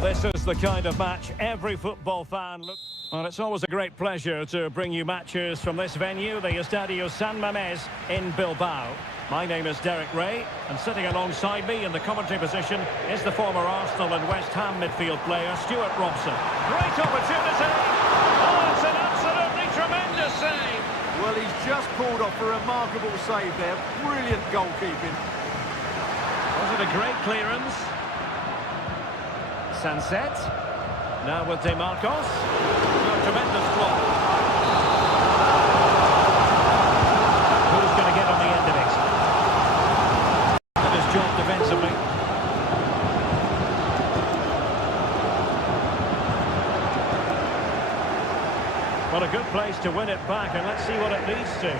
Well, this is the kind of match every football fan looks. Well, it's always a great pleasure to bring you matches from this venue, the Estadio San Mamés in Bilbao. My name is Derek Ray, and sitting alongside me in the commentary position is the former Arsenal and West Ham midfield player, Stuart Robson. Great opportunity! Oh, it's an absolutely tremendous save! Well, he's just pulled off a remarkable save there. Brilliant goalkeeping. Was it a great clearance? Sunset. Now with DeMarcos. Oh, tremendous block. Who's going to get on the end of it? That is job defensively. Well, a good place to win it back, and let's see what it leads to.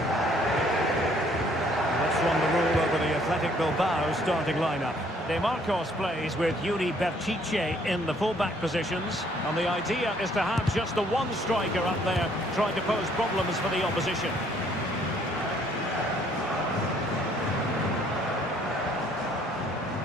Let's run the rule over the Athletic Bilbao starting lineup. DeMarcos plays with Yuri Berchiche in the full-back positions, and the idea is to have just the one striker up there trying to pose problems for the opposition.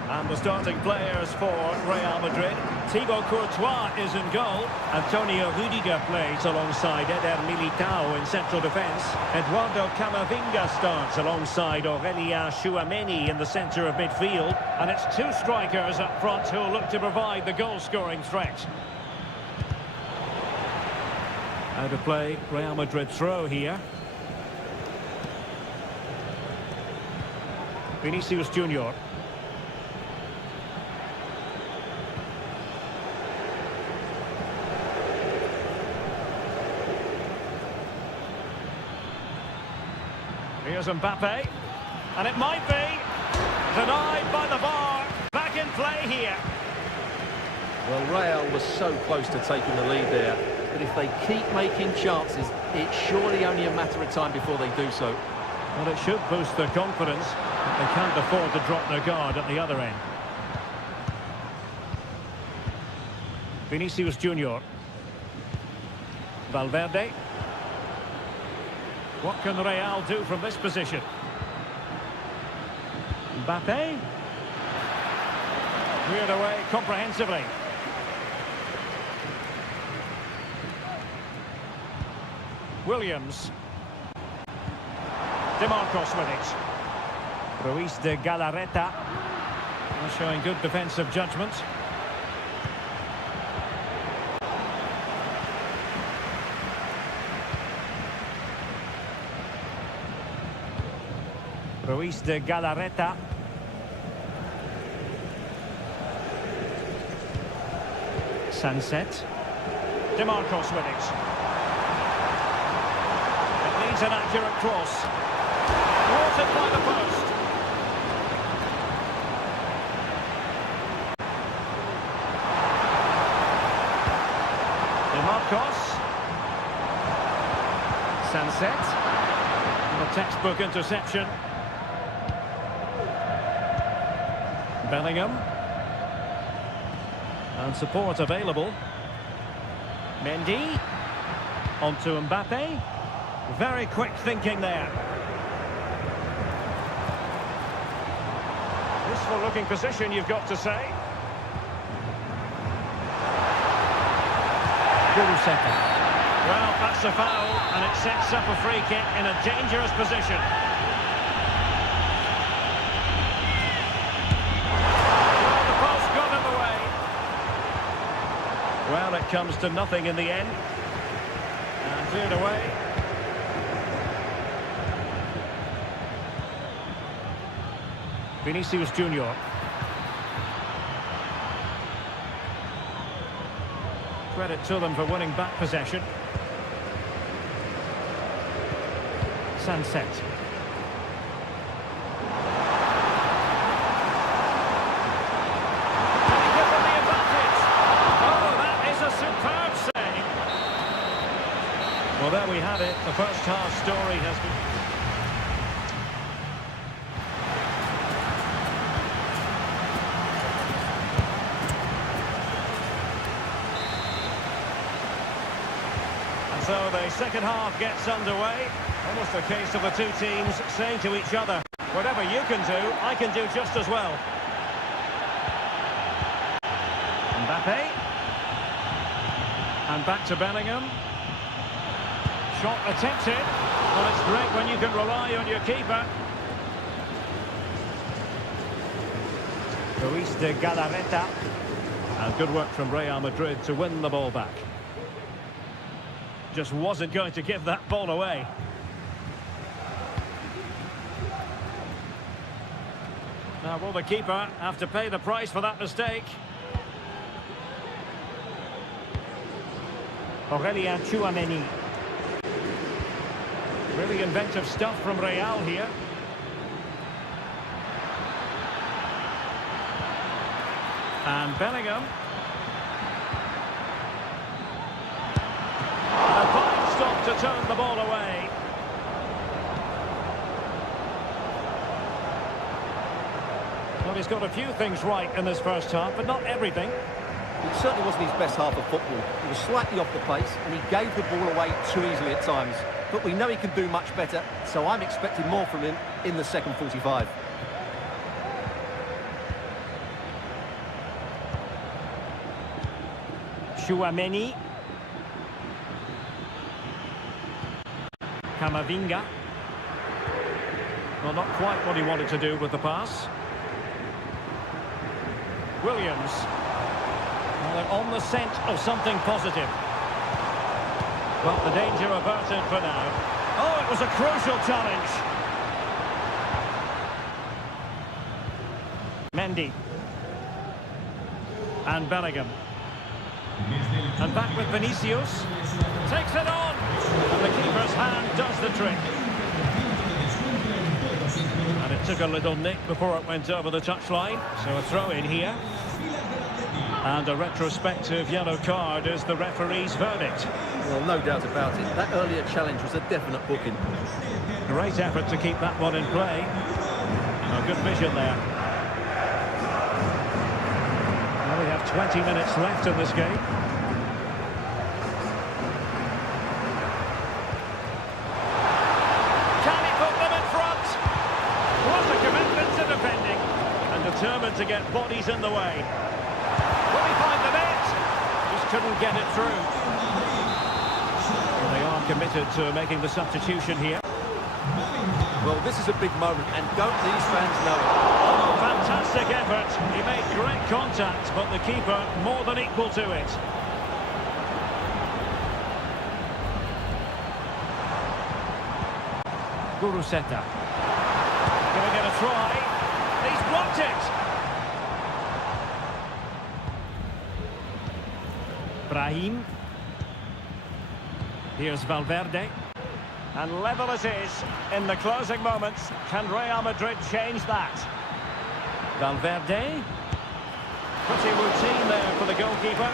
And the starting players for Real Madrid. Thibaut Courtois is in goal. Antonio Rudiger plays alongside Eder Militao in central defence. Eduardo Camavinga starts alongside Aurélien Tchouaméni in the centre of midfield. And it's two strikers up front who will look to provide the goal-scoring threat. Out of play, Real Madrid throw here. Vinicius Junior. Here's Mbappe, and it might be denied by the VAR. Back in play here. Well, Real was so close to taking the lead there, but if they keep making chances, it's surely only a matter of time before they do so. Well, it should boost their confidence, but they can't afford to drop their guard at the other end. Vinicius Junior. Valverde. What can Real do from this position? Mbappe. Cleared away comprehensively. Williams. DeMarcos with it. Ruiz de Galarreta. Showing good defensive judgment. Ruiz de Galarreta. Sunset. DeMarcos with it. It needs an accurate cross. Thwarted by the post. DeMarcos. Sunset. And a textbook interception. Bellingham. And support available. Mendy. Onto Mbappe. Very quick thinking there. Useful looking position, you've got to say. Well, that's a foul, and it sets up a free kick in a dangerous position. Well, it comes to nothing in the end. And cleared away. Vinicius Junior. Credit to them for winning back possession. Sunset. Well, there we have it. The first half story has been... And so the second half gets underway. Almost a case of the two teams saying to each other, whatever you can do, I can do just as well. Mbappe. And back to Bellingham. Shot attempted. Well, it's great when you can rely on your keeper. Luis de Galarreta. And good work from Real Madrid to win the ball back. Just wasn't going to give that ball away. Now, will the keeper have to pay the price for that mistake? Aurelien Tchouameni. Really inventive stuff from Real here. And Bellingham. A fine stop to turn the ball away. Well, he's got a few things right in this first half, but not everything. It certainly wasn't his best half of football. He was slightly off the pace, and he gave the ball away too easily at times. But we know he can do much better, so I'm expecting more from him in the second 45. Tchouameni. Camavinga. Well, not quite what he wanted to do with the pass. Williams. Well, they're on the scent of something positive. Well, the danger averted for now. Oh, it was a crucial challenge. Mendy. And Bellingham. And back with Vinicius. Takes it on. And the keeper's hand does the trick. And it took a little nick before it went over the touchline. So a throw in here. And a retrospective yellow card is the referee's verdict. Well, no doubt about it. That earlier challenge was a definite booking. Great effort to keep that one in play. Oh, good vision there. Well, we have 20 minutes left in this game. Can he put them in front? What a commitment to defending. And determined to get bodies in the way. Will he find the net? Just couldn't get it through. Well, they are committed to making the substitution here. Well, this is a big moment, and don't these fans know it? Oh, fantastic effort. He made great contact, but the keeper more than equal to it. Guruseta. Gonna get a try. He's blocked it. Brahim. Here's Valverde. And level it is in the closing moments. Can Real Madrid change that? Valverde. Pretty routine there for the goalkeeper.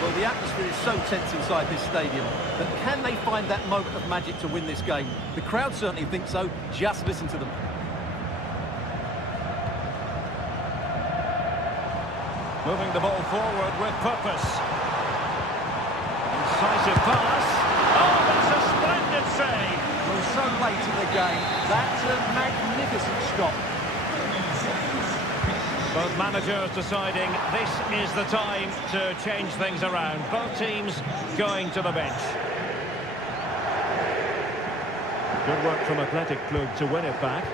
Well, the atmosphere is so tense inside this stadium, but can they find that moment of magic to win this game? The crowd certainly think so. Just listen to them. Moving the ball forward with purpose. Incisive pass. Oh, that's a splendid save. Well, so late in the game. That's a magnificent stop. Both managers deciding this is the time to change things around. Both teams going to the bench. Good work from Athletic Club to win it back.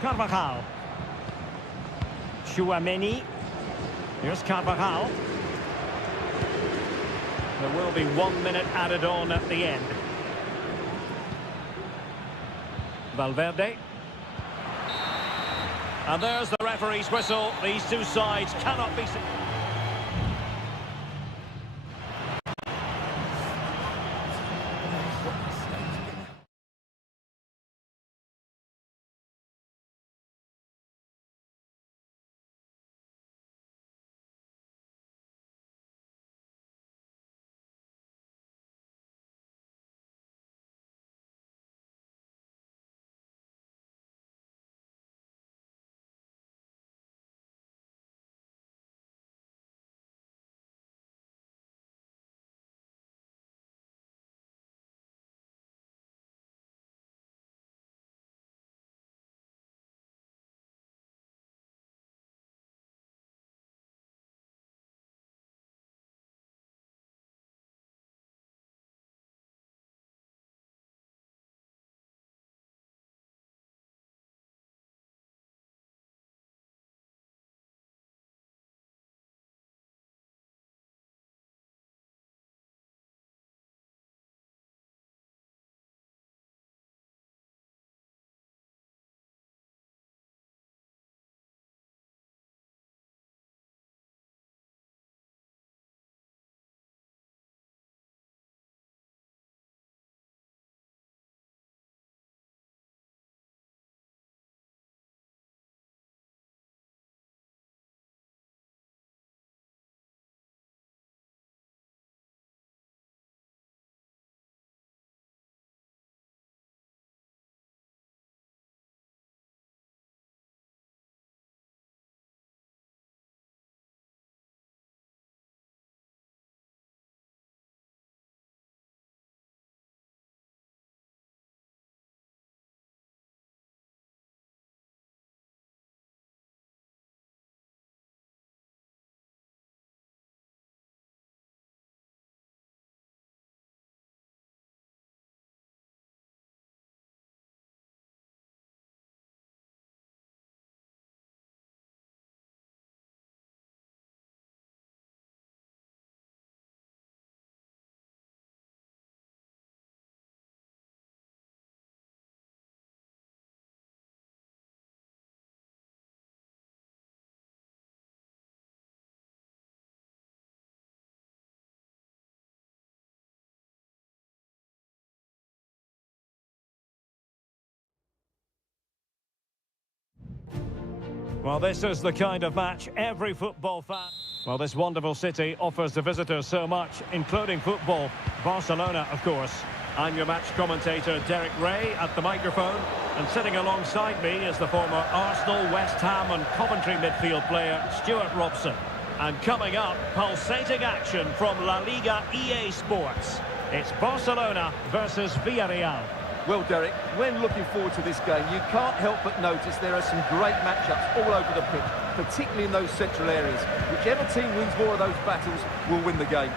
Carvajal. Tchouameni. Here's Carvajal. There will be 1 minute added on at the end. Valverde. And there's the referee's whistle. These two sides cannot be... Well, this is the kind of match every football fan... Well, this wonderful city offers the visitors so much, including football. Barcelona, of course. I'm your match commentator, Derek Ray, at the microphone. And sitting alongside me is the former Arsenal, West Ham and Coventry midfield player, Stuart Robson. And coming up, pulsating action from La Liga EA Sports. It's Barcelona versus Villarreal. Well, Derek, when looking forward to this game, you can't help but notice there are some great matchups all over the pitch, particularly in those central areas. Whichever team wins more of those battles will win the game.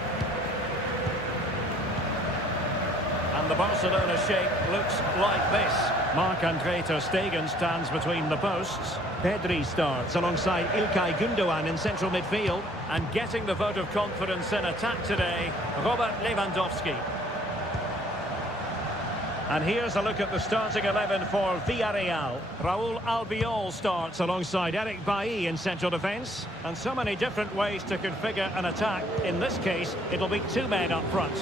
And the Barcelona shape looks like this. Marc-Andre ter Stegen stands between the posts. Pedri starts alongside İlkay Gündoğan in central midfield. And getting the vote of confidence in attack today, Robert Lewandowski. And here's a look at the starting 11 for Villarreal. Raúl Albiol starts alongside Eric Bailly in central defence. And so many different ways to configure an attack. In this case, it'll be two men up front.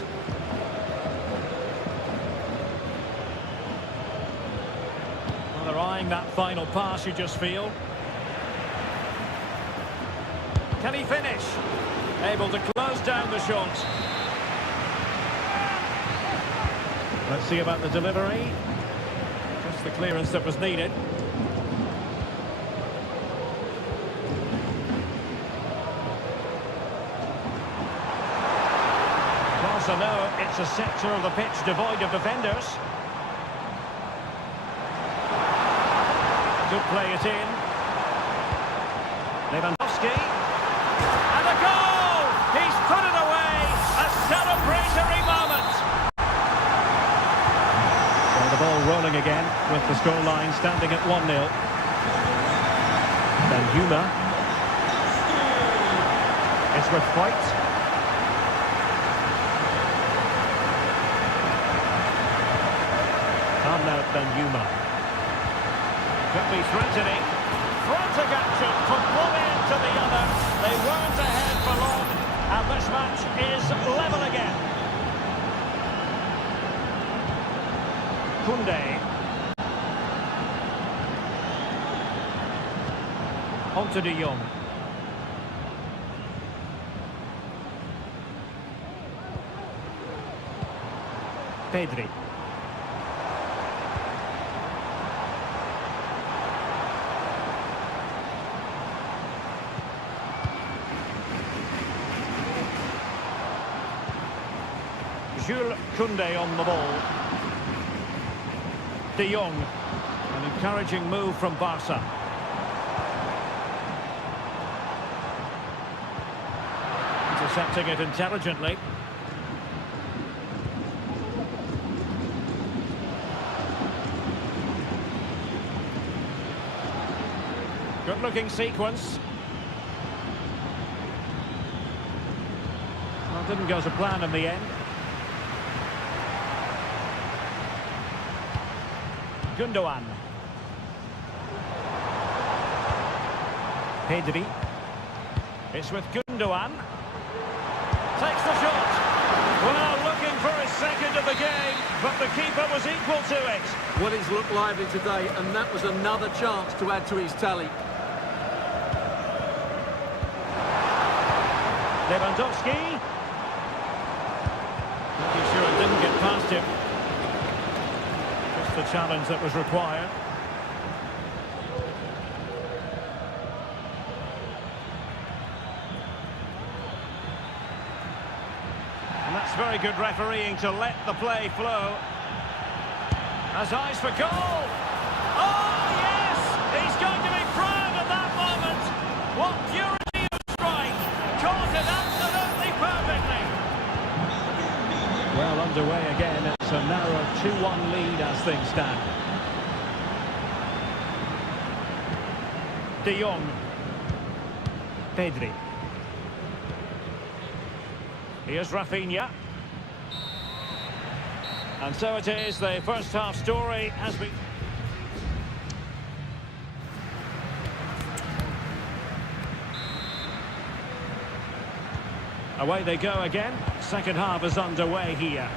Well, they're eyeing that final pass, you just feel. Can he finish? Able to close down the shot. Let's see about the delivery. Just the clearance that was needed. Barca know it's a sector of the pitch devoid of defenders. Good play it in. Lewandowski. And a goal! He's put it away! A celebratory moment! The ball rolling again with the scoreline standing at 1-0. Then Yuma. It's with White. And now then Yuma. Could be threatening. Frantic action from one end to the other. They weren't ahead for long. And this match is level again. Koundé. On to De Jong. Pedri. Jules Koundé on the ball. De Jong, an encouraging move from Barca. Intercepting it intelligently. Good-looking sequence. Well, didn't go to plan in the end. Gündoğan. Pedri. It's with Gündoğan. Takes the shot. Well, looking for his second of the game, but the keeper was equal to it. Well, he's looked lively today, and that was another chance to add to his tally. Lewandowski. Making sure it didn't get past him. The challenge that was required. And that's very good refereeing to let the play flow. Has eyes for goal. Oh, yes! He's going to be proud of that moment. What purity of strike. Caught it absolutely perfectly. Well, underway again. It's a narrow 2-1 lead as things stand. De Jong. Pedri. Here's Rafinha. And so it is, the first half story has been... Away they go again. Second half is underway here.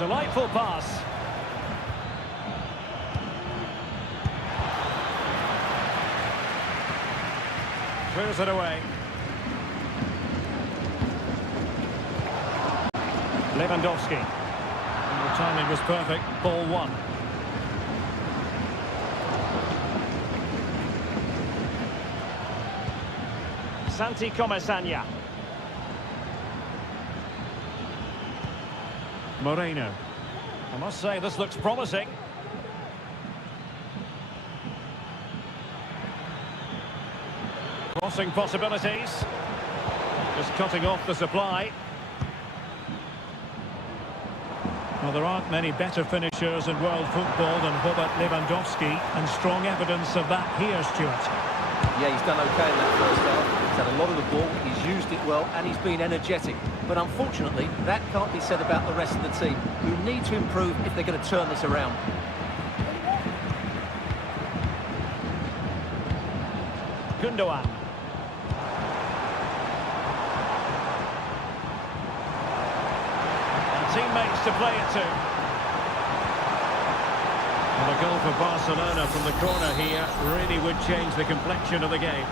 Delightful pass. Clears it away. Lewandowski. And the timing was perfect. Ball one. Santi Comesaña. Moreno. I must say this looks promising. Crossing possibilities. Just cutting off the supply. Well, there aren't many better finishers in world football than Robert Lewandowski, and strong evidence of that here, Stuart. Yeah, he's done okay in that first half. He's had a lot of the ball, he's used it well, and he's been energetic. But unfortunately, that can't be said about the rest of the team, who need to improve if they're going to turn this around. Gundogan. And teammates to play it to. Well, a goal for Barcelona from the corner here really would change the complexion of the game.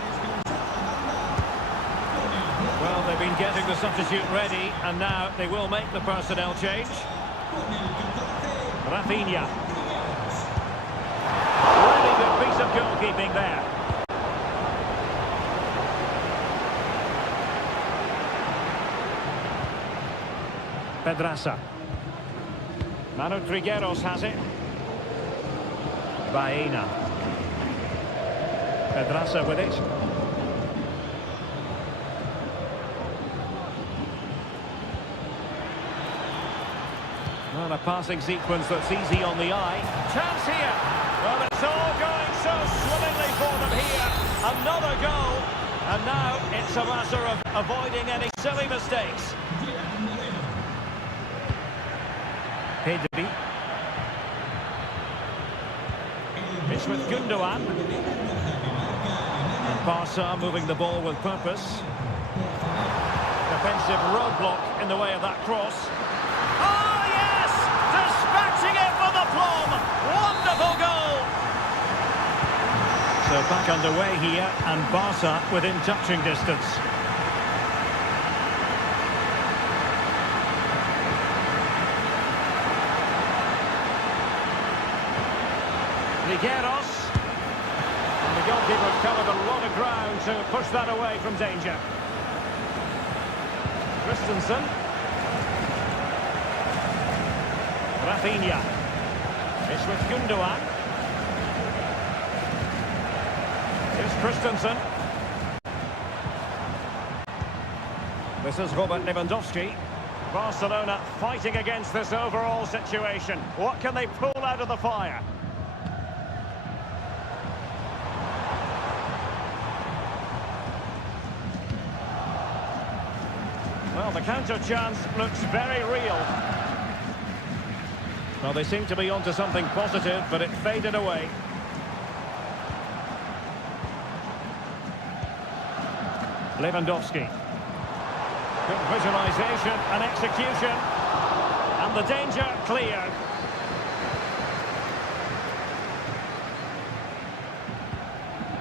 Well, they've been getting the substitute ready, and now they will make the personnel change. Rafinha. Really good piece of goalkeeping there. Pedraza. Manu Trigueros has it. Baena. Pedraza with it. Well, a passing sequence that's easy on the eye. Chance here. Well, it's all going so swimmingly for them here. Another goal. And now it's a matter of avoiding any silly mistakes. Pedri. It's with Gundogan. And Barca moving the ball with purpose. Defensive roadblock in the way of that cross. Oh, yes! Dispatching it for the plum! Wonderful goal! So back underway here, and Barca within touching distance. Trigueros. And the goalkeeper's covered a lot of ground to push that away from danger. Christensen. Rafinha. It's with Gundogan. Here's Christensen. This is Robert Lewandowski. Barcelona fighting against this overall situation. What can they pull out of the fire? Well, the counter chance looks very real. Well, they seem to be onto something positive, but it faded away. Lewandowski. Good visualization and execution. And the danger cleared.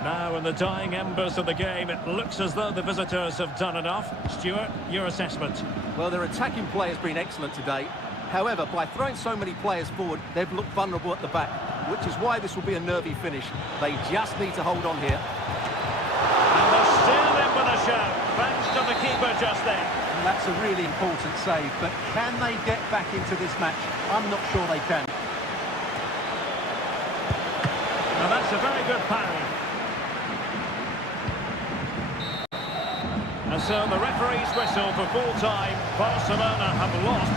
Now, in the dying embers of the game, it looks as though the visitors have done enough. Stuart, your assessment? Well, their attacking play has been excellent today. However, by throwing so many players forward, they've looked vulnerable at the back, which is why this will be a nervy finish. They just need to hold on here. And they're still in with a shout, thanks to the keeper just then. And that's a really important save, but can they get back into this match? I'm not sure they can. Now, that's a very good parry. And so the referee's whistle for full time. Barcelona have lost.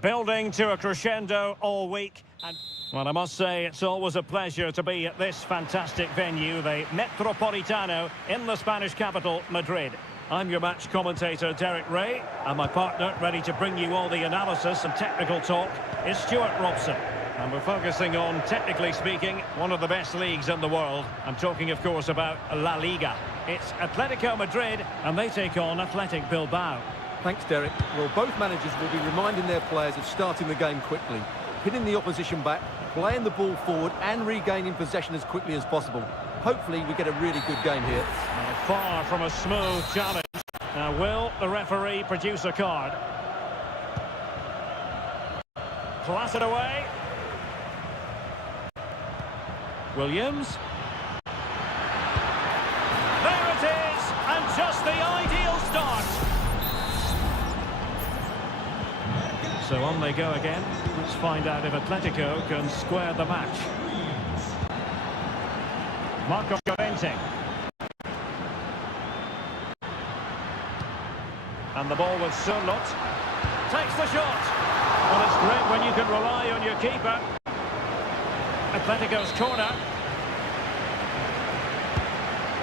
Building to a crescendo all week. And well, I must say, it's always a pleasure to be at this fantastic venue, the Metropolitano in the Spanish capital, Madrid. I'm your match commentator, Derek Ray, and my partner, ready to bring you all the analysis and technical talk, is Stuart Robson. And we're focusing on, technically speaking, one of the best leagues in the world. I'm talking, of course, about La Liga. It's Atletico Madrid, and they take on Athletic Bilbao. Thanks, Derek. Well, both managers will be reminding their players of starting the game quickly, hitting the opposition back, playing the ball forward and regaining possession as quickly as possible. Hopefully we get a really good game here. Far from a smooth challenge. Now, will the referee produce a card? Class it away. Williams. There it is, and just the ideal start. So on they go again. Let's find out if Atletico can square the match. Marco Llorente. And the ball with Sörloth. Takes the shot. Well, it's great when you can rely on your keeper. Atletico's corner.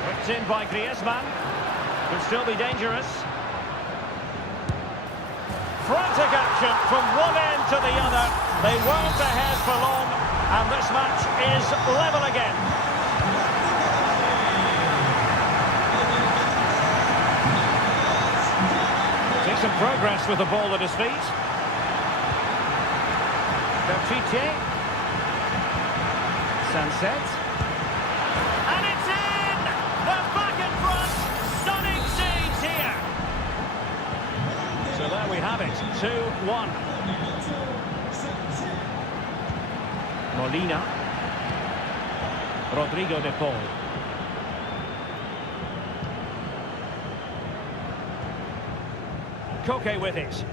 Whipped in by Griezmann. Could still be dangerous. Frantic action from one end to the other. They weren't ahead for long, and this match is level again. Decent progress with the ball at his feet. Pichet. Sunset. And it's in! They're back in front! Stunning scenes here! So there we have it, 2-1. Molina. Rodrigo de Paul. Koke with it.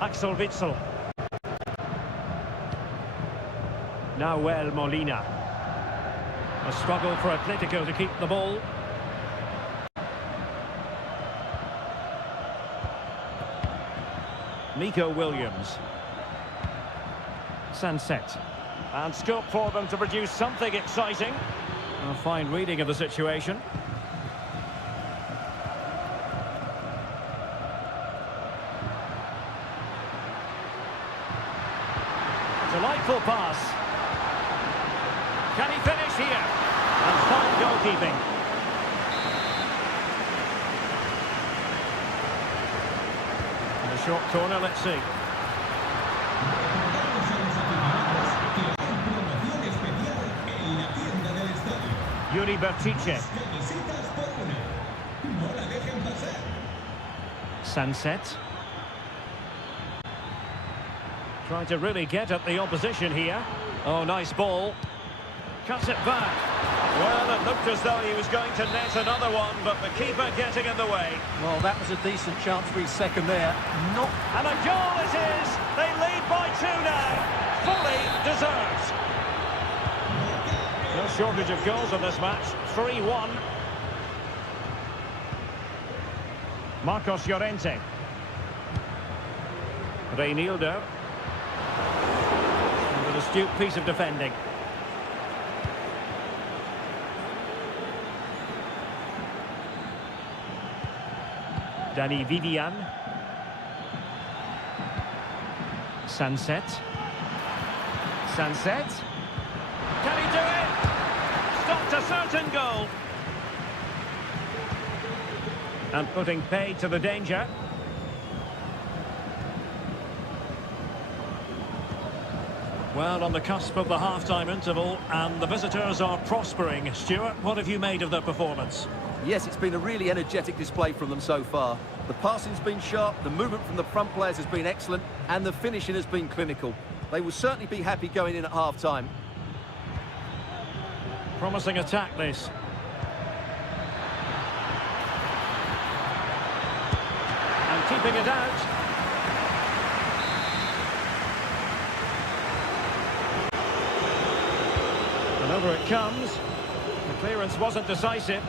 Axel Witsel. Nahuel Molina. A struggle for Atletico to keep the ball. Nico Williams. Sunset. And scope for them to produce something exciting. A fine reading of the situation. Delightful pass. Can he finish here? And fine goalkeeping. In a short corner, let's see. Yuri Bertice. Sunset. Trying to really get at the opposition here. Oh, nice ball. Cuts it back. Well, it looked as though he was going to net another one, but the keeper getting in the way. Well, that was a decent chance for his second there. Not... And a goal it is! They lead by 2 now. Fully deserved. No shortage of goals in this match. 3-1. Marcos Llorente. Reinildo. An astute piece of defending. Danny Vivian. Sunset. Sunset. Can he do it? Stopped a certain goal. And putting paid to the danger. Well, on the cusp of the half-time interval, and the visitors are prospering. Stuart, what have you made of their performance? Yes, it's been a really energetic display from them so far. The passing's been sharp, the movement from the front players has been excellent, and the finishing has been clinical. They will certainly be happy going in at half-time. Promising attack, this. And keeping it out. And over it comes. The clearance wasn't decisive.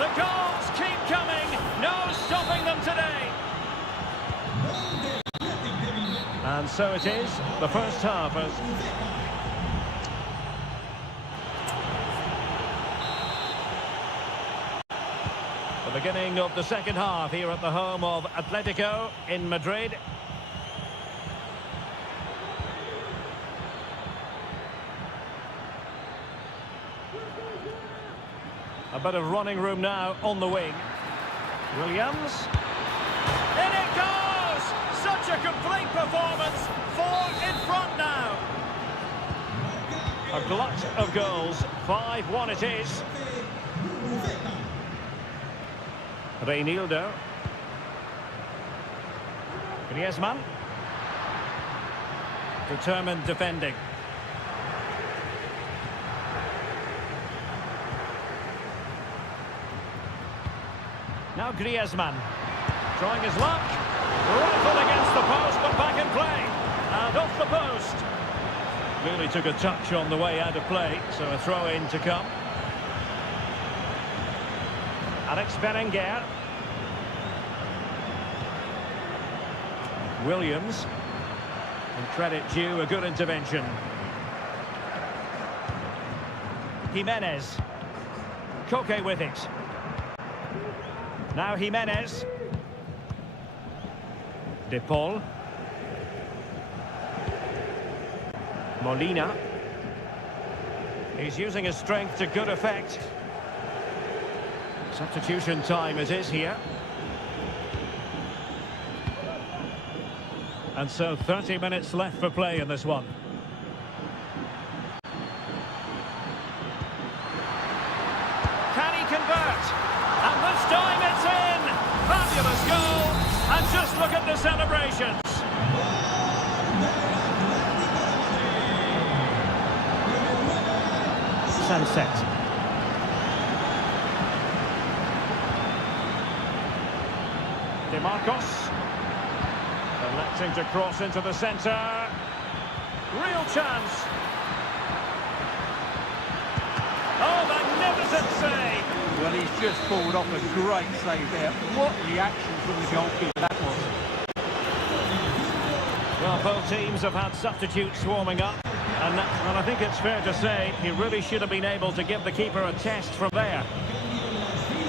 The goals keep coming. No stopping them today. And so it is. The first half has... The beginning of the second half here at the home of Atletico in Madrid. A bit of running room now on the wing. Williams. In it goes! Such a complete performance. 4 in front now. A glut of goals. 5-1 it is. Reinildo. Griezmann. Determined defending. Now Griezmann, trying his luck, rifled against the post, but back in play, and off the post. Really took a touch on the way out of play, so a throw-in to come. Alex Berenguer. Williams, and credit due, a good intervention. Jimenez, Koke with it. Now Jimenez. De Paul. Molina. He's using his strength to good effect. Substitution time it is here. And so 30 minutes left for play in this one. Can he convert? And this time it's in! Fabulous goal! And just look at the celebrations! Sunset. DeMarcos. Electing to cross into the centre. Real chance. Oh, magnificent save! Well, he's just pulled off a great save there. What reaction from the goalkeeper that was. Well, both teams have had substitutes swarming up. And I think it's fair to say he really should have been able to give the keeper a test from there.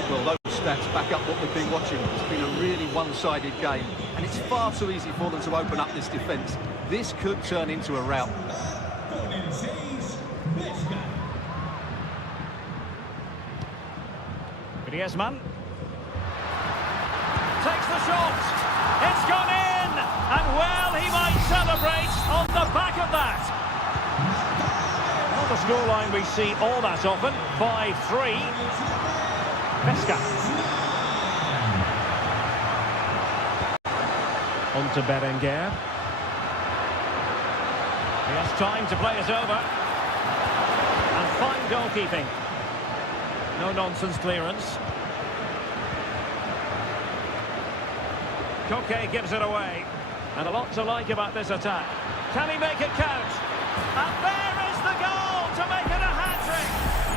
Well, those stats back up what we've been watching. It's been a really one-sided game. And it's far too easy for them to open up this defence. This could turn into a rout. Griezmann takes the shot. It's gone in, and well, he might celebrate on the back of that. Not the scoreline we see all that often. 5-3. Pesca. On to Berenguer. He has time to play it over. And fine goalkeeping. No-nonsense clearance. Koke gives it away. And a lot to like about this attack. Can he make it count? And there is the goal to make it a hat-trick.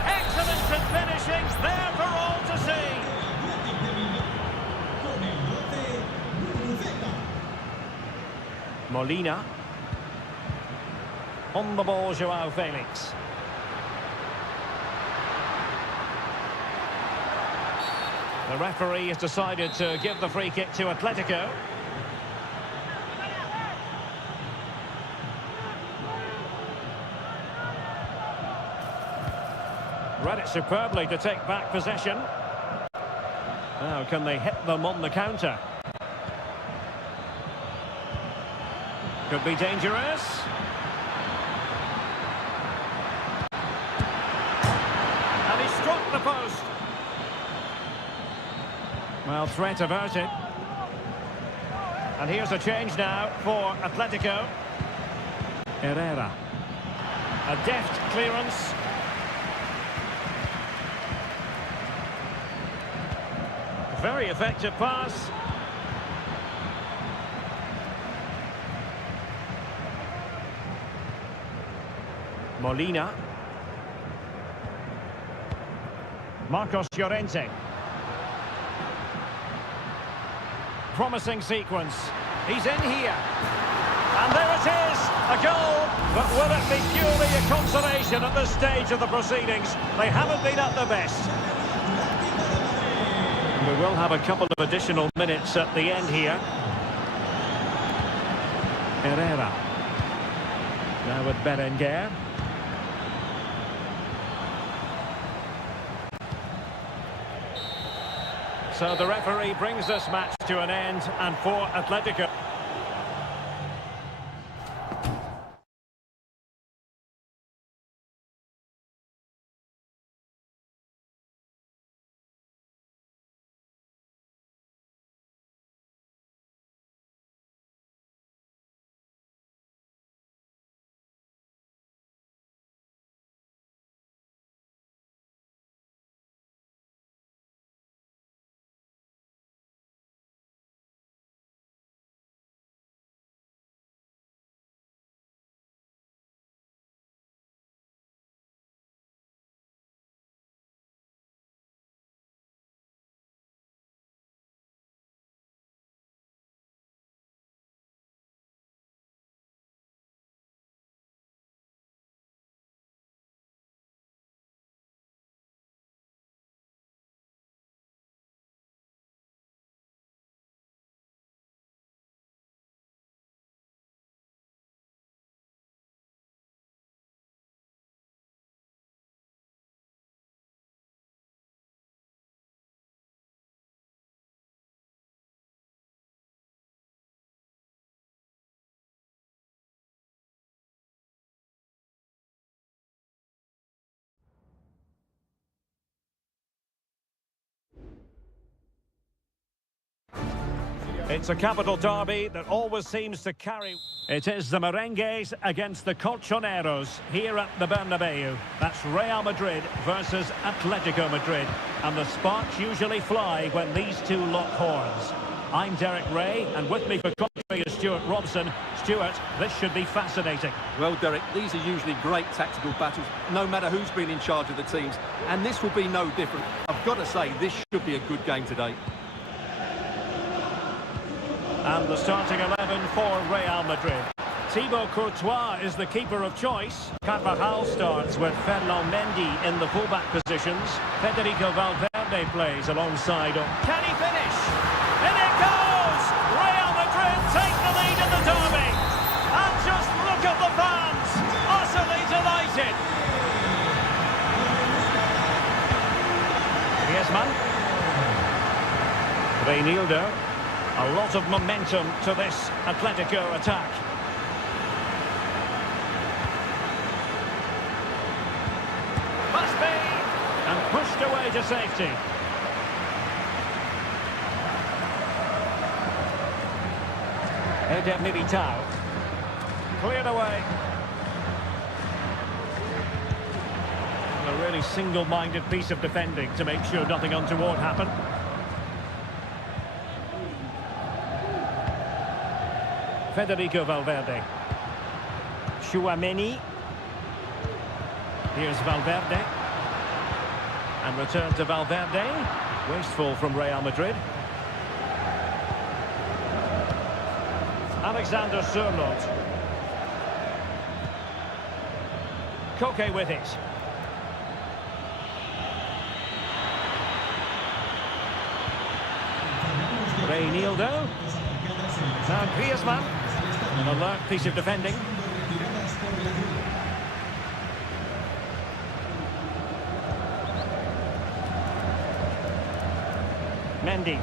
Excellence in finishing, there for all to see. Molina. On the ball, Joao Felix. The referee has decided to give the free kick to Atletico. Read it superbly to take back possession. Now, can they hit them on the counter? Could be dangerous. And he struck the post. Well, threat averted. And here's a change now for Atletico. Herrera. A deft clearance. Very effective pass. Molina. Marcos Llorente. promising sequence. He's in here. And there it is, a goal. But will it be purely a consolation at this stage of the proceedings? They haven't been at their best. We will have a couple of additional minutes at the end here. Herrera. Now with Berenguer. So the referee brings this match to an end, and for Atletico. It's a capital derby that always seems to carry. It is the Merengues against the Colchoneros here at the Bernabeu. That's Real Madrid versus Atletico Madrid. And the sparks usually fly when these two lock horns. I'm Derek Ray, and with me for commentary is Stuart Robson. Stuart, this should be fascinating. Well, Derek, these are usually great tactical battles, no matter who's been in charge of the teams. And this will be no different. I've got to say, this should be a good game today. And the starting 11 for Real Madrid. Thibaut Courtois is the keeper of choice. Carvajal starts with Ferland Mendy in the fullback positions. Federico Valverde plays alongside him. Can he finish? In it goes! Real Madrid take the lead in the derby. And just look at the fans, utterly delighted. Griezmann. Reinildo. A lot of momentum to this Atletico attack. Must be! And pushed away to safety. Eder Militao. Cleared away. A really single-minded piece of defending to make sure nothing untoward happened. Federico Valverde. Chouameni. Here's Valverde. And return to Valverde. Wasteful from Real Madrid. Alexander Sørloth. Koke with it. Reinildo. Now Griezmann. An alert piece of defending. Mendy.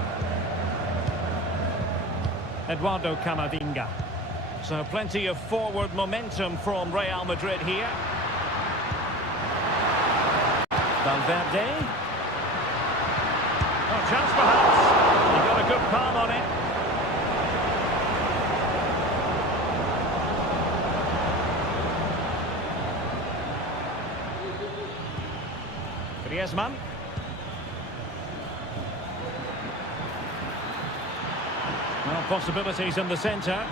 Eduardo Camavinga. So plenty of forward momentum from Real Madrid here. Valverde. Oh, chance perhaps. He got a good palm on it. Griezmann. Well, possibilities in the centre.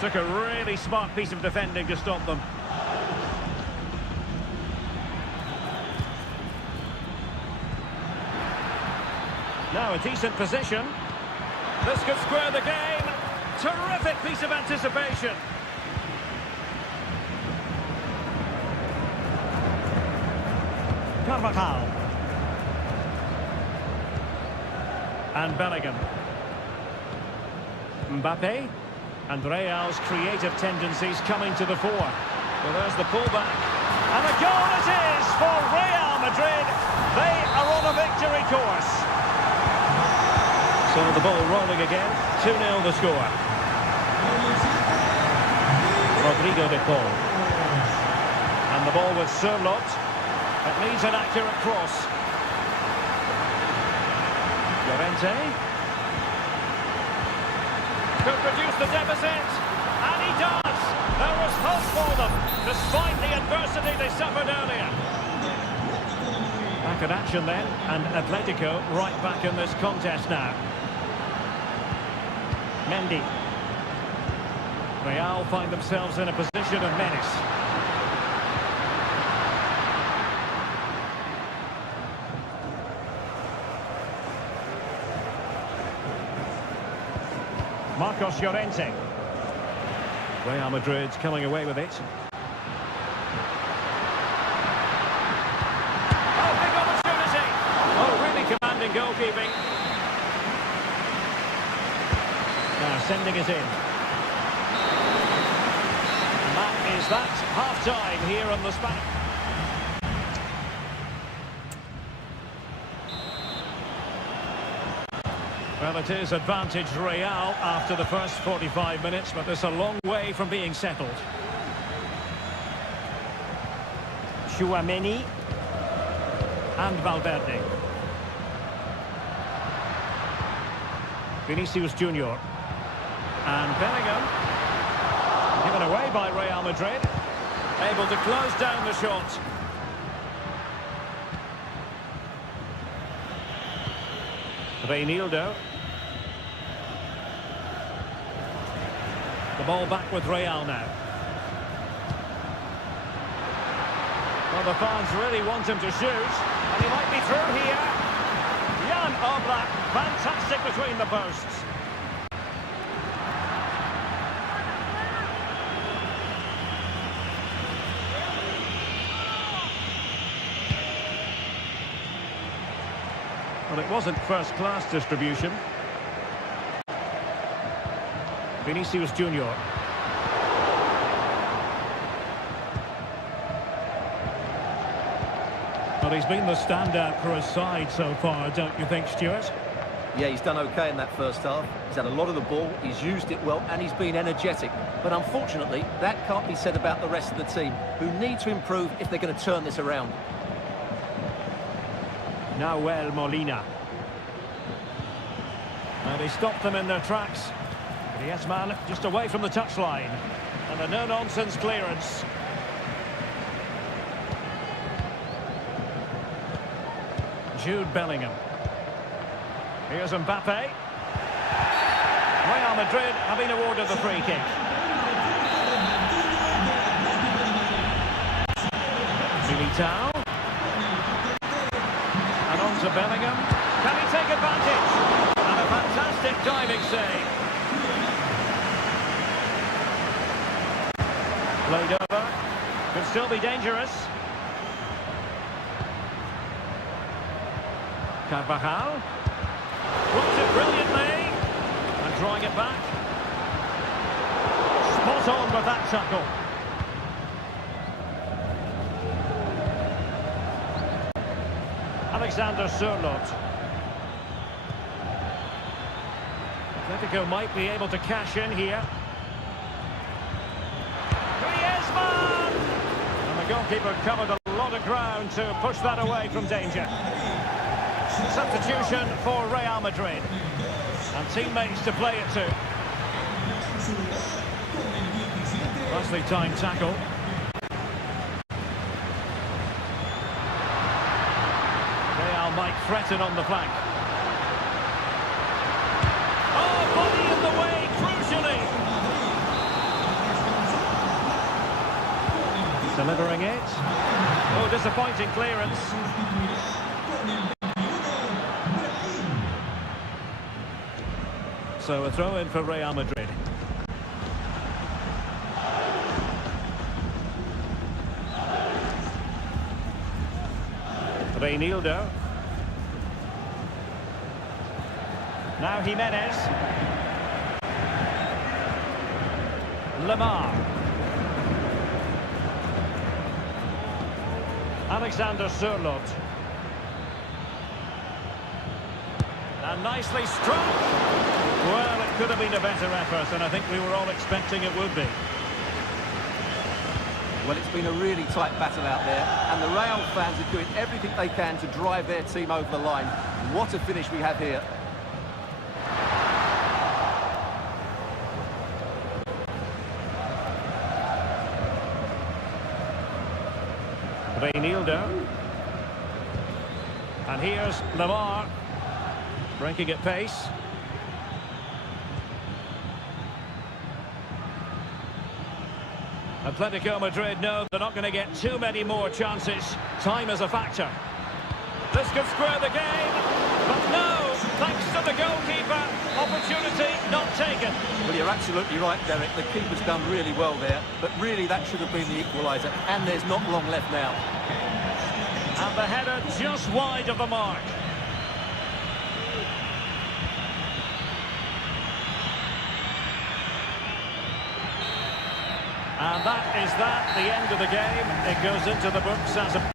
Took a really smart piece of defending to stop them. Now a decent position. This could square the game. Terrific piece of anticipation. Carvajal. And Bellingham. Mbappe. And Real's creative tendencies coming to the fore. Well, there's the pullback. And a goal it is for Real Madrid. They are on a victory course. So the ball rolling again. 2-0 the score. Rodrigo de Paul. And the ball with Sørloth. It needs an accurate cross. Llorente. Could reduce the deficit. And he does. There was hope for them, despite the adversity they suffered earlier. Back in action then, and Atletico right back in this contest now. Mendy. Real find themselves in a position of menace. Marcos Llorente. Real Madrid's coming away with it. Oh, big opportunity! Oh, really commanding goalkeeping. Now sending it in. And that is that half-time here on the Spanish. Well, it is advantage Real after the first 45 minutes, but it's a long way from being settled. Tchouaméni and Valverde. Vinicius Junior and Bellingham. Given away by Real Madrid. Able to close down the shot. Reinildo. The ball back with Real now. Well, the fans really want him to shoot, and he might be through here. Jan Oblak, fantastic between the posts. Well, it wasn't first-class distribution. Vinicius Junior. Well, he's been the standout for his side so far, don't you think, Stuart? Yeah, he's done okay in that first half. He's had a lot of the ball, he's used it well, and he's been energetic. But unfortunately, that can't be said about the rest of the team, who need to improve if they're going to turn this around. Nahuel Molina. And he stopped them in their tracks. Griezmann just away from the touchline. And a no-nonsense clearance. Jude Bellingham. Here's Mbappe. Real Madrid have been awarded the free kick. Militao. And on to Bellingham. Can he take advantage? And a fantastic diving save. Played over. Could still be dangerous. Carvajal. Blocked it brilliantly. And drawing it back. Spot on with that tackle. Alexander Sørloth. Atletico might be able to cash in here. Griezmann! And the goalkeeper covered a lot of ground to push that away from danger. Substitution for Real Madrid. And teammates to play it to. Nicely timed tackle. Real might threaten on the flank. Oh, body in the way, crucially. Delivering it. Oh, disappointing clearance. So a throw in for Real Madrid. Reinildo. Now Jimenez. Lamar. Alexander Sørloth. And nicely struck. Well, it could have been a better effort, and I think we were all expecting it would be. Well, it's been a really tight battle out there, and the Real fans are doing everything they can to drive their team over the line. What a finish we have here. Reinildo. And here's Lamar. Breaking at pace. Atletico Madrid know they're not going to get too many more chances. Time is a factor. This could square the game, but no, thanks to the goalkeeper, opportunity not taken. Well, you're absolutely right, Derek. The keeper's done really well there, but really that should have been the equaliser, and there's not long left now. And the header just wide of the mark. And that is the end of the game. It goes into the books as a...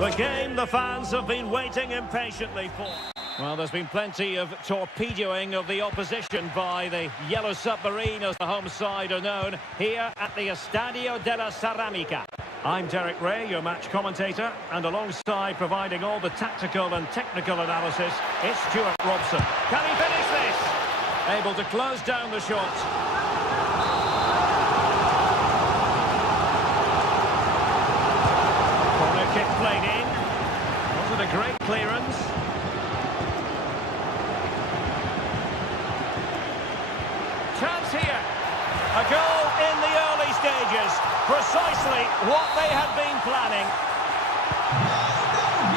The game the fans have been waiting impatiently for. Well, there's been plenty of torpedoing of the opposition by the Yellow Submarine, as the home side are known, here at the Estadio de la Ceramica. I'm Derek Ray, your match commentator, and alongside providing all the tactical and technical analysis, it's Stuart Robson. Can he finish this? Able to close down the shot. Corner kick played in. Wasn't a great clearance. Chance here. A goal in the early stages. Precisely what they had been planning.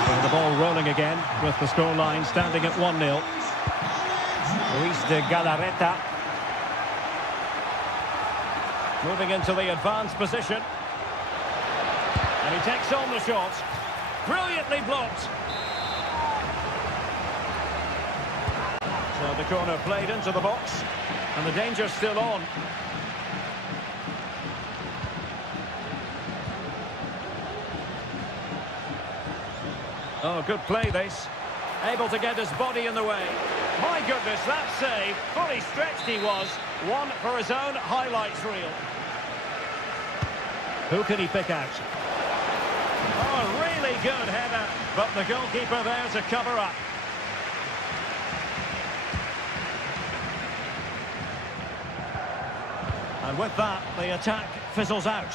So the ball rolling again with the scoreline standing at 1-0. Luis de Galarreta. Moving into the advanced position. And he takes on the shot. Brilliantly blocked. So the corner played into the box. And the danger's still on. Oh, good play this. Able to get his body in the way. My goodness, that save. Fully stretched he was. One for his own highlights reel. Who can he pick out? Oh, really good header. But the goalkeeper there to cover up. And with that, the attack fizzles out.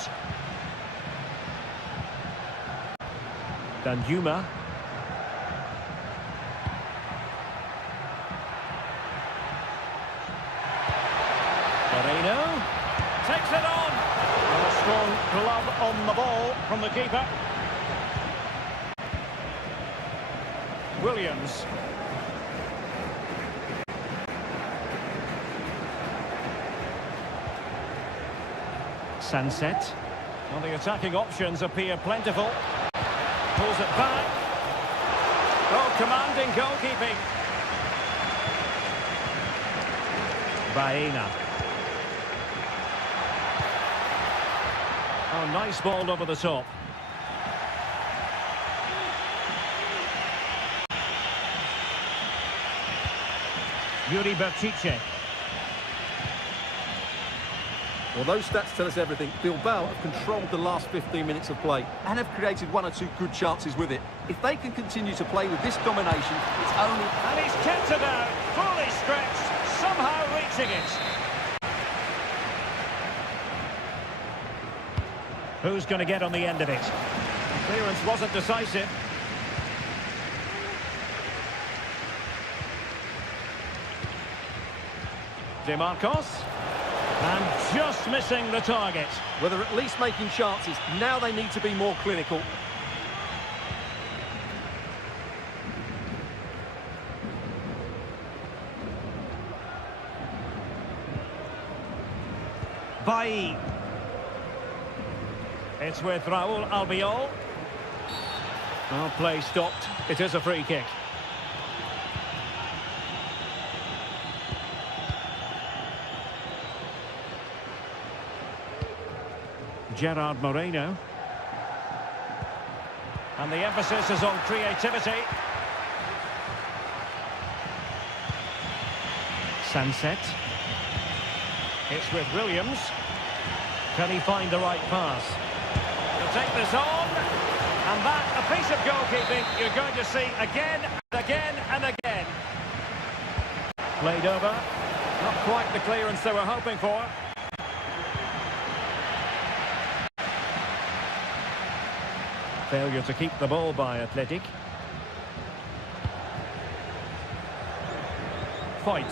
Danjuma. Moreno takes it on. A strong glove on the ball from the keeper. Williams. Sunset. Well, the attacking options appear plentiful. Pulls it back. Oh, commanding goalkeeping. Baena. Oh, nice ball over the top. Yuri Berchiche. Well, those stats tell us everything. Bilbao have controlled the last 15 minutes of play and have created one or two good chances with it. If they can continue to play with this domination, it's only... And he's kept it out, fully stretched, somehow reaching it. Who's going to get on the end of it? Clearance wasn't decisive. DeMarcos. And just missing the target. Well, they're at least making chances. Now they need to be more clinical. Bailly. It's with Raul Albiol. Oh, play stopped. It is a free kick. Gerard Moreno. And the emphasis is on creativity. Sunset. It's with Williams. Can he find the right pass? He'll take this on. And that, a piece of goalkeeping you're going to see again and again and again. Played over. Not quite the clearance they were hoping for. Failure to keep the ball by Athletic. Fight.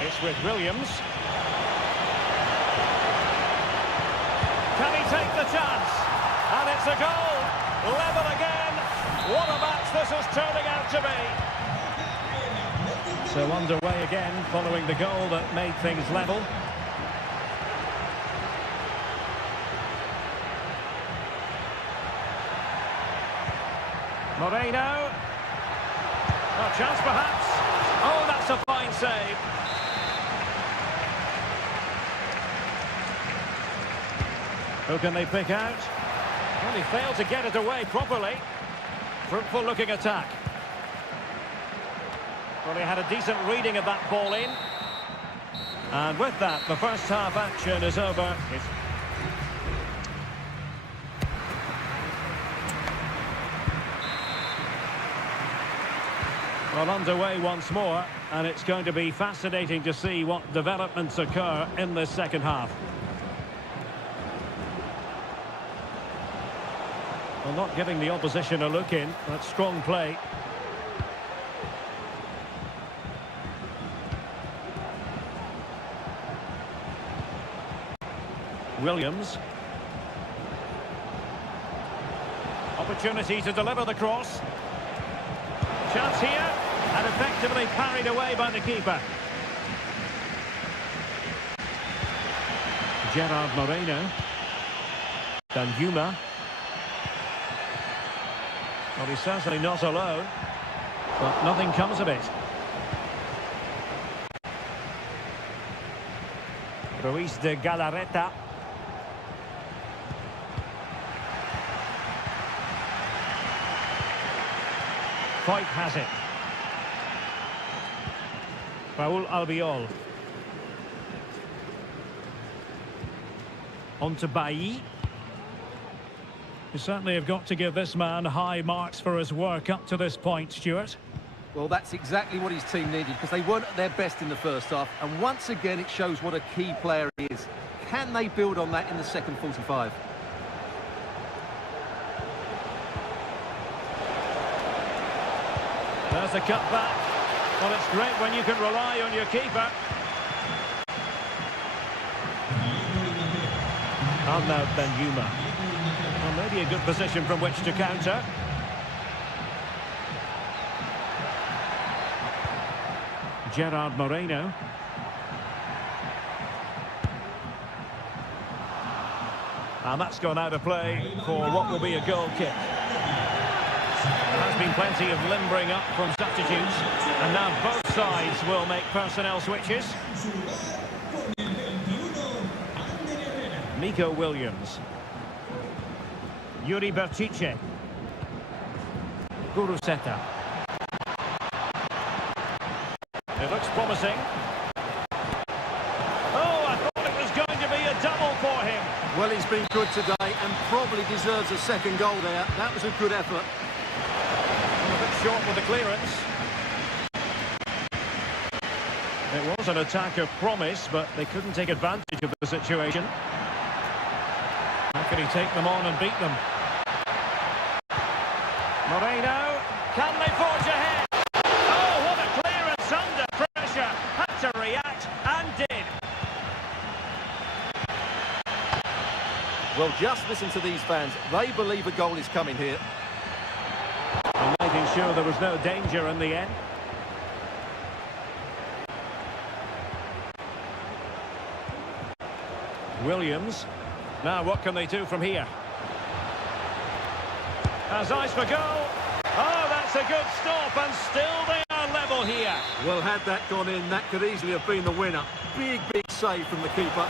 It's with Williams. Can he take the chance? And it's a goal. Level again. What a match this is turning out to be. So underway again following the goal that made things level. Moreno. A chance perhaps. Oh, that's a fine save. Who can they pick out? Well, he failed to get it away properly. Fruitful looking attack. Well, he had a decent reading of that ball in. And with that, the first half action is over. Well, underway once more, and it's going to be fascinating to see what developments occur in this second half. Well, not giving the opposition a look in. That's strong play. Williams. Opportunity to deliver the cross. Chance here, and effectively parried away by the keeper. Gerard Moreno. Danjuma. Well, he's certainly not alone, but nothing comes of it. Ruiz de Galarreta. Foyt has it. Raúl Albiol. On to Bailly. You certainly have got to give this man high marks for his work up to this point, Stuart. Well, that's exactly what his team needed, because they weren't at their best in the first half, and once again it shows what a key player he is. Can they build on that in the second 45? There's the cutback. Well, it's great when you can rely on your keeper. And now Danjuma. Well, maybe a good position from which to counter. Gerard Moreno. And that's gone out of play for what will be a goal kick. There has been plenty of limbering up from substitutes, and now both sides will make personnel switches. Nico Williams. Yuri Berchiche. Guruseta. It looks promising. Oh, I thought it was going to be a double for him. Well, he's been good today and probably deserves a second goal there. That was a good effort. A bit short with the clearance. It was an attack of promise, but they couldn't take advantage of the situation. How can he take them on and beat them? Moreno, can they forge ahead? Oh, what a clearance under pressure. Had to react and did. Well, just listen to these fans. They believe a goal is coming here. And making sure there was no danger in the end. Williams. Now what can they do from here? Has eyes for goal. Oh, that's a good stop, and still they are level here. Well, had that gone in, that could easily have been the winner. Big, big save from the keeper.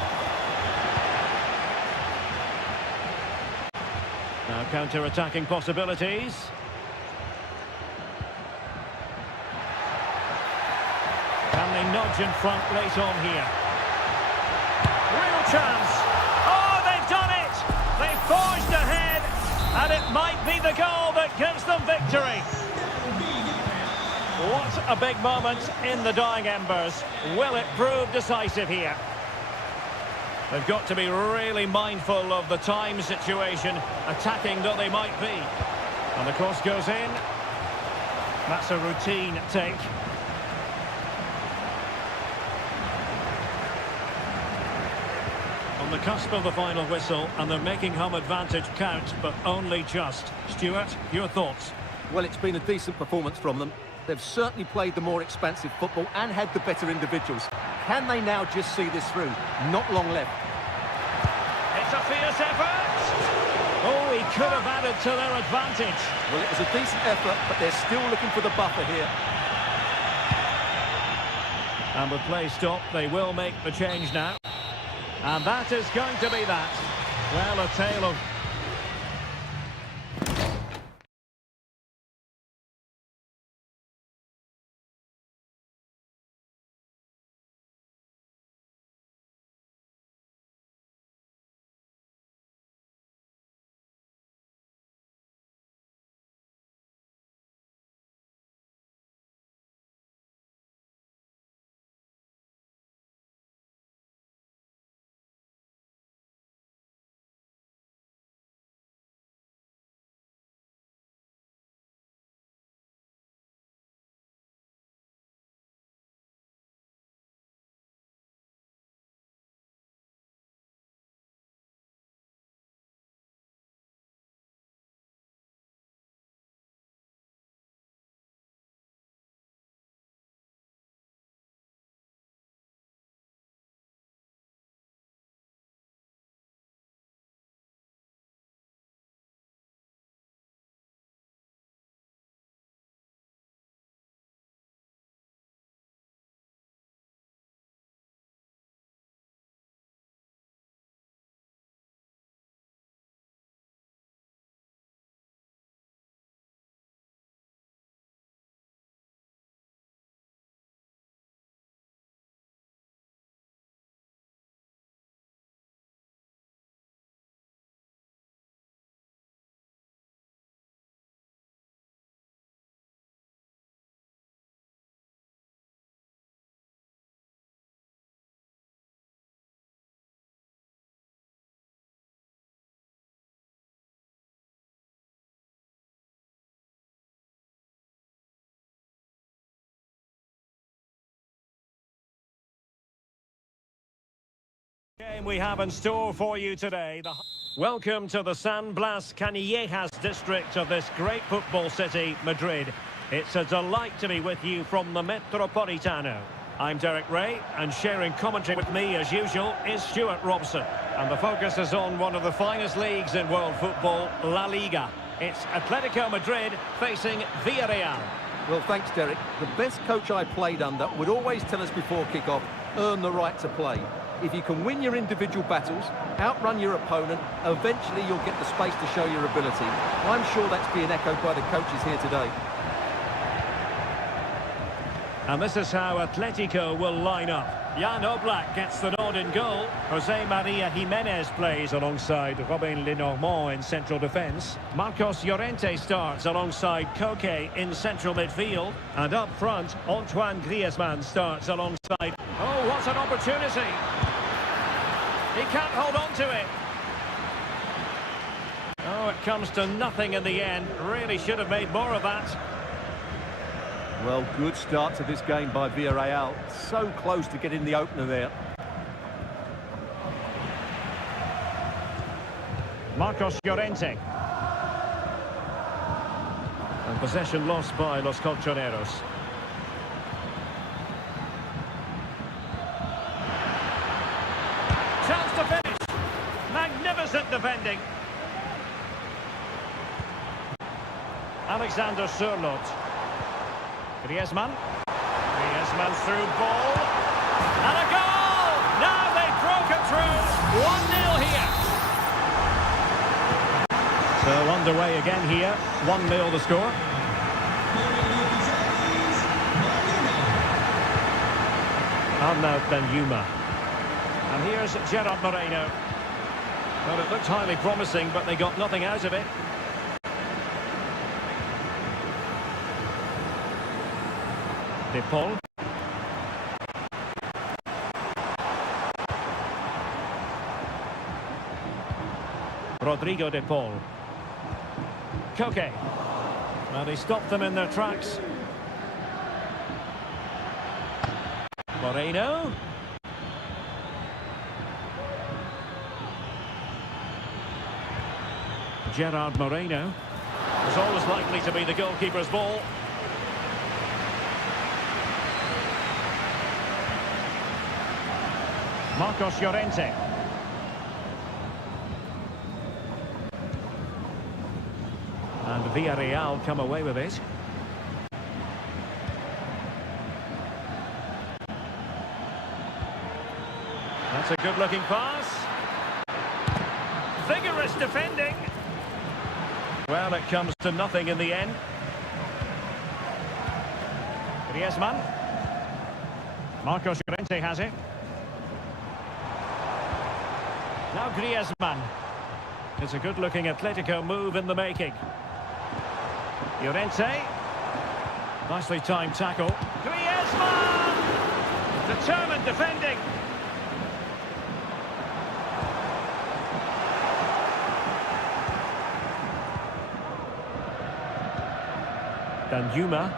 Now counter-attacking possibilities. Can they nudge in front late on here? Real chance. Oh, they've done it! They've forged ahead, and it might be the goal that gives them victory. What a big moment in the dying embers. Will it prove decisive here? They've got to be really mindful of the time situation, attacking though they might be. And the cross goes in. That's a routine take. On the cusp of the final whistle, and they're making home advantage count, but only just. Stuart, your thoughts? Well, it's been a decent performance from them. They've certainly played the more expansive football and had the better individuals. Can they now just see this through? Not long left. It's a fierce effort! Oh, he could have added to their advantage. Well, it was a decent effort, but they're still looking for the buffer here. And with play stopped, they will make the change now. And that is going to be that. Well, a tale of game we have in store for you today. Welcome to the San Blas Canillejas district of this great football city, Madrid. It's a delight to be with you from the Metropolitano. I'm Derek Ray, and sharing commentary with me, as usual, is Stuart Robson. And the focus is on one of the finest leagues in world football, La Liga. It's Atletico Madrid facing Villarreal. Well, thanks, Derek. The best coach I played under would always tell us before kick-off, earn the right to play. If you can win your individual battles, outrun your opponent, eventually you'll get the space to show your ability. I'm sure that's being echoed by the coaches here today. And this is how Atletico will line up. Jan Oblak gets the nod in goal. Jose Maria Jimenez plays alongside Robin Lenormand in central defence. Marcos Llorente starts alongside Koke in central midfield. And up front, Antoine Griezmann starts alongside... Oh, what an opportunity! He can't hold on to it. Oh, it comes to nothing in the end. Really should have made more of that. Well, good start to this game by Villarreal. So close to getting the opener there. Marcos Llorente. And possession lost by Los Colchoneros. Chance to finish. Magnificent defending. Alexander Sørloth. Griezmann. Griezmann through ball. And a goal! Now they've broken through. 1-0 here. So underway again here. 1-0 the score. Arnaud Benjuma. And here's Gerard Moreno. Well, it looked highly promising, but they got nothing out of it. De Paul. Rodrigo De Paul. Koke. Well, he stopped them in their tracks. Moreno. Gerard Moreno. Was always likely to be the goalkeeper's ball. Marcos Llorente. And Villarreal come away with it. That's a good-looking pass. Vigorous defending. Well, it comes to nothing in the end. Griezmann. Marcos Llorente has it. Now Griezmann. It's a good-looking Atletico move in the making. Llorente. Nicely timed tackle. Griezmann! Determined defending. Danjuma.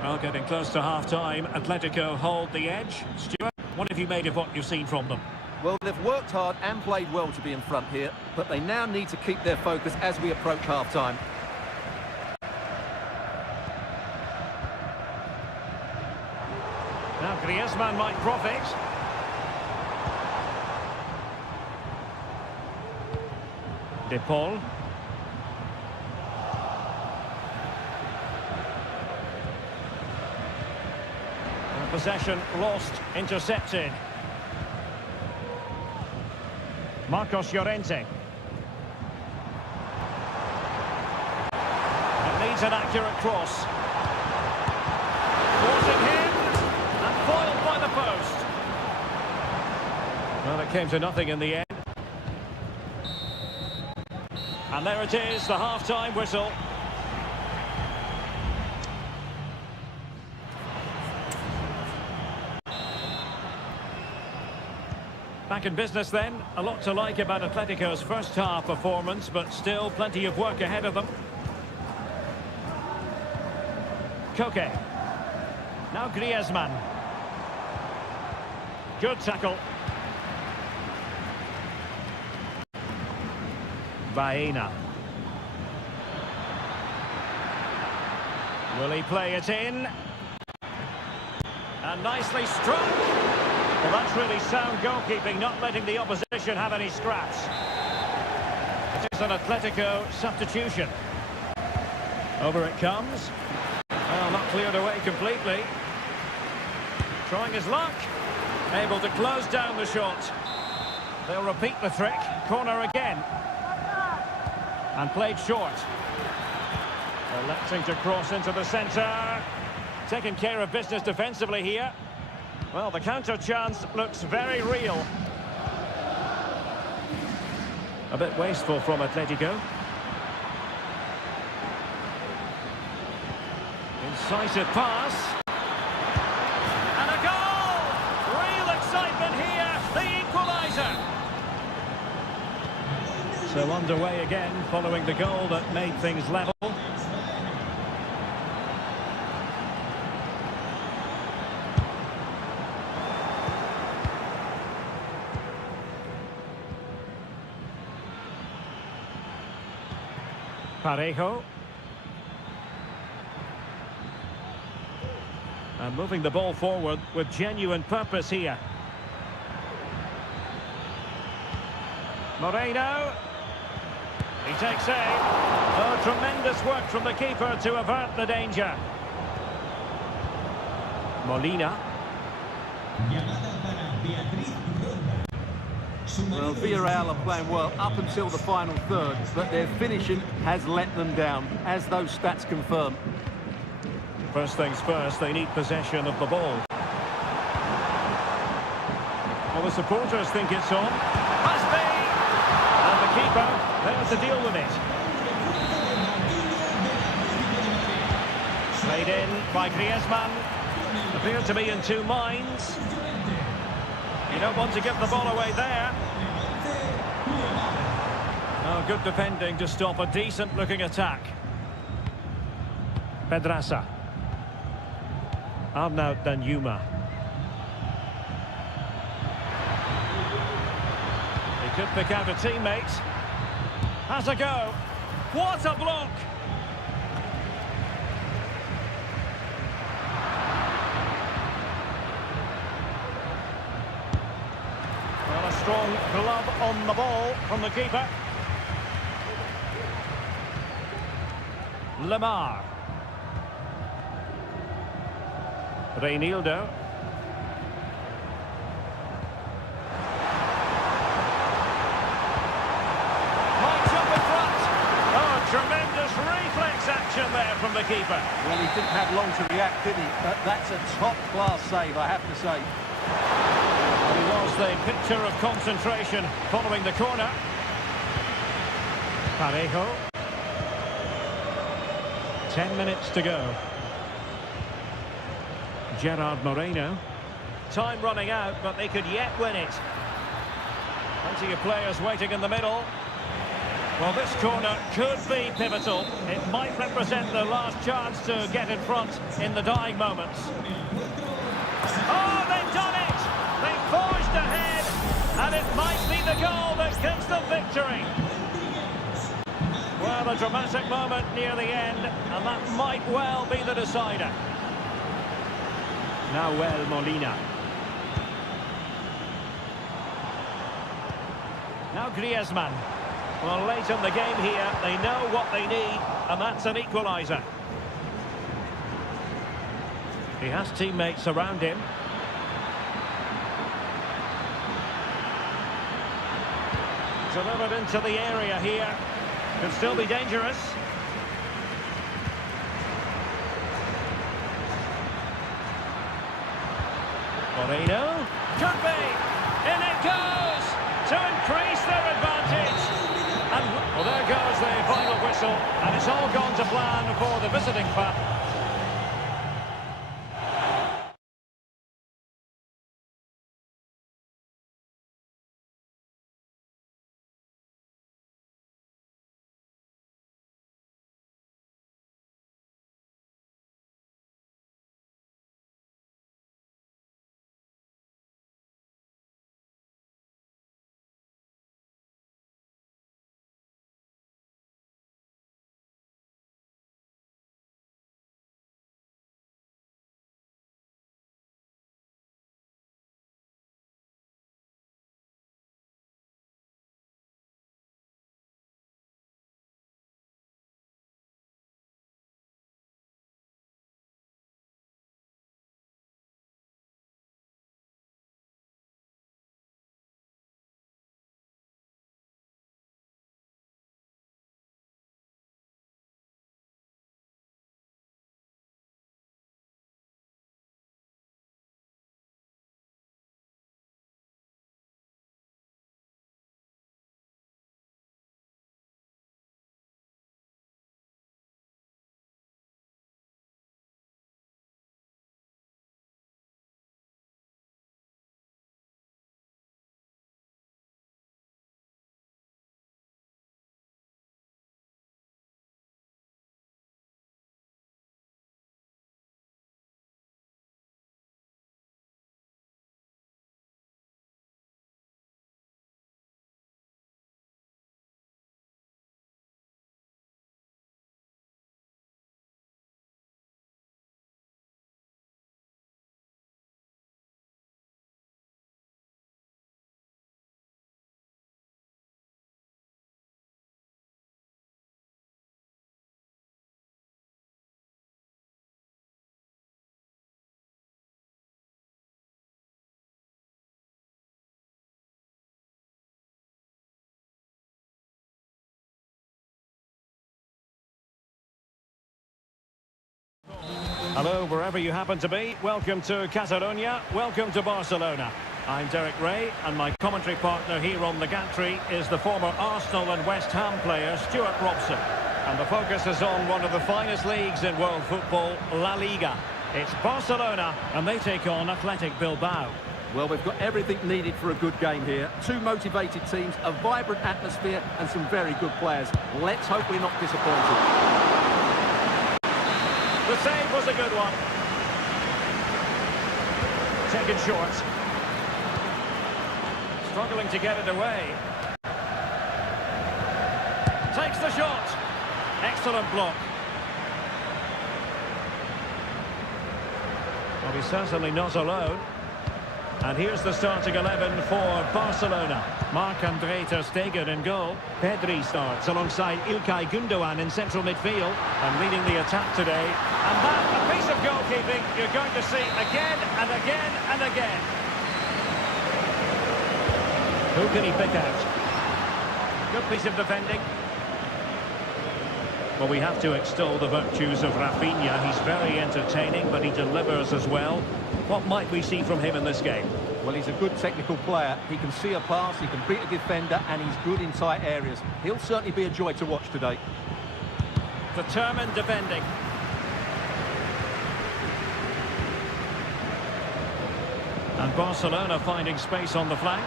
Well, getting close to half-time. Atletico hold the edge. Stuart, what have you made of what you've seen from them? Well, they've worked hard and played well to be in front here, but they now need to keep their focus as we approach half-time. Now Griezmann might profit. De Paul. And possession lost, intercepted. Marcos Llorente. It needs an accurate cross. Forcing him, and foiled by the post. Well, it came to nothing in the end. And there it is, the half-time whistle. Back in business then. A lot to like about Atletico's first half performance, but still plenty of work ahead of them. Koke. Now Griezmann. Good tackle. Baena. Will he play it in? And nicely struck. Well, that's really sound goalkeeping, not letting the opposition have any scraps. It is an Atletico substitution. Over it comes. Well, not cleared away completely. Trying his luck. Able to close down the shot. They'll repeat the trick. Corner again. And played short. Electing to cross into the centre. Taking care of business defensively here. Well, the counter chance looks very real. A bit wasteful from Atletico. Incisive pass. And a goal! Real excitement here, the equaliser. So underway again following the goal that made things level. Parejo. And moving the ball forward with genuine purpose here. Moreno. He takes aim. Oh, tremendous work from the keeper to avert the danger. Molina. Well, Villarreal are playing well up until the final third, but their finishing has let them down, as those stats confirm. First things first, they need possession of the ball. Well, the supporters think it's on. Must be! And the keeper there to deal with it. Played in by Griezmann. Appeared to be in two minds. You don't want to give the ball away there. Oh, good defending to stop a decent-looking attack. Pedraza. Arnaud Danjuma. He could pick out a teammate. Has a go. What a block! Well, a strong glove on the ball from the keeper. Lemar. Reinildo. Might jump in front. Oh, tremendous reflex action there from the keeper. Well, he didn't have long to react, did he? But that's a top-class save, I have to say. Well, he was the picture of concentration following the corner. Parejo. 10 minutes to go. Gerard Moreno. Time running out, but they could yet win it. Plenty of players waiting in the middle. Well, this corner could be pivotal. It might represent the last chance to get in front in the dying moments. Oh, they've done it! They've forged ahead, and it might be the goal that gives them victory. Well, a dramatic moment near the end, and that might well be the decider. Nahuel Molina. Now Griezmann. Well, late in the game here, they know what they need, and that's an equaliser. He has teammates around him. Delivered into the area here. Could still be dangerous. Moreno. Could be. In it goes to increase their advantage. And well, there goes the final whistle. And it's all gone to plan for the visiting fan. Hello, wherever you happen to be. Welcome to Catalonia. Welcome to Barcelona. I'm Derek Ray, and my commentary partner here on the gantry is the former Arsenal and West Ham player, Stuart Robson. And the focus is on one of the finest leagues in world football, La Liga. It's Barcelona, and they take on Athletic Bilbao. Well, we've got everything needed for a good game here. Two motivated teams, a vibrant atmosphere, and some very good players. Let's hope we're not disappointed. The save was a good one. Taken short. Struggling to get it away. Takes the shot. Excellent block. Well, he's certainly not alone. And here's the starting 11 for Barcelona. Marc-André ter Stegen in goal. Pedri starts alongside İlkay Gündoğan in central midfield and leading the attack today. And that, a piece of goalkeeping you're going to see again and again and again. Who can he pick out? Good piece of defending. Well, we have to extol the virtues of Rafinha. He's very entertaining, but he delivers as well. What might we see from him in this game? Well, he's a good technical player. He can see a pass, he can beat a defender, and he's good in tight areas. He'll certainly be a joy to watch today. Determined defending. And Barcelona finding space on the flank,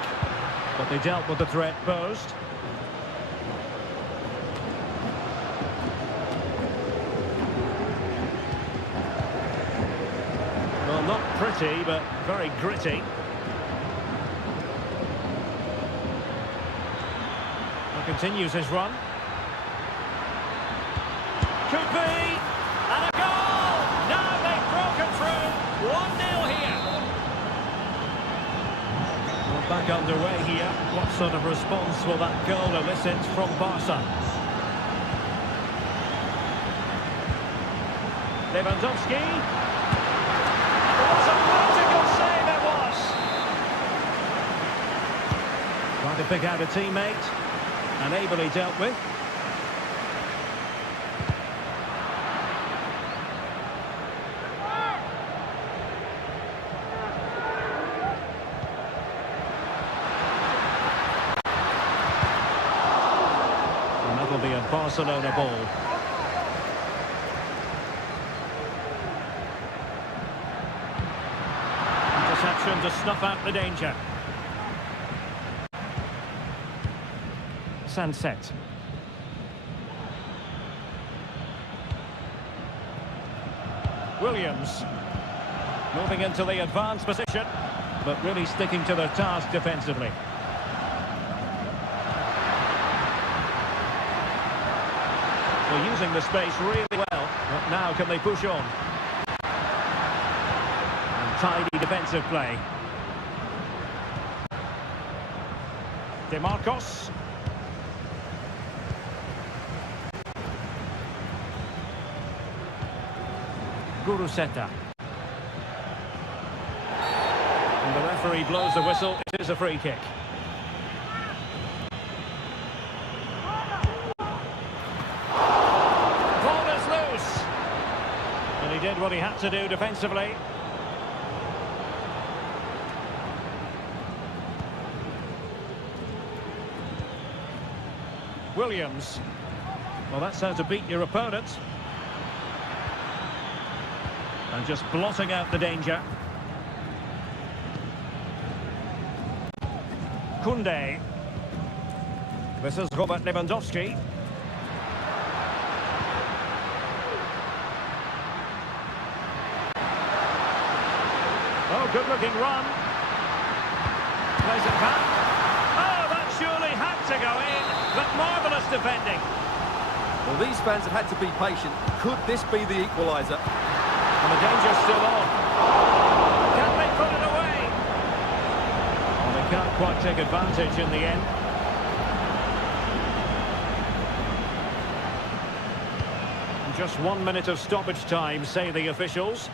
but they dealt with the threat posed. Well, not pretty, but very gritty. Continues his run. Could be! And a goal! Now they've broken through. 1-0 here. Well, back underway here. What sort of response will that goal elicit from Barca? Lewandowski. What a practical save it was! Trying to pick out a teammate. And ably dealt with. And that'll be a Barcelona ball. Interception to snuff out the danger. Sunset. Williams moving into the advanced position, but really sticking to their task defensively. They're using the space really well, but now can they push on? And tidy defensive play. DeMarcos. Guruseta. And the referee blows the whistle. It is a free kick. Ball is loose. And he did what he had to do defensively. Williams. Well, that's how to beat your opponent. And just blotting out the danger. Koundé. This is Robert Lewandowski. Oh, good-looking run. Plays it back. Oh, that surely had to go in, but marvellous defending. Well, these fans have had to be patient. Could this be the equaliser? And the danger's still on. Can they put it away? Well, they can't quite take advantage in the end. Just 1 minute of stoppage time, say the officials.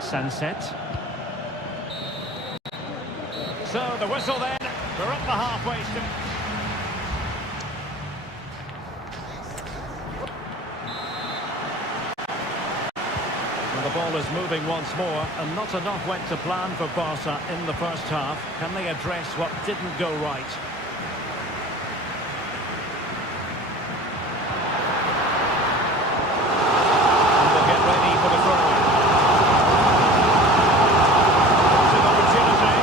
Sunset. So the whistle then. We're up the halfway. ball is moving once more, and not enough went to plan for Barca in the first half. Can they address what didn't go right? And they'll get ready for the throw-in. It's an opportunity.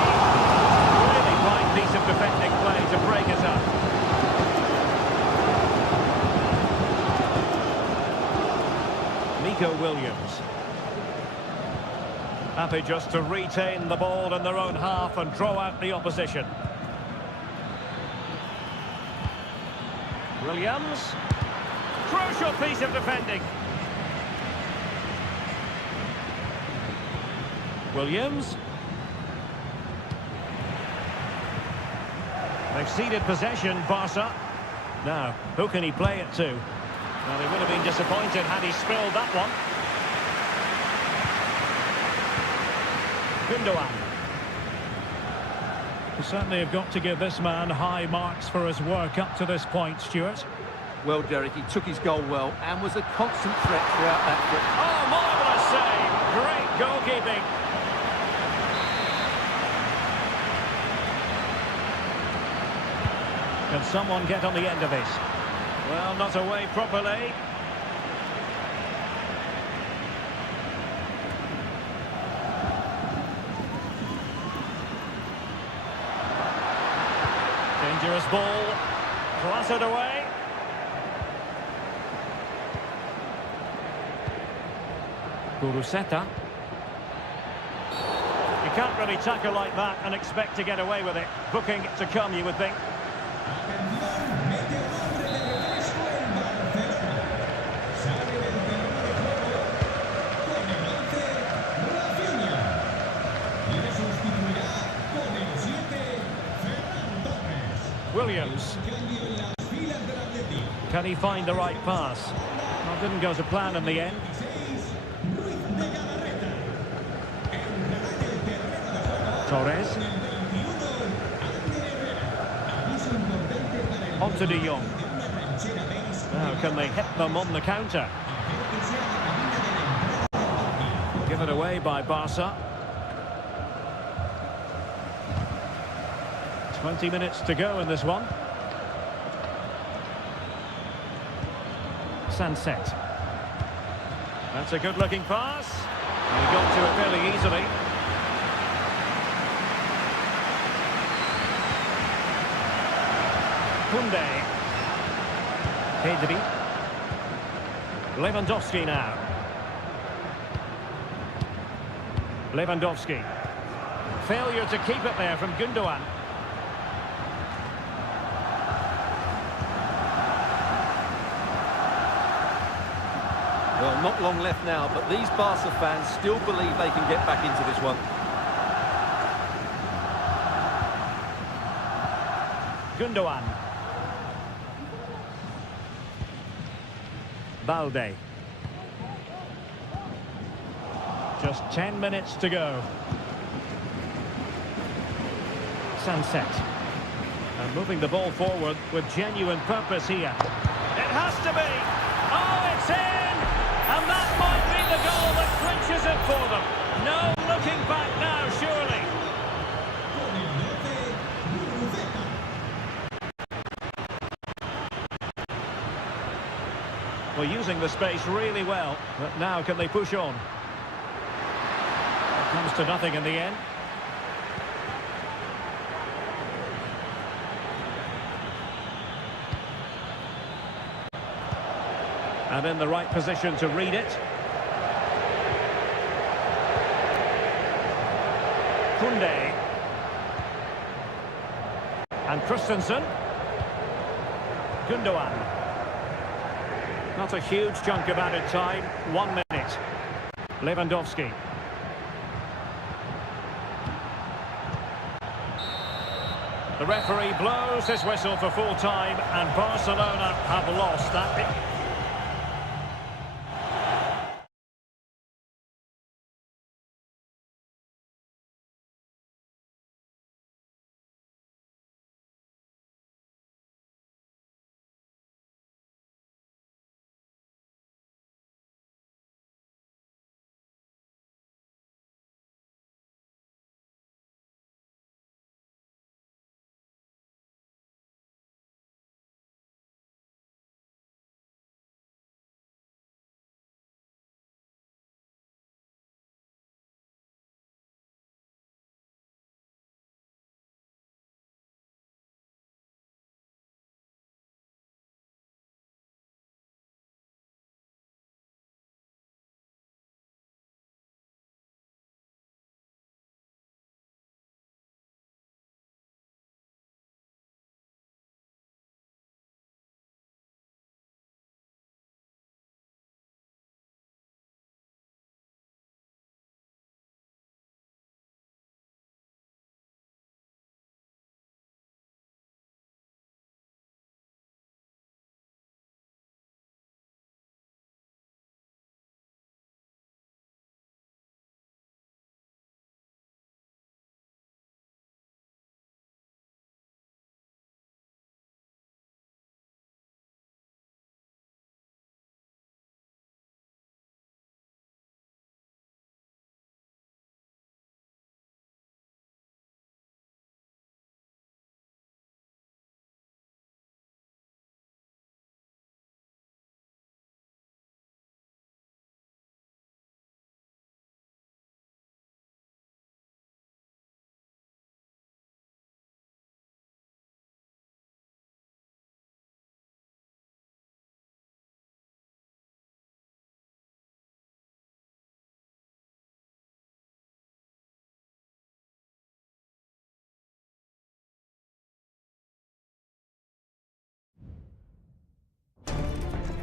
Really fine piece of defending play to break it up. Williams. Happy just to retain the ball in their own half and draw out the opposition. Williams. Crucial piece of defending. Williams. They've ceded possession, Barca. Now, who can he play it to? Well, he would have been disappointed had he spilled that one. Gundogan. You certainly have got to give this man high marks for his work up to this point, Stuart. Well, Derek, he took his goal well and was a constant threat throughout that trip. Oh, marvellous save! Great goalkeeping. Can someone get on the end of this? Well, not away properly. Dangerous ball. Clattered away. Guruseta. You can't really tackle like that and expect to get away with it. Booking to come, you would think. Williams. Can he find the right pass? Well, didn't go to plan in the end. Torres. On to De Jong. Now, can they hit them on the counter? Given away by Barca. 20 minutes to go in this one. Sunset. That's a good-looking pass. And he got to it fairly easily. Kunde. Pedri. Lewandowski now. Lewandowski. Failure to keep it there from Gundogan. Well, not long left now, but these Barca fans still believe they can get back into this one. Gundogan. Balde. Just 10 minutes to go. Sunset. And moving the ball forward with genuine purpose here. It has to be! Oh, it's in! And that might be the goal that clinches it for them. No looking back now, surely. Well, using the space really well, but now can they push on? It comes to nothing in the end. And in the right position to read it. Kunde. And Christensen. Gundogan. Not a huge chunk of added time. 1 minute. Lewandowski. The referee blows his whistle for full time, and Barcelona have lost that.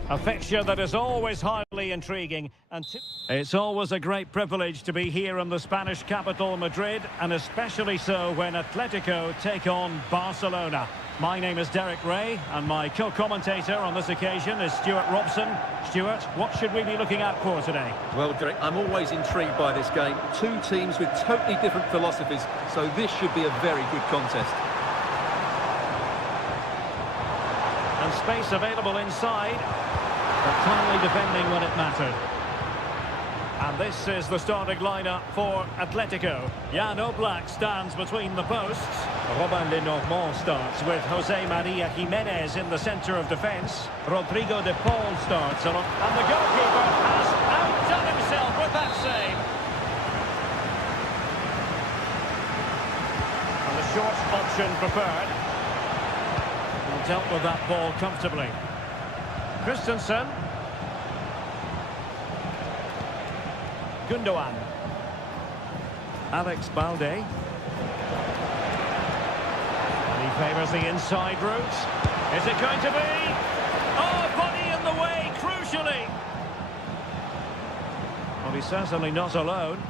A fixture that is always highly intriguing, and it's always a great privilege to be here in the Spanish capital, Madrid, and especially so when Atletico take on Barcelona. My name is Derek Ray, and my co-commentator on this occasion is Stuart Robson. Stuart, what should we be looking out for today? Well, Derek, I'm always intrigued by this game. Two teams with totally different philosophies, so this should be a very good contest. And space available inside, but finally defending when it mattered. And this is the starting lineup for Atletico. Jan Oblak stands between the posts. Robin Lenormand starts with Jose Maria Jimenez in the centre of defence. Rodrigo de Paul starts along, and the goalkeeper has outdone himself with that save. And the short option preferred. And dealt with that ball comfortably. Christensen. Gundogan. Alex Balde. And he favours the inside route. Is it going to be? Oh, body in the way, crucially. Well, he's certainly not alone.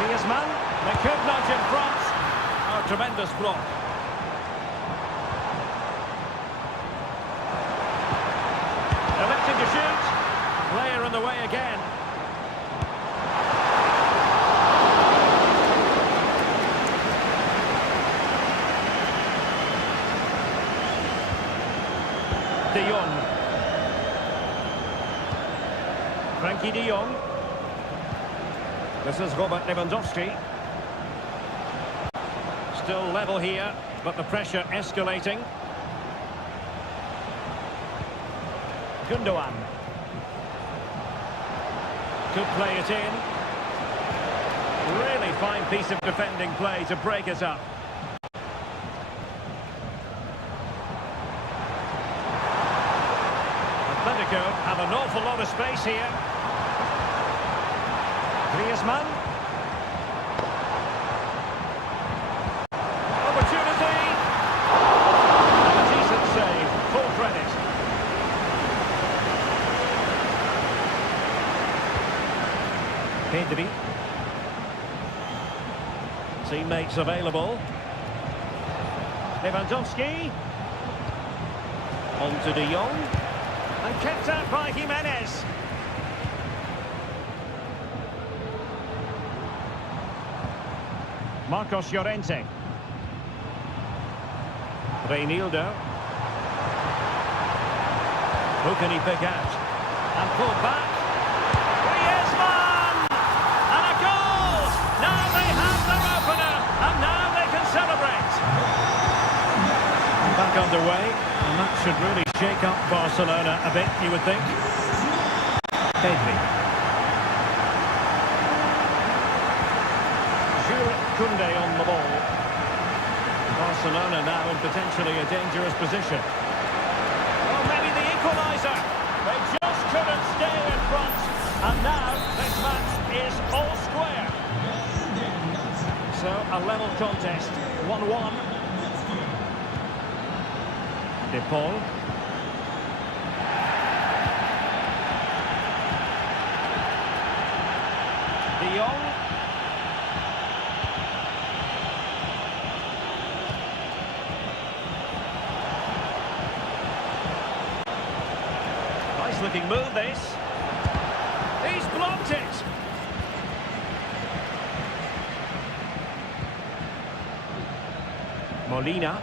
Griezmann, they could nudge in front. Oh, tremendous block. Electing to shoot. Player in the way again. De Jong. Frankie de Jong. This is Robert Lewandowski. Still level here, but the pressure escalating. Gundogan. Could play it in. Really fine piece of defending play to break it up. Atletico have an awful lot of space here. Griezmann. Opportunity. And a decent save. Full credit. Pedri. Teammates available. Lewandowski. On to de Jong. And kept out by Jimenez. Marcos Llorente. Reinildo. Who can he pick out? And pull back. Back underway, and that should really shake up Barcelona a bit, you would think. Pedri. Jules Koundé on the ball. Barcelona now in potentially a dangerous position. Oh, maybe the equaliser. They just couldn't stay in front, and now this match is all square. So a level contest, 1-1. De Paul. De Jong. Nice looking move this. He's blocked it. Molina.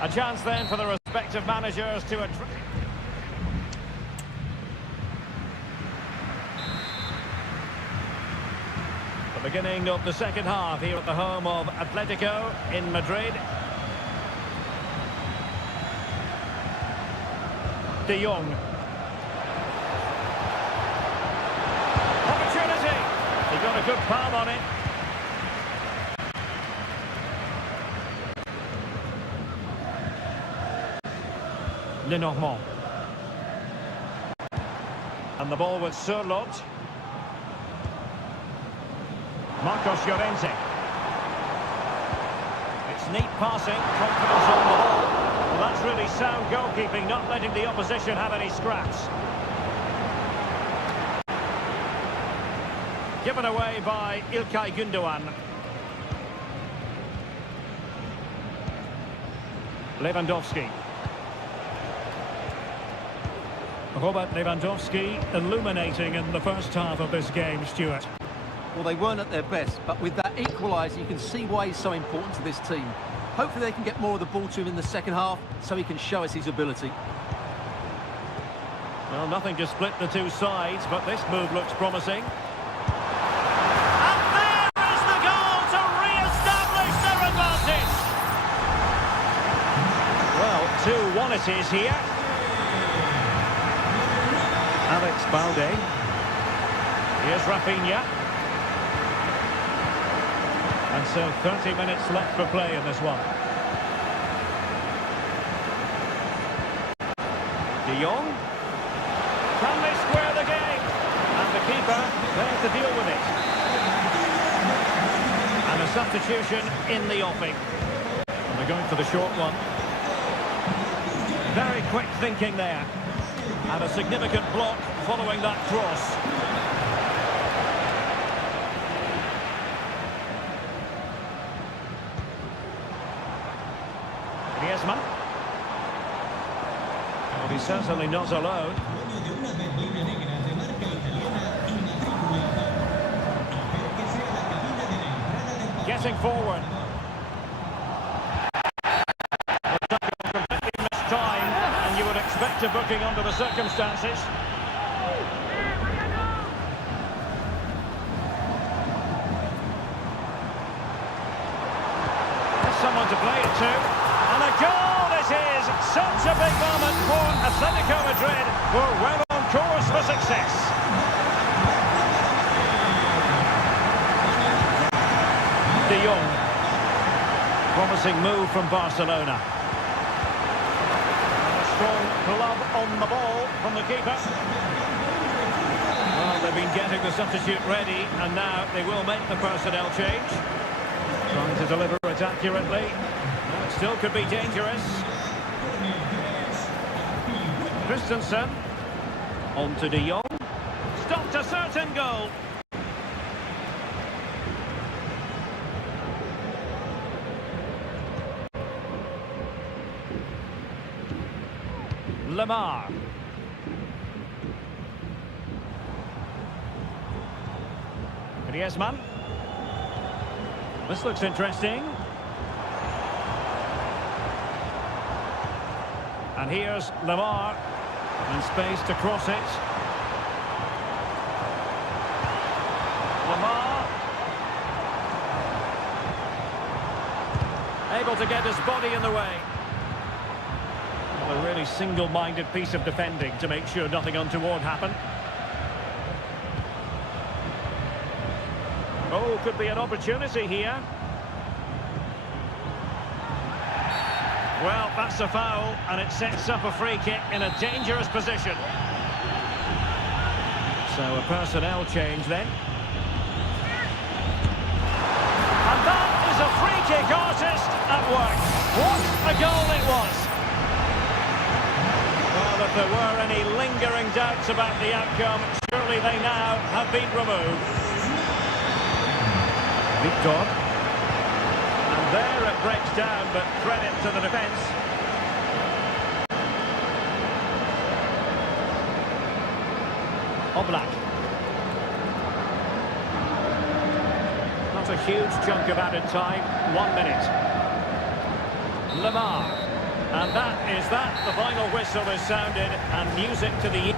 A chance then for the respective managers to address. The beginning of the second half here at the home of Atletico in Madrid. De Jong. Opportunity. He got a good palm on it. Lenormand. And the ball with Surlot. Marcos Llorente. It's neat passing, confidence on the ball. Well, that's really sound goalkeeping, not letting the opposition have any scraps. Given away by İlkay Gündoğan. Lewandowski. Robert Lewandowski illuminating in the first half of this game, Stuart. Well, they weren't at their best, but with that equaliser, you can see why he's so important to this team. Hopefully they can get more of the ball to him in the second half, so he can show us his ability. Well, nothing to split the two sides, but this move looks promising. And there is the goal to re-establish their advantage! Well, 2-1 it is here. Alex Balde. Here's Rafinha. And so 30 minutes left for play in this one. De Jong. Can they square the game? And the keeper there to deal with it. And a substitution in the offing. And they're going for the short one. Very quick thinking there. And a significant block following that cross. Griezmann. Well, he's certainly not alone. Getting forward. Completely missed time, and you would expect a booking under the circumstances. There's someone to play it to. And a goal it is! Such a big moment for Atletico Madrid, who are well on course for success. De Jong. Promising move from Barcelona. And a strong glove on the ball from the keeper. Well, they've been getting the substitute ready, and now they will make the personnel change. Trying to deliver it accurately. It still could be dangerous. Christensen. On to De Jong. Stopped a certain goal. Lamar. Griezmann. This looks interesting. And here's Lamar, in space to cross it. Lamar. Able to get his body in the way. Well, a really single-minded piece of defending to make sure nothing untoward happened. Oh, could be an opportunity here. Well, that's a foul, and it sets up a free kick in a dangerous position. So a personnel change then. And that is a free kick artist at work. What a goal it was. Well, if there were any lingering doubts about the outcome, surely they now have been removed. Victor. There it breaks down, but credit to the defence. Oblak. Not a huge chunk of added time, 1 minute. Lamar. And that is that. The final whistle is sounded, and music to the...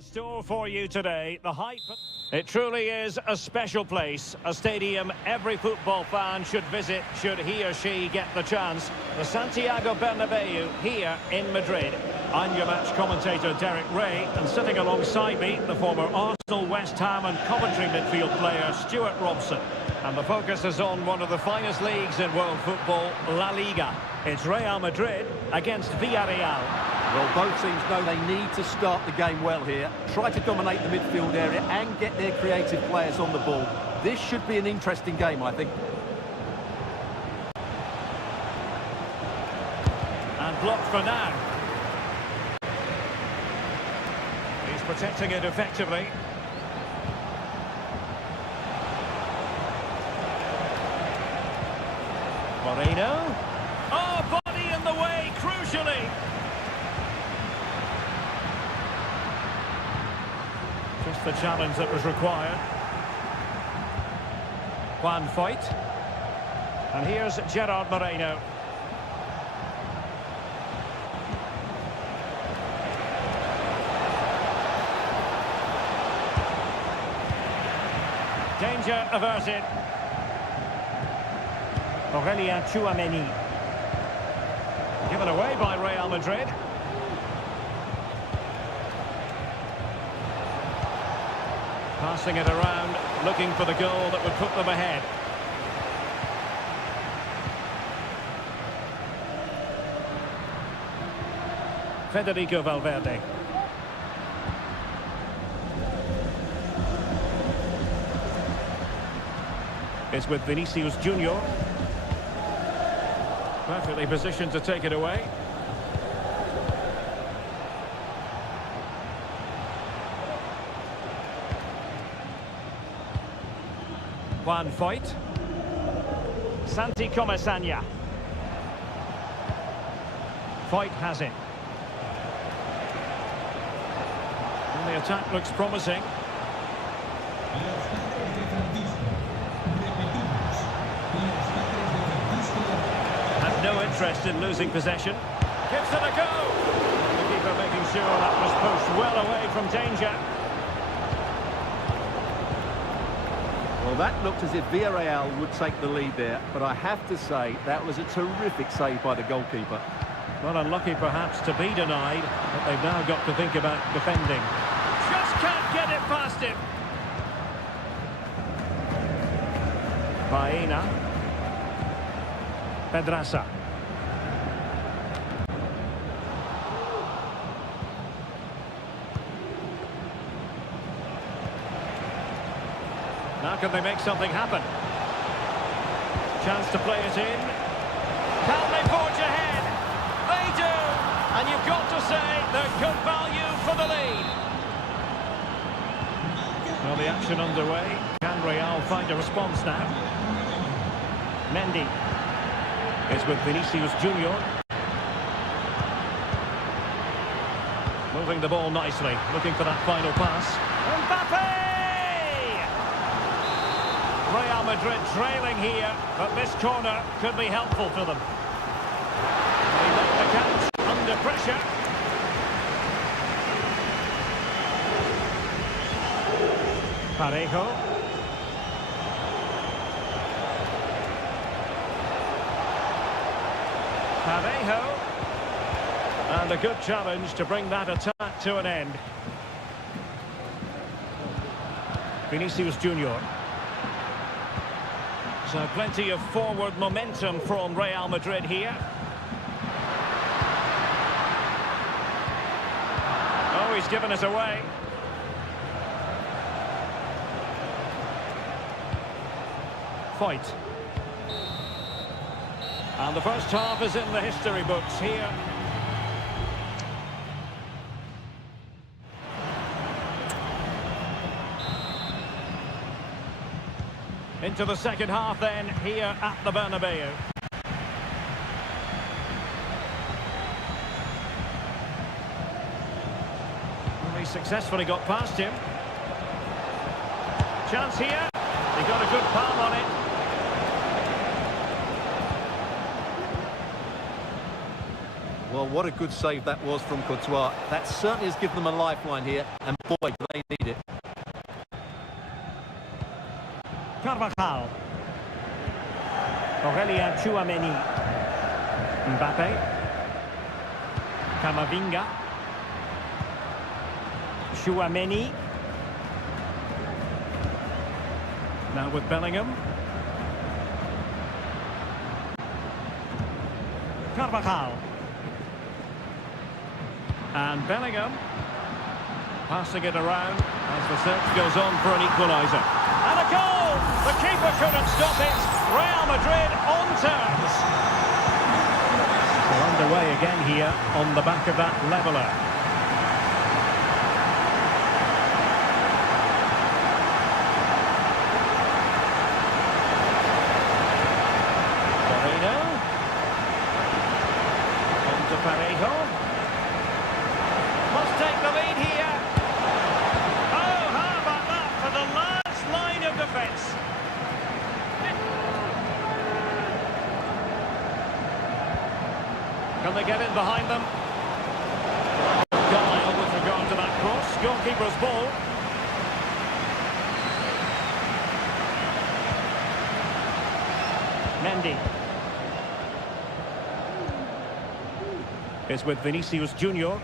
In store for you today, the hype. It truly is a special place, a stadium every football fan should visit should he or she get the chance. The Santiago Bernabeu here in Madrid. I'm your match commentator Derek Ray, and sitting alongside me, the former Arsenal, West Ham and Coventry midfield player Stuart Robson. And the focus is on one of the finest leagues in world football, La Liga. It's Real Madrid against Villarreal. Well, both teams know they need to start the game well here. Try to dominate the midfield area and get their creative players on the ball. This should be an interesting game, I think. And blocked for now. He's protecting it effectively. Moreno. Oh, body in the way, crucially. Just the challenge that was required. Juan Foyt. And here's Gerard Moreno. Danger averted. Aurelien Tchouameni. Given away by Real Madrid. Passing it around, looking for the goal that would put them ahead. Federico Valverde. It's with Vinicius Junior. Perfectly positioned to take it away. Juan Foyt. Santi Comesaña. Foyt has it. And the attack looks promising. Had no interest in losing possession. Gives it a go. The keeper making sure that was pushed well away from danger. Well, that looked as if Villarreal would take the lead there, but I have to say that was a terrific save by the goalkeeper. Well, unlucky perhaps to be denied, but they've now got to think about defending. Just can't get it past him. Baena. Pedraza. Now can they make something happen? Chance to play it in. Can they forge ahead? They do! And you've got to say they're good value for the lead. Well, the action underway. Can Real find a response now? Mendy is with Vinicius Junior. Moving the ball nicely, looking for that final pass. Mbappe! Real Madrid trailing here, but this corner could be helpful to them. They make the catch under pressure. Parejo. Parejo. And a good challenge to bring that attack to an end. Vinicius Junior. So plenty of forward momentum from Real Madrid here. Oh, he's given us away. Foyt. And the first half is in the history books here. Into the second half then, here at the Bernabeu. And he successfully got past him. Chance here. He got a good palm on it. Well, what a good save that was from Courtois. That certainly has given them a lifeline here, and boy, do they need it. Carvajal. Aurelien Tchouameni. Mbappe. Camavinga. Tchouameni. Now with Bellingham. Carvajal. And Bellingham. Passing it around as the search goes on for an equaliser. And a goal! The keeper couldn't stop it. Real Madrid on terms. They're underway again here on the back of that leveller. Parejo must take the lead here. Oh, how about that for the last line of defence? Can they get in behind them? Guile with regard to that cross. Goalkeeper's ball. Mendy. Is with Vinicius Junior.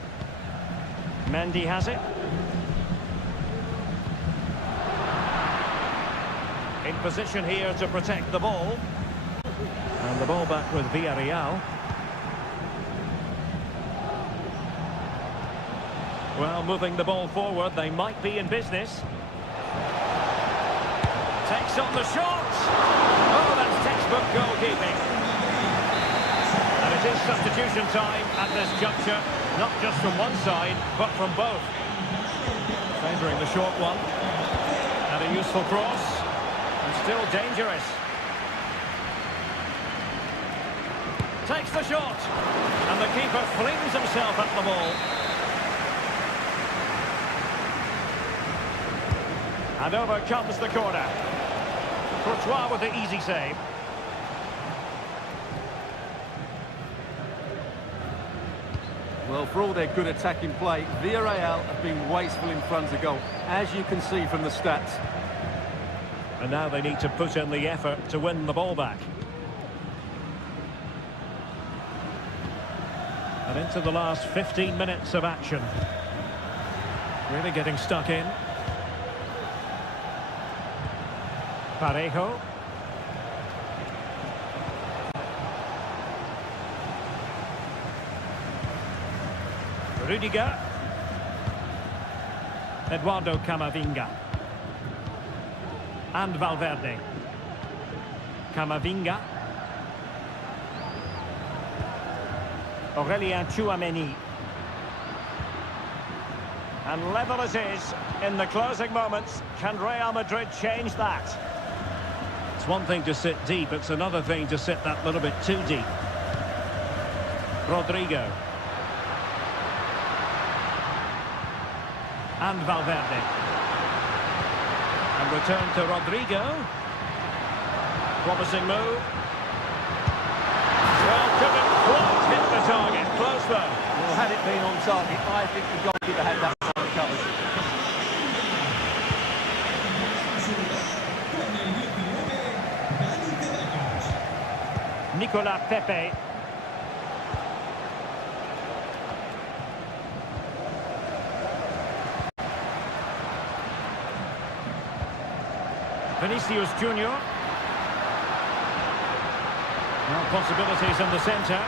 Mendy has it. In position here to protect the ball. And the ball back with Villarreal. Well, moving the ball forward, they might be in business. Takes on the shot. Oh, that's textbook goalkeeping. And it is substitution time at this juncture, not just from one side, but from both. Favouring the short one. And a useful cross. And still dangerous. Takes the shot. And the keeper flings himself at the ball. And over comes the corner. Courtois with the easy save. Well, for all their good attacking play, Villarreal have been wasteful in front of goal, as you can see from the stats. And now they need to put in the effort to win the ball back. And into the last 15 minutes of action. Really getting stuck in. Parejo. Rudiger. Eduardo Camavinga. And Valverde. Camavinga. Aurelien Tchouameni. And level it is in the closing moments. Can Real Madrid change that? It's one thing to sit deep, it's another thing to sit that little bit too deep. Rodrigo. And Valverde. And return to Rodrigo. Promising move. Well, couldn't quite hit the target. Close though. Well, had it been on target, I think the goalkeeper had that one covered. Nicolas Pepe. Vinicius Junior. Now possibilities in the centre.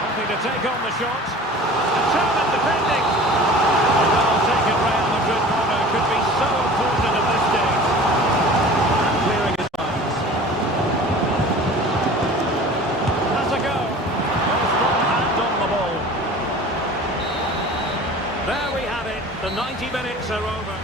Wanting to take on the shot. Determined defending. The goal taken Real Madrid corner could be so important at this stage. And clearing his lines. That's a go. Well, strong hand on the ball. There we have it. The 90 minutes are over.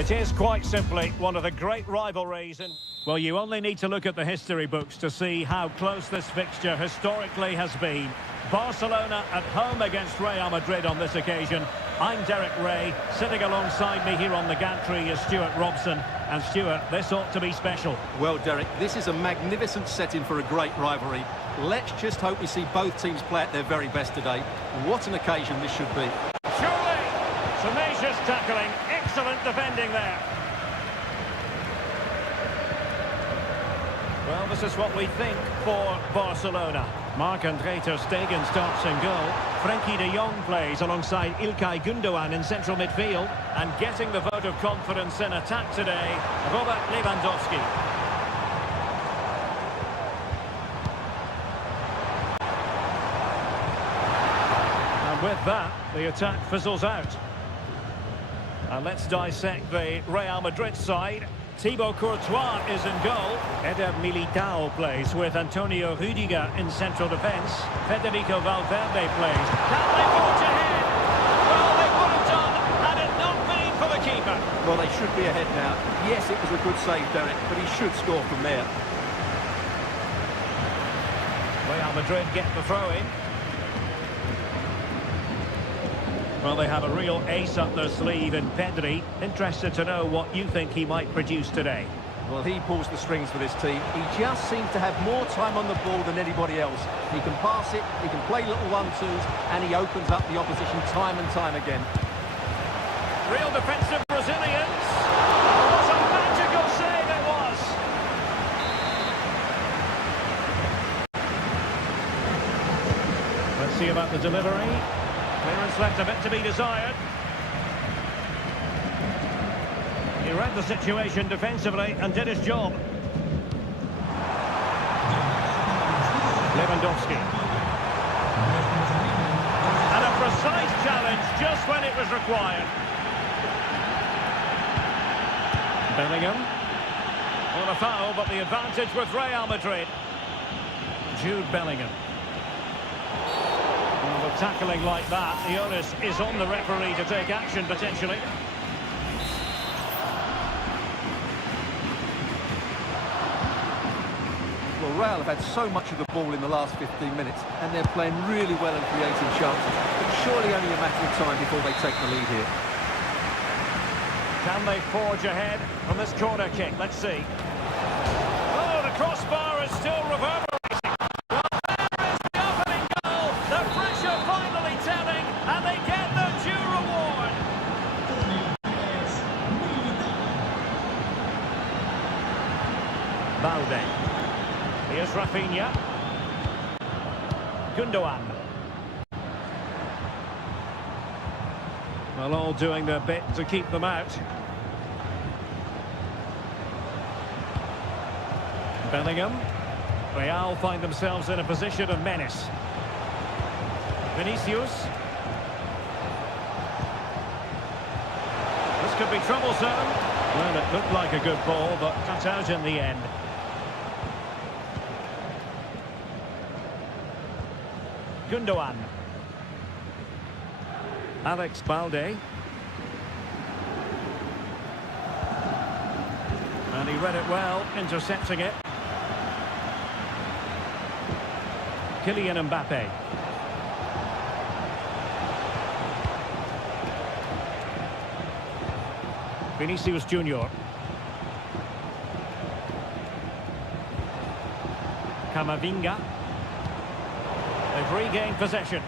It is quite simply one of the great rivalries. Well, you only need to look at the history books to see how close this fixture historically has been. Barcelona at home against Real Madrid on this occasion. I'm Derek Ray. Sitting alongside me here on the gantry is Stuart Robson. And Stuart, this ought to be special. Well, Derek, this is a magnificent setting for a great rivalry. Let's just hope we see both teams play at their very best today. What an occasion this should be. Surely! Tenacious tackling. Excellent defending there. Well, this is what we think for Barcelona. Marc-André ter Stegen starts in goal. Frenkie de Jong plays alongside İlkay Gündoğan in central midfield. And getting the vote of confidence in attack today, Robert Lewandowski. And with that, the attack fizzles out. And let's dissect the Real Madrid side. Thibaut Courtois is in goal. Eder Militao plays with Antonio Rüdiger in central defence. Federico Valverde plays. Can they forge ahead? Well, they would have done had it not been for the keeper. Well, they should be ahead now. Yes, it was a good save, Derek, but he should score from there. Real Madrid get the throw-in. Well, they have a real ace up their sleeve in Pedri. Interested to know what you think he might produce today. Well, he pulls the strings for this team. He just seems to have more time on the ball than anybody else. He can pass it, he can play little one-twos, and he opens up the opposition time and time again. Real defensive Brazilians. What a magical save it was. Let's see about the delivery. Clearance left a bit to be desired. He read the situation defensively and did his job. Lewandowski. And a precise challenge just when it was required. Bellingham. Well, a foul, but the advantage with Real Madrid. Jude Bellingham. Well, with tackling like that, the onus is on the referee to take action, potentially. Well, Real have had so much of the ball in the last 15 minutes, and they're playing really well and creating chances. But surely only a matter of time before they take the lead here. Can they forge ahead from this corner kick? Let's see. Oh, the crossbar is still reverberating. Well, there is the opening goal. The pressure finally telling, and they get their due reward. Balde. Here's Rafinha. Gündoğan. Well, all doing their bit to keep them out. Bellingham. Real find themselves in a position of menace. Vinicius. This could be troublesome. Well, it looked like a good ball, but cut out in the end. Gündoğan. Alex Balde. And he read it well, intercepting it. Kylian Mbappe. Vinicius Junior. Camavinga. They've regained possession.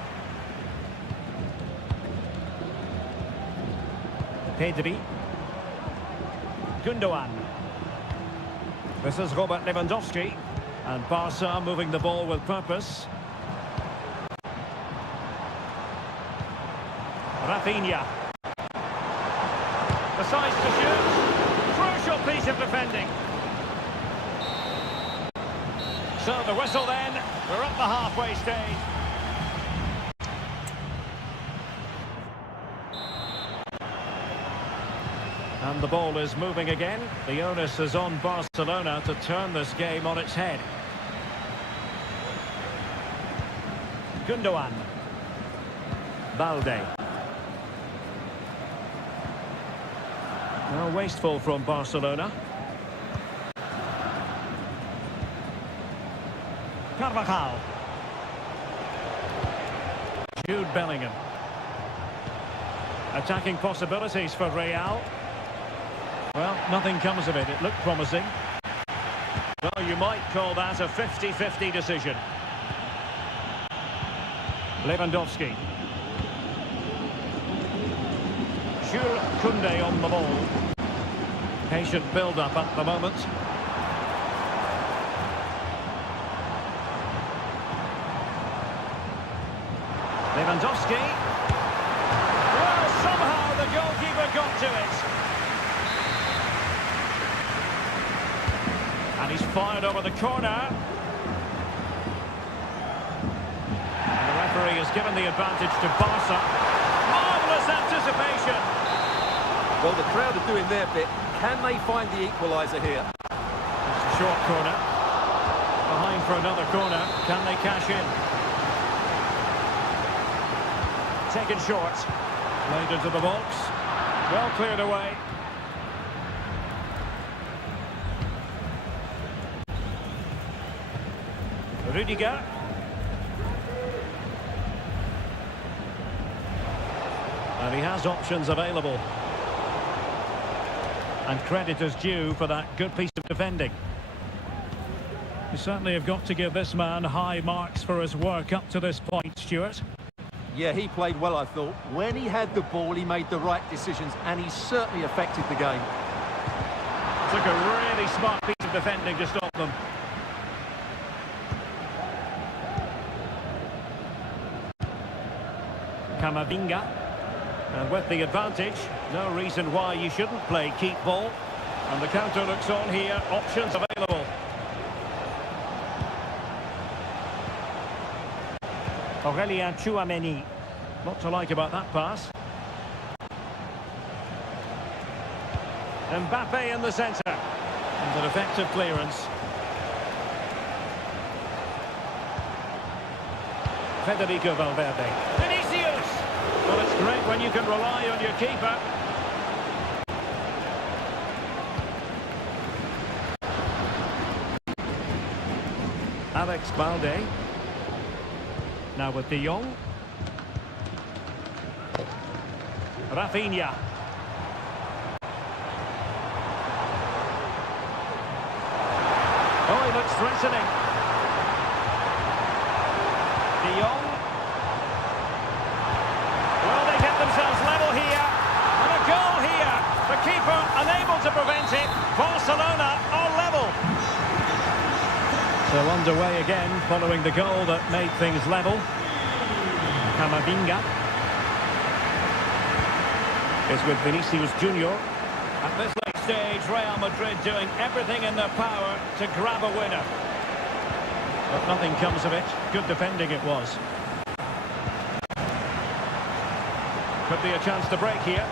Pedri. Gündoğan. This is Robert Lewandowski. And Barca moving the ball with purpose. Rafinha. The size to shoot. Crucial piece of defending. So the whistle then. We're at the halfway stage. And the ball is moving again. The onus is on Barcelona to turn this game on its head. Gündoğan. Balde. Well, wasteful from Barcelona. Carvajal. Jude Bellingham. Attacking possibilities for Real. Well, nothing comes of it. It looked promising. Well, you might call that a 50-50 decision. Lewandowski. Jules Koundé on the ball. Patient build-up at the moment. Lewandowski. Well, somehow the goalkeeper got to it. And he's fired over the corner. And the referee has given the advantage to Barca. Marvellous anticipation. Well, the crowd are doing their bit. Can they find the equaliser here? It's a short corner. Behind for another corner. Can they cash in? Taken short. Played into the box. Well cleared away. Rudiger. And he has options available. And credit is due for that good piece of defending. You certainly have got to give this man high marks for his work up to this point, Stuart. Yeah, he played well, I thought. When he had the ball, he made the right decisions, and he certainly affected the game. Took a really smart piece of defending to stop them. Camavinga. And with the advantage, no reason why you shouldn't play keep ball. And the counter looks on here, options available. Aurélien Tchouameni. Not to like about that pass. Mbappe in the centre. And an effective clearance. Federico Valverde. Vinicius! Well, it's great when you can rely on your keeper. Alex Balde. Now with De Jong. Rafinha. Oh, he looks threatening. De Jong. Well, they get themselves level here. And a goal here. The keeper unable to prevent it. Barcelona are level. So underway again following the goal that made things level. Camavinga is with Vinicius Junior. At this late stage, Real Madrid doing everything in their power to grab a winner. But nothing comes of it. Good defending it was. Could be a chance to break here.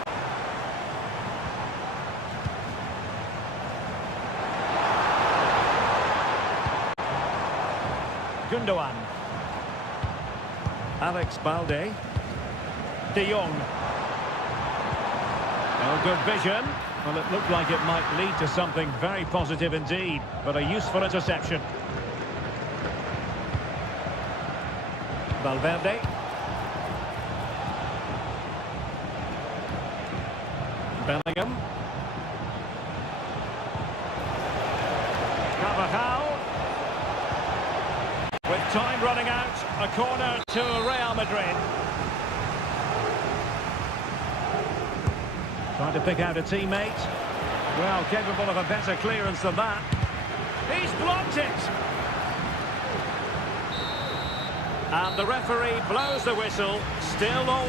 Gundogan. Alex Balde. De Jong. Oh, good vision. Well, it looked like it might lead to something very positive indeed, but a useful interception. Valverde. Bellingham. Carvajal. With time running out, a corner to Real Madrid. Trying to pick out a teammate. Well, capable of a better clearance than that. He's blocked it! And the referee blows the whistle. Still all...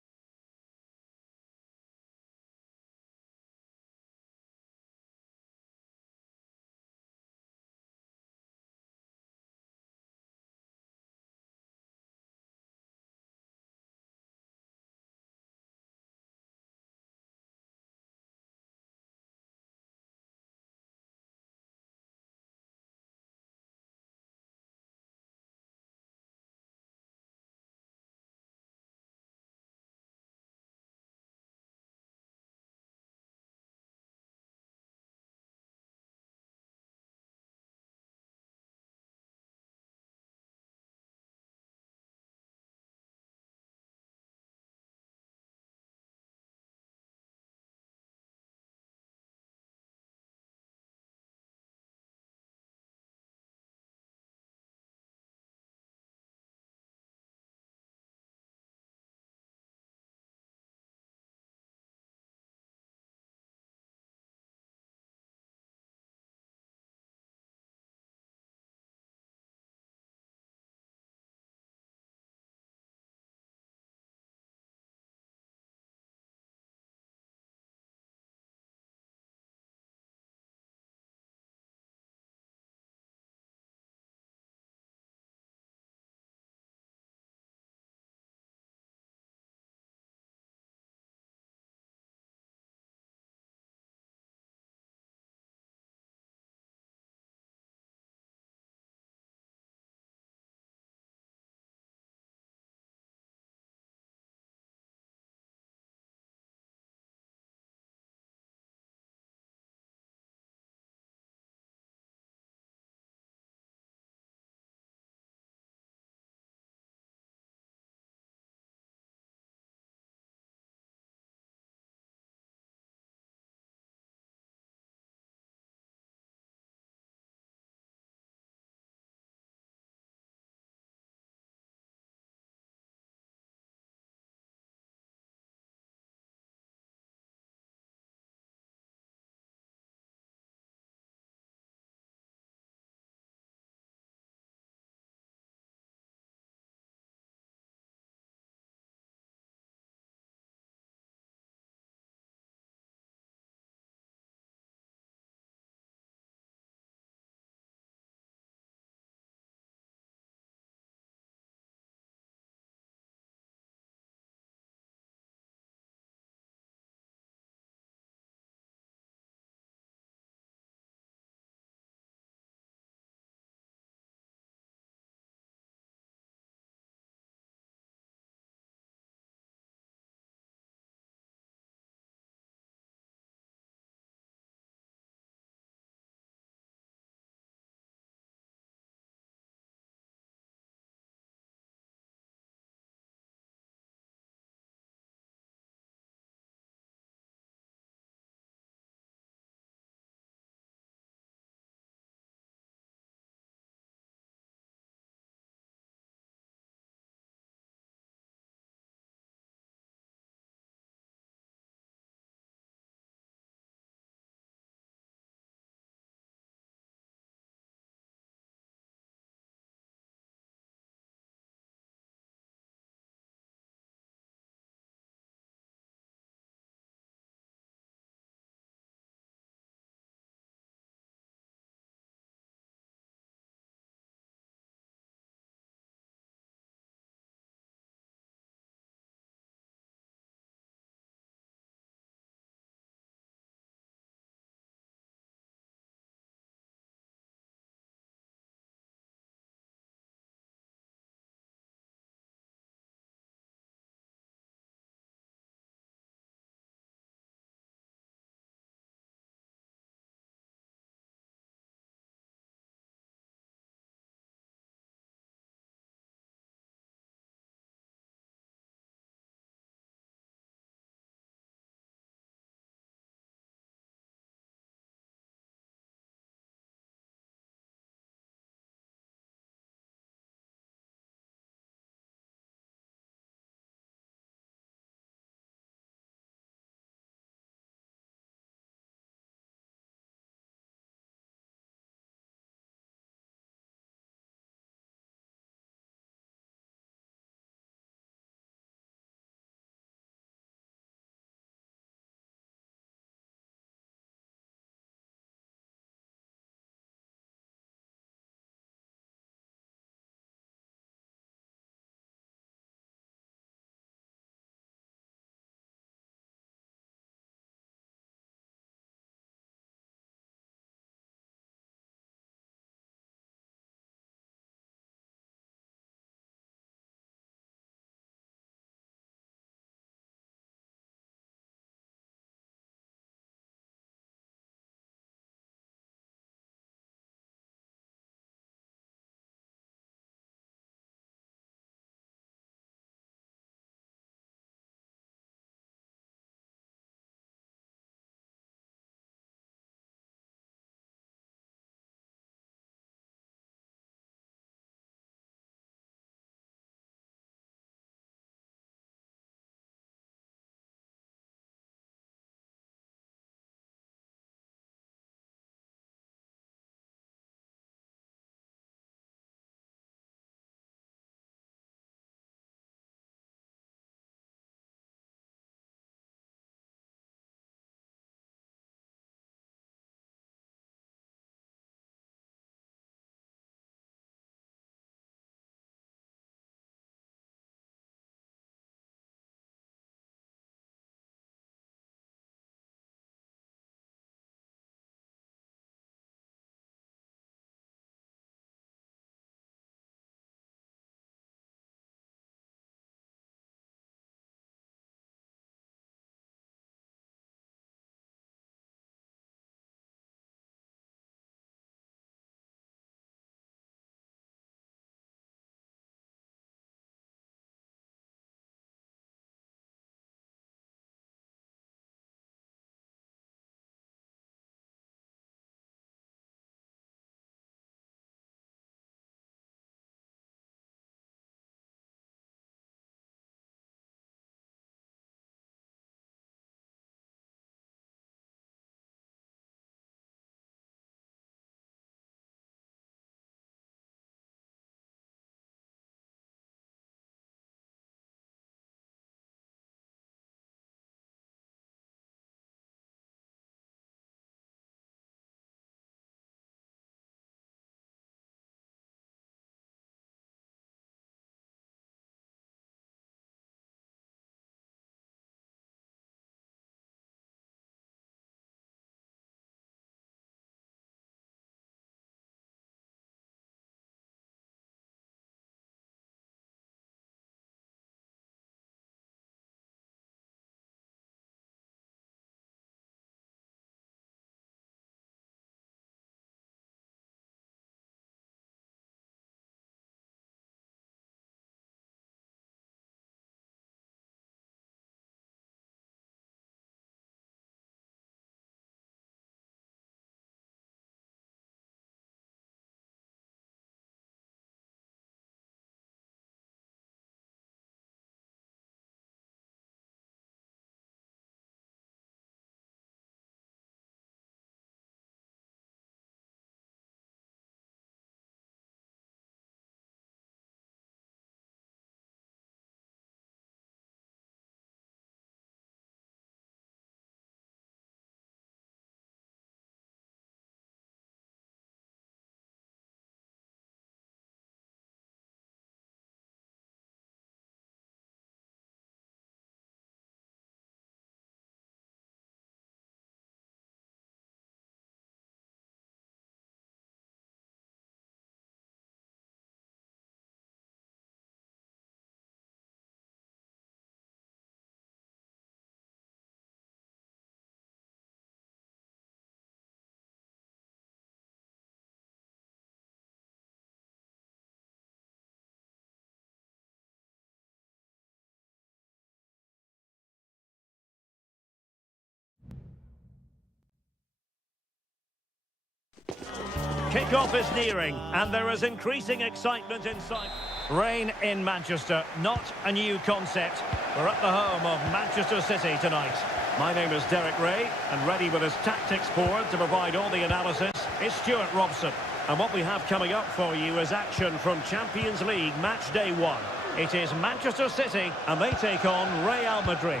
Kick-off is nearing, and there is increasing excitement inside. Rain in Manchester, not a new concept. We're at the home of Manchester City tonight. My name is Derek Ray, and ready with his tactics board to provide all the analysis is Stuart Robson. And what we have coming up for you is action from Champions League match day 1. It is Manchester City, and they take on Real Madrid.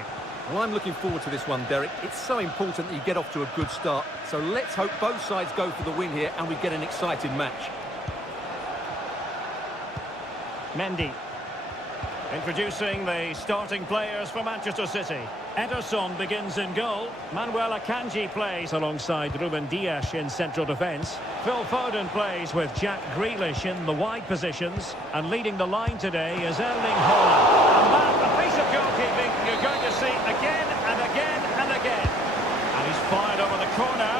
Well, I'm looking forward to this one, Derek. It's so important that you get off to a good start. So let's hope both sides go for the win here and we get an exciting match. Mendy. Introducing the starting players for Manchester City. Ederson begins in goal. Manuel Akanji plays alongside Ruben Dias in central defence. Phil Foden plays with Jack Grealish in the wide positions. And leading the line today is Erling Haaland. And that, a piece of goalkeeping you're going to see again and again and again. And he's fired over the corner.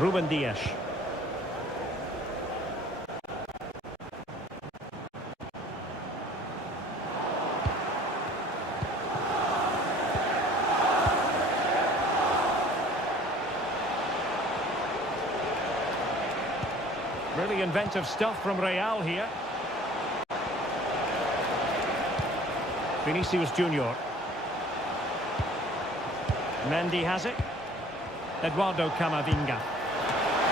Ruben Dias. Really inventive stuff from Real here. Vinicius Junior. Mendy has it. Eduardo Camavinga.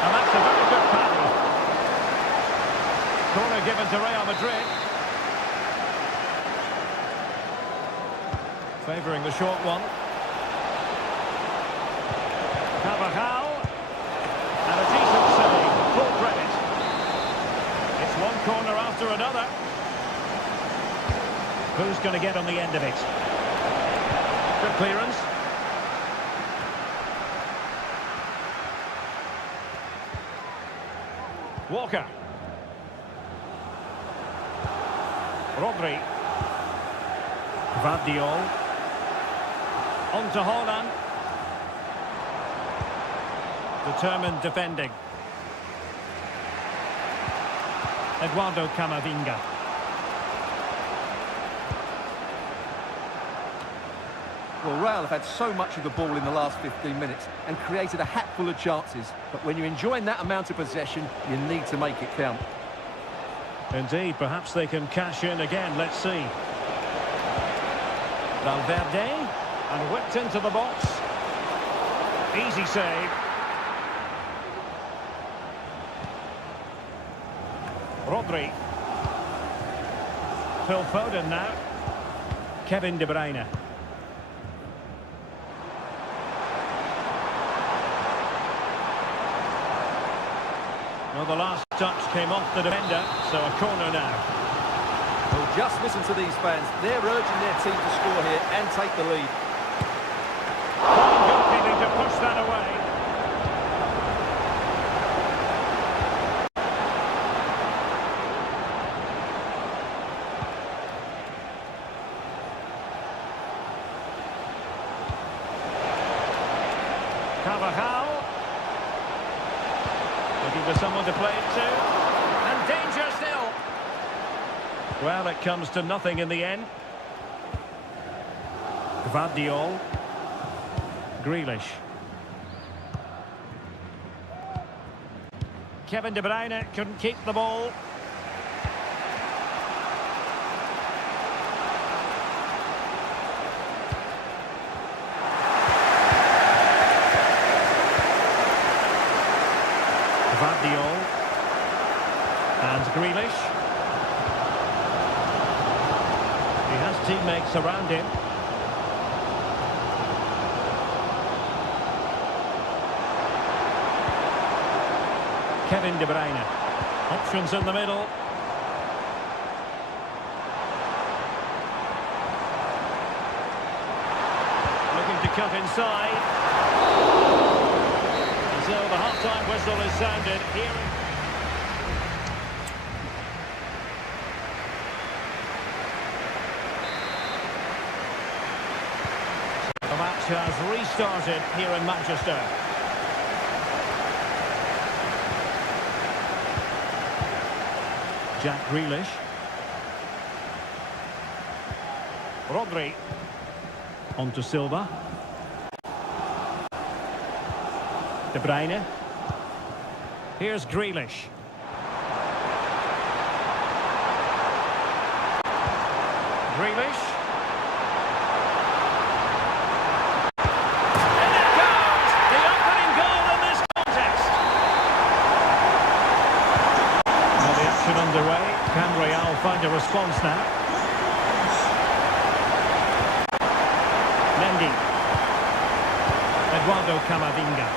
And that's a very good paddle. Corner given to Real Madrid. Favouring the short one. Carvajal. And a decent save. Full credit. It's one corner after another. Who's going to get on the end of it? Good clearance. Walker. Rodri. Vardiol. On to Haaland. Determined defending. Eduardo Camavinga. Well, Real have had so much of the ball in the last 15 minutes and created a hatful of chances. But when you're enjoying that amount of possession, you need to make it count. Indeed, perhaps they can cash in again. Let's see. Valverde, and whipped into the box. Easy save. Rodri. Phil Foden now. Kevin De Bruyne. Well, the last touch came off the defender, so a corner now. Well, just listen to these fans. They're urging their team to score here and take the lead. Goalkeeping to push that away. Carvajal. Looking for someone to play it to. And danger still. Well, it comes to nothing in the end. Vardiol. Grealish. Kevin De Bruyne couldn't keep the ball. Vardiol. And Grealish. He has teammates around him. Kevin De Bruyne. Options in the middle. Looking to cut inside. And so the half-time whistle is sounded here. The match has restarted here in Manchester. Jack Grealish. Rodri. On to Silva. De Bruyne. Here's Grealish. Grealish. And it goes! The opening goal in this contest. Now the action underway. Can Real find a response now? Mendy. Eduardo Camavinga.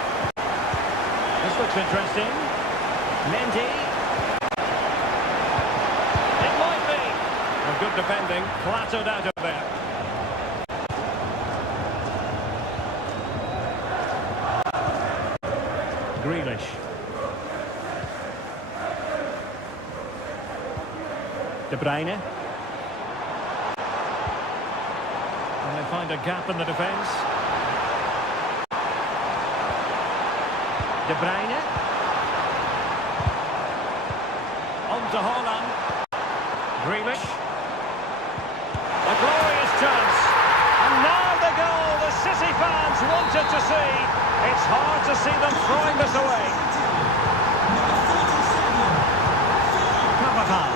This looks interesting. Mendy. It might be. Well, good defending. Flattered out of there. Grealish. De Bruyne. And they find a gap in the defence. De Bruyne. On to Haaland. Grealish. A glorious chance. And now the goal the City fans wanted to see. It's hard to see them throwing this away. Carvajal.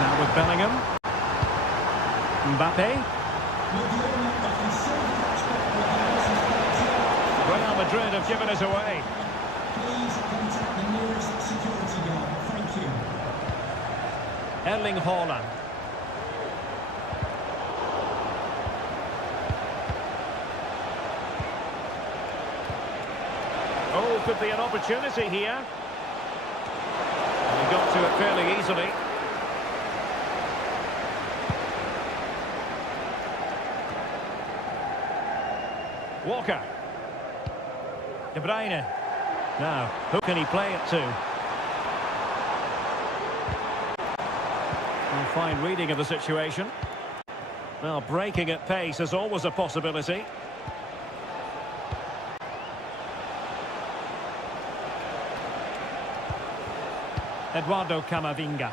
Now with Bellingham. Mbappe. Real Madrid have given it away. Please contact the nearest security guard. Thank you. Erling Haaland. Oh, could be an opportunity here. And he got to it fairly easily. Walker. De Bruyne. Now, who can he play it to? A fine reading of the situation. Well, breaking at pace is always a possibility. Eduardo Camavinga.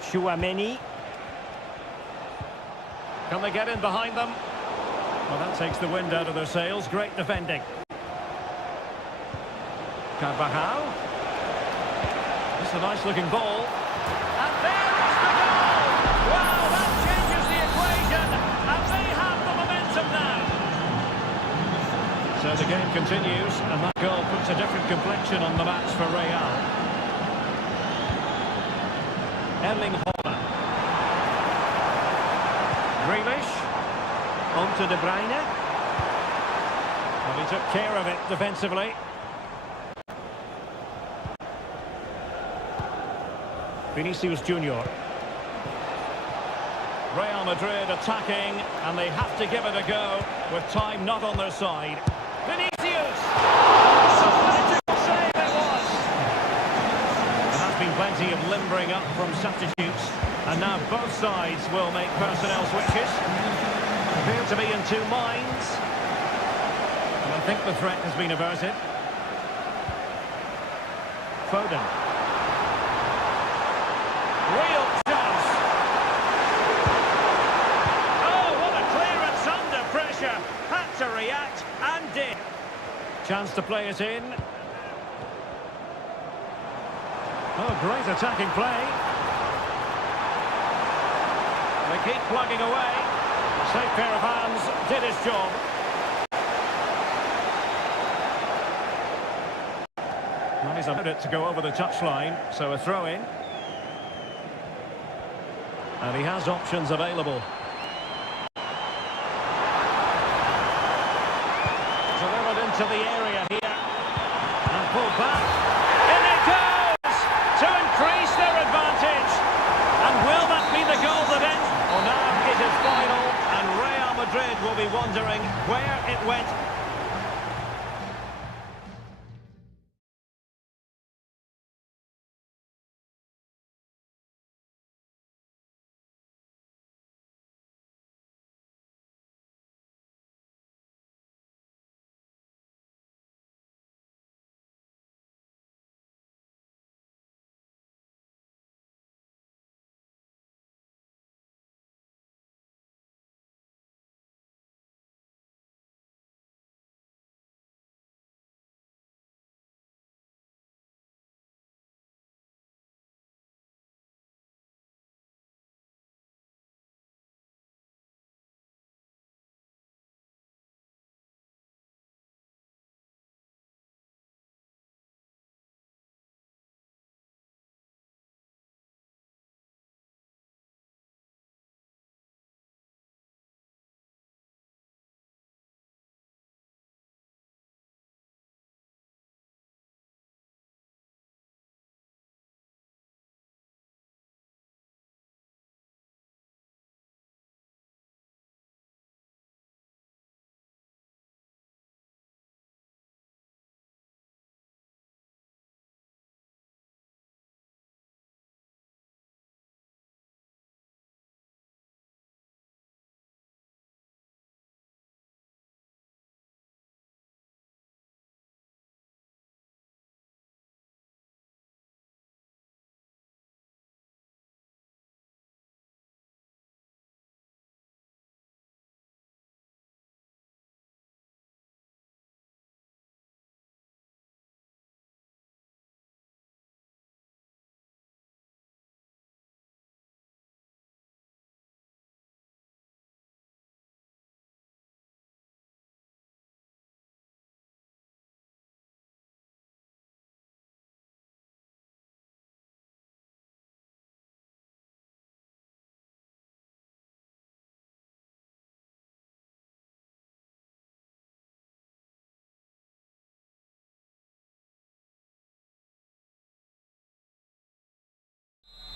Tchouaméni. Can they get in behind them? Well, that takes the wind out of their sails. Great defending. Carvajal. This is a nice-looking ball. And there is the goal! Wow, that changes the equation. And they have the momentum now. So the game continues, and that goal puts a different complexion on the match for Real. Erling Haaland. Grealish. On to De Bruyne. Well, he took care of it defensively. Vinicius Junior. Real Madrid attacking, and they have to give it a go with time not on their side. Vinicius! So magical save it was! There has been plenty of limbering up from substitutes, and now both sides will make personnel switches. Appear to be in two minds. And I think the threat has been averted. Foden. Real chance. Oh, what a clearance under pressure. Had to react and did. Chance to play it in. Oh, great attacking play. They keep plugging away. Safe pair of hands, did his job. Well, he's allowed it to go over the touchline, so a throw-in. And he has options available. Delivered into the area here. And pulled back. In it goes! To increase their advantage. And will that be the goal that ends? Well, now it is final. And Real Madrid will be wondering where it went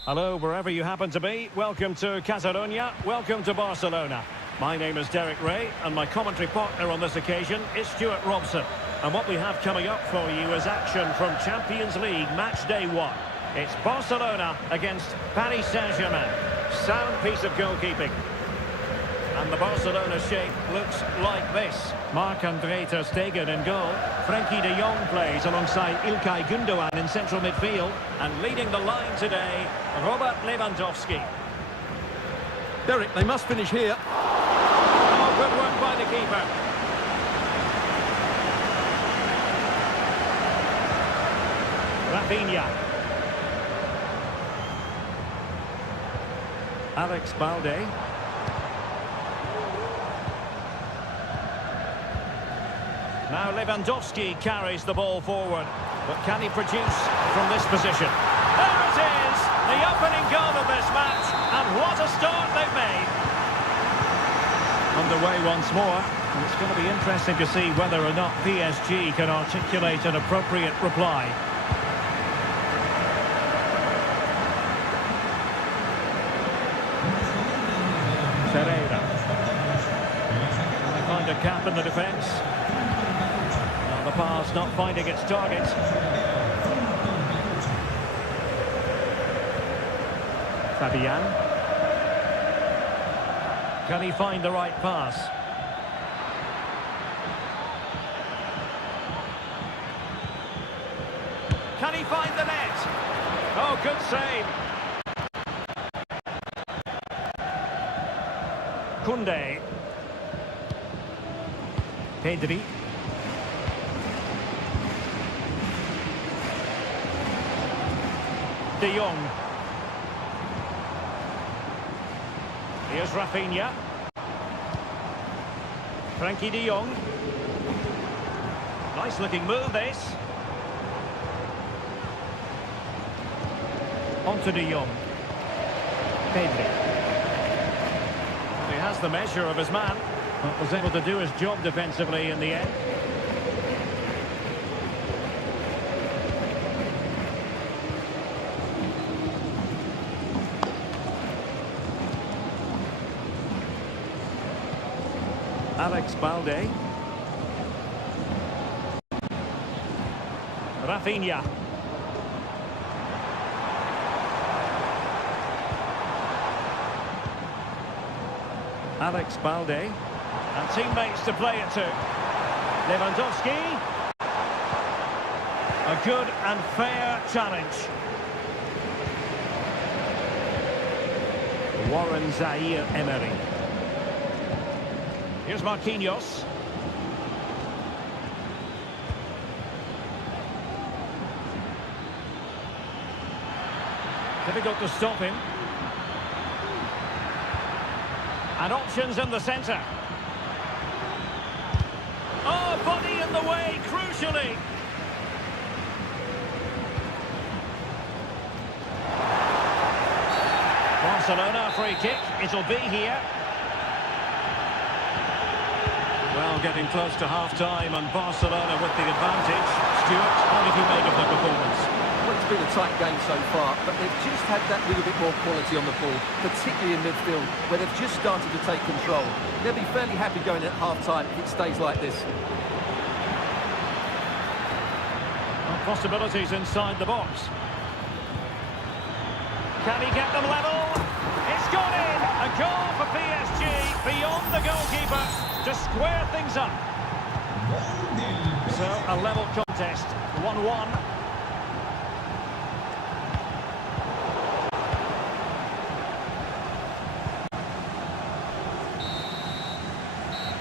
Hello, wherever you happen to be. Welcome to Catalonia. Welcome to Barcelona. My name is Derek Ray, and my commentary partner on this occasion is Stuart Robson. And what we have coming up for you is action from Champions League Match Day 1. It's Barcelona against Paris Saint-Germain. Sound piece of goalkeeping. And the Barcelona shape looks like this. Marc-André ter Stegen in goal. Frenkie de Jong plays alongside İlkay Gündoğan in central midfield. And leading the line today, Robert Lewandowski. Derek, they must finish here. Oh, good work by the keeper. Rafinha. Alex Balde. Now Lewandowski carries the ball forward. But can he produce from this position? There it is! The opening goal of this match. And what a start they've made. Underway once more. And it's going to be interesting to see whether or not PSG can articulate an appropriate reply. Seria. They find a gap in the defence. The pass not finding its target. Fabian. Can he find the right pass? Can he find the net? Oh, good save. Koundé. Pedri. De Jong. Here's Rafinha. Frenkie de Jong. Nice looking move this. On to de Jong. Pedri. He has the measure of his man, but was able to do his job defensively in the end. Alex Balde. Rafinha. Alex Balde. And teammates to play it to. Lewandowski. A good and fair challenge. Warren Zaïre-Emery. Here's Marquinhos. Difficult to stop him. And options in the centre. Oh, body in the way, crucially. Barcelona free kick. It'll be here. Well, getting close to half-time and Barcelona with the advantage. Stuart, what have you made of the performance? Well, it's been a tight game so far, but they've just had that little bit more quality on the ball, particularly in midfield, where they've just started to take control. They'll be fairly happy going at half-time if it stays like this. Well, possibilities inside the box. Can he get them level? It's gone in! A goal for PSG, beyond the goalkeeper, to square things up. So, a level contest, 1-1.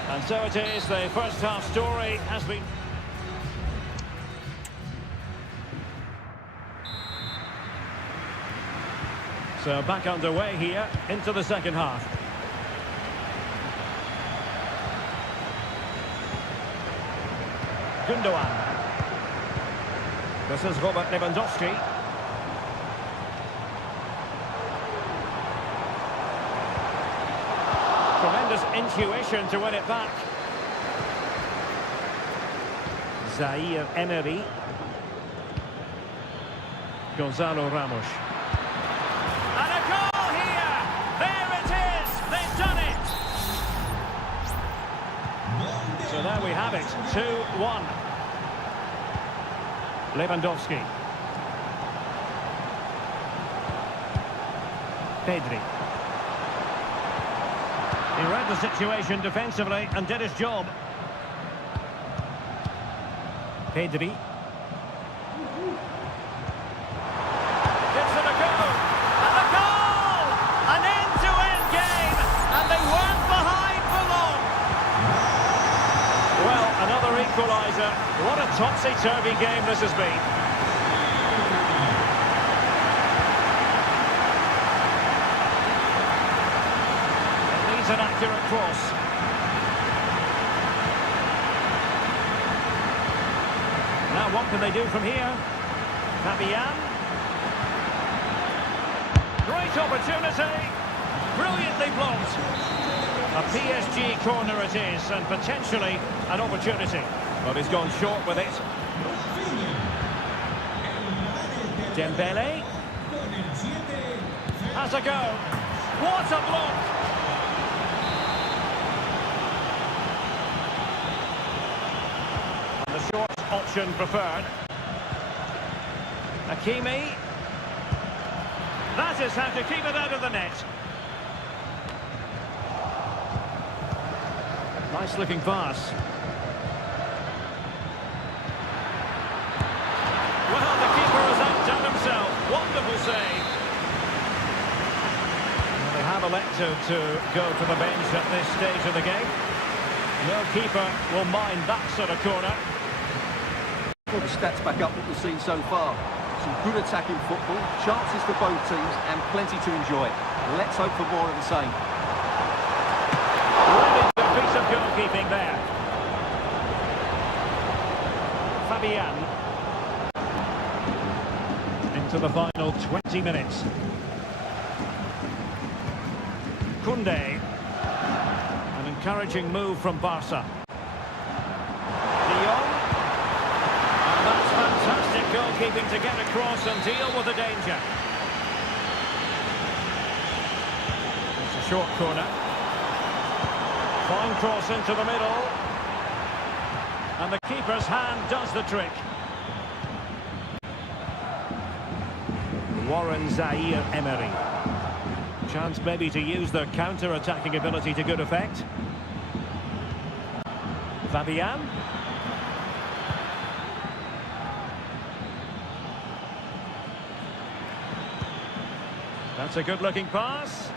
And so it is, the first half story has been... So back underway here, into the second half. Gündoğan. This is Robert Lewandowski. Tremendous intuition to win it back. Zaïre-Emery. Gonzalo Ramos. it. 2-1. Lewandowski. Pedri. He read the situation defensively and did his job. Pedri. Gives it a go. And a goal! An end-to-end game. And they weren't behind for long. Well, another equaliser. What a topsy-turvy game this has been. An accurate cross. Now what can they do from here? Fabian. Great opportunity. Brilliantly blocked. A PSG corner it is, and potentially an opportunity. But he's gone short with it. Dembele. Has a go. What a block! The short option preferred. Hakimi. That is how to keep it out of the net. Nice looking pass. Well, the keeper has outdone himself. Wonderful save. Well, they have elected to go to the bench at this stage of the game. No keeper will mind that sort of corner. Well, the stats back up what we've seen so far. Some good attacking football, chances for both teams, and plenty to enjoy. Let's hope for more of the same. Brilliant piece of goalkeeping there. Fabian. Into the final 20 minutes. Koundé. An encouraging move from Barca. Fantastic goalkeeping to get across and deal with the danger. It's a short corner. Fine cross into the middle. And the keeper's hand does the trick. Warren Zaire-Emery. Chance maybe to use their counter-attacking ability to good effect. Fabian. That's a good-looking pass.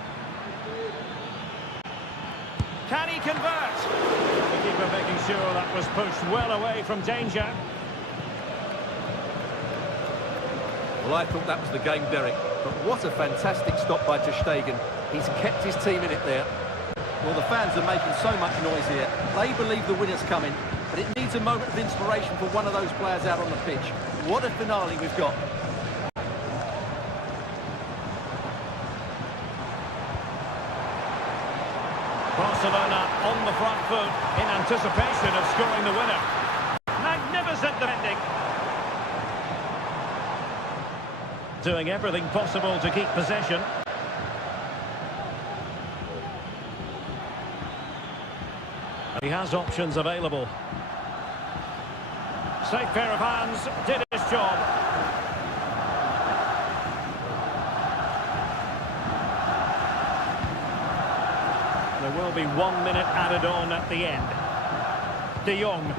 Can he convert? The keeper making sure that was pushed well away from danger. Well, I thought that was the game, Derek. But what a fantastic stop by ter Stegen. He's kept his team in it there. Well, the fans are making so much noise here. They believe the winner's coming, but it needs a moment of inspiration for one of those players out on the pitch. What a finale we've got. Barcelona on the front foot in anticipation of scoring the winner. Magnificent defending. Doing everything possible to keep possession. He has options available. Safe pair of hands, did his job. There will be 1 minute added on at the end. De Jong.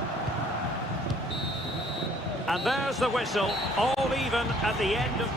And there's the whistle, all even at the end of...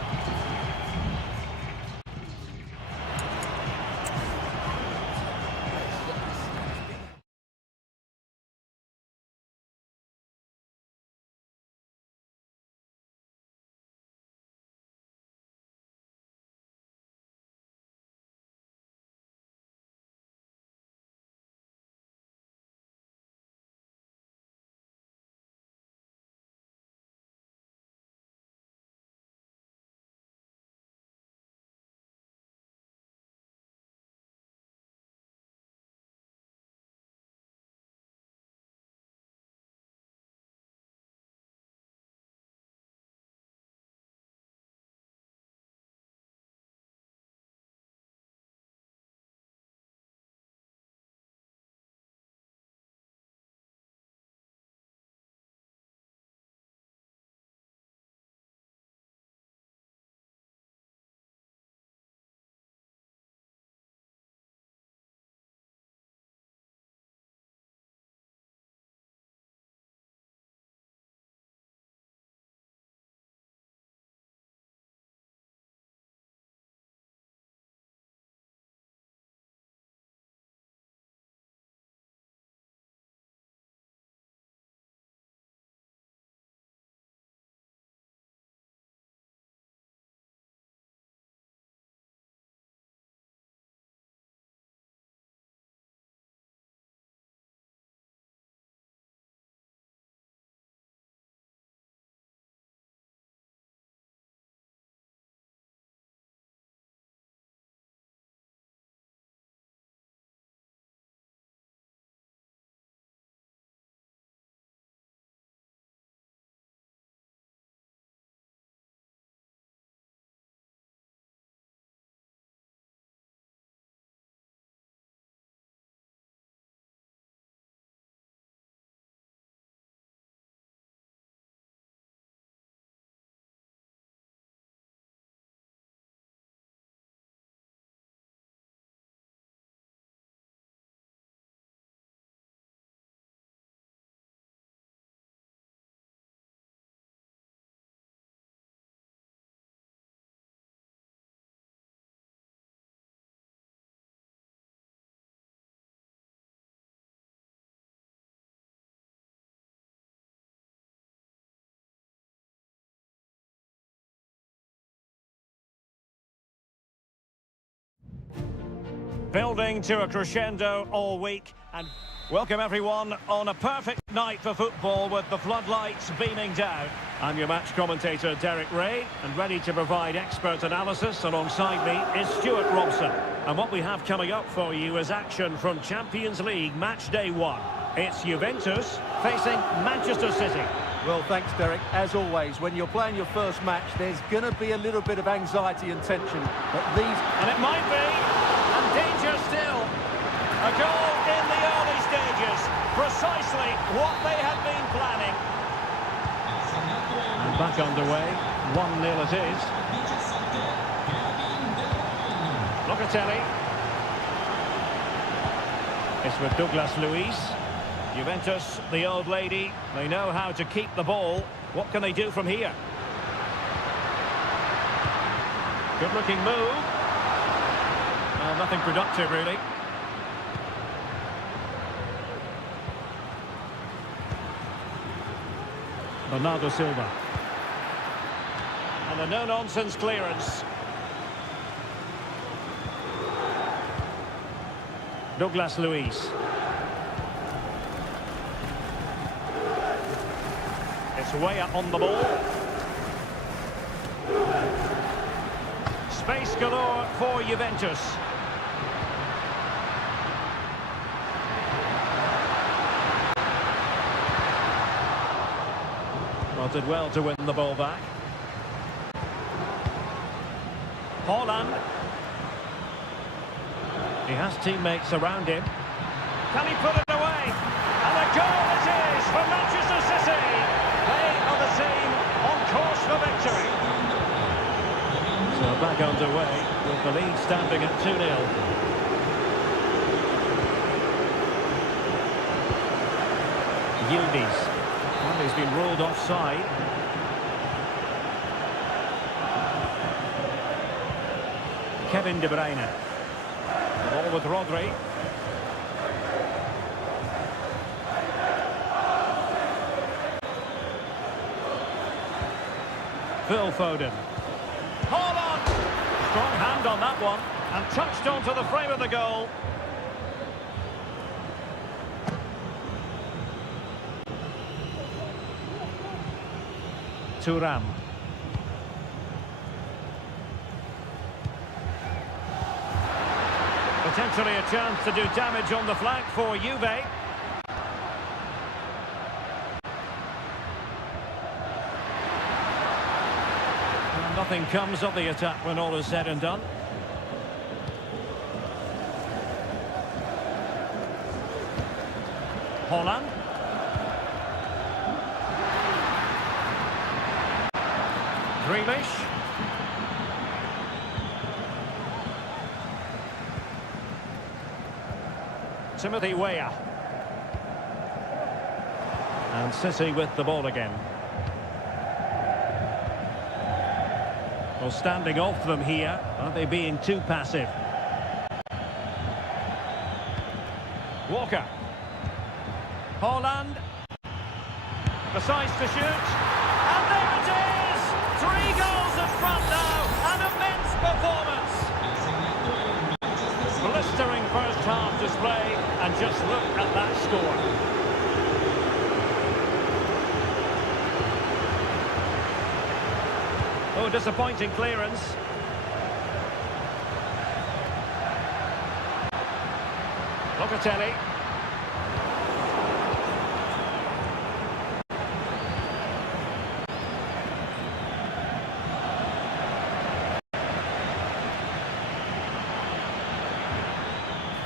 Building to a crescendo all week, and welcome everyone on a perfect night for football with the floodlights beaming down. I'm your match commentator Derek Ray, and ready to provide expert analysis alongside me is Stuart Robson. And what we have coming up for you is action from Champions League match day 1. It's Juventus facing Manchester City. Well, thanks, Derek. As always, when you're playing your first match, there's going to be a little bit of anxiety and tension. But these... And it might be, and danger still. A goal in the early stages. Precisely what they had been planning. And back underway. 1-0 it is. Locatelli. It's with Douglas Luiz. Juventus, the old lady, they know how to keep the ball. What can they do from here? Good-looking move. Well, nothing productive, really. Bernardo Silva. And a no-nonsense clearance. Douglas Luiz. It's way up on the ball. Space galore for Juventus. Well, did well to win the ball back. Haaland. He has teammates around him. Can he put it away? And a goal it is for Manchester City. They are the team on course for victory. So back underway with the lead standing at 2-0. Yildiz. Well, he's been ruled offside. Kevin De Bruyne. Ball with Rodri. Phil Foden. Haaland! Strong hand on that one. And touched onto the frame of the goal. Thuram. Potentially a chance to do damage on the flank for Juve. And nothing comes of the attack when all is said and done. Haaland. Grealish. Timothy Weah. And City with the ball again. Well, standing off them here. Aren't they being too passive? Walker. Haaland. Decides to shoot. And there it is! 3 goals in front now. An immense performance. Blistering first half display, and just look at that score. Oh, disappointing clearance. Locatelli.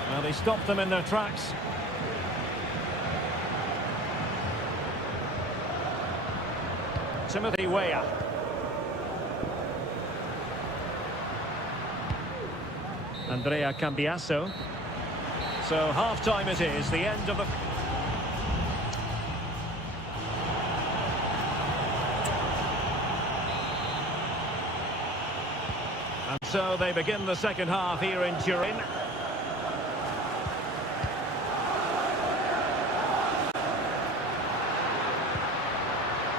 Well, they stopped them in their tracks. Timothy Weah. Andrea Cambiasso. So half-time it is, the end of the... And so they begin the second half here in Turin.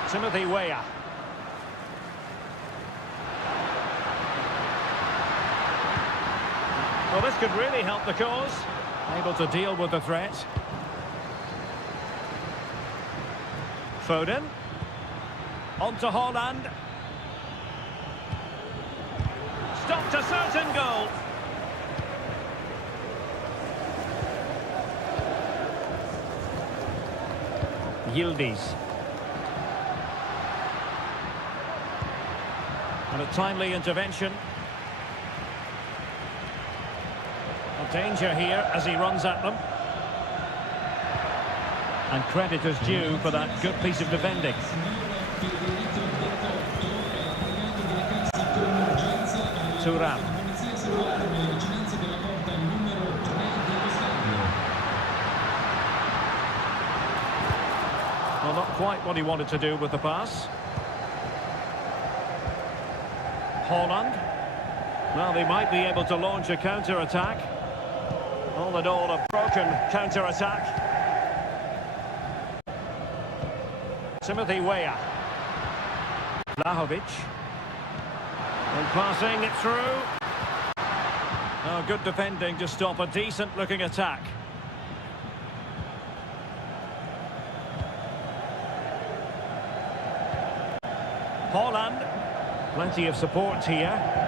Timothy Weah. Well, this could really help the cause. Able to deal with the threat. Foden. On to Haaland. Stopped a certain goal. Yildiz. And a timely intervention. A danger here as he runs at them. And credit is due for that good piece of defending. Thuram. Well, not quite what he wanted to do with the pass. Haaland. Well, they might be able to launch a counter-attack. All in all, a broken counter-attack. Timothy Weah. Vlahovic. And passing it through. Oh, good defending to stop a decent-looking attack. Haaland. Plenty of support here.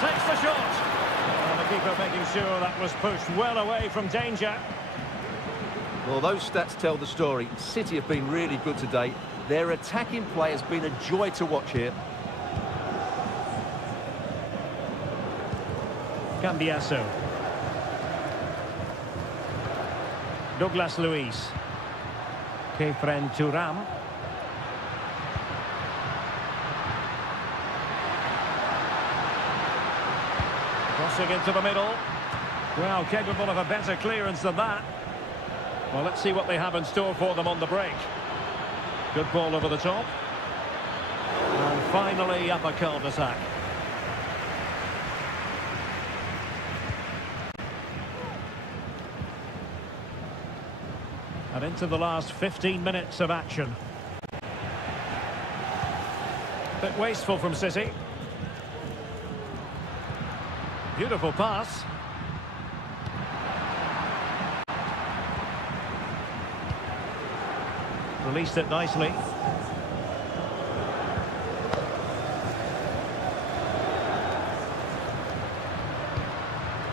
Takes the shot. And the keeper making sure that was pushed well away from danger. Well, those stats tell the story. City have been really good today. Their attacking play has been a joy to watch here. Cambiasso. Douglas Luiz. Kefren Thuram. Crossing into the middle. Well, capable of a better clearance than that. Well, let's see what they have in store for them on the break. Good ball over the top. And finally up a cul-de-sac. And into the last 15 minutes of action. Bit wasteful from City. Beautiful pass. Released it nicely.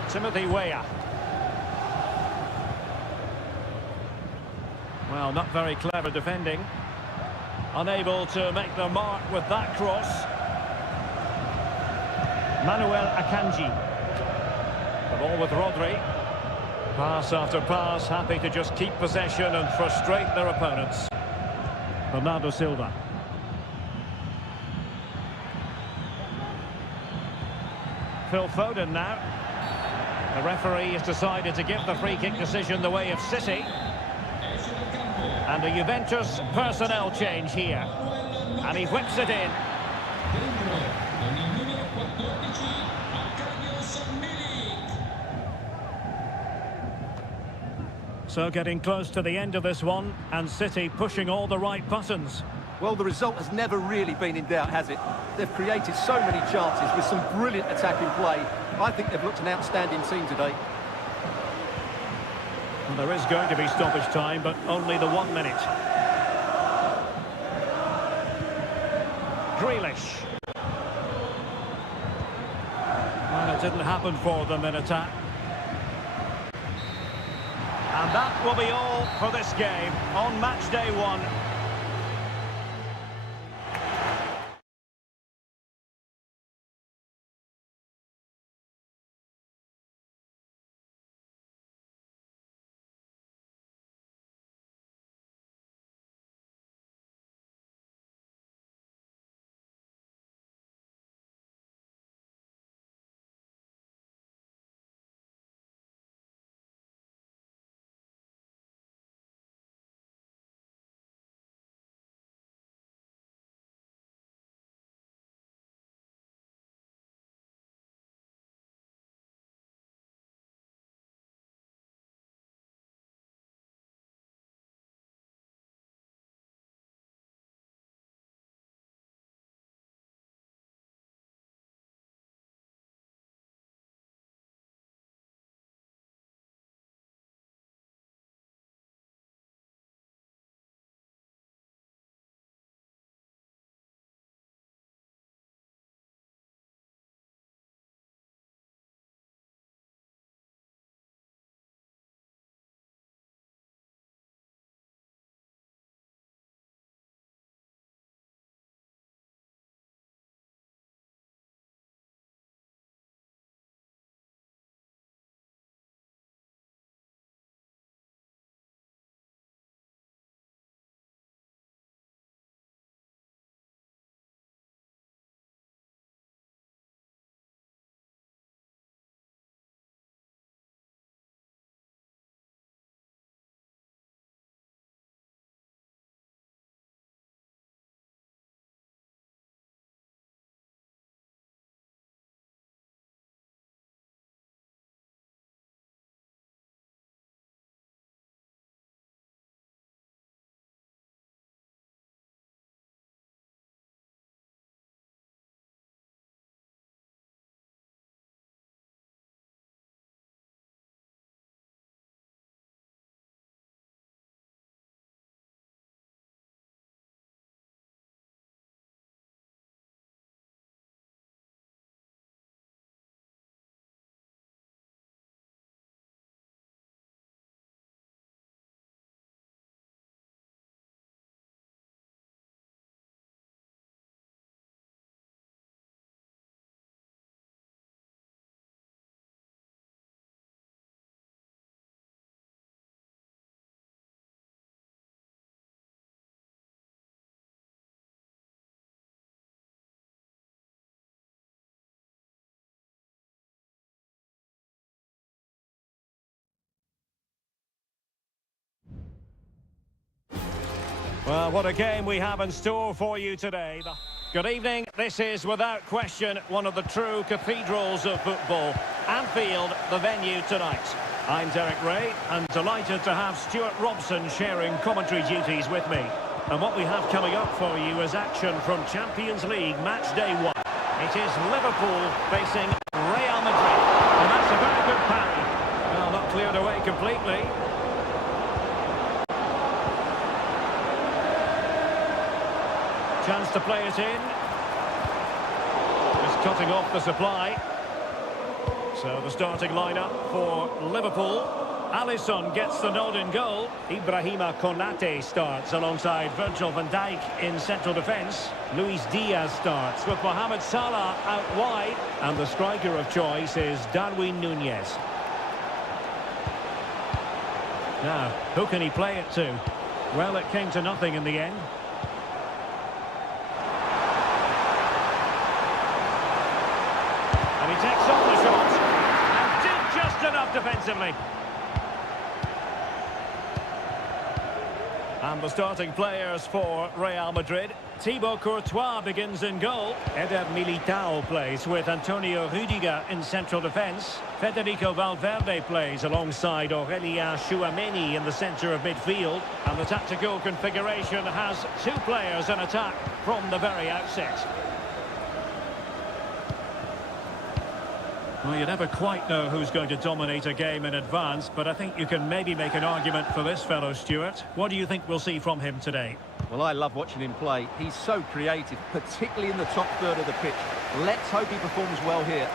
Timothy Weah. Well, not very clever defending. Unable to make the mark with that cross. Manuel Akanji. The ball with Rodri. Pass after pass, happy to just keep possession and frustrate their opponents. Bernardo Silva. Phil Foden now. The referee has decided to give the free kick decision the way of City. And a Juventus personnel change here. And he whips it in. So getting close to the end of this one, and City pushing all the right buttons. Well, the result has never really been in doubt, has it? They've created so many chances with some brilliant attacking play. I think they've looked an outstanding team today. Well, there is going to be stoppage time, but only the 1 minute. Grealish. Well, it didn't happen for them in attack. And that will be all for this game on match day 1. Well, what a game we have in store for you today. Good evening. This is, without question, one of the true cathedrals of football. Anfield, the venue tonight. I'm Derek Ray, and delighted to have Stuart Robson sharing commentary duties with me. And what we have coming up for you is action from Champions League match day 1. It is Liverpool facing Real Madrid. And that's a very good parry. Well, not cleared away completely. Chance to play it in. Just cutting off the supply. So the starting lineup for Liverpool. Alisson gets the nod in goal. Ibrahima Konate starts alongside Virgil van Dijk in central defence. Luis Diaz starts with Mohamed Salah out wide. And the striker of choice is Darwin Núñez. Now, who can he play it to? Well, it came to nothing in the end. And he takes on the shot. And did just enough defensively. And the starting players for Real Madrid. Thibaut Courtois begins in goal. Eder Militao plays with Antonio Rüdiger in central defence. Federico Valverde plays alongside Aurélien Tchouameni in the centre of midfield. And the tactical configuration has 2 players in attack from the very outset. Well, you never quite know who's going to dominate a game in advance, but I think you can maybe make an argument for this fellow, Stuart. What do you think we'll see from him today? Well, I love watching him play. He's so creative, particularly in the top third of the pitch. Let's hope he performs well here.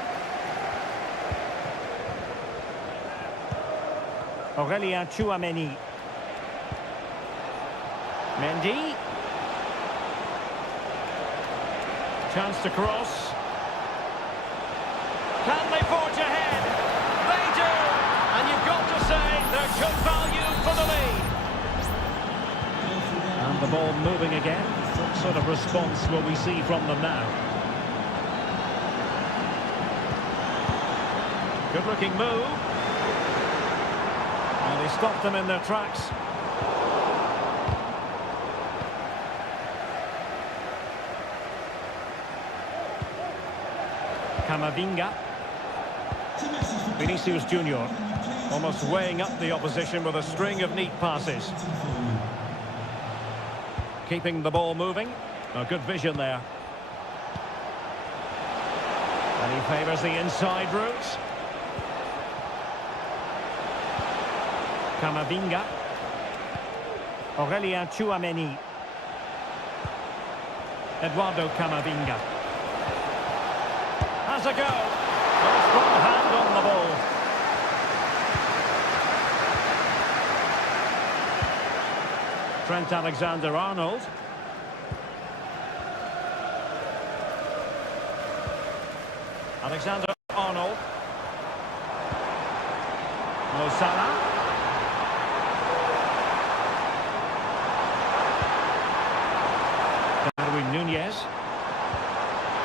Aurélien Tchouameni. Mendy. Chance to cross. Can they forge ahead? They do! And you've got to say they're good value for the lead. And the ball moving again. What sort of response will we see from them now? Good looking move. And they stopped them in their tracks. Camavinga. Vinicius Junior almost weighing up the opposition with a string of neat passes. Keeping the ball moving. A good vision there. And he favours the inside route. Camavinga. Aurélien Tchouameni. Eduardo Camavinga. Has a go. Strong hand on the ball. Trent Alexander-Arnold. Alexander-Arnold. Mo Salah. Darwin Núñez.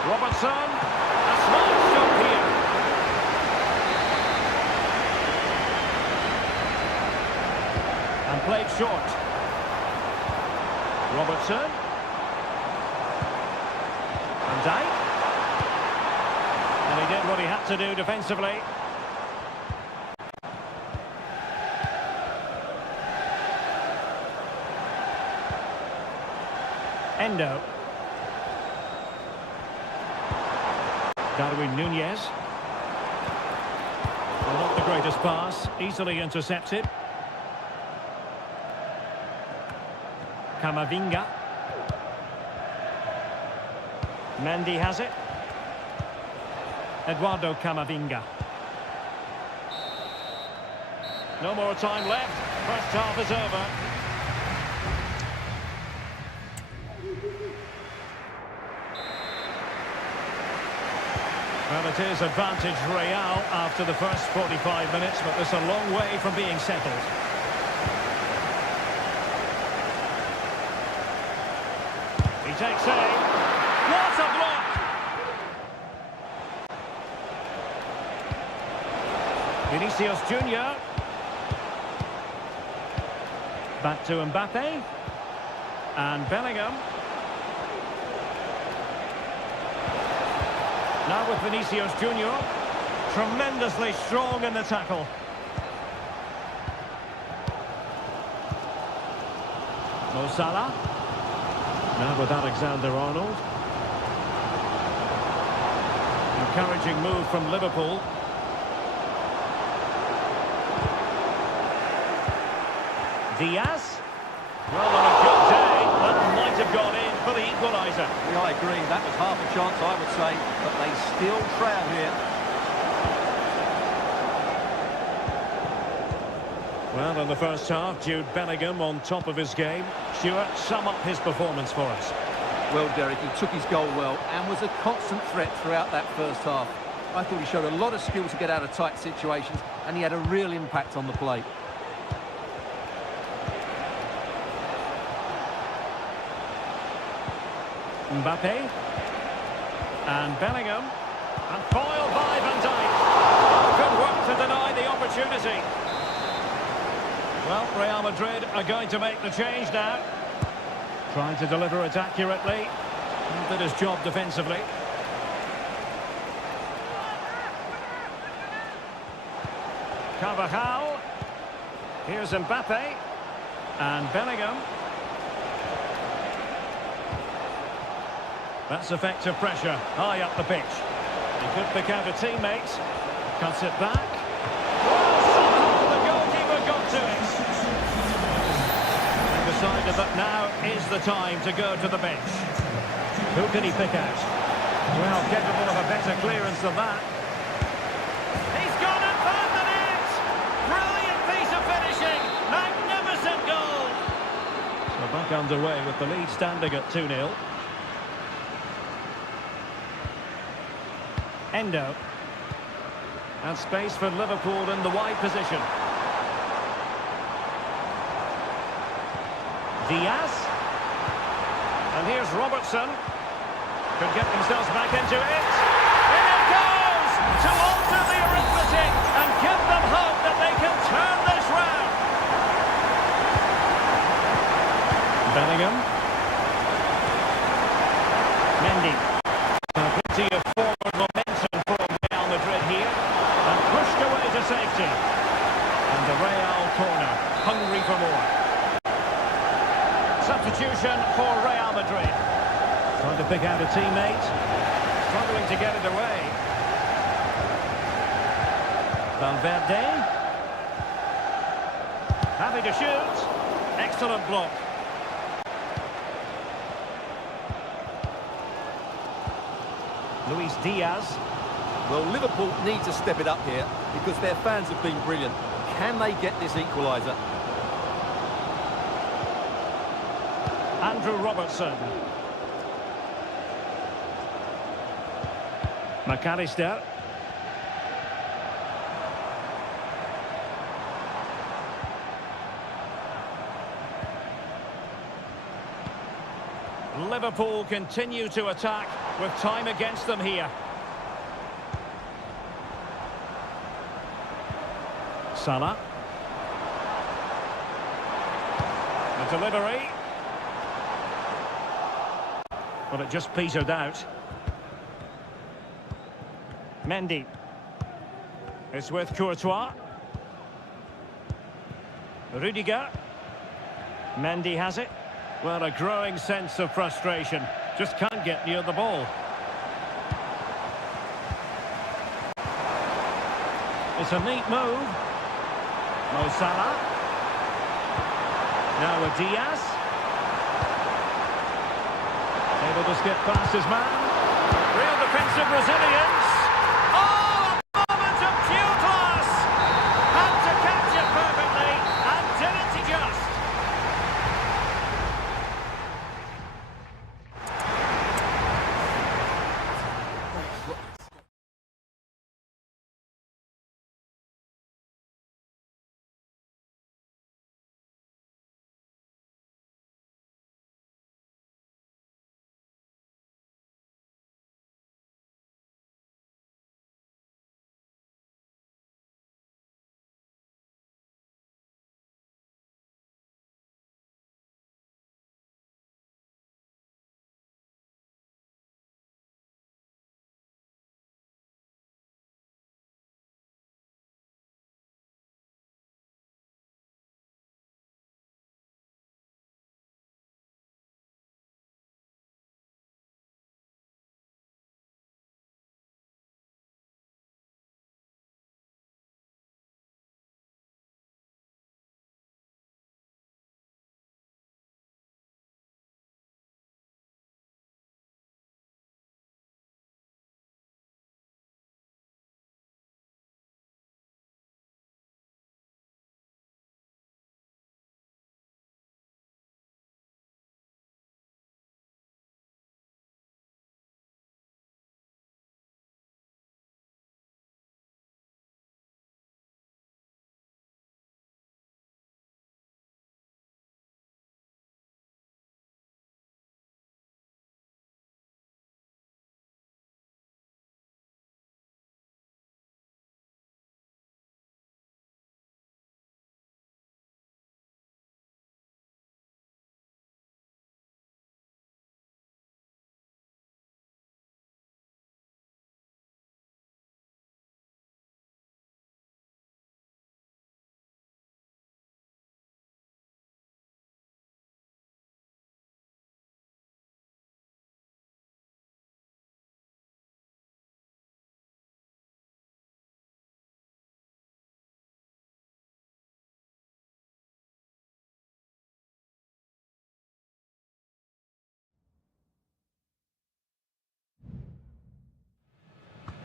Robertson. A small stop here. And played short. Robertson. Van Dijk. And he did what he had to do defensively. Endo. Darwin Núñez. Well, not the greatest pass, easily intercepted. Camavinga. Mendy has it. Eduardo Camavinga. No more time left. First half is over. Well, it is advantage Real after the first 45 minutes, but it's a long way from being settled. He takes aim. What a block! Vinicius Junior. Back to Mbappe. And Bellingham. Now with Vinicius Junior. Tremendously strong in the tackle. Mo Salah. Now with Alexander-Arnold. Encouraging move from Liverpool. Diaz. Well, on a good day, that might have gone in for the equaliser. Yeah, I agree. That was half a chance, I would say, but they still trail here. Well, in the first half, Jude Bellingham on top of his game. Stuart, sum up his performance for us. Well, Derek, he took his goal well and was a constant threat throughout that first half. I thought he showed a lot of skill to get out of tight situations, and he had a real impact on the play. Mbappe. And Bellingham. And foiled by Van Dijk. Good work to deny the opportunity. Well, Real Madrid are going to make the change now. Trying to deliver it accurately. And did his job defensively. Carvajal. Here's Mbappe. And Bellingham. That's effective pressure, high up the pitch. He could pick out a teammate. Cuts it back. Somehow the goalkeeper got to it. They decided that now is the time to go to the bench. Who can he pick out? Well, capable of a better clearance than that. He's gone and found the net! Brilliant piece of finishing! Magnificent goal! So back underway with the lead standing at 2-0. Endo. And space for Liverpool in the wide position. Diaz. And here's Robertson. Could get themselves back into it. In it goes! To alter the arithmetic and give them hope that they can turn this round. Bellingham. Mendy. Plenty of forward momentum for Real Madrid here. And pushed away to safety. And the Real corner, hungry for more. Substitution for Real Madrid. Trying to pick out a teammate. Struggling to get it away. Valverde. Happy to shoot. Excellent block. Luis Diaz. Well, Liverpool need to step it up here because their fans have been brilliant. Can they get this equaliser? Andrew Robertson. McAllister. Liverpool continue to attack with time against them here. Salah. The delivery. But it just petered out. Mendy. It's with Courtois. Rudiger. Mendy has it. Well, a growing sense of frustration. Just can't get near the ball. It's a neat move. Mo Salah. Now with Diaz. Able to skip past his man. Real defensive resilience.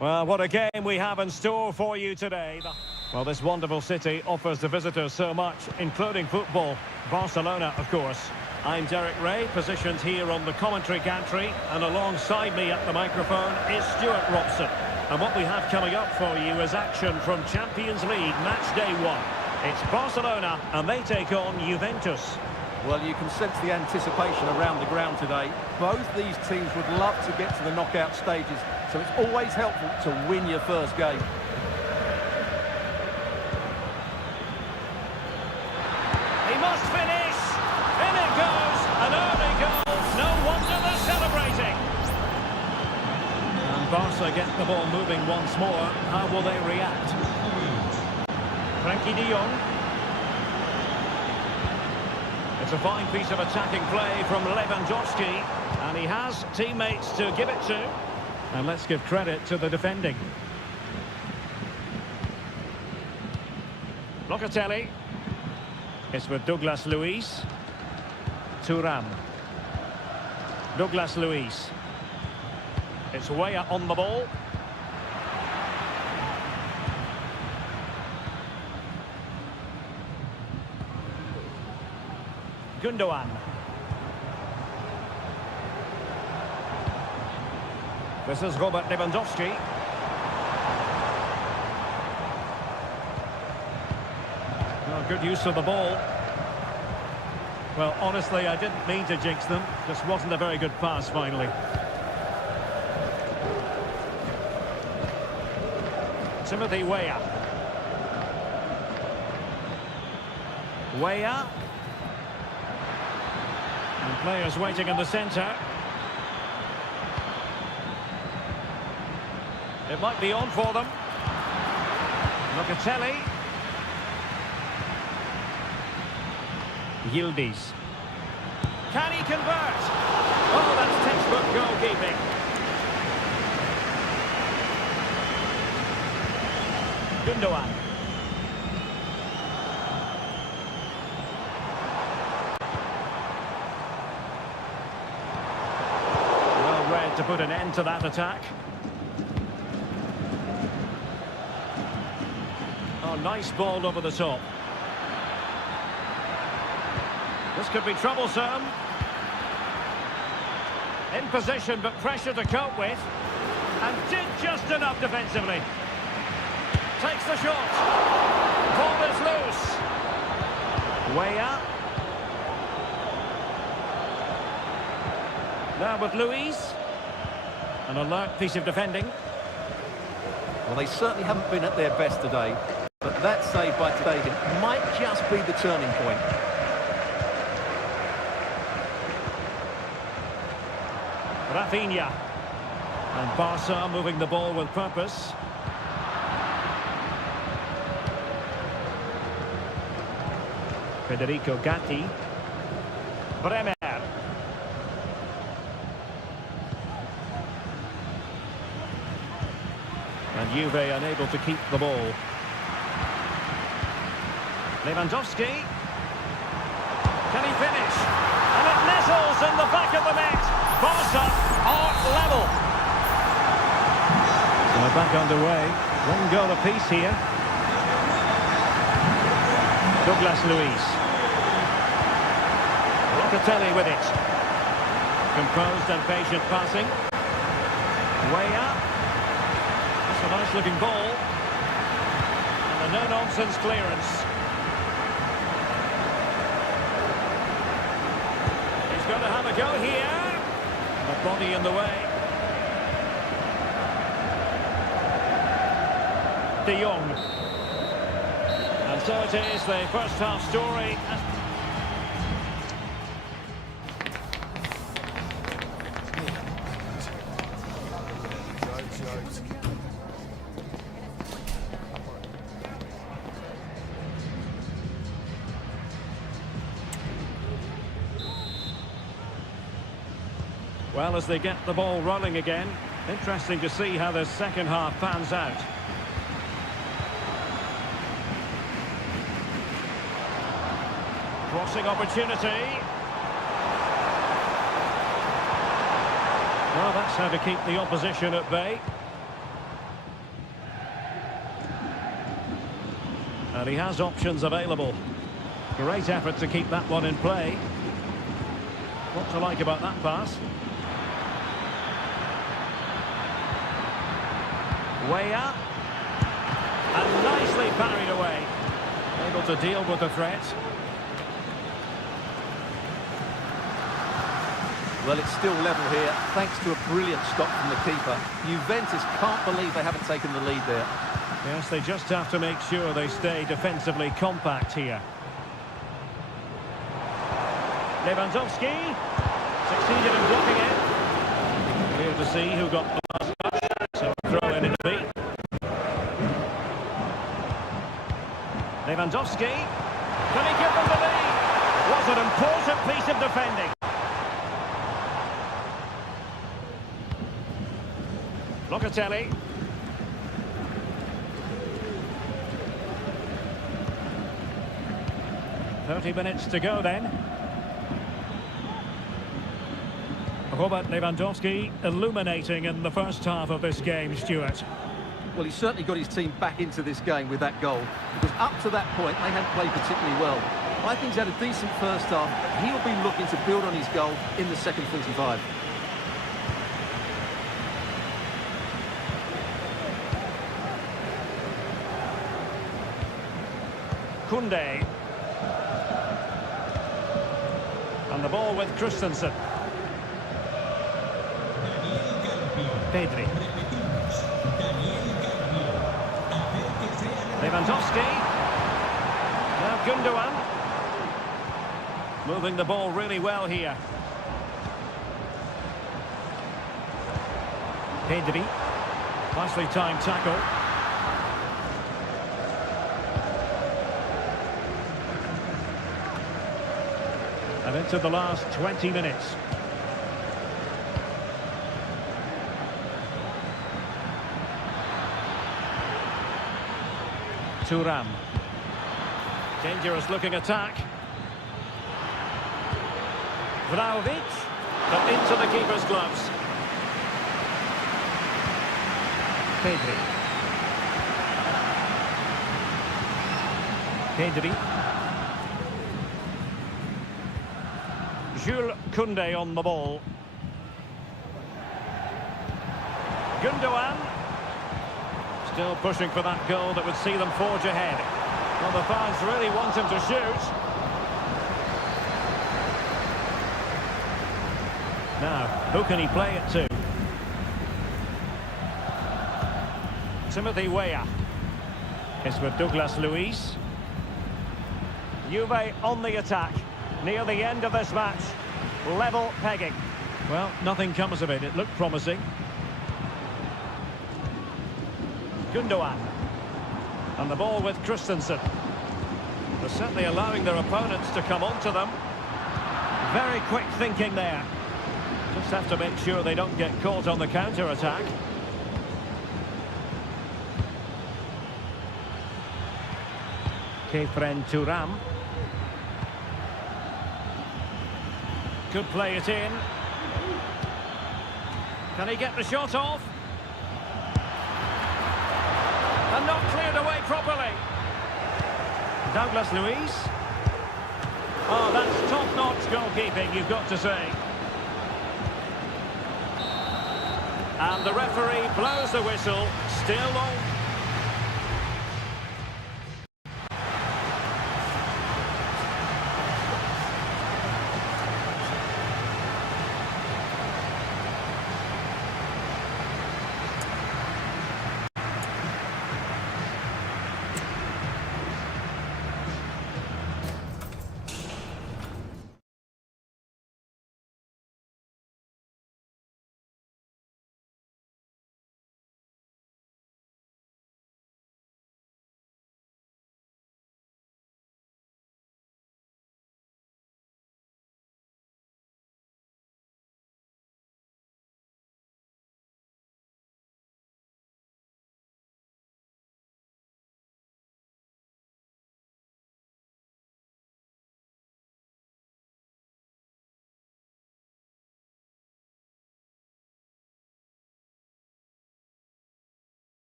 Well, what a game we have in store for you today. Well, this wonderful city offers the visitors so much, including football. Barcelona, of course. I'm Derek Ray, positioned here on the commentary gantry, and alongside me at the microphone is Stuart Robson. And what we have coming up for you is action from Champions League match day 1. It's Barcelona, and they take on Juventus. Well, you can sense the anticipation around the ground today. Both these teams would love to get to the knockout stages, so it's always helpful to win your first game. He must finish! In it goes! An early goal! No wonder they're celebrating! And Barca get the ball moving once more. How will they react? Frankie de Jong. It's a fine piece of attacking play from Lewandowski, and he has teammates to give it to. And let's give credit to the defending. Locatelli. It's with Douglas Luiz. Thuram. Douglas Luiz. It's Weah on the ball. Gundogan. This is Robert Lewandowski. Well, good use of the ball. Well, honestly, I didn't mean to jinx them. Just wasn't a very good pass, finally. Timothy Weah. Weah. And players waiting in the centre. It might be on for them. Locatelli. Yildiz. Can he convert? Oh, that's textbook goalkeeping. Gundogan. Well read to put an end to that attack. Oh, nice ball over the top. This could be troublesome. In position, but pressure to cope with. And did just enough defensively. Takes the shot. Ball is loose. Weah. Now with Luiz. An alert piece of defending. Well, they certainly haven't been at their best today, but that save by Stegen might just be the turning point. Rafinha. And Barca moving the ball with purpose. Federico Gatti. Bremer. And Juve unable to keep the ball. Lewandowski. Can he finish? And it nettles in the back of the net. Barca are level. So we're back underway. 1 goal apiece here. Douglas Luiz. Locatelli with it. Composed and patient passing. Weah. That's a nice looking ball. And a no-nonsense clearance. He's going to have a go here. The body in the way. De Jong. And so it is, the first half story. Well, as they get the ball rolling again, interesting to see how the second half pans out. Crossing opportunity. Well, that's how to keep the opposition at bay. And he has options available. Great effort to keep that one in play. What to like about that pass? Way up. And nicely parried away. Able to deal with the threat. Well, it's still level here, thanks to a brilliant stop from the keeper. Juventus can't believe they haven't taken the lead there. Yes, they just have to make sure they stay defensively compact here. Lewandowski succeeded in blocking it. Clear to see who got the last touch. So throw in it'll be. Lewandowski. Can he give them the lead? Was an important piece of defending. Locatelli. .30 to go then. Robert Lewandowski illuminating in the first half of this game, Stuart. Well, he certainly got his team back into this game with that goal, because up to that point they hadn't played particularly well. I think he's had a decent first half. He'll be looking to build on his goal in the second 45. Koundé. And the ball with Christensen. Pedri. Lewandowski. Now Gundogan. Moving the ball really well here. Pedri. Nicely timed tackle. And into the last 20 minutes. Thuram. Dangerous looking attack. Vlahovic. But into the keeper's gloves. Pedri. Pedri. Jules Koundé on the ball. Gundogan. Still pushing for that goal that would see them forge ahead. Well, the fans really want him to shoot. Now, who can he play it to? Timothy Weah. It's with Douglas Luiz. Juve on the attack. Near the end of this match. Level pegging. Well, nothing comes of it. It looked promising. Gundogan. And the ball with Christensen. They're certainly allowing their opponents to come onto them. Very quick thinking there. Just have to make sure they don't get caught on the counter-attack. Kefren Thuram. Could play it in. Can he get the shot off? And not cleared away properly. Douglas Luiz. Oh, that's top-notch goalkeeping, you've got to say. And the referee blows the whistle. Still on.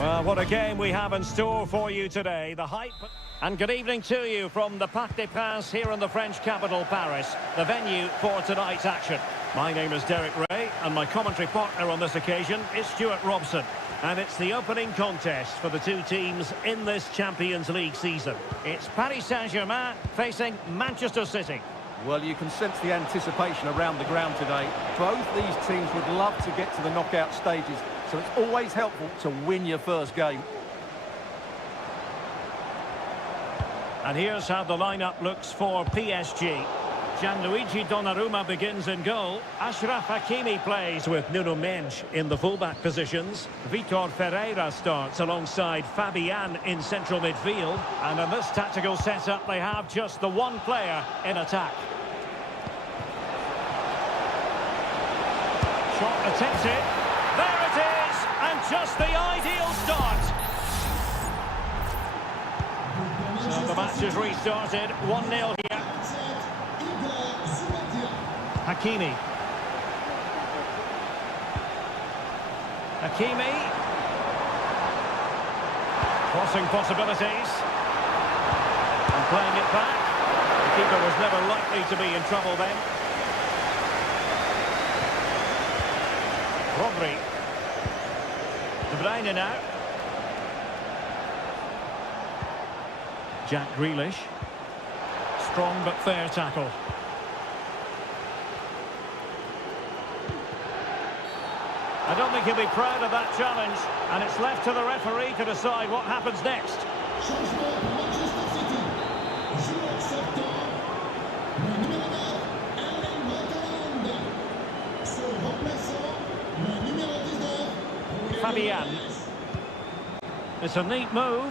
Well, what a game we have in store for you today. The hype. And good evening to you from the Parc des Princes here in the French capital, Paris, the venue for tonight's action. My name is Derek Ray, and my commentary partner on this occasion is Stuart Robson. And it's the opening contest for the two teams in this Champions League season. It's Paris Saint-Germain facing Manchester City. Well, you can sense the anticipation around the ground today. Both these teams would love to get to the knockout stages, so it's always helpful to win your first game. And here's how the lineup looks for PSG. Gianluigi Donnarumma begins in goal. Achraf Hakimi plays with Nuno Mendes in the fullback positions. Vitor Ferreira starts alongside Fabian in central midfield. And in this tactical setup, they have just the one player in attack. Shot attempted. There it is! And just the ideal start. So the match is restarted. 1-0 here. Hakimi. Crossing possibilities. And playing it back. The keeper was never likely to be in trouble then. Rodri. De Bruyne now. Jack Grealish. Strong but fair tackle. I don't think he'll be proud of that challenge, and it's left to the referee to decide what happens next. Changement pour Manchester City. Joueur sortant, le numéro 9, Erling Haaland. Son remplaçant, le numéro 19. pour les Fabian. It's a neat move.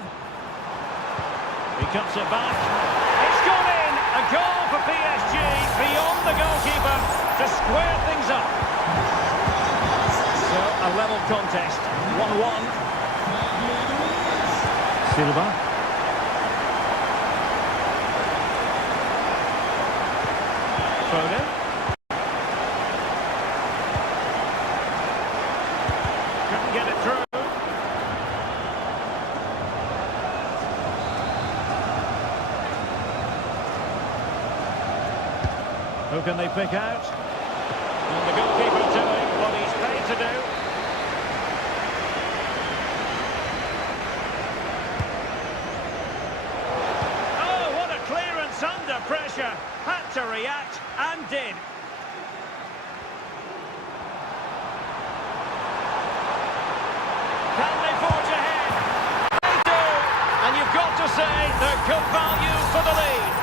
He cuts it back. It's gone in! A goal for PSG beyond the goalkeeper to square things up. So, a level contest. 1-1. Silva. Foden. Couldn't get it through. Who can they pick out? And the goalkeeper doing what he's paid to do. Oh, what a clearance under pressure. Had to react and did. Can they forge ahead? They do. And you've got to say they're good value for the lead.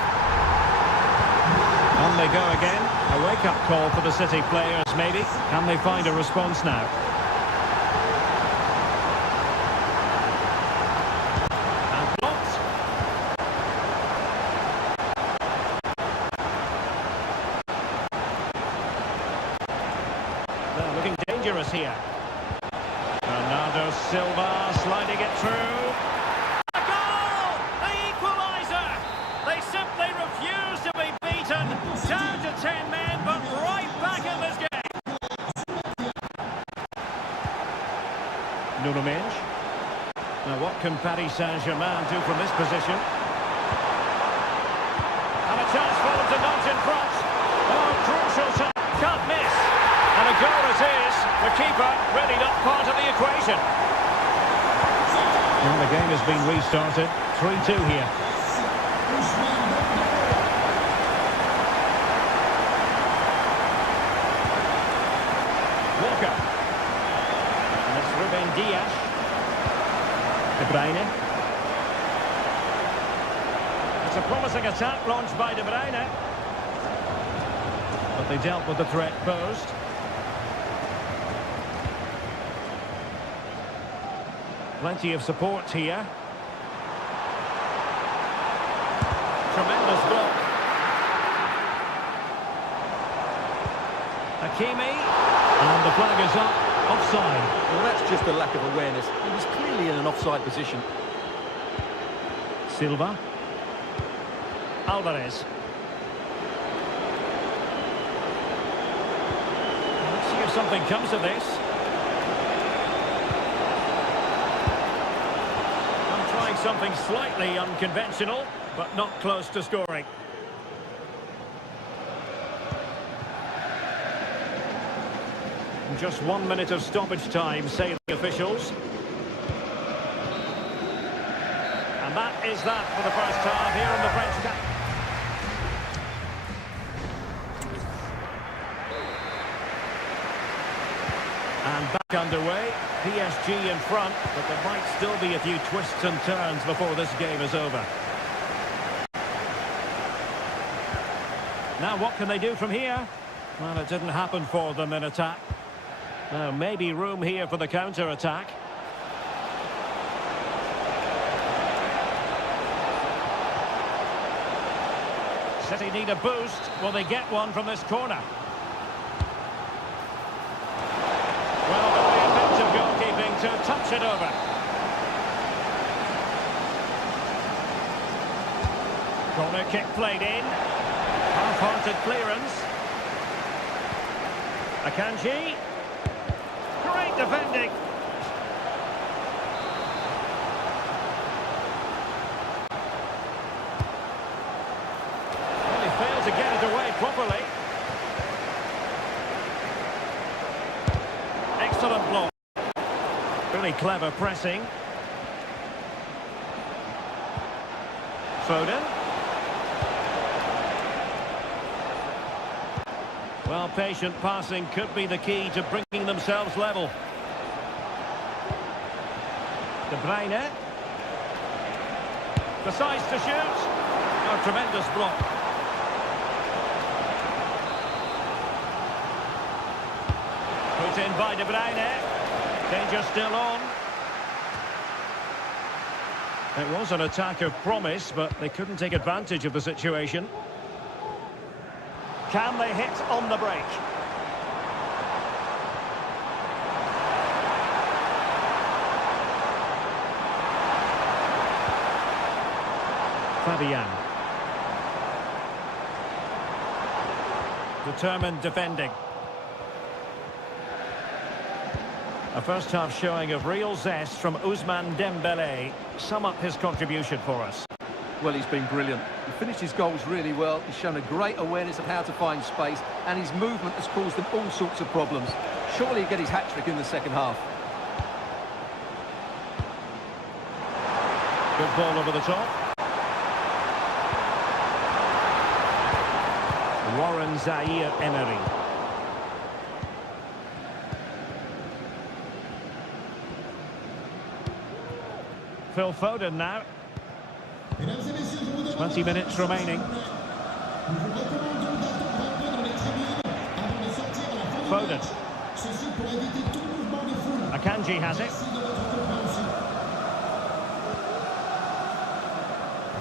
On they go again. A wake-up call for the City players, maybe. Can they find a response now? And blocked. They're looking dangerous here. Bernardo Silva sliding it through. A goal! The equaliser! They simply refuse to be beaten. Down to 10 men, but right back in this game. Nuno Mendes. Now what can Paris Saint-Germain do from this position? And a chance for them to nudge in front. Oh, crucial time. Can't miss. And a goal it is. The keeper really not part of the equation. Well, the game has been restarted. 3-2 here. Walker. And it's Ruben Dias. De Bruyne. It's a promising attack launched by De Bruyne. But they dealt with the threat posed. Plenty of support here. Tremendous block. Hakimi. And the flag is up. Offside. Well, that's just a lack of awareness. He was clearly in an offside position. Silva. Alvarez. Let's see if something comes of this. something slightly unconventional, but not close to scoring. Just 1 minute of stoppage time, say the officials. And that is that for the first half here in the French camp. And back underway, PSG in front, but there might still be a few twists and turns before this game is over. Now what can they do from here? Well, it didn't happen for them in attack. Now maybe room here for the counter-attack. City need a boost. Will they get one from this corner? Well, very effective goalkeeping to touch it over. Corner kick played in. Half-hearted clearance. Akanji. Great defending. Well, he failed to get it away properly. Excellent block. Really clever pressing. Foden. Well, patient passing could be the key to bringing themselves level. De Bruyne. Decides to shoot. A tremendous block. Put in by De Bruyne. Danger still on. It was an attack of promise, but they couldn't take advantage of the situation. Can they hit on the break? Fabian. Determined defending. A first half showing of real zest from Ousmane Dembélé. Sum up his contribution for us. Well, he's been brilliant. He finished his goals really well. He's shown a great awareness of how to find space, and his movement has caused them all sorts of problems. Surely he'll get his hat-trick in the second half. Good ball over the top. Warren Zaire-Emery. Phil Foden now. 20 minutes remaining. Foden. Akanji has it.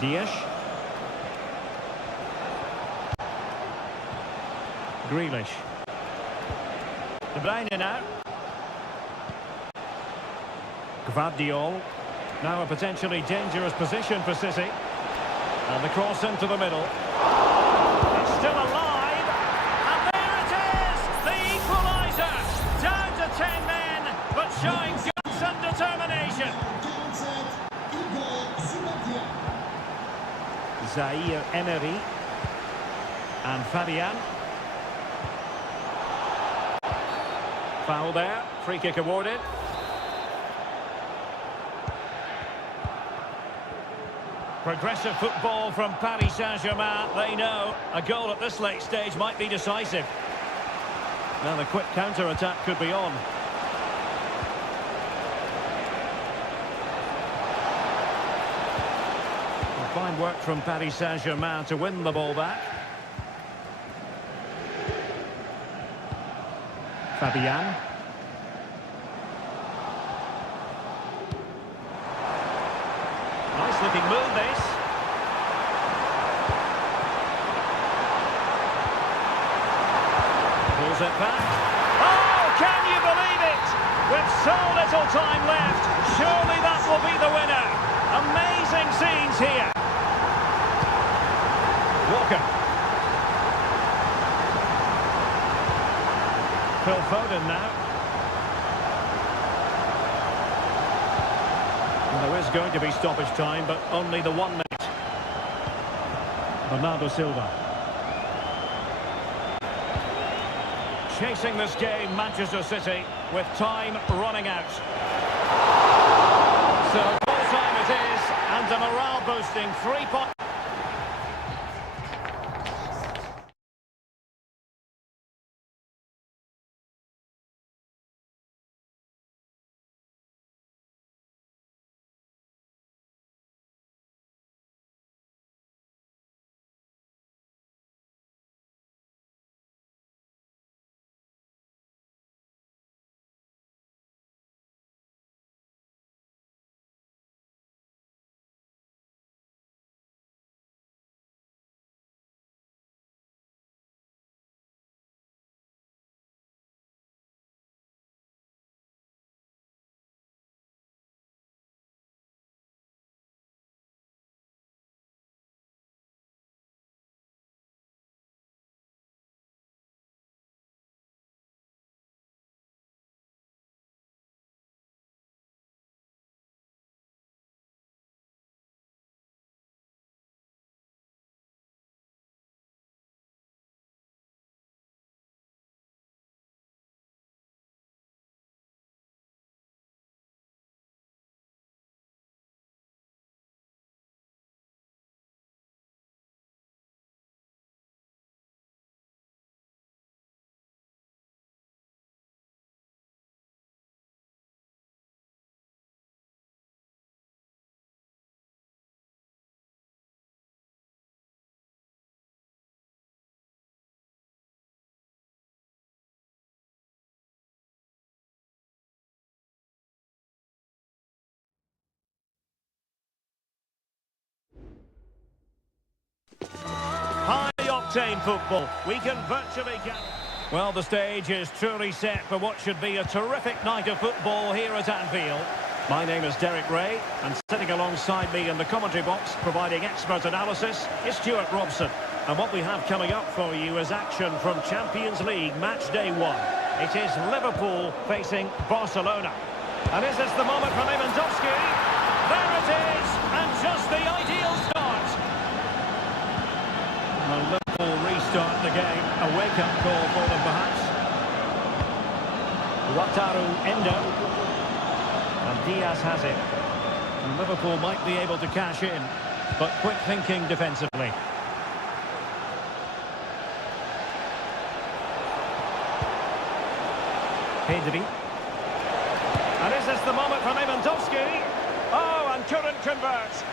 Dias. Grealish. De Bruyne now. Gvardiol. Now a potentially dangerous position for City. And the cross into the middle. It's still alive. And there it is! The equaliser! Down to 10 men, but showing guts and determination. Zaire-Emery. And Fabian. Foul there. Free kick awarded. Progressive football from Paris Saint-Germain. They know a goal at this late stage might be decisive. Now the quick counter-attack could be on. Fine work from Paris Saint-Germain to win the ball back. Fabian. Nice looking move this. Pulls it back. Oh, can you believe it? With so little time left, surely that will be the winner. Amazing scenes here. Walker. Phil Foden now. There is going to be stoppage time, but only the 1 minute. Bernardo Silva. Chasing this game, Manchester City, with time running out. So full time it is, and a morale-boosting 3-point. High-octane football. We can virtually get... Well, the stage is truly set for what should be a terrific night of football here at Anfield. My name is Derek Ray, and sitting alongside me in the commentary box, providing expert analysis, is Stuart Robson. And what we have coming up for you is action from Champions League match day 1. It is Liverpool facing Barcelona. And is this the moment for Lewandowski? There it is, and just the ideal start. Well, Liverpool restart the game. A wake-up call for them, perhaps. Wataru Endo. And Diaz has it. And Liverpool might be able to cash in, but quick thinking defensively. Pedri. And is this the moment for Lewandowski? Oh, and couldn't convert.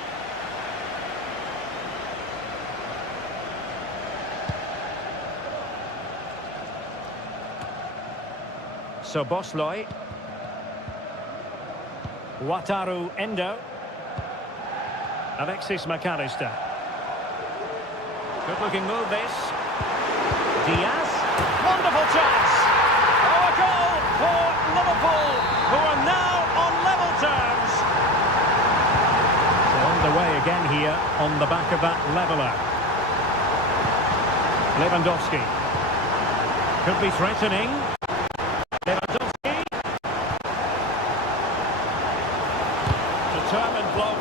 So Bosley. Wataru Endo. Alexis McAllister. Good looking move this. Diaz. Wonderful chance. Oh, a goal for Liverpool, who are now on level terms. So underway again here on the back of that leveller. Lewandowski. Could be threatening. Lewandowski. Determined block.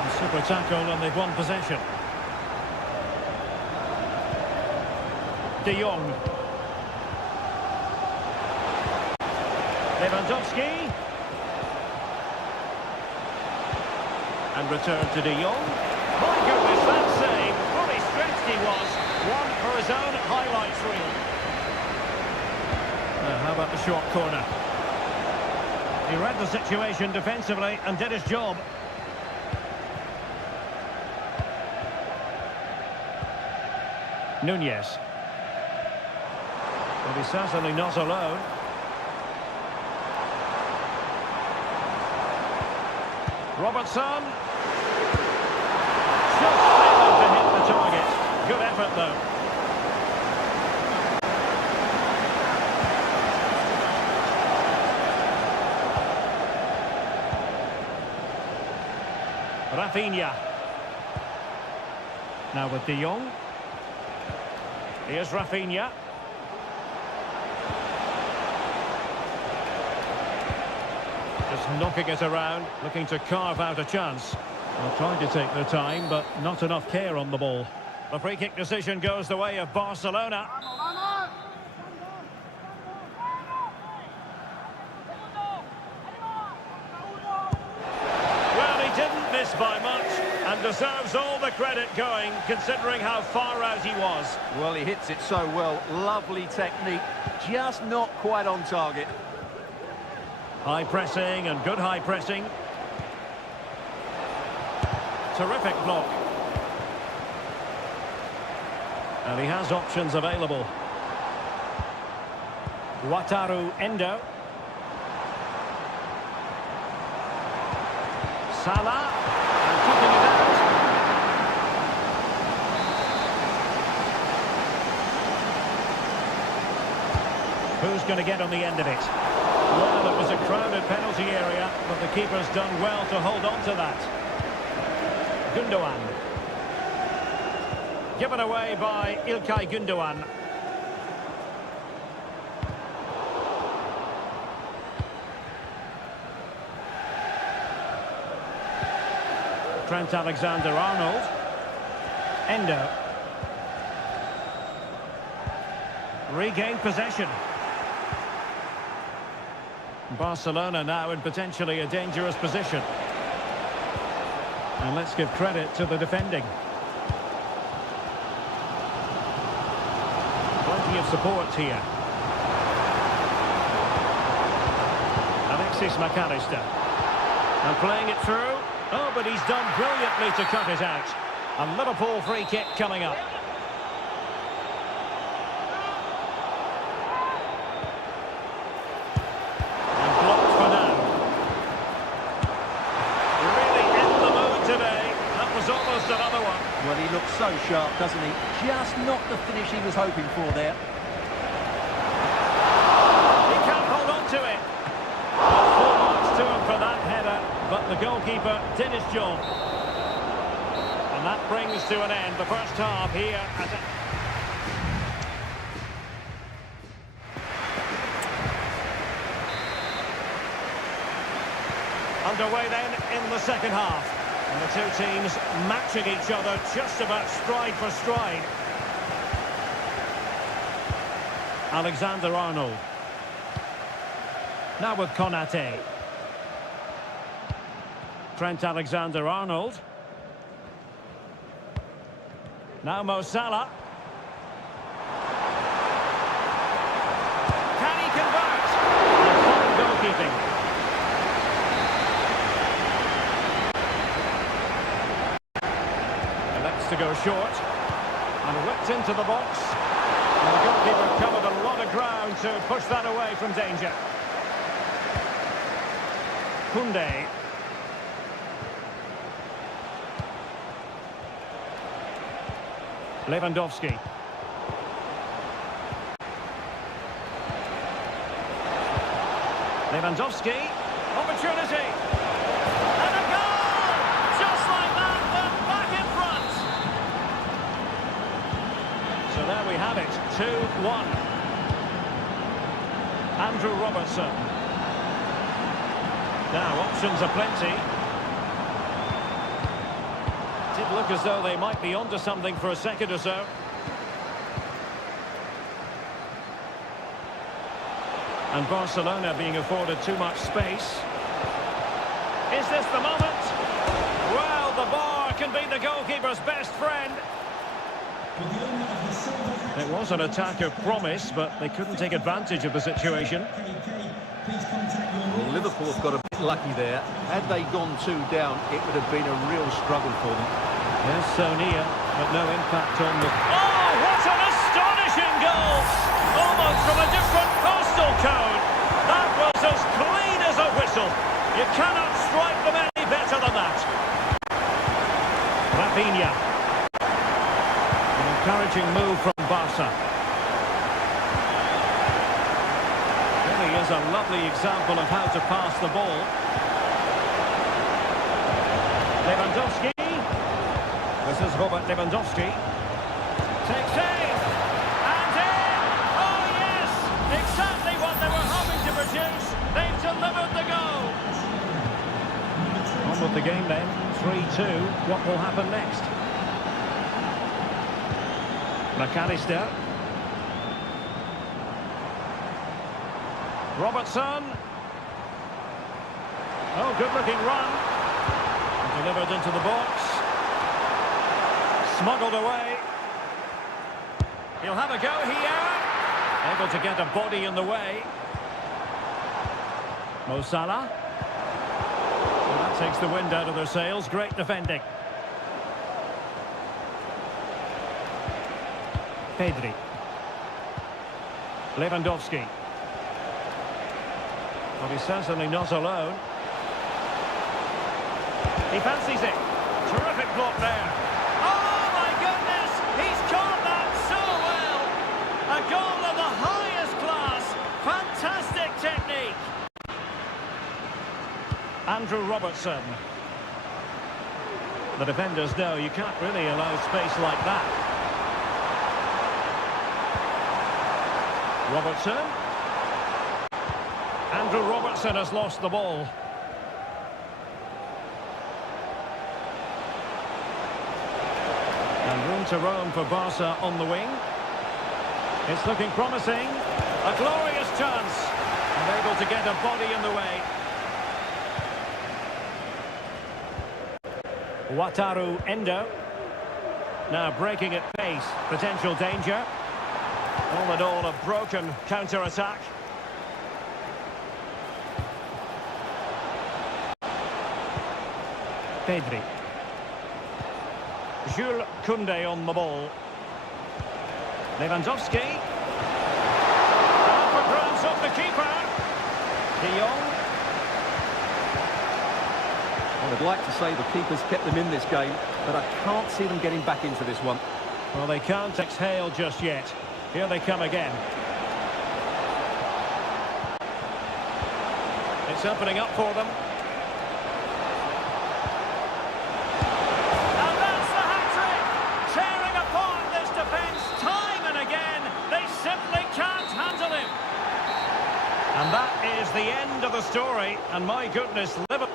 And super tackle, and they've won possession. De Jong. Lewandowski. And return to De Jong. My goodness, that save. Fully stretched he was. One for his own highlights reel. How about the short corner? He read the situation defensively and did his job. Nunez. But he's certainly not alone. Robertson. Just failing to hit the target. Good effort, though. Rafinha. Now with De Jong. Here's Rafinha. Just knocking it around, looking to carve out a chance. Well, trying to take their time, but not enough care on the ball. The free kick decision goes the way of Barcelona. Well, he didn't miss by much and deserves all the credit going, considering how far out he was. Well, he hits it so well. Lovely technique, just not quite on target. High pressing and good high pressing. Terrific block. And he has options available. Wataru Endo. Salah. And kicking it out. Who's going to get on the end of it? Well, it was a crowded penalty area, but the keeper's done well to hold on to that. Gundogan. Given away by İlkay Gundogan. Trent Alexander-Arnold. Endo. Regained possession. Barcelona now in potentially a dangerous position. And let's give credit to the defending. Plenty of support here. Alexis McAllister. And playing it through. Oh, but he's done brilliantly to cut it out. A Liverpool free kick coming up. And blocked for now. Really in the mood today. That was almost another one. Well, he looks so sharp, doesn't he? Just not the finish he was hoping for there. He can't hold on to it. Well, full marks to him for that header, but the goalkeeper did his job. And that brings to an end the first half here at underway then in the second half. And the two teams matching each other just about stride for stride. Alexander-Arnold. Now with Konate. Trent Alexander-Arnold. Now Mo Salah. Can he convert? And fine goalkeeping. Elects to go short. And whipped into the box. And the goalkeeper covered a lot of ground to push that away from danger. Koundé. Lewandowski. Lewandowski. Opportunity. And a goal! Just like that, but back in front. So there we have it. 2-1. Andrew Robertson. Now, options are plenty. Did look as though they might be onto something for a second or so. And Barcelona being afforded too much space. Is this the moment? Well, the bar can be the goalkeeper's best friend. It was an attack of promise, but they couldn't take advantage of the situation. Well, Liverpool have got a bit lucky there. Had they gone 2 down, it would have been a real struggle for them. Yes, so near, but no impact on the... Oh, what an astonishing goal! Almost from a different postal code. That was as clean as a whistle. You cannot strike them any better than that. Rafinha. An encouraging move from Barca. Really is a lovely example of how to pass the ball. Lewandowski. This is Robert Lewandowski. Takes aim. And in. Oh, yes. Exactly what they were hoping to produce. They've delivered the goal. of the game then, 3-2. What will happen next? McAllister. Robertson. Oh, good-looking run. Delivered into the box. Smuggled away. He'll have a go here. Able to get a body in the way. Mo Salah. Well, that takes the wind out of their sails. Great defending. Pedri. Lewandowski. Well, he's certainly not alone. He fancies it. Terrific block there. Oh, my goodness! He's caught that so well! A goal of the highest class. Fantastic technique. Andrew Robertson. The defenders know you can't really allow space like that. Robertson. Andrew Robertson has lost the ball. And room to roam for Barca on the wing. It's looking promising. A glorious chance. And able to get a body in the way. Wataru Endo. Now breaking at pace. Potential danger. All in all, a broken counter-attack. Pedri. Jules Koundé on the ball. Lewandowski. Down for grabs off the keeper. De Jong. I would like to say the keeper's kept them in this game, but I can't see them getting back into this one. Well, they can't exhale just yet. Here they come again. It's opening up for them. And that's the hat-trick! Tearing apart this defence time and again. They simply can't handle him. And that is the end of the story. And my goodness, Liverpool...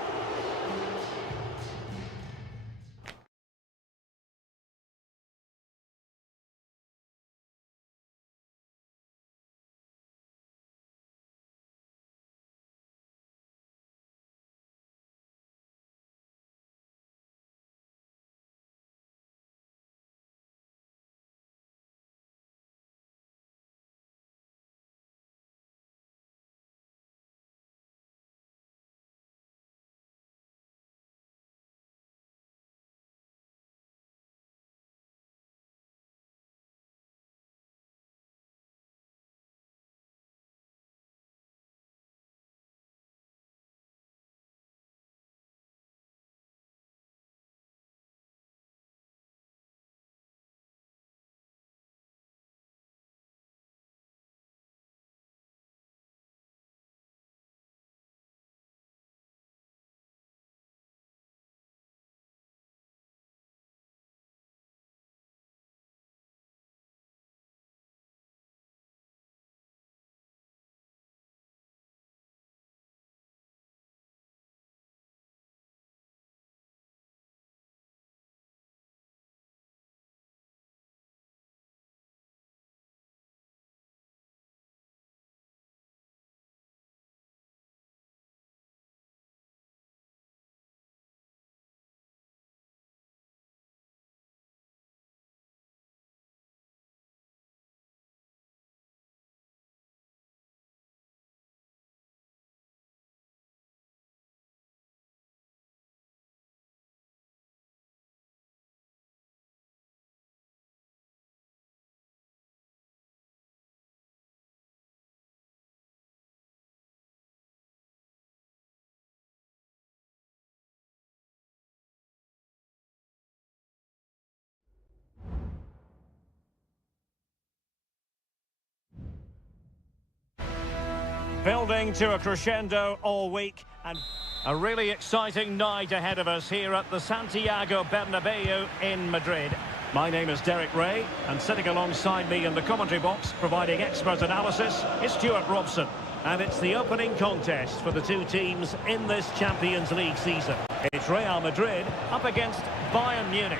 Building to a crescendo all week, and a really exciting night ahead of us here at the Santiago Bernabeu in Madrid. My name is Derek Ray, and sitting alongside me in the commentary box, providing expert analysis, is Stuart Robson. And it's the opening contest for the two teams in this Champions League season. It's Real Madrid up against Bayern Munich.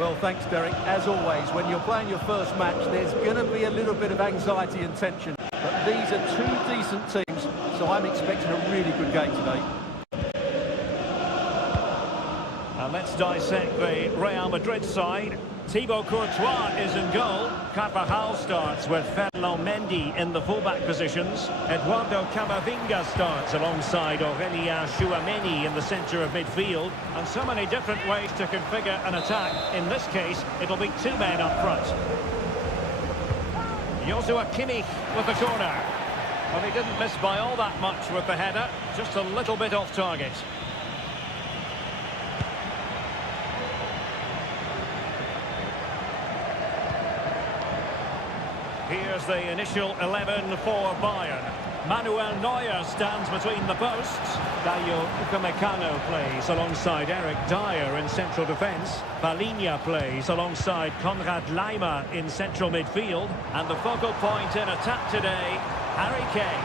Well, thanks, Derek. As always, when you're playing your first match, there's going to be a little bit of anxiety and tension. But these are two decent teams, so I'm expecting a really good game today. And let's dissect the Real Madrid side. Thibaut Courtois is in goal. Carvajal starts with Ferland Mendy in the fullback positions. Eduardo Camavinga starts alongside Aurelien Chouameni in the centre of midfield. And so many different ways to configure an attack. In this case, it'll be two men up front. Joshua Kimmich with the corner. Well, he didn't miss by all that much with the header. Just a little bit off target. Here's the initial 11 for Bayern. Manuel Neuer stands between the posts. Dayo Upamecano plays alongside Eric Dyer in central defence. Palinha plays alongside Konrad Laimer in central midfield. And the focal point in attack today, Harry Kane.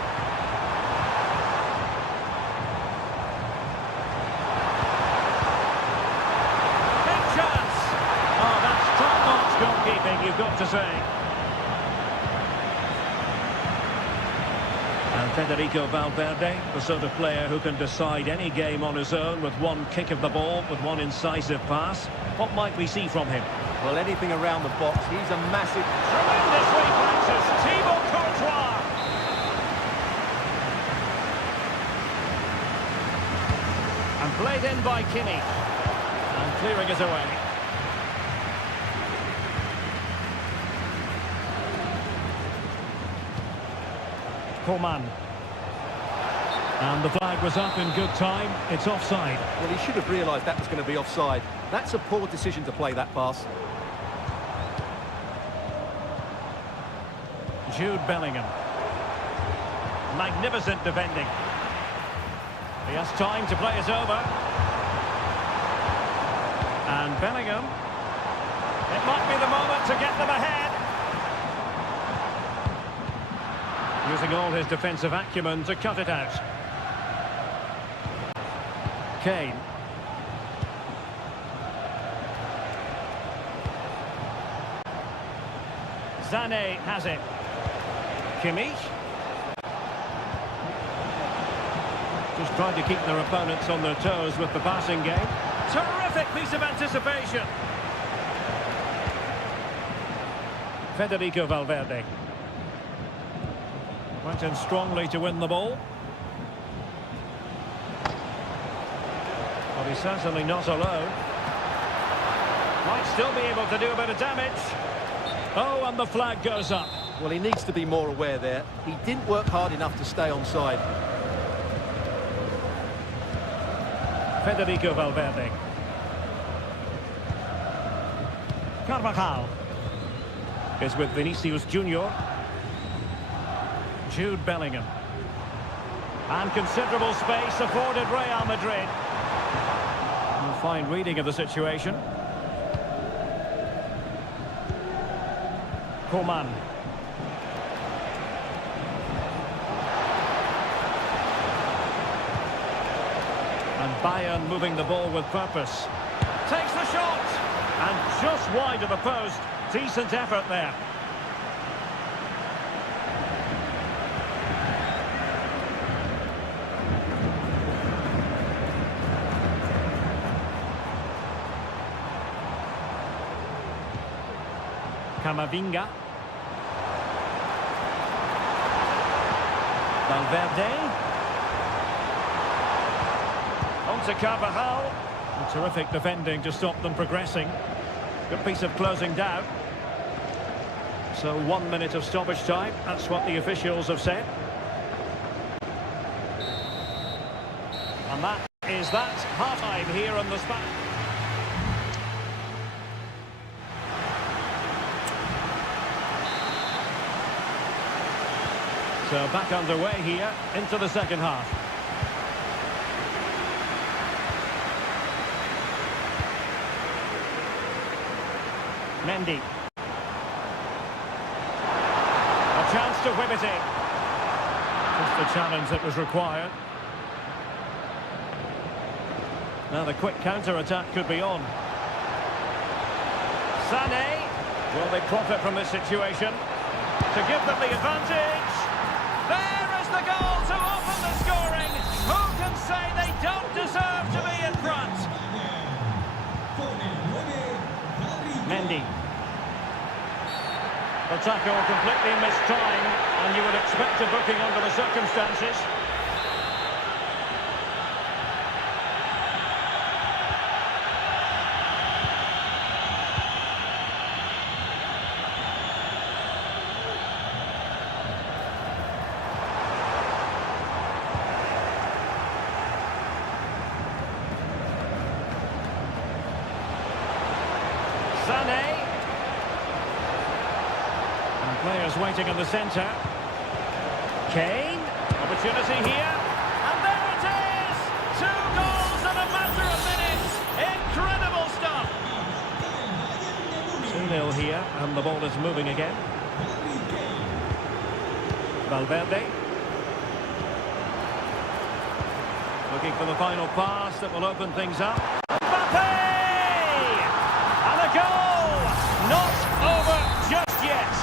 Big chance! Oh, that's top-notch goalkeeping, you've got to say. And Federico Valverde, the sort of player who can decide any game on his own with one kick of the ball, with one incisive pass. What might we see from him? Well, anything around the box. He's a massive... Tremendous reflexes, Thibaut Courtois! And played in by Kimmich. And clearing it away. Coman. And the flag was up in good time. It's offside. Well, he should have realised that was going to be offside. That's a poor decision to play that pass. Jude Bellingham. Magnificent defending. He has time to play it over. And Bellingham. It might be the moment to get them ahead. Using all his defensive acumen to cut it out. Kane. Sané has it. Kimmich. Just trying to keep their opponents on their toes with the passing game. Terrific piece of anticipation. Federico Valverde. Went in strongly to win the ball. But he's certainly not alone. Might still be able to do a bit of damage. Oh, and the flag goes up. Well, he needs to be more aware there. He didn't work hard enough to stay onside. Federico Valverde. Carvajal is with Vinicius Junior. Jude Bellingham. And considerable space afforded Real Madrid. A fine reading of the situation. Coman. And Bayern moving the ball with purpose. Takes the shot! And just wide of the post. Decent effort there. Camavinga. Valverde. On to Carvajal. Terrific defending to stop them progressing. Good piece of closing down. So 1 minute of stoppage time. That's what the officials have said. And that is that. Half-time here on the spot. So back underway here into the second half. Mendy. A chance to whip it in. Just the challenge that was required. Now the quick counter-attack could be on. Sané. Will they profit from this situation? To give them the advantage. There is the goal to open the scoring. Who can say they don't deserve to be in front? Mendy. The tackle completely missed time, and you would expect a booking under the circumstances. Sané. And players waiting in the centre. Kane. Opportunity here. And there it is! 2 goals in a matter of minutes. Incredible stuff. 2-0 here, and the ball is moving again. Valverde. Looking for the final pass that will open things up. Mbappe! And a goal! Not over just yet.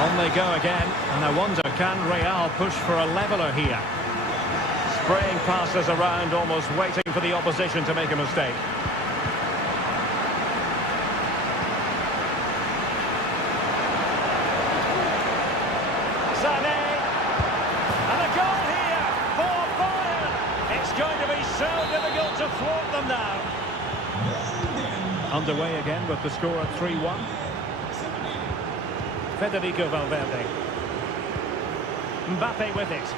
On they go again, and I wonder, can Real push for a leveller here? Spraying passes around, almost waiting for the opposition to make a mistake. Sané! And a goal here for Bayern! It's going to be so difficult to thwart them now. Underway again with the score at 3-1. Federico Valverde. Mbappe with it.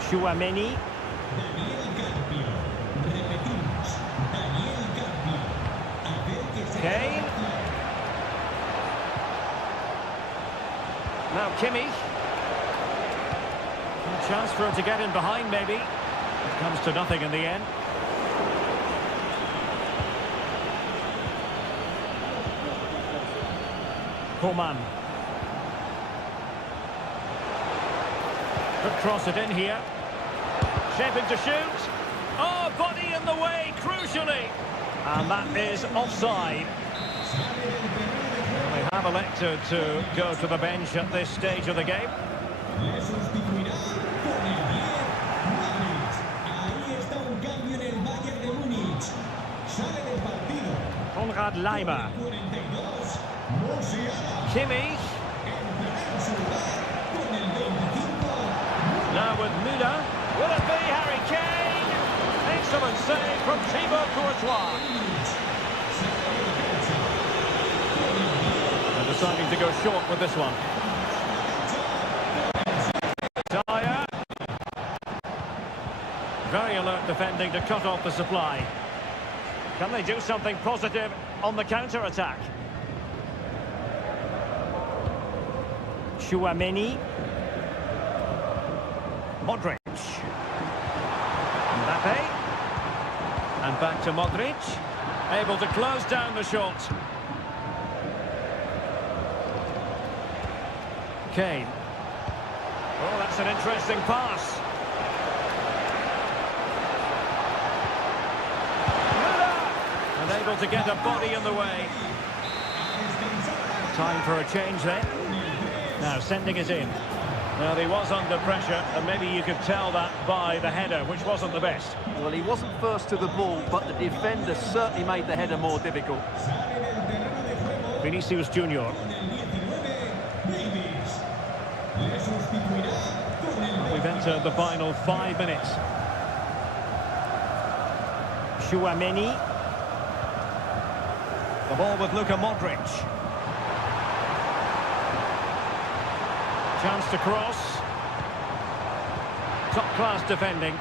Tchouaméni. Kane. Now Kimmich. A chance for him to get in behind maybe. It comes to nothing in the end. Coman. Could cross it in here. Shaping to shoot. Oh, body in the way, crucially. And that is offside. They have elected to go to the bench at this stage of the game. Konrad Laimer. Kimmich. Now with Müller. Will it be Harry Kane? Excellent save from Thibaut Courtois. And deciding to go short with this one. Dyer. Very alert defending to cut off the supply. Can they do something positive on the counter-attack? Tchouaméni. Modric. Mbappe. And back to Modric. Able to close down the shot. Kane. Oh, that's an interesting pass. Müller. And able to get a body in the way. Time for a change then. Now sending it in. Now he was under pressure, and maybe you could tell that by the header, which wasn't the best. Well, he wasn't first to the ball, but the defender certainly made the header more difficult. Vinicius Junior. We've entered the final 5 minutes. Tchouaméni. The ball with Luka Modric. Chance to cross. Top-class defending.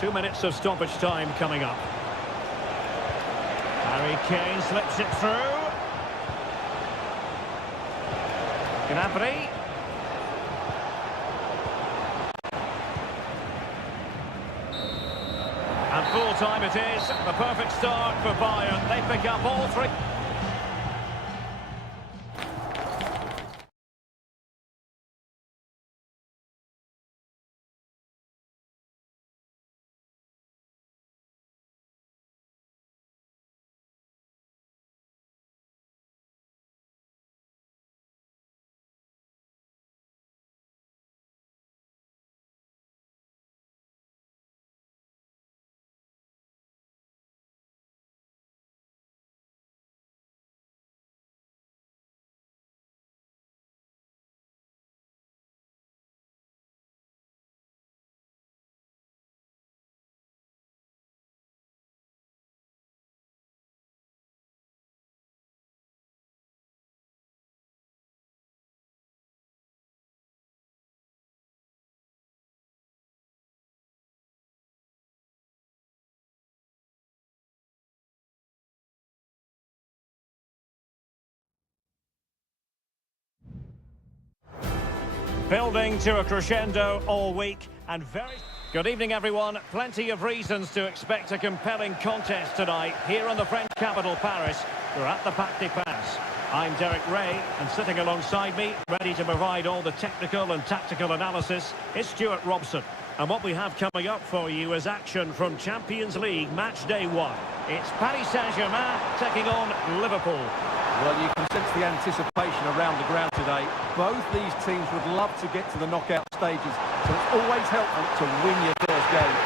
Two minutes of stoppage time coming up. Harry Kane slips it through. Gnabry. And full time it is. The perfect start for Bayern. They pick up all three. Building to a crescendo all week and very... Good evening, everyone. Plenty of reasons to expect a compelling contest tonight here in the French capital, Paris. We're at the Parc des Princes. I'm Derek Ray, and sitting alongside me, ready to provide all the technical and tactical analysis, is Stuart Robson. And what we have coming up for you is action from Champions League match day 1. It's Paris Saint-Germain taking on Liverpool. Well, you can sense the anticipation around the ground today. Both these teams would love to get to the knockout stages, so it's always helpful to win your first game.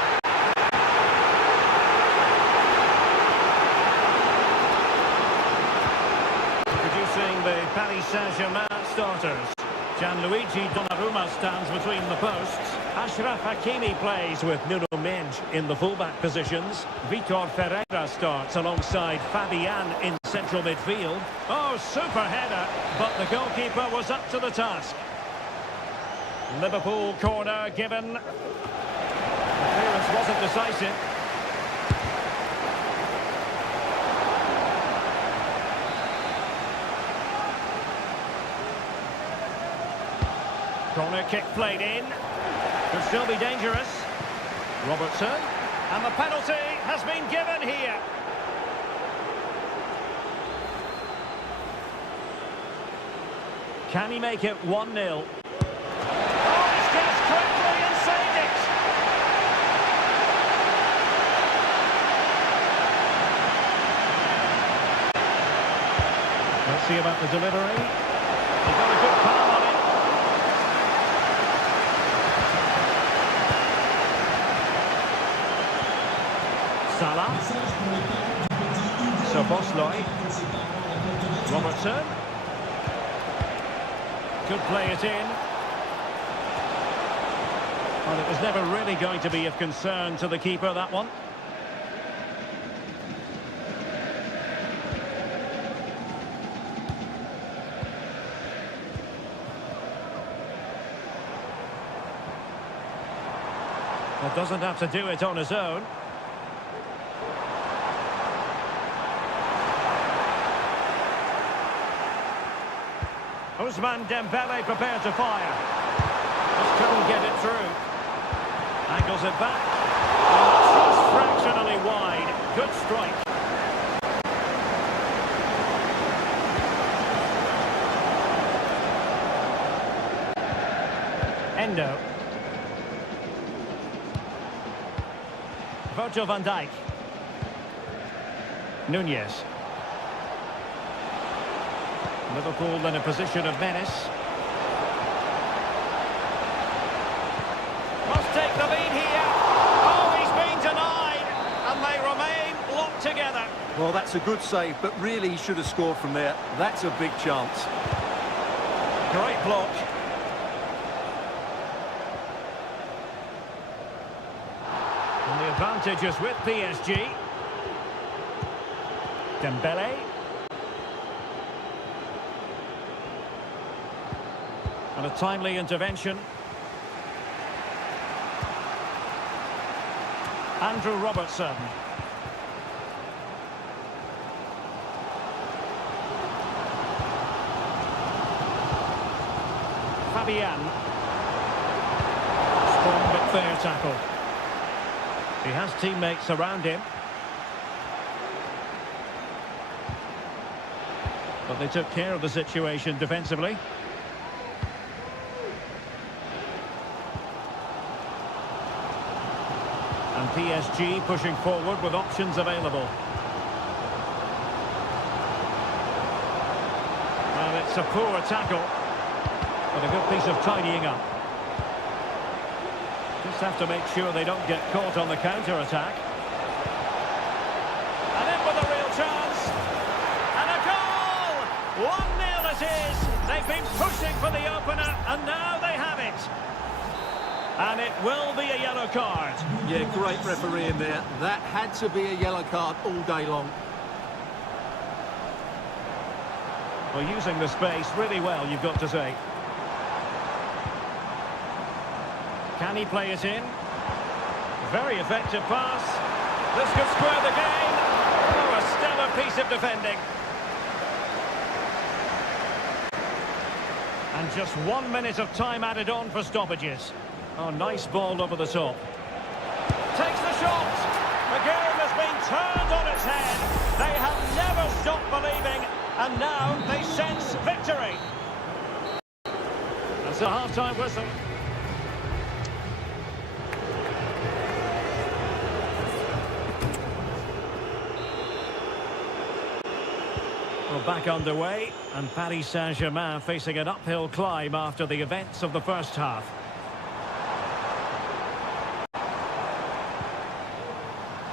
Introducing the Paris Saint-Germain starters. Gianluigi Donnarumma stands between the posts. Achraf Hakimi plays with Nuno Mendes in the fullback positions. Vitor Ferreira starts alongside Fabian in central midfield. Oh, super header, but the goalkeeper was up to the task. Liverpool corner given. The clearance wasn't decisive. Corner kick played in. Could still be dangerous. Robertson. And the penalty has been given here. Can he make it 1-0? Oh, he's guessed quickly and saved it. Let's see about the delivery. He got a good palm on it. Salah. Soboslai. Robertson. Could play it in. Well, it was never really going to be of concern to the keeper, that one. Well, doesn't have to do it on his own. Ousmane Dembele prepared to fire. Just couldn't get it through. Angles it back. Oh, just fractionally wide. Good strike. Endo. Virgil van Dijk. Nunez. Liverpool in a position of menace. Must take the lead here. Oh, he's been denied. And they remain locked together. Well, that's a good save, but really he should have scored from there. That's a big chance. Great block. And the advantage is with PSG. Dembele. And a timely intervention. Andrew Robertson. Fabian. Strong but fair tackle. He has teammates around him. But they took care of the situation defensively. And PSG pushing forward with options available. Well, it's a poor tackle, but a good piece of tidying up. Just have to make sure they don't get caught on the counter-attack. And in with a real chance. And a goal! 1-0 it is. They've been pushing for the opener, and now they have it. And it will be a yellow card. Yeah, great referee in there. That had to be a yellow card all day long. Well, using the space really well, you've got to say. Can he play it in? Very effective pass. This could square the game. Oh, a stellar piece of defending. And just 1 minute of time added on for stoppages. Oh, nice ball over the top. Takes the shot. The game has been turned on its head. They have never stopped believing, and now they sense victory. That's a half-time whistle. Well, back underway, and Paris Saint-Germain facing an uphill climb after the events of the first half.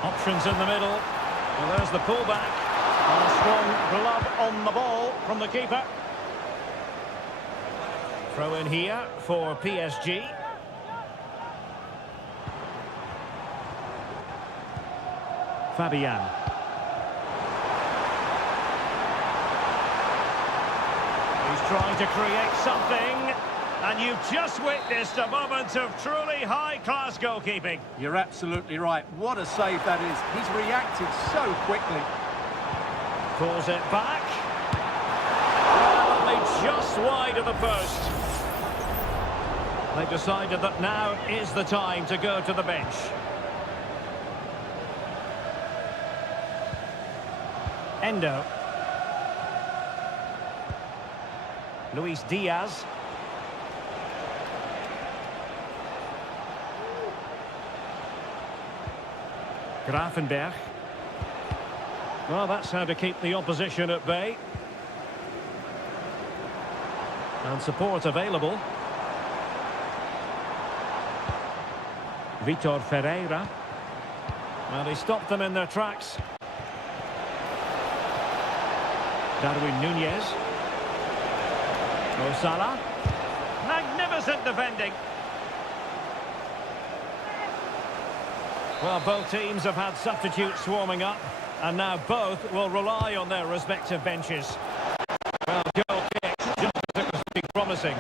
Options in the middle. Well, there's the pullback. And a strong glove on the ball from the keeper. Throw in here for PSG. Fabian. He's trying to create something. And you've just witnessed a moment of truly high-class goalkeeping. You're absolutely right. What a save that is. He's reacted so quickly. Pulls it back. Well, only just wide of the post. They've decided that now is the time to go to the bench. Endo. Luis Diaz. Grafenberg. Well, that's how to keep the opposition at bay. And support available. Vitor Ferreira. Well, he stopped them in their tracks. Darwin Nunez. Mo Salah. Magnificent defending. Well, both teams have had substitutes swarming up, and now both will rely on their respective benches. Well, goal kick, just as it was being promising.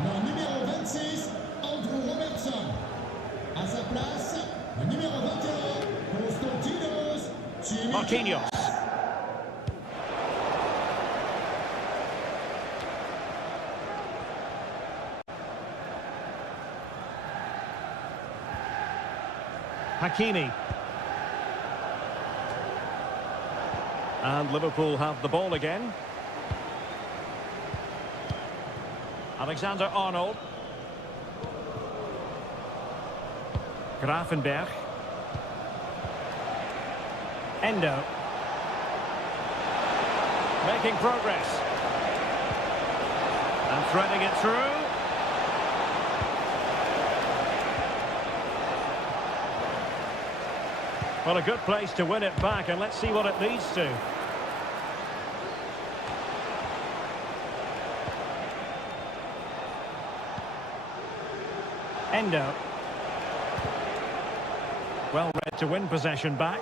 Le numéro 26, Andrew Robertson. À sa place, le numéro 21, Constantinos Marquinhos. Hakimi. And Liverpool have the ball again. Alexander-Arnold. Grafenberg. Endo. Making progress. And threading it through. Well, a good place to win it back, and let's see what it leads to. Endo. Well read to win possession back.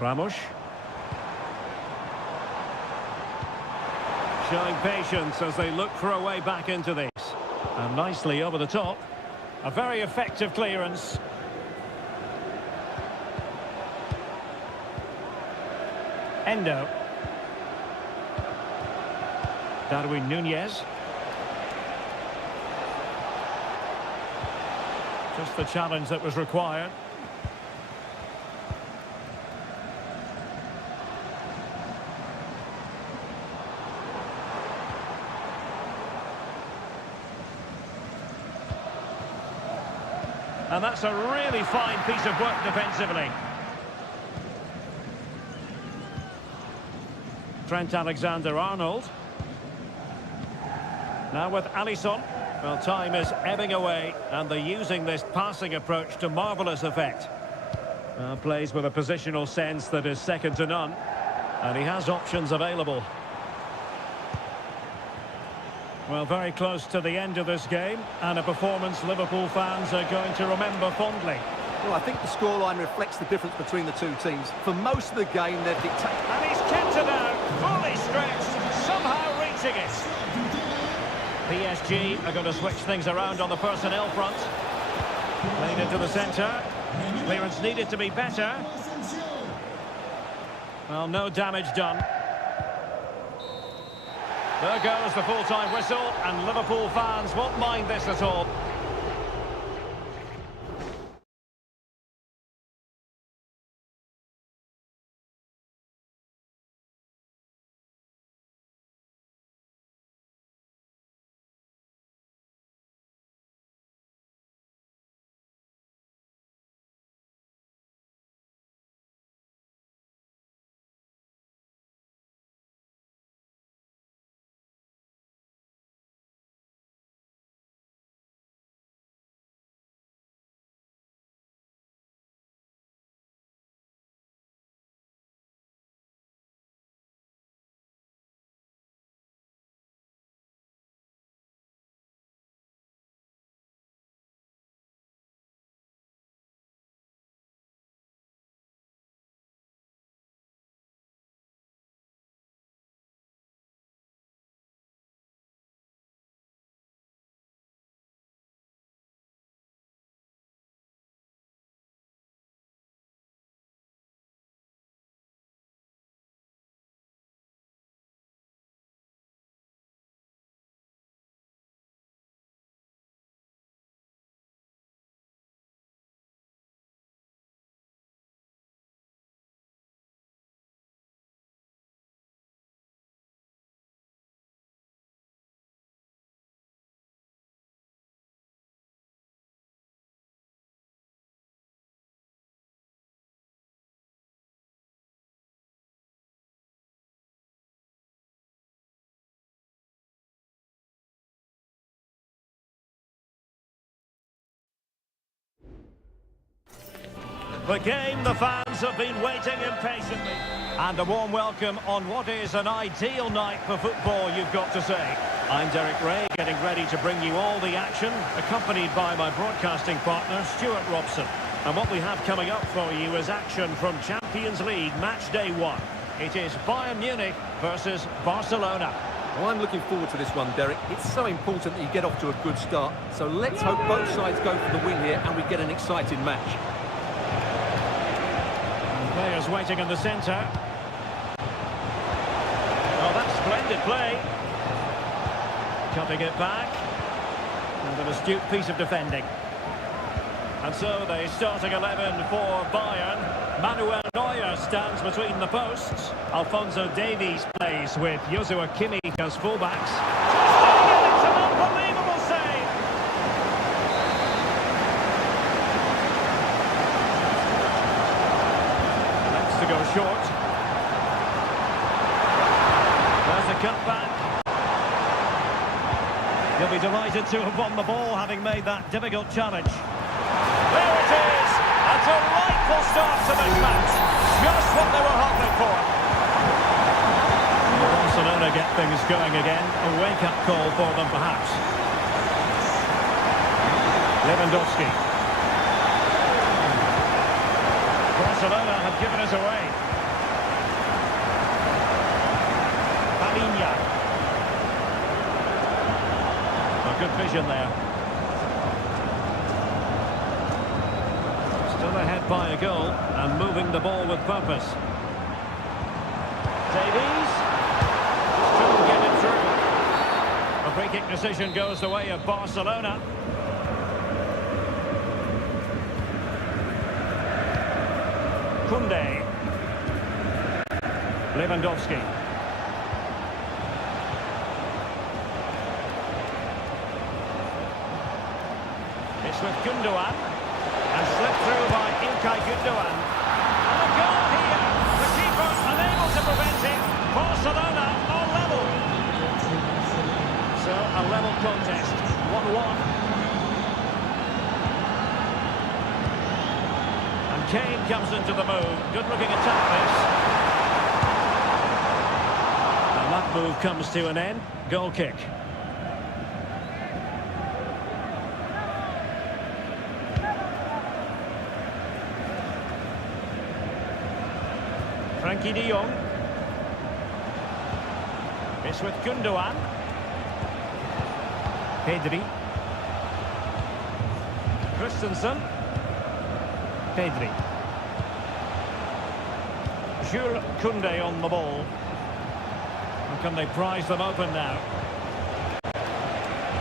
Ramos. Showing patience as they look for a way back into this. And nicely over the top. A very effective clearance. Endo. Darwin Nunez. Just the challenge that was required. And that's a really fine piece of work defensively. Trent Alexander-Arnold. Now with Alisson. Well, time is ebbing away, and they're using this passing approach to marvellous effect. Plays with a positional sense that is second to none. And he has options available. Well, very close to the end of this game, and a performance Liverpool fans are going to remember fondly. Well, I think the scoreline reflects the difference between the two teams. For most of the game, they've dictated... And he's kept it out, fully stretched, somehow reaching it. PSG are going to switch things around on the personnel front. Played into the centre. Clearance needed to be better. Well, no damage done. There goes the full-time whistle, and Liverpool fans won't mind this at all. The game the fans have been waiting impatiently. And a warm welcome on what is an ideal night for football, you've got to say. I'm Derek Ray, getting ready to bring you all the action, accompanied by my broadcasting partner, Stuart Robson. And what we have coming up for you is action from Champions League Match Day 1. It is Bayern Munich versus Barcelona. Well, I'm looking forward to this one, Derek. It's so important that you get off to a good start. So let's hope both sides go for the win here and we get an exciting match. Players waiting in the centre. Oh, that's splendid play. Cutting it back. And an astute piece of defending. And so the starting 11 for Bayern. Manuel Neuer stands between the posts. Alphonso Davies plays with Joshua Kimmich as fullbacks. It's an unbelievable save. To go short. There's the cutback. He'll be delighted to have won the ball, having made that difficult challenge. There it is! A delightful start to this match. Just what they were hoping for. Barcelona get things going again. A wake-up call for them, perhaps. Lewandowski. Barcelona have given us away. Palinha. A good vision there. Still ahead by a goal and moving the ball with purpose. Davies. Still get it through. A free-kick decision goes the way of Barcelona. Kunde. Lewandowski. It's with Gundogan. And slipped through by Ilkay Gundogan. And a goal here. The keeper unable to prevent it. Barcelona on level. So a level contest. 1-1. Kane comes into the move. Good-looking attack, this. And that move comes to an end. Goal kick. Frankie de Jong. It's with Gundogan. Pedri. Christensen. Pedri. Jules Koundé on the ball. And can they prize them open now?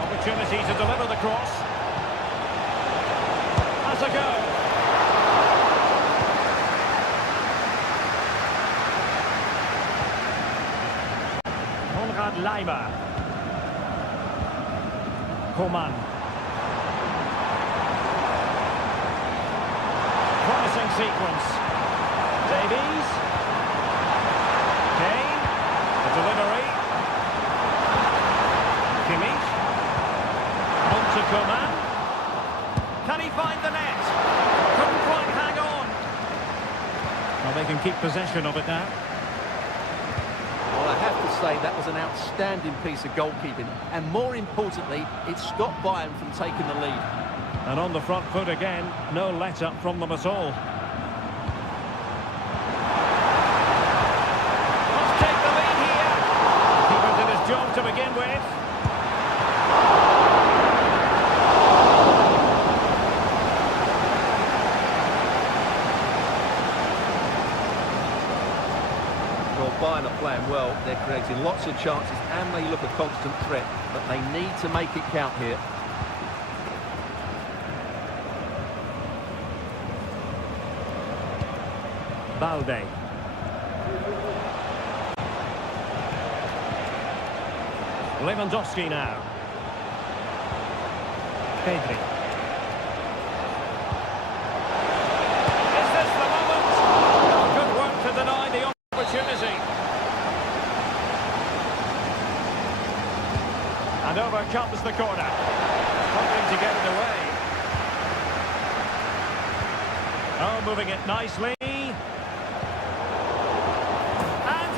Opportunity to deliver the cross. Has a go. Lima. Coman. Promising sequence. Davies. Kane. The delivery. Kimmich. On to Coman. Can he find the net? Couldn't quite hang on. Well, they can keep possession of it now. Well, I have to say that was an outstanding piece of goalkeeping, and more importantly, it stopped Bayern from taking the lead. And on the front foot again, no let-up from them at all. Must take the lead here. Keeper did his job to begin with. Bayern are playing well, they're creating lots of chances and they look a constant threat, but they need to make it count here. Balde. Lewandowski now. Pedri. Is this the moment? Good work to deny the opportunity. And over comes the corner. Struggling to get it away. Oh, moving it nicely. And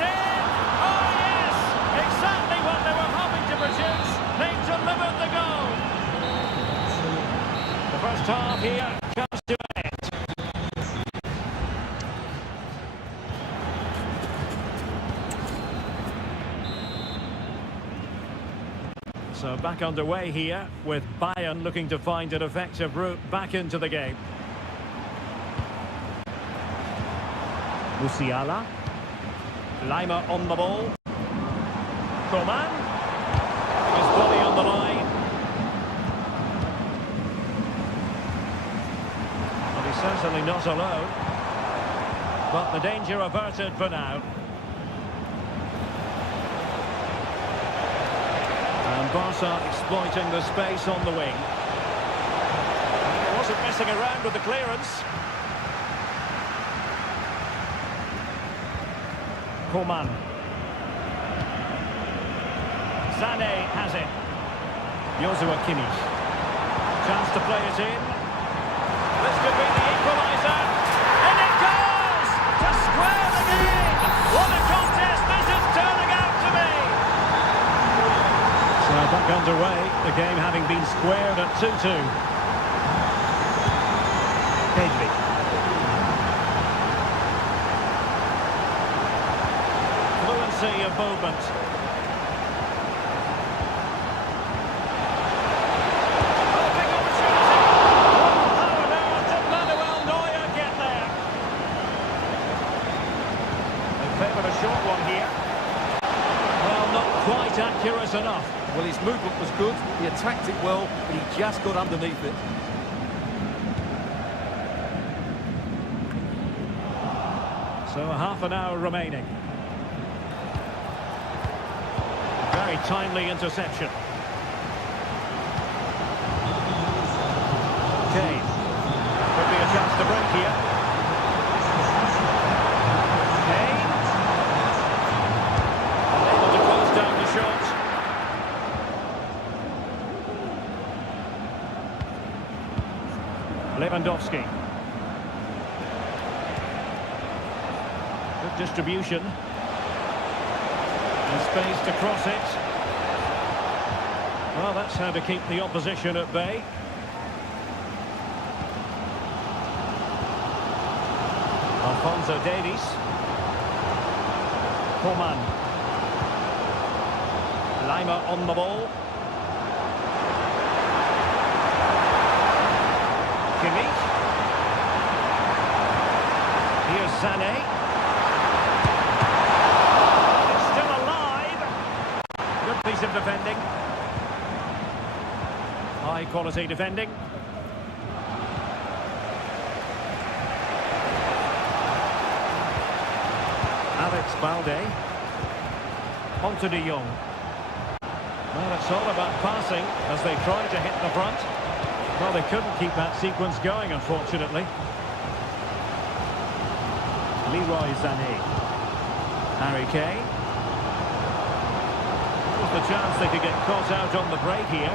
in! Oh, yes! Exactly what they were hoping to produce. They delivered the goal. The first half here comes to an end. So back underway here with Bayern looking to find an effective route back into the game. Musiala. Lima on the ball. Coman. His body on the line. But he's certainly not alone. But the danger averted for now. And Barca exploiting the space on the wing. He wasn't messing around with the clearance. Coman. Sané has it. Joshua Kimmich. Chance to play it in. This could be the equaliser. And it goes! To square the game! What a contest this is turning out to be! So back underway, the game having been squared at 2-2. Pedri. Fluency of movement. Oh, big opportunity! Oh, now did Manuel Neuer get there? They favoured a short one here. Well, not quite accurate enough. Well, his movement was good, he attacked it well, but he just got underneath it. So a half an hour remaining. Very timely interception. Kane. Could be a chance to break here. Kane. Unable to close down the shot. Lewandowski. Good distribution. And space to cross it. Well, that's how to keep the opposition at bay. Alphonso Davies. Coman. Lima on the ball. Sané. It's still alive. Good piece of defending. High quality defending. Alex Balde. Onto De Jong. Well, it's all about passing as they try to hit the front. Well, they couldn't keep that sequence going, unfortunately. Leroy Sané. Harry Kane. There's the chance they could get caught out on the break here.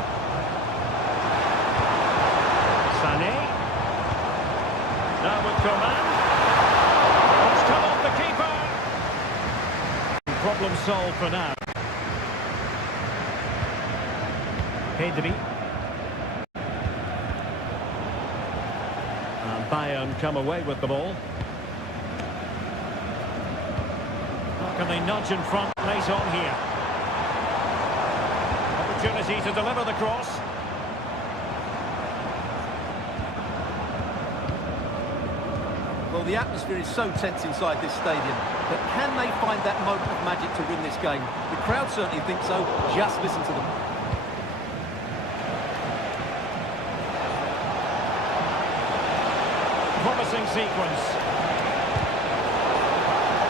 Sané. Now with command. It's come off the keeper. Problem solved for now. Pedri. And Bayern come away with the ball. Can they nudge in front late on here? Opportunity to deliver the cross. Well, the atmosphere is so tense inside this stadium, but can they find that moment of magic to win this game? The crowd certainly think so. Just listen to them. Promising sequence.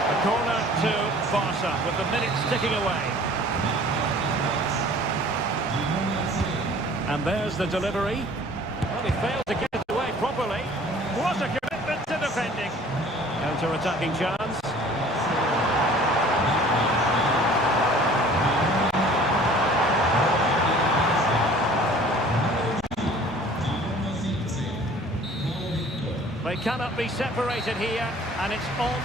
A corner to Barca with the minutes ticking away. And there's the delivery. Well, he failed to get it away properly. What a commitment to defending. Counter-attacking chance. They cannot be separated here, and it's on.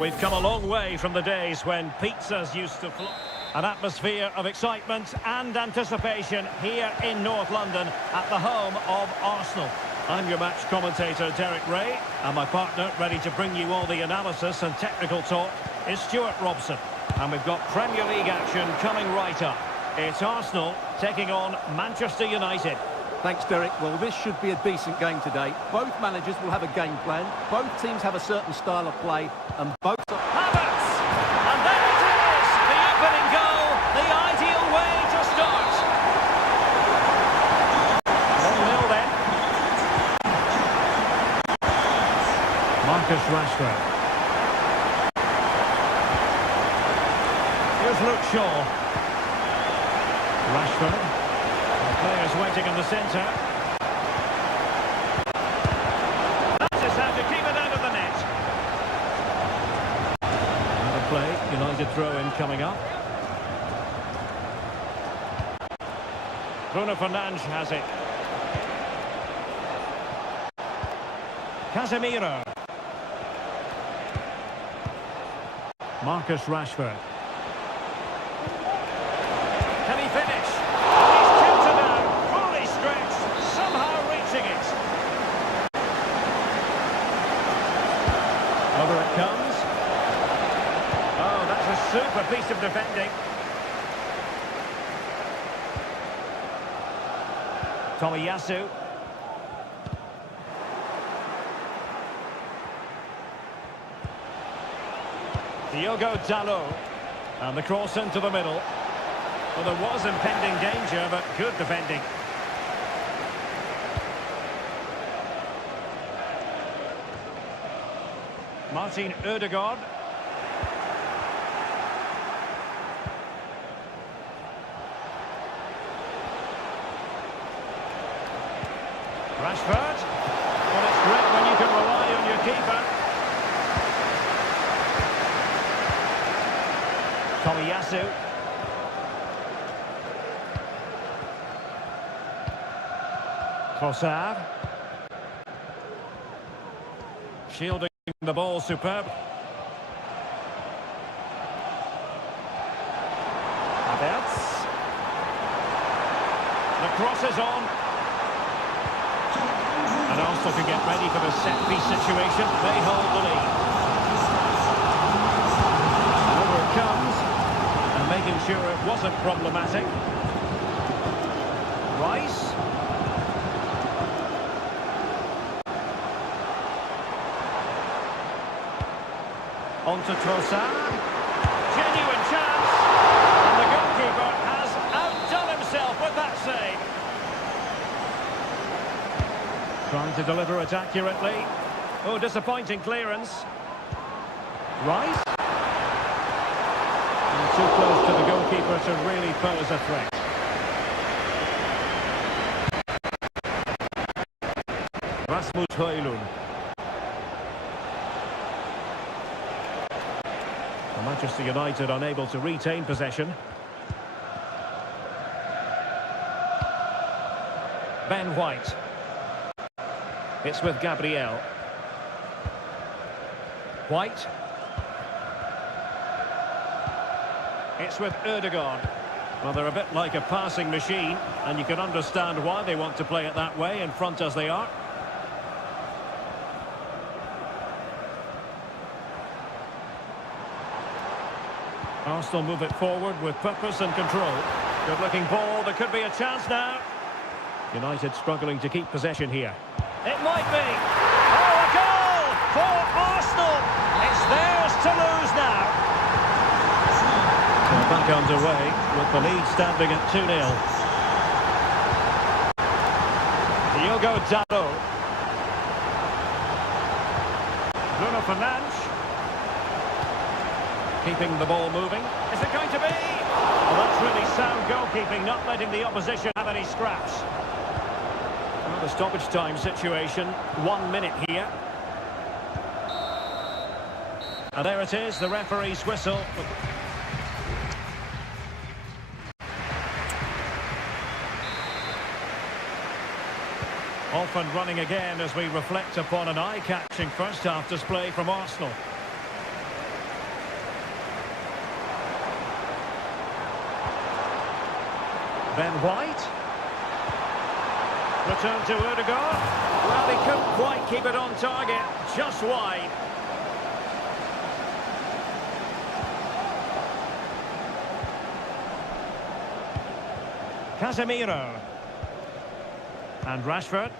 We've come a long way from the days when pizzas used to flow. An atmosphere of excitement and anticipation here in North London at the home of Arsenal. I'm your match commentator, Derek Ray, and my partner, ready to bring you all the analysis and technical talk, is Stuart Robson. And we've got Premier League action coming right up. It's Arsenal taking on Manchester United. Thanks, Derek. Well, this should be a decent game today. Both managers will have a game plan. Both teams have a certain style of play, and both are... Havertz! And there it is! The opening goal, the ideal way to start. 1-0 then. Marcus Rashford. Here's Luke Shaw. Rashford. Players waiting in the centre. That is how to keep it out of the net. Another play, United throw-in coming up. Bruno Fernandes has it. Casemiro. Marcus Rashford. Can he finish? Over it comes. Oh, that's a super piece of defending. Tomiyasu. Diogo Dalot. And the cross into the middle. Well, there was impending danger, but good defending. Martin Ødegaard. Rashford. Well, it's great when you can rely on your keeper. Tomiyasu. Trossard. Shielding the ball, superb. Havertz. The cross is on. And Arsenal can get ready for the set-piece situation. They hold the lead. Over it comes. And making sure it wasn't problematic. Rice. On to Trossard. Genuine chance. And the goalkeeper has outdone himself with that save. Trying to deliver it accurately. Oh, disappointing clearance. Rice. And too close to the goalkeeper to really pose a threat. Rasmus Højlund. Manchester United unable to retain possession. Ben White. It's with Gabriel. White. It's with Ødegaard. Well, they're a bit like a passing machine, and you can understand why they want to play it that way, in front as they are. Arsenal move it forward with purpose and control. Good-looking ball. There could be a chance now. United struggling to keep possession here. It might be. Oh, a goal for Arsenal. It's theirs to lose now. They're back underway with the lead standing at 2-0. Diogo Dalot. Bruno Fernandes. Keeping the ball moving. Is it going to be? Well, that's really sound goalkeeping, not letting the opposition have any scraps. Well, the stoppage time situation, 1 minute here. And there it is, the referee's whistle. Off and running again as we reflect upon an eye-catching first-half display from Arsenal. Ben White. Return to Ødegaard. Well, he couldn't quite keep it on target, just wide. Casemiro. And Rashford.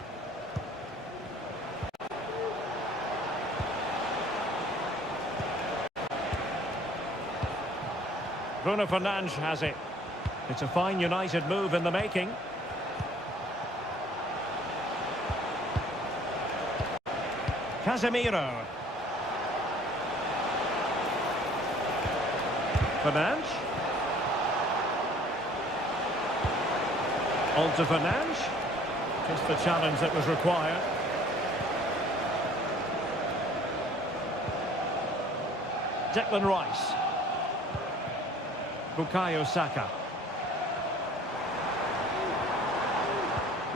Bruno Fernandes has it. It's a fine United move in the making. Casemiro. Fernandes. On to Fernandes. Just the challenge that was required. Declan Rice. Bukayo Saka.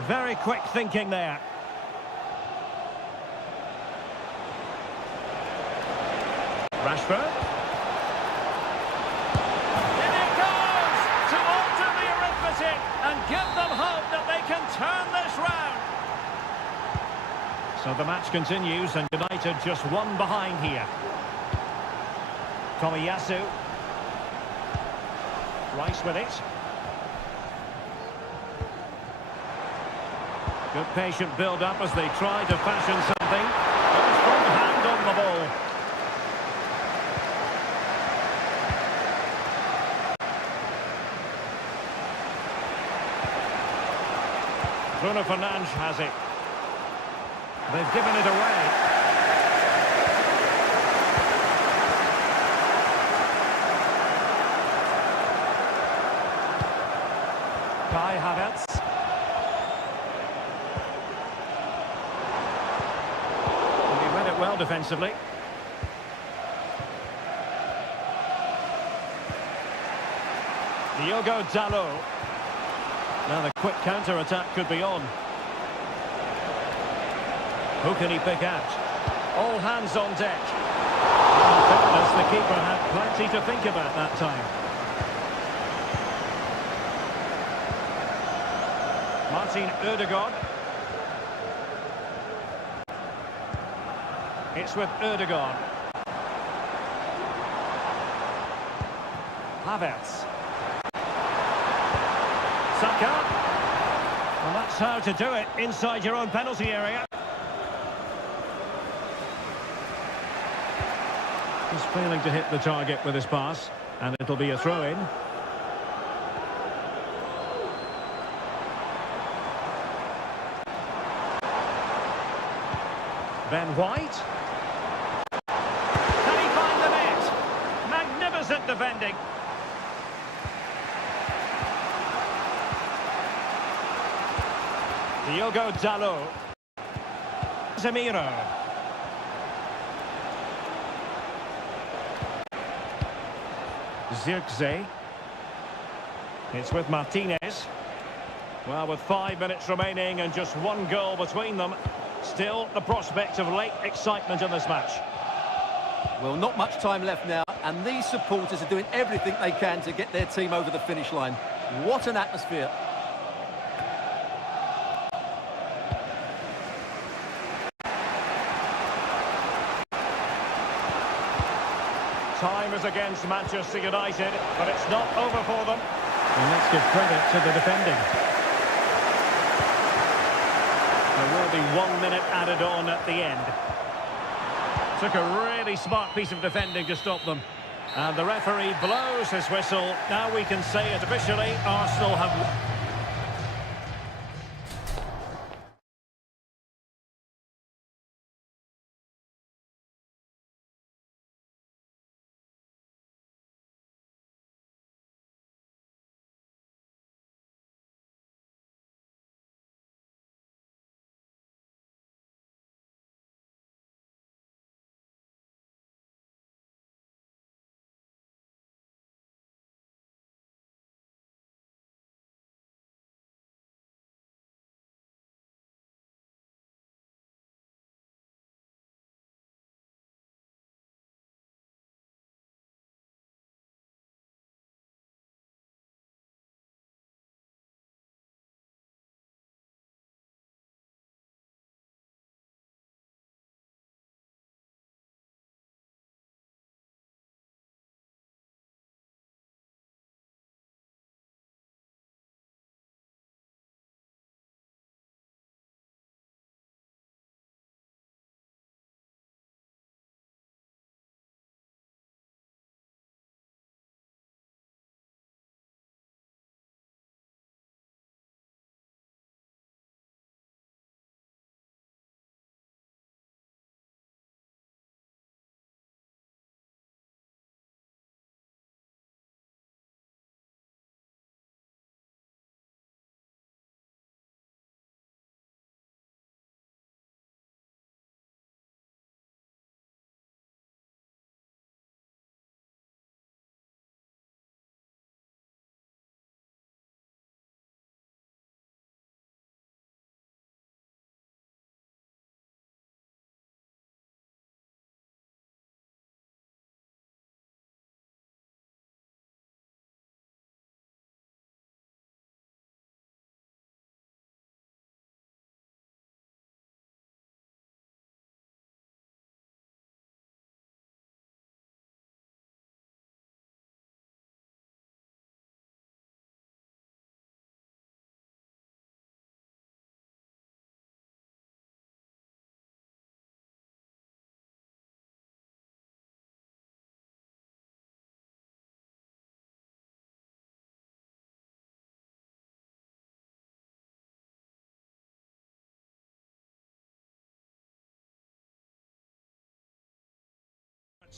Very quick thinking there. Rashford. In it goes to alter the arithmetic and give them hope that they can turn this round. So the match continues and United just one behind here. Tomiyasu. Rice with it. Good patient build-up as they try to fashion something. But the front hand on the ball. Bruno Fernandes has it. They've given it away. Kai Havertz. He read it well defensively. Diogo Dalot. Now the quick counter-attack could be on. Who can he pick out? All hands on deck. In fairness, the keeper had plenty to think about that time. Martin Ødegaard. It's with Ødegaard. Havertz. Saka. Well, that's how to do it inside your own penalty area. He's failing to hit the target with his pass, and it'll be a throw-in. Ben White. Can he find the net? Magnificent defending. Diogo Dalot. Casemiro. Zirkzee. It's with Martinez. Well, with 5 minutes remaining and just one goal between them, still the prospect of late excitement in this match. Well, not much time left now, and these supporters are doing everything they can to get their team over the finish line. What an atmosphere. Time is against Manchester United, but it's not over for them. And let's give credit to the defending. There will be 1 minute added on at the end. Took a really smart piece of defending to stop them. And the referee blows his whistle. Now we can say it officially, Arsenal have...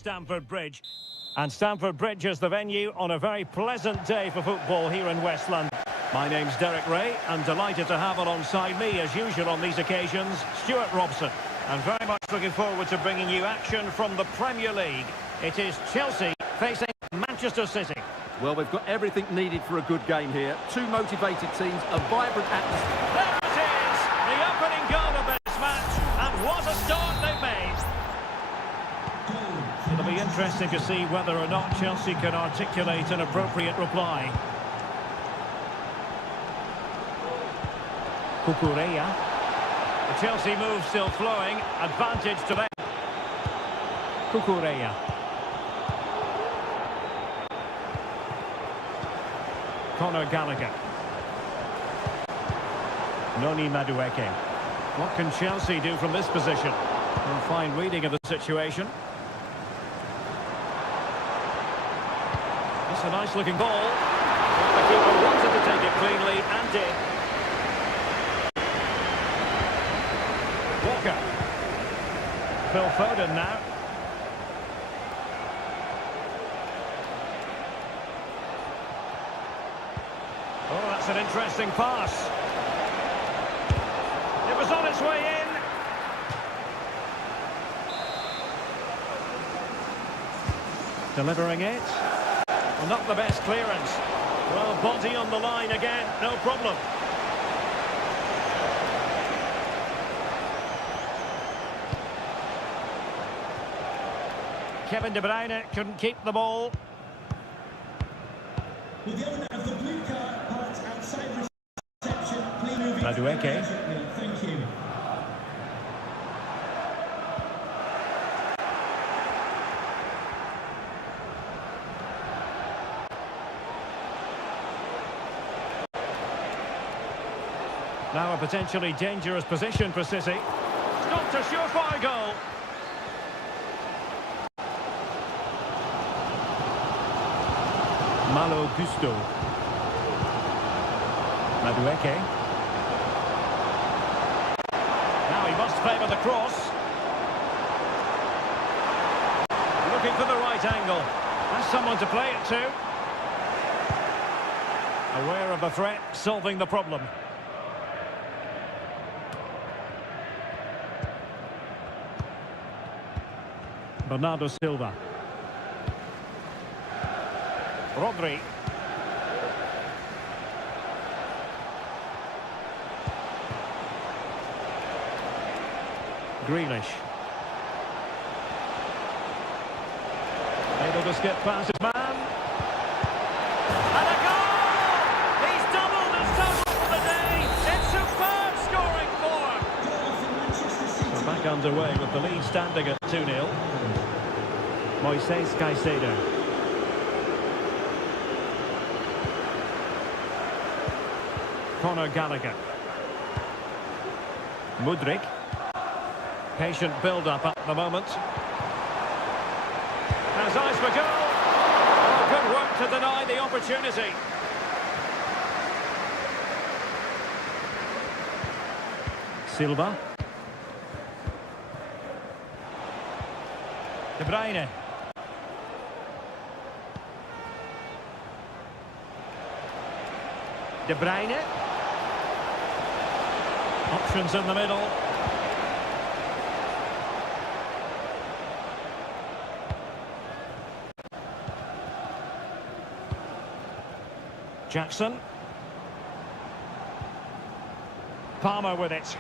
Stamford Bridge. And Stamford Bridge is the venue on a very pleasant day for football here in West London. My name's Derek Ray, and delighted to have alongside me, as usual on these occasions, Stuart Robson. And very much looking forward to bringing you action from the Premier League. It is Chelsea facing Manchester City. Well, we've got everything needed for a good game here. Two motivated teams, a vibrant atmosphere. There it is! The opening goal of this match, and what a start they've made! It'll be interesting to see whether or not Chelsea can articulate an appropriate reply. Cucurella. The Chelsea move still flowing. Advantage to them. Cucurella. Conor Gallagher. Noni Madueke. What can Chelsea do from this position? A fine reading of the situation. It's a nice looking ball. The keeper wanted to take it cleanly and did. Walker. Phil Foden now. Oh, that's an interesting pass. It was on its way in. Delivering it. Well, not the best clearance. Well, body on the line again, no problem. Kevin De Bruyne couldn't keep the ball. With the owner of the blue car parked outside reception, please move it. Madueke. Thank you. Now a potentially dangerous position for City. Stopped a surefire goal. Malo Gusto. Madueke. Now he must favour the cross. Looking for the right angle. Has someone to play it to. Aware of the threat, solving the problem. Bernardo Silva. Rodri. Grealish. Able to skip past his man. And a goal! He's doubled his total for the day. It's superb scoring form. We're back underway with the lead standing at 2-0. Moises Caicedo. Conor Gallagher. Mudryk. Patient build-up at the moment. Has eyes for goal. Oh, good work to deny the opportunity. Silva. De Bruyne. De Bruyne. Options in the middle. Jackson. Palmer with it.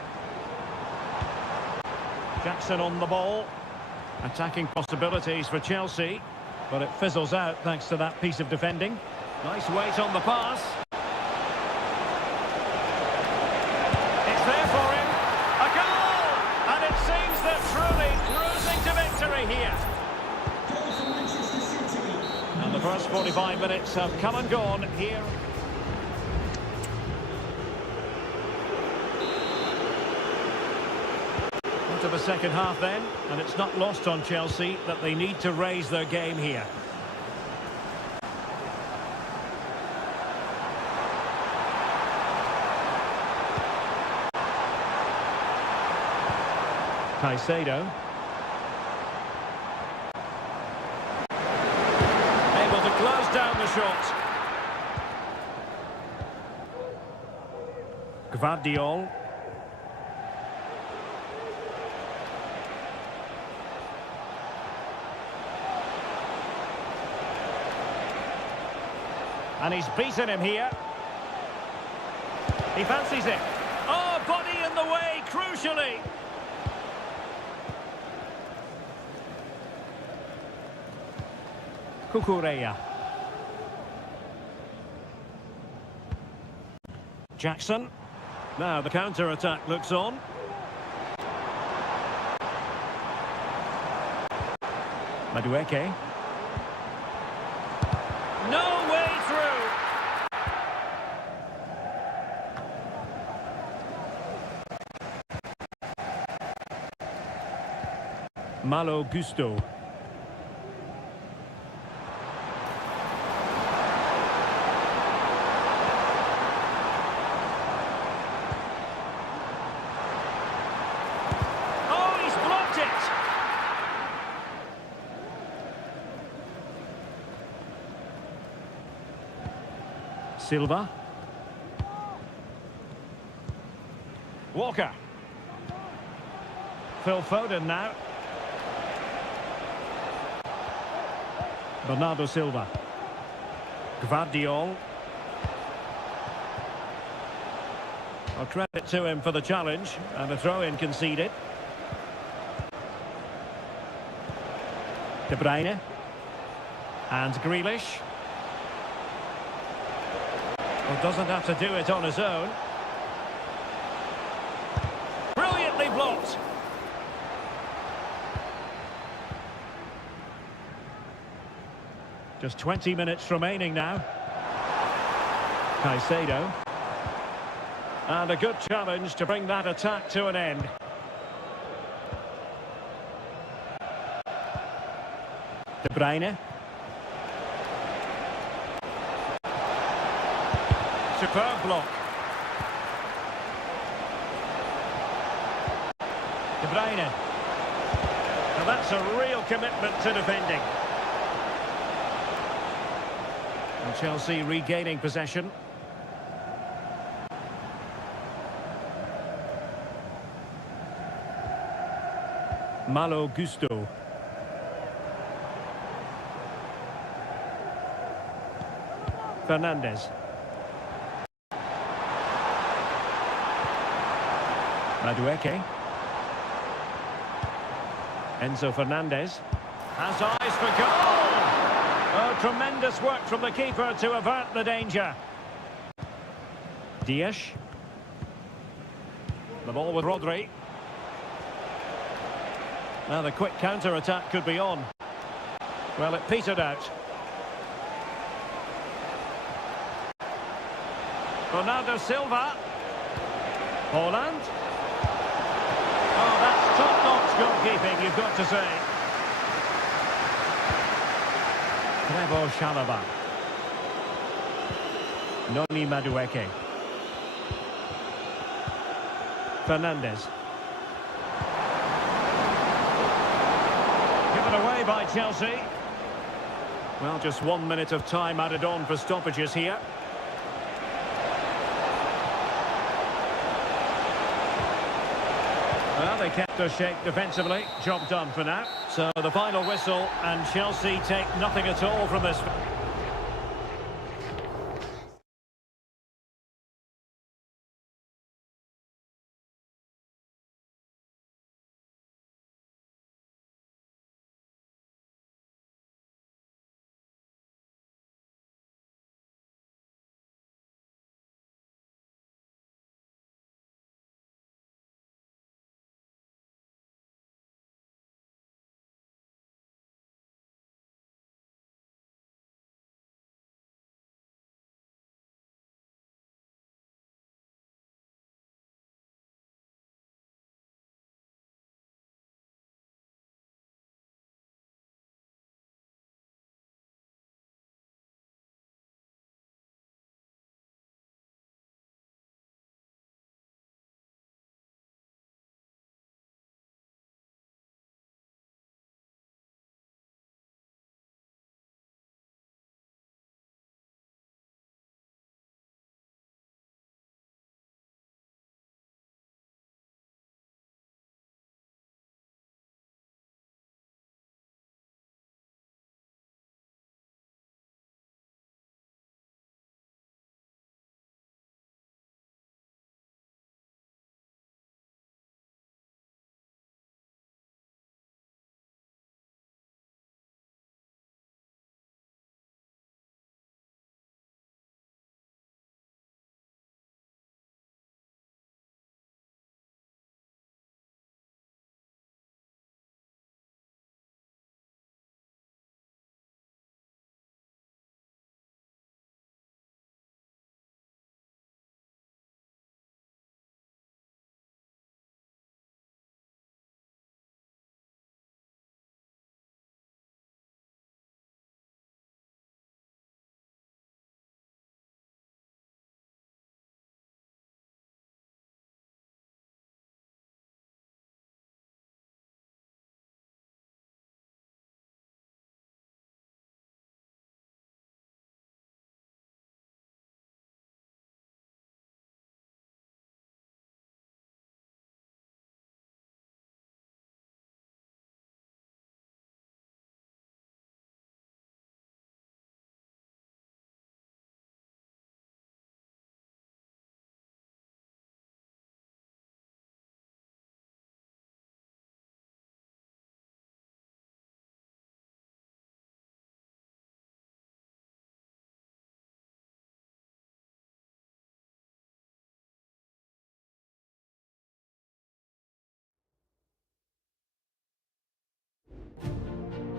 Jackson on the ball. Attacking possibilities for Chelsea, but it fizzles out thanks to that piece of defending. Nice weight on the pass. It's there for him. A goal! And it seems they're truly cruising to victory here. Goal for Manchester City. And the first 45 minutes have come and gone here. Into the second half then, and it's not lost on Chelsea that they need to raise their game here. Caicedo. slows down the shot. Gvardiol. And he's beaten him here. He fancies it. Oh, body in the way, crucially. Kukureya. Jackson. Now the counter-attack looks on. Madueke. No way through. Malo Gusto. Oh, he's blocked it. Silva. Walker. Phil Foden now. Bernardo Silva. Gvardiol. Well, credit to him for the challenge and a throw-in conceded. De Bruyne. And Grealish. Well, doesn't have to do it on his own. Brilliantly blocked. Just 20 minutes remaining now. Caicedo. And a good challenge to bring that attack to an end. De Bruyne. Superb block. De Bruyne. And that's a real commitment to defending. And Chelsea regaining possession. Malo Gusto. Fernandes. Madueke. Enzo Fernandez has eyes for goal. Oh, tremendous work from the keeper to avert the danger. Diaz. The ball with Rodri. Now the quick counter-attack could be on. Well, it petered out. Bernardo Silva. Holland. Oh, that's top-notch goalkeeping, you've got to say. Trevo Chalobah. Noni Madueke. Fernandes. Given away by Chelsea. Well, just 1 minute of time added on for stoppages here. Well, they kept their shape defensively. Job done for now. So the final whistle, and Chelsea take nothing at all from this.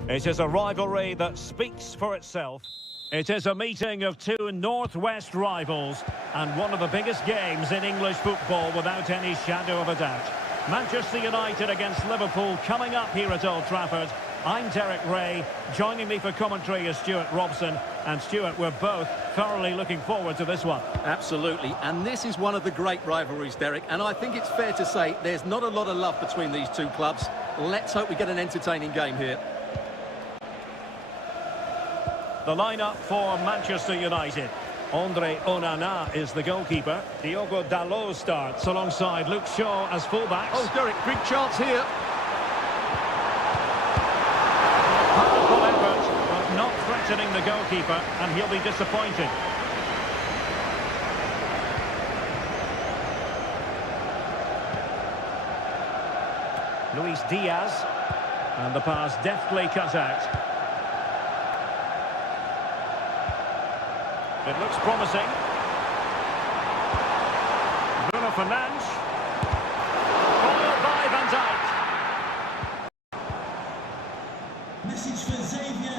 It is a rivalry that speaks for itself. It is a meeting of two northwest rivals and one of the biggest games in English football without any shadow of a doubt. Manchester United against Liverpool coming up here at Old Trafford. I'm Derek Ray. Joining me for commentary is Stuart Robson. And Stuart, we're both thoroughly looking forward to this one. Absolutely, and this is one of the great rivalries, Derek, and I think it's fair to say there's not a lot of love between these two clubs. Let's hope we get an entertaining game here. The lineup for Manchester United. Andre Onana is the goalkeeper. Diogo Dalot starts alongside Luke Shaw as fullbacks. Oh, Derek, big chance here. Powerful effort, but not threatening the goalkeeper, and he'll be disappointed. Luis Diaz, and the pass deftly cut out. It looks promising. Bruno Fernandes. Followed by Van Dijk. Message for Xavier.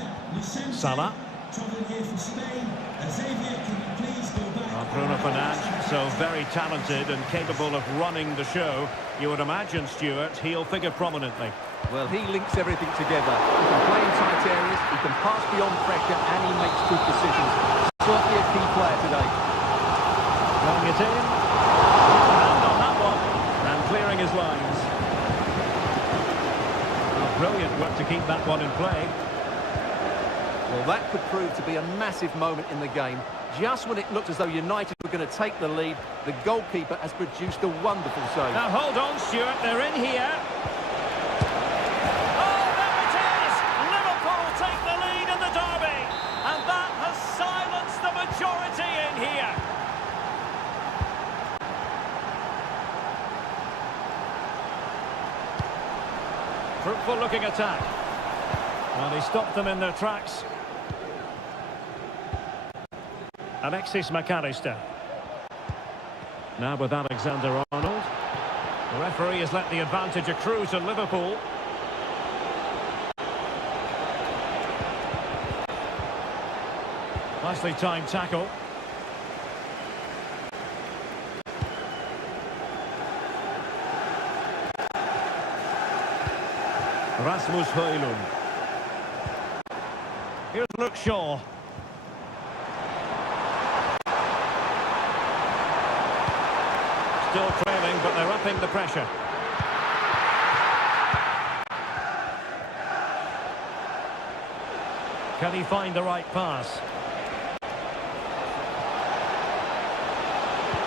Salah. Traveling here from Spain. Xavier, can you please go back? Bruno Fernandes, so very talented and capable of running the show. You would imagine, Stuart, he'll figure prominently. Well, he links everything together. He can play in tight areas, he can pass beyond pressure, and he makes good decisions. Certainly a key player today. Throwing it in. And on that one. And clearing his lines. Well, brilliant work to keep that one in play. Well, that could prove to be a massive moment in the game. Just when it looked as though United were going to take the lead, the goalkeeper has produced a wonderful save. Now hold on, Stuart, they're in here. Oh, there it is! Liverpool take the lead in the derby. And that has silenced the majority in here. Fruitful looking attack. Well, he stopped them in their tracks. Alexis McAllister. Now with Alexander-Arnold. The referee has let the advantage accrue to Liverpool. Nicely timed tackle. Rasmus Højlund. Here's Luke Shaw. Still trailing, but they're upping the pressure. Can he find the right pass?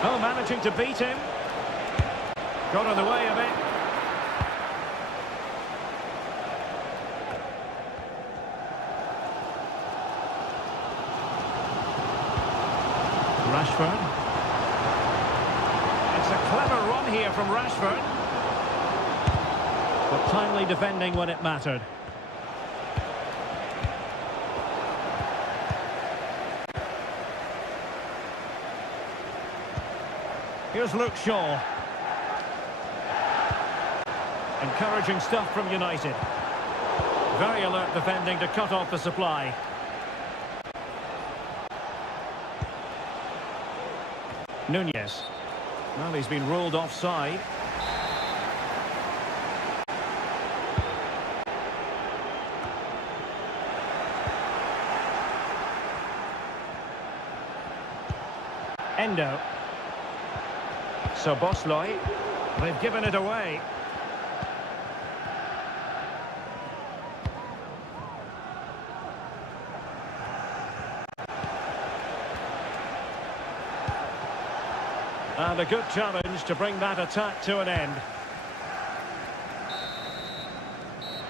Oh, managing to beat him. Got in the way of it. Rashford. It's a clever run here from Rashford. But timely defending when it mattered. Here's Luke Shaw. Encouraging stuff from United. Very alert defending to cut off the supply. Nunez. Well, he's been ruled offside. Endo. So Bosley, they've given it away. And a good challenge to bring that attack to an end.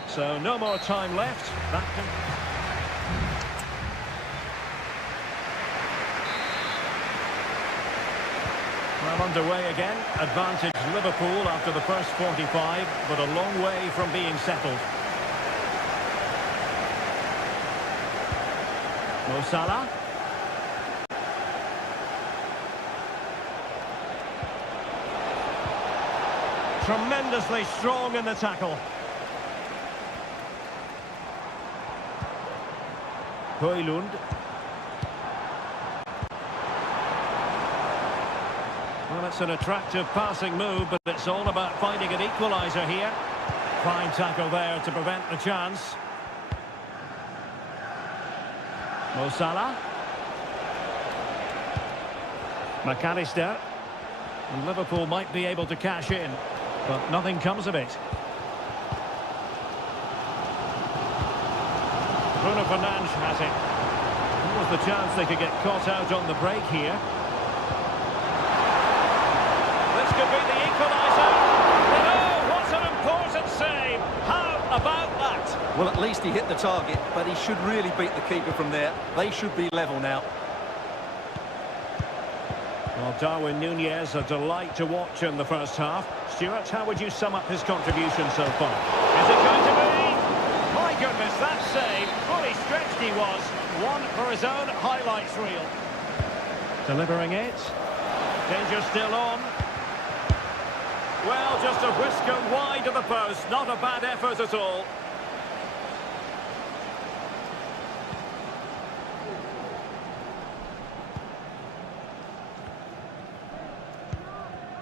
So no more time left. That can... Well, underway again. Advantage Liverpool after the first 45, but a long way from being settled. Mo Salah. Tremendously strong in the tackle. Højlund. Well, it's an attractive passing move, but it's all about finding an equaliser here. Fine tackle there to prevent the chance. Mo Salah. McAllister. And Liverpool might be able to cash in, but nothing comes of it. Bruno Fernandes has it. What was the chance they could get caught out on the break here? This could be the equaliser. And oh, what an important save! How about that? Well, at least he hit the target, but he should really beat the keeper from there. They should be level now. Well, Darwin Núñez, a delight to watch in the first half. Stuart, how would you sum up his contribution so far? Is it going to be? My goodness, that save. Fully stretched he was. One for his own highlights reel. Delivering it. Danger still on. Well, just a whisker wide of the post. Not a bad effort at all.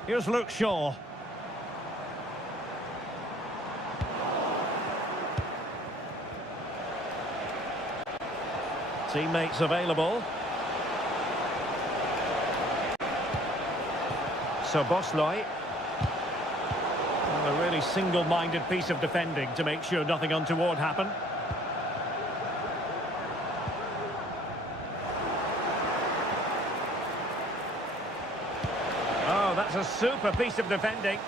Here's Luke Shaw. Teammates available. So Bosley. A really single-minded piece of defending to make sure nothing untoward happened. Oh, that's a super piece of defending.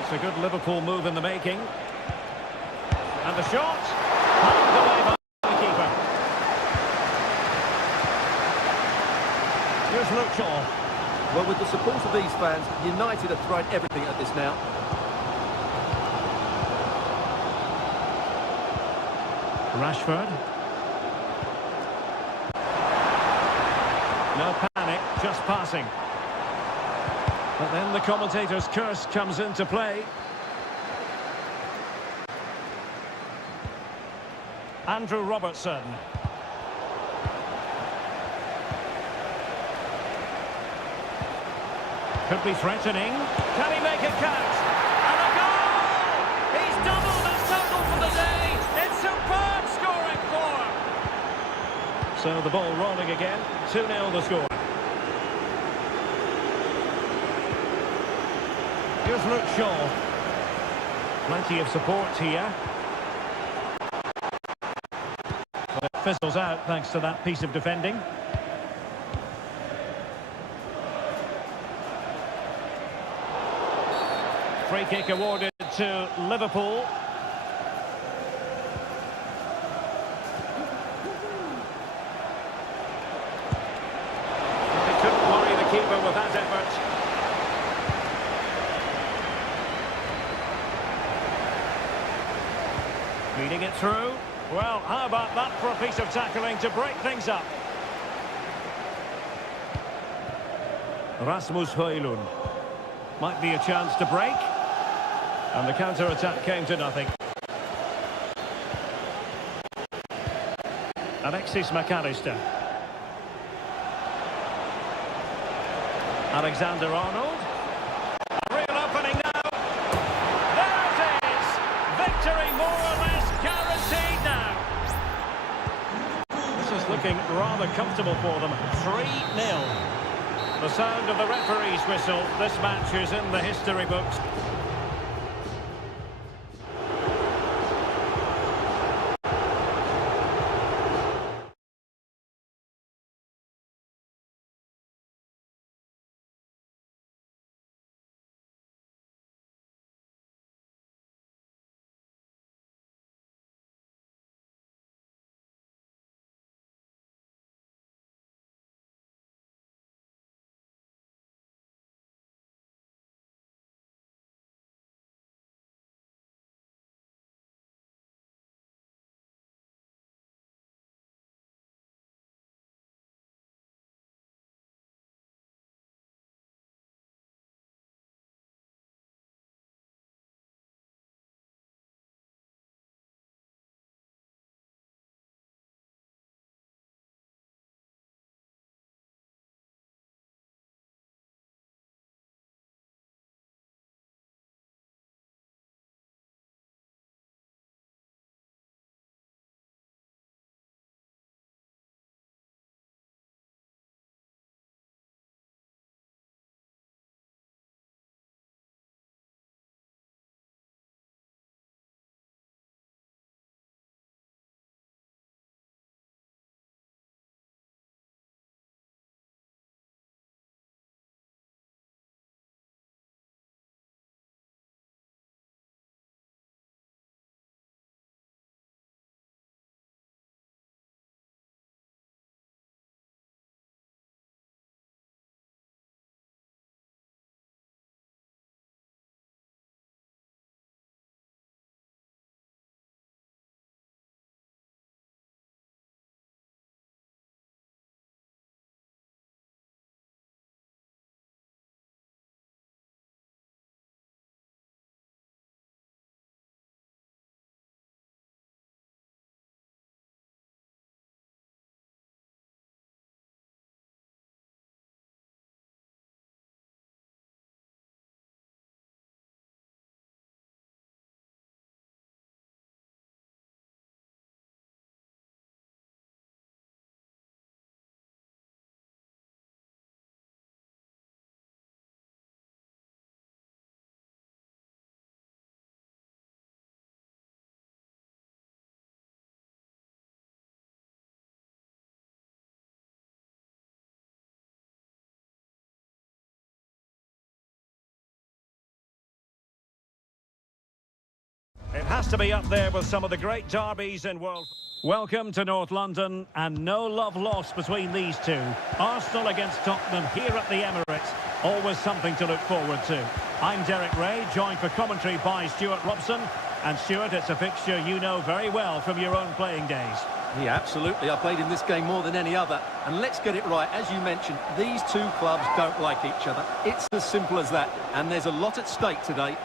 It's a good Liverpool move in the making. And the shot. Knocked away by the keeper. Here's Luke Shaw. Well, with the support of these fans, United are throwing everything at this now. Rashford. No panic, just passing. But then the commentator's curse comes into play. Andrew Robertson. Could be threatening. Can he make it count? And a goal! He's doubled his total for the day. It's superb scoring form. So the ball rolling again. 2-0 the score. Here's Luke Shaw. Plenty of support here. But it fizzles out thanks to that piece of defending. Free kick awarded to Liverpool. They couldn't worry the keeper with that effort. Feeding it through. Well, how about that for a piece of tackling to break things up? Rasmus Højlund. Might be a chance to break. And the counter-attack came to nothing. Alexis McAllister. Alexander-Arnold. A real opening now. There it is! Victory more or less guaranteed now. This is looking rather comfortable for them. 3-0. The sound of the referee's whistle. This match is in the history books. Has to be up there with some of the great derbies in world. Welcome to North London, and no love lost between these two. Arsenal against Tottenham here at the Emirates. Always something to look forward to. I'm Derek Ray, joined for commentary by Stuart Robson. And Stuart, it's a fixture you know very well from your own playing days. Yeah, absolutely. I played in this game more than any other. And let's get it right. As you mentioned, these two clubs don't like each other. It's as simple as that. And there's a lot at stake today.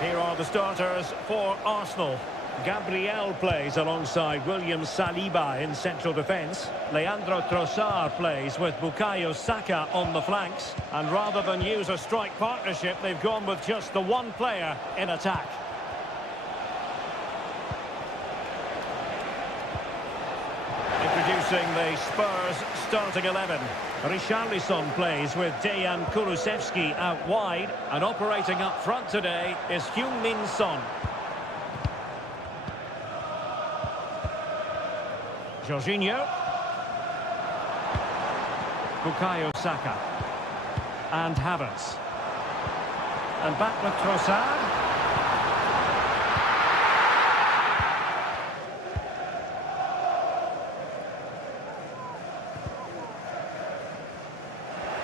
Here are the starters for Arsenal. Gabriel plays alongside William Saliba in central defence. Leandro Trossard plays with Bukayo Saka on the flanks. And rather than use a strike partnership, they've gone with just the one player in attack. Introducing the Spurs starting 11. Richarlison plays with Dejan Kulusevski out wide. And operating up front today is Heung-min Son. Jorginho. Bukayo Saka. And Havertz. And back with Trossard.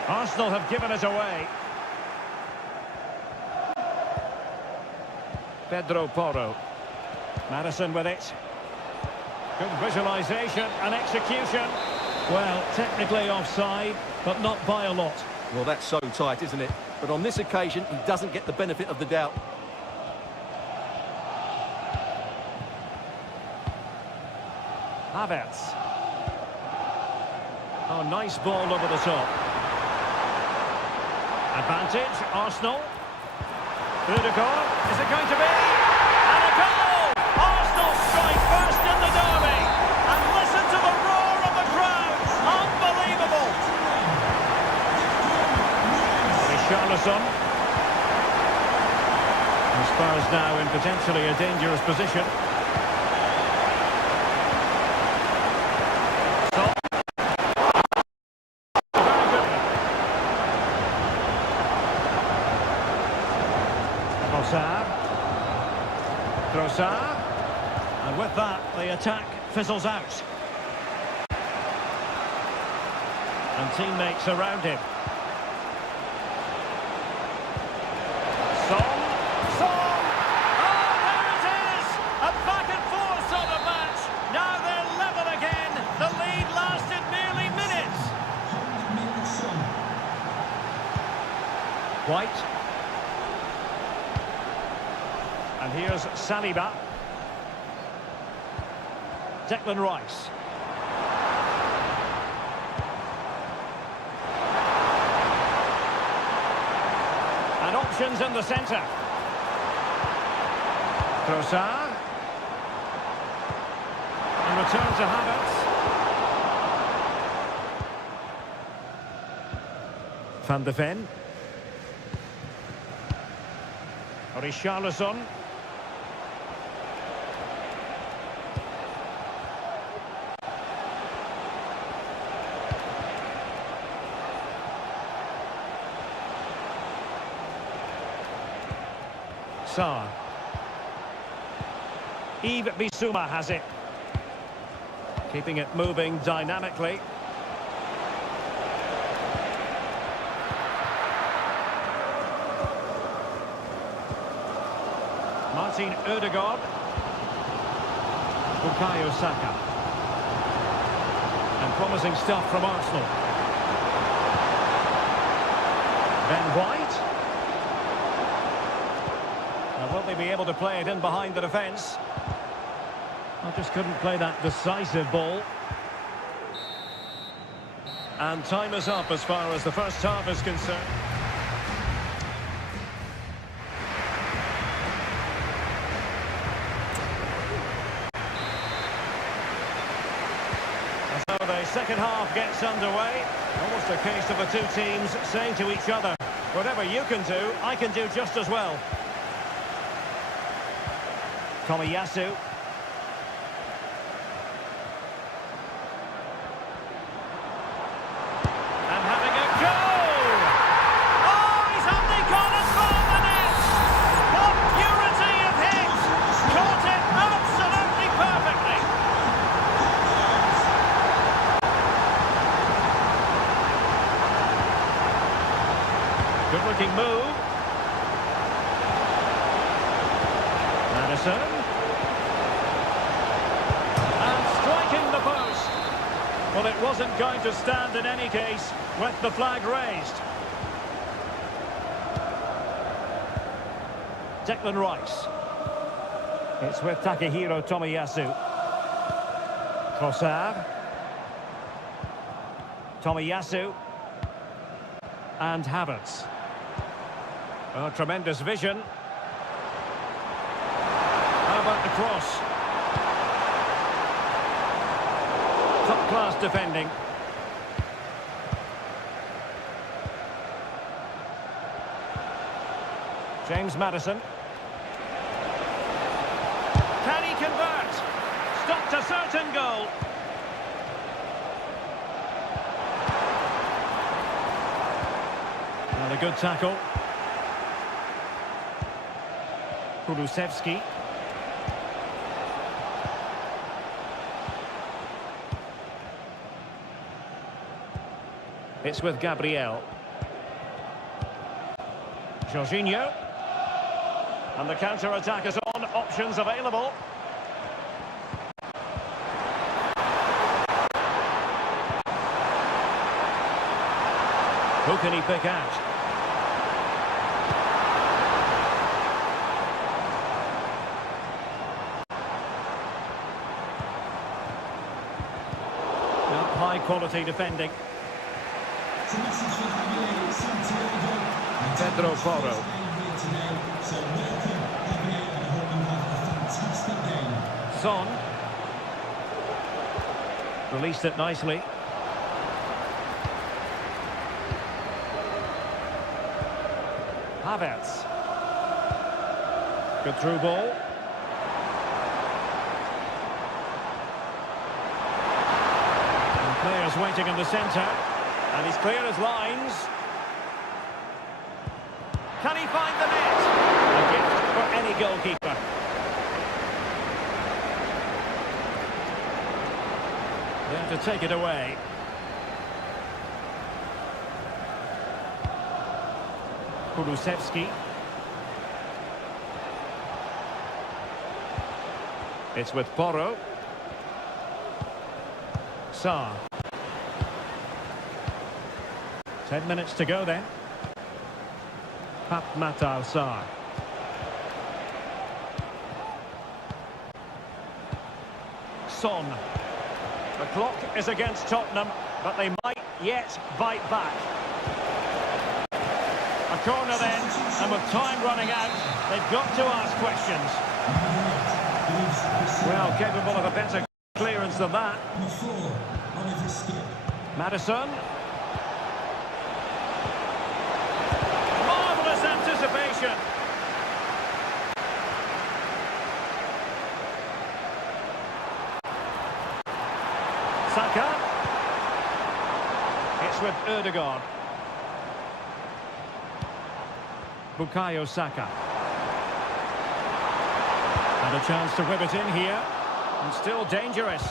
Arsenal have given it away. Pedro Porro. Maddison with it. Good visualisation and execution. Well, technically offside, but not by a lot. Well, that's so tight, isn't it? But on this occasion, he doesn't get the benefit of the doubt. Havertz. Oh, nice ball over the top. Advantage, Arsenal. Ødegaard, is it going to be? And a goal! Arsenal strike first in the derby. And listen to the roar of the crowd. Unbelievable. Richarlison. And Spurs now in potentially a dangerous position. Trossard, and with that the attack fizzles out. And teammates around him. Son! Oh, there it is! A back and forth sort of match. Now they're level again. The lead lasted merely minutes. White. And here's Saliba. Declan Rice. And options in the centre. Trossard. And return to Havertz. Van de Ven. Richarlison. Sarr. Yves Bissouma has it. Keeping it moving dynamically. Martin Ødegaard. Bukayo Saka. And promising stuff from Arsenal. Ben White. Will they be able to play it in behind the defence? I just couldn't play that decisive ball. And time is up as far as the first half is concerned. So the second half gets underway. Almost a case of the two teams saying to each other, whatever you can do, I can do just as well. Komiyasu. And having a go! Oh, he's on the Good looking move. Madison. And striking the post. Well, it wasn't going to stand in any case with the flag raised. Declan Rice. It's with Takehiro Tomiyasu. Trossard. Tomiyasu. And Havertz. Oh, tremendous vision. How about the cross? Top-class defending. James Madison. Can he convert? Stopped a certain goal. And a good tackle. Kulusevski. It's with Gabriel. Jorginho. And the counter-attack is on. Options available. Who can he pick out? High-quality defending. Pedro Porro. Son. Released it nicely. Havertz. Good through ball. And players waiting in the centre. And he's clear as lines. Can he find the net? A gift for any goalkeeper. Then to take it away. Kulusevski. It's with Porro. Sarr. 10 minutes to go then. Pat Matar Sarr. Son. The clock is against Tottenham, but they might yet bite back. A corner then, and with time running out, they've got to ask questions. Well, capable of a better clearance than that. Madison. Marvellous anticipation. Saka. It's with Ødegaard. Bukayo Saka. And a chance to whip it in here. And still dangerous.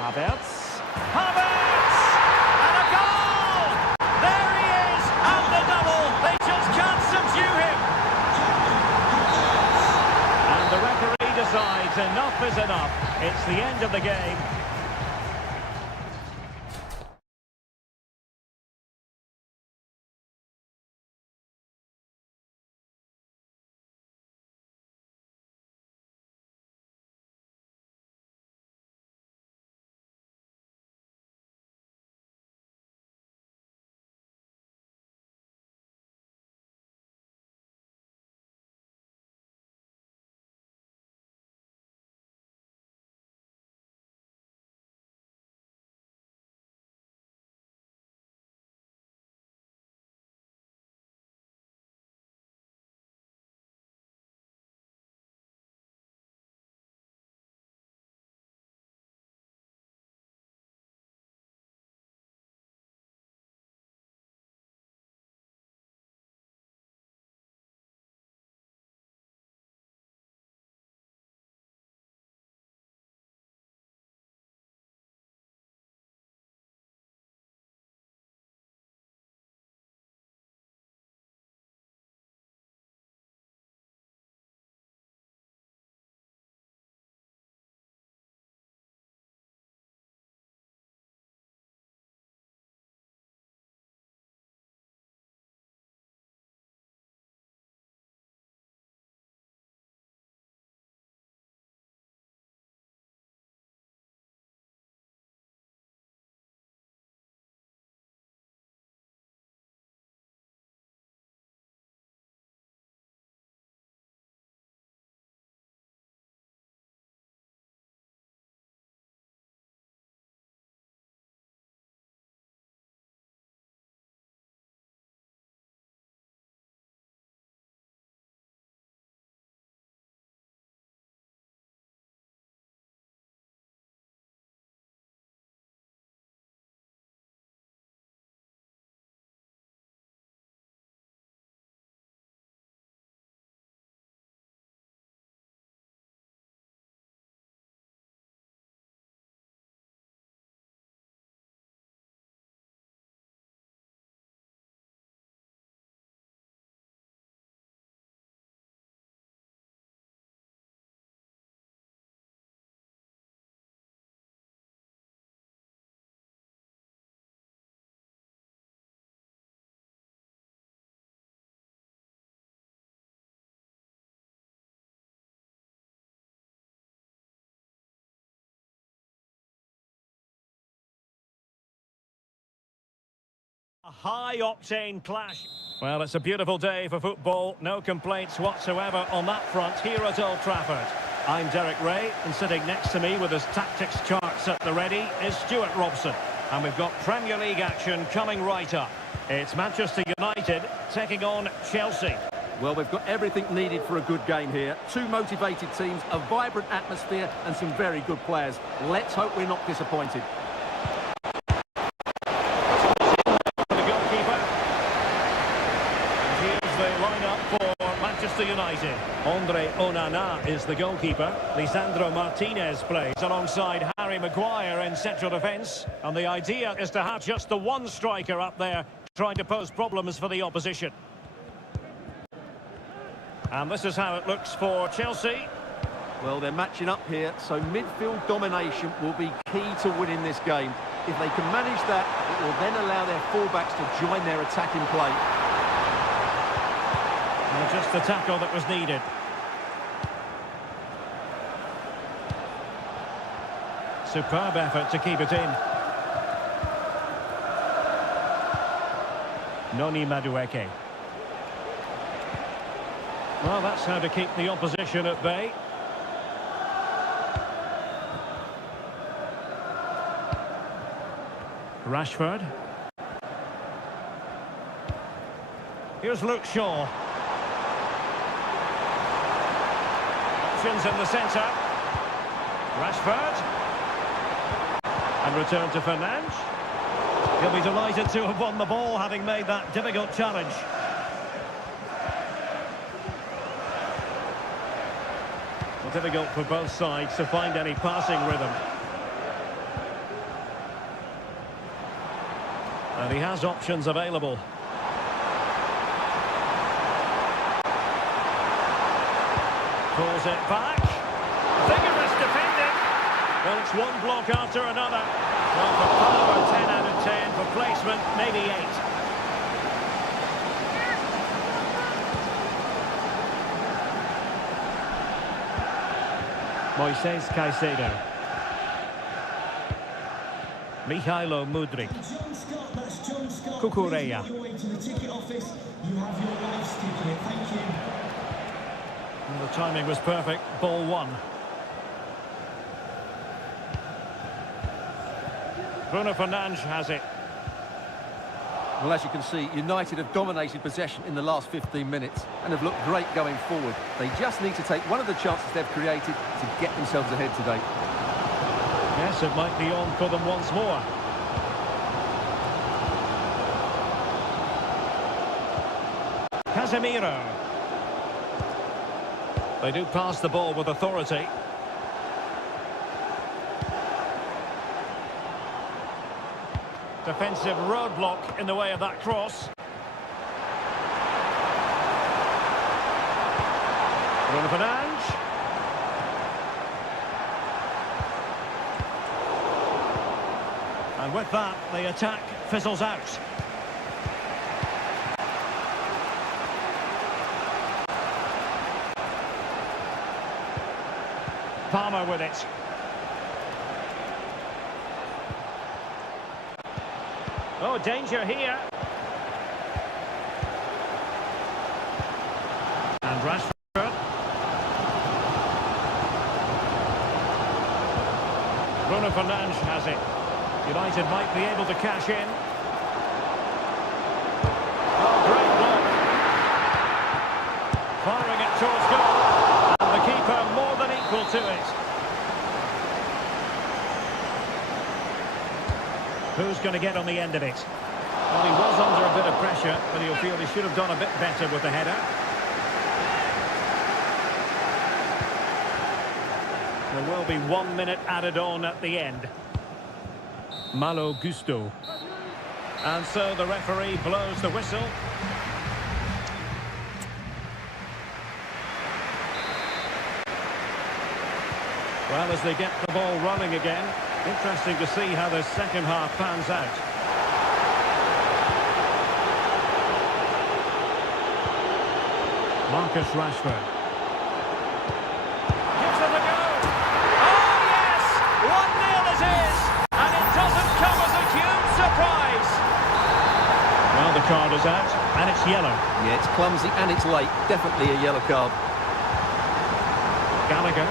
Havertz. Havertz! And a goal! There he is! And the double! They just can't subdue him! And the referee decides enough is enough. It's the end of the game. A high-octane clash. Well, it's a beautiful day for football. No complaints whatsoever on that front here at Old Trafford. I'm Derek Ray, and sitting next to me with his tactics charts at the ready is Stuart Robson. And we've got Premier League action coming right up. It's Manchester United taking on Chelsea. Well, we've got everything needed for a good game here. Two motivated teams, a vibrant atmosphere and some very good players. Let's hope we're not disappointed. The goalkeeper. And here's the lineup for Manchester United. Andre Onana is the goalkeeper. Lisandro Martinez plays alongside Harry Maguire in central defence. And the idea is to have just the one striker up there trying to pose problems for the opposition. And this is how it looks for Chelsea. Well, they're matching up here, so midfield domination will be key to winning this game. If they can manage that, it will then allow their fullbacks to join their attacking play. Well, just the tackle that was needed. Superb effort to keep it in. Noni Madueke. Well, that's how to keep the opposition at bay. Rashford. Here's Luke Shaw. Options in the centre. Rashford. And return to Fernandes. He'll be delighted to have won the ball, having made that difficult challenge. Difficult for both sides to find any passing rhythm. And he has options available. Pulls it back. Vigorous defending. Well, it's one block after another. Well, for power, 10 out of 10. For placement, maybe 8. Moises Caicedo. Mihailo Mudryk. Kukureya. The timing was perfect. Ball one. Bruno Fernandes has it. Well, as you can see, United have dominated possession in the last 15 minutes and have looked great going forward. They just need to take one of the chances they've created to get themselves ahead today. Yes, it might be on for them once more. Casemiro. They do pass the ball with authority. Defensive roadblock in the way of that cross. Bruno Fernandes. And with that, the attack fizzles out. Palmer with it. Oh, danger here. And Rashford. Bruno Fernandes has it. United might be able to cash in. Oh, great block. Firing it towards goal. And the keeper more than equal to it. Who's going to get on the end of it? Well, he was under a bit of pressure, but he'll feel he should have done a bit better with the header. There will be 1 minute added on at the end. Malo Gusto. And so the referee blows the whistle. Well, as they get the ball running again, interesting to see how the second half pans out. Marcus Rashford. Gives them a go. Oh, yes! 1-0 it is! And it doesn't come as a huge surprise. card is out, and it's yellow. Yeah, it's clumsy and it's late. Definitely a yellow card. Gallagher.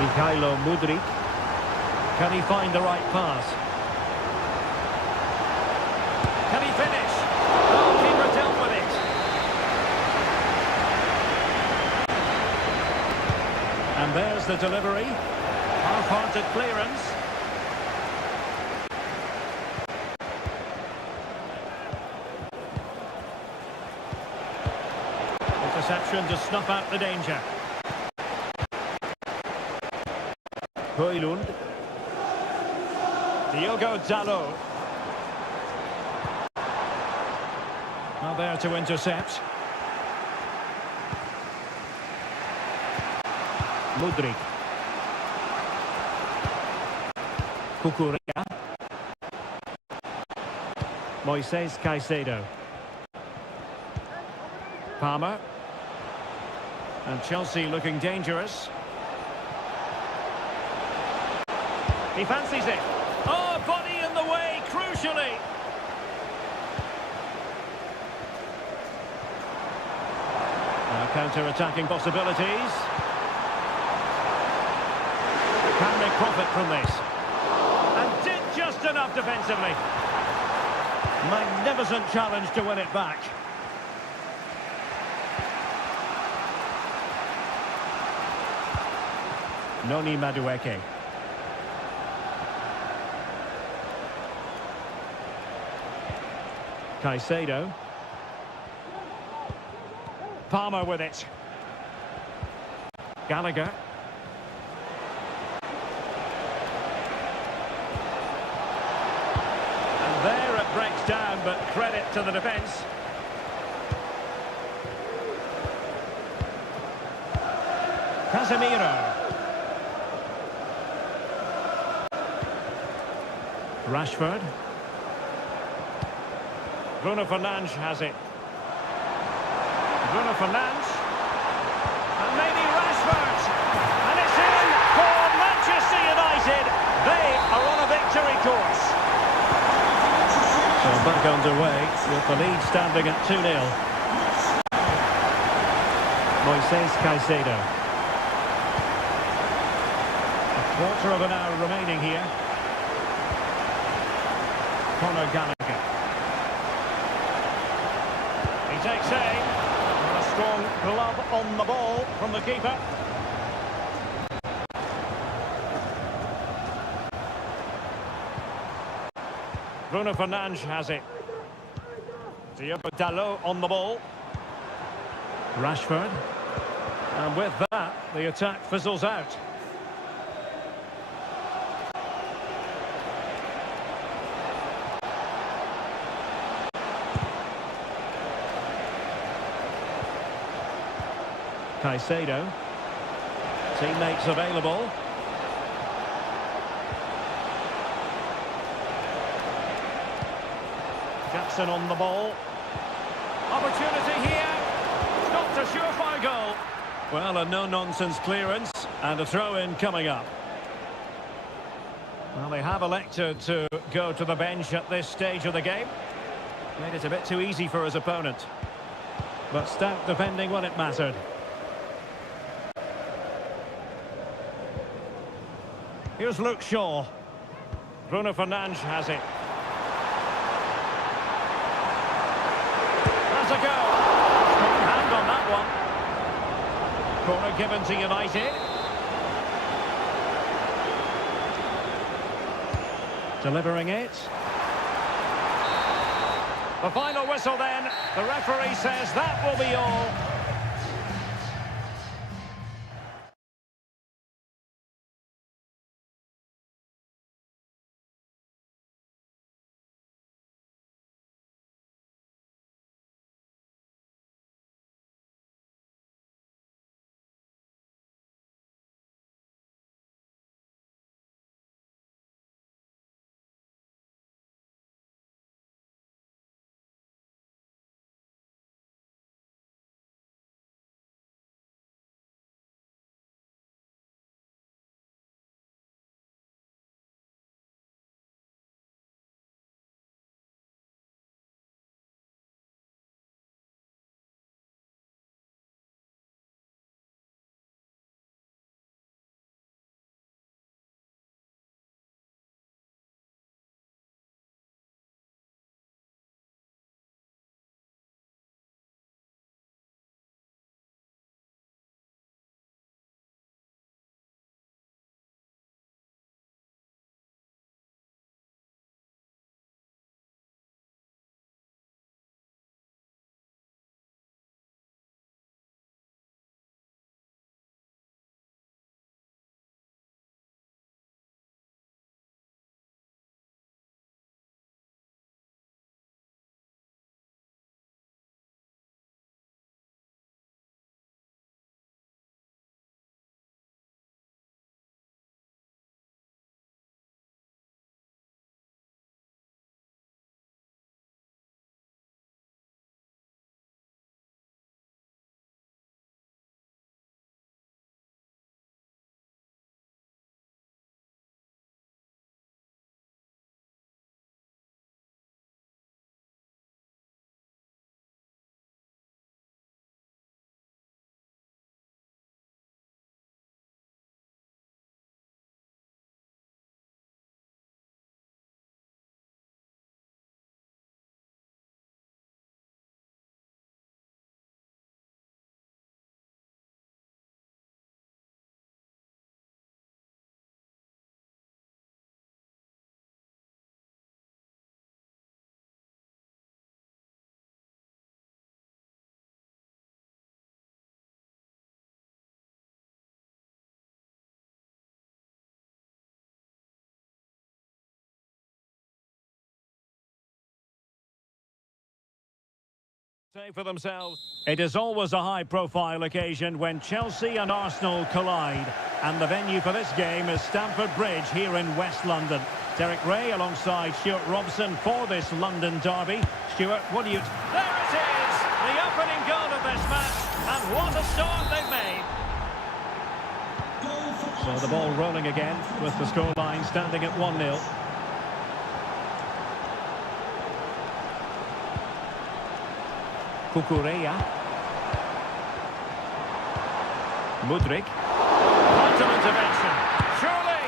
Mikhailo Mudryk. Can he find the right pass? Can he finish? Goalkeeper dealt with it. And there's the delivery. Half-hearted clearance. Interception to snuff out the danger. Højlund. Diogo Dalot. Now there to intercept. Mudryk. Cucurella. Moises Caicedo. Palmer. And Chelsea looking dangerous. He fancies it. Oh, body in the way, crucially. Now counter-attacking possibilities. Can they profit from this? And did just enough defensively. Magnificent challenge to win it back. Noni Madueke. Caicedo. Palmer with it. Gallagher. And there it breaks down, but credit to the defence. Casemiro. Rashford. Bruno Fernandes has it. Bruno Fernandes. And maybe Rashford. And it's in for Manchester United. They are on a victory course. So back underway with the lead standing at 2-0. Moises Caicedo. A quarter of an hour remaining here. Conor Gallagher. He takes aim. And a strong glove on the ball from the keeper. Bruno Fernandes has it. Diogo Dalot on the ball. Rashford. And with that, the attack fizzles out. Caicedo. Teammates available. Jackson on the ball. Opportunity here. Not a surefire goal. Well, a no-nonsense clearance and a throw-in coming up. Well, they have elected to go to the bench at this stage of the game. Made it a bit too easy for his opponent. But stout defending when it mattered. Here's Luke Shaw. Bruno Fernandes has it. That's a goal. Strong hand on that one. Corner given to United. Delivering it. The final whistle then. The referee says that will be all. Say for themselves. It is always a high-profile occasion when Chelsea and Arsenal collide, and the venue for this game is Stamford Bridge here in West London. Derek Ray alongside Stuart Robson for this London derby. Stuart, what do you... There it is! The opening goal of this match, and what a start they've made! So the ball rolling again with the scoreline standing at 1-0. Kukureya. Mudryk. Vital intervention. Surely.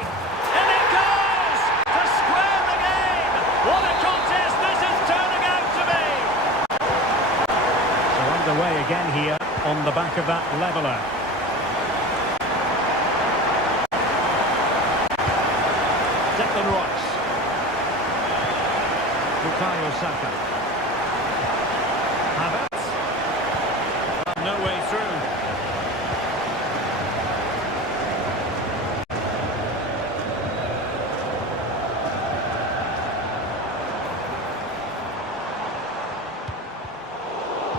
And it goes! To square the game! What a contest this is turning out to be! So underway again here on the back of that leveller. Declan Rice. Bukayo Saka. No way through.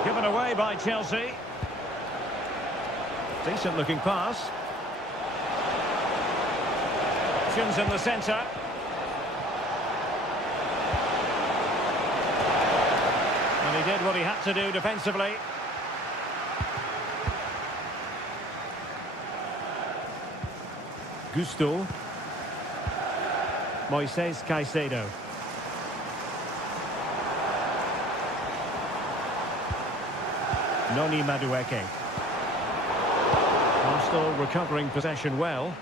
Given away by Chelsea. Decent looking pass. Options in the centre. And he did what he had to do defensively. Gusto. Moises Caicedo. Noni Madueke. Arsenal recovering possession well.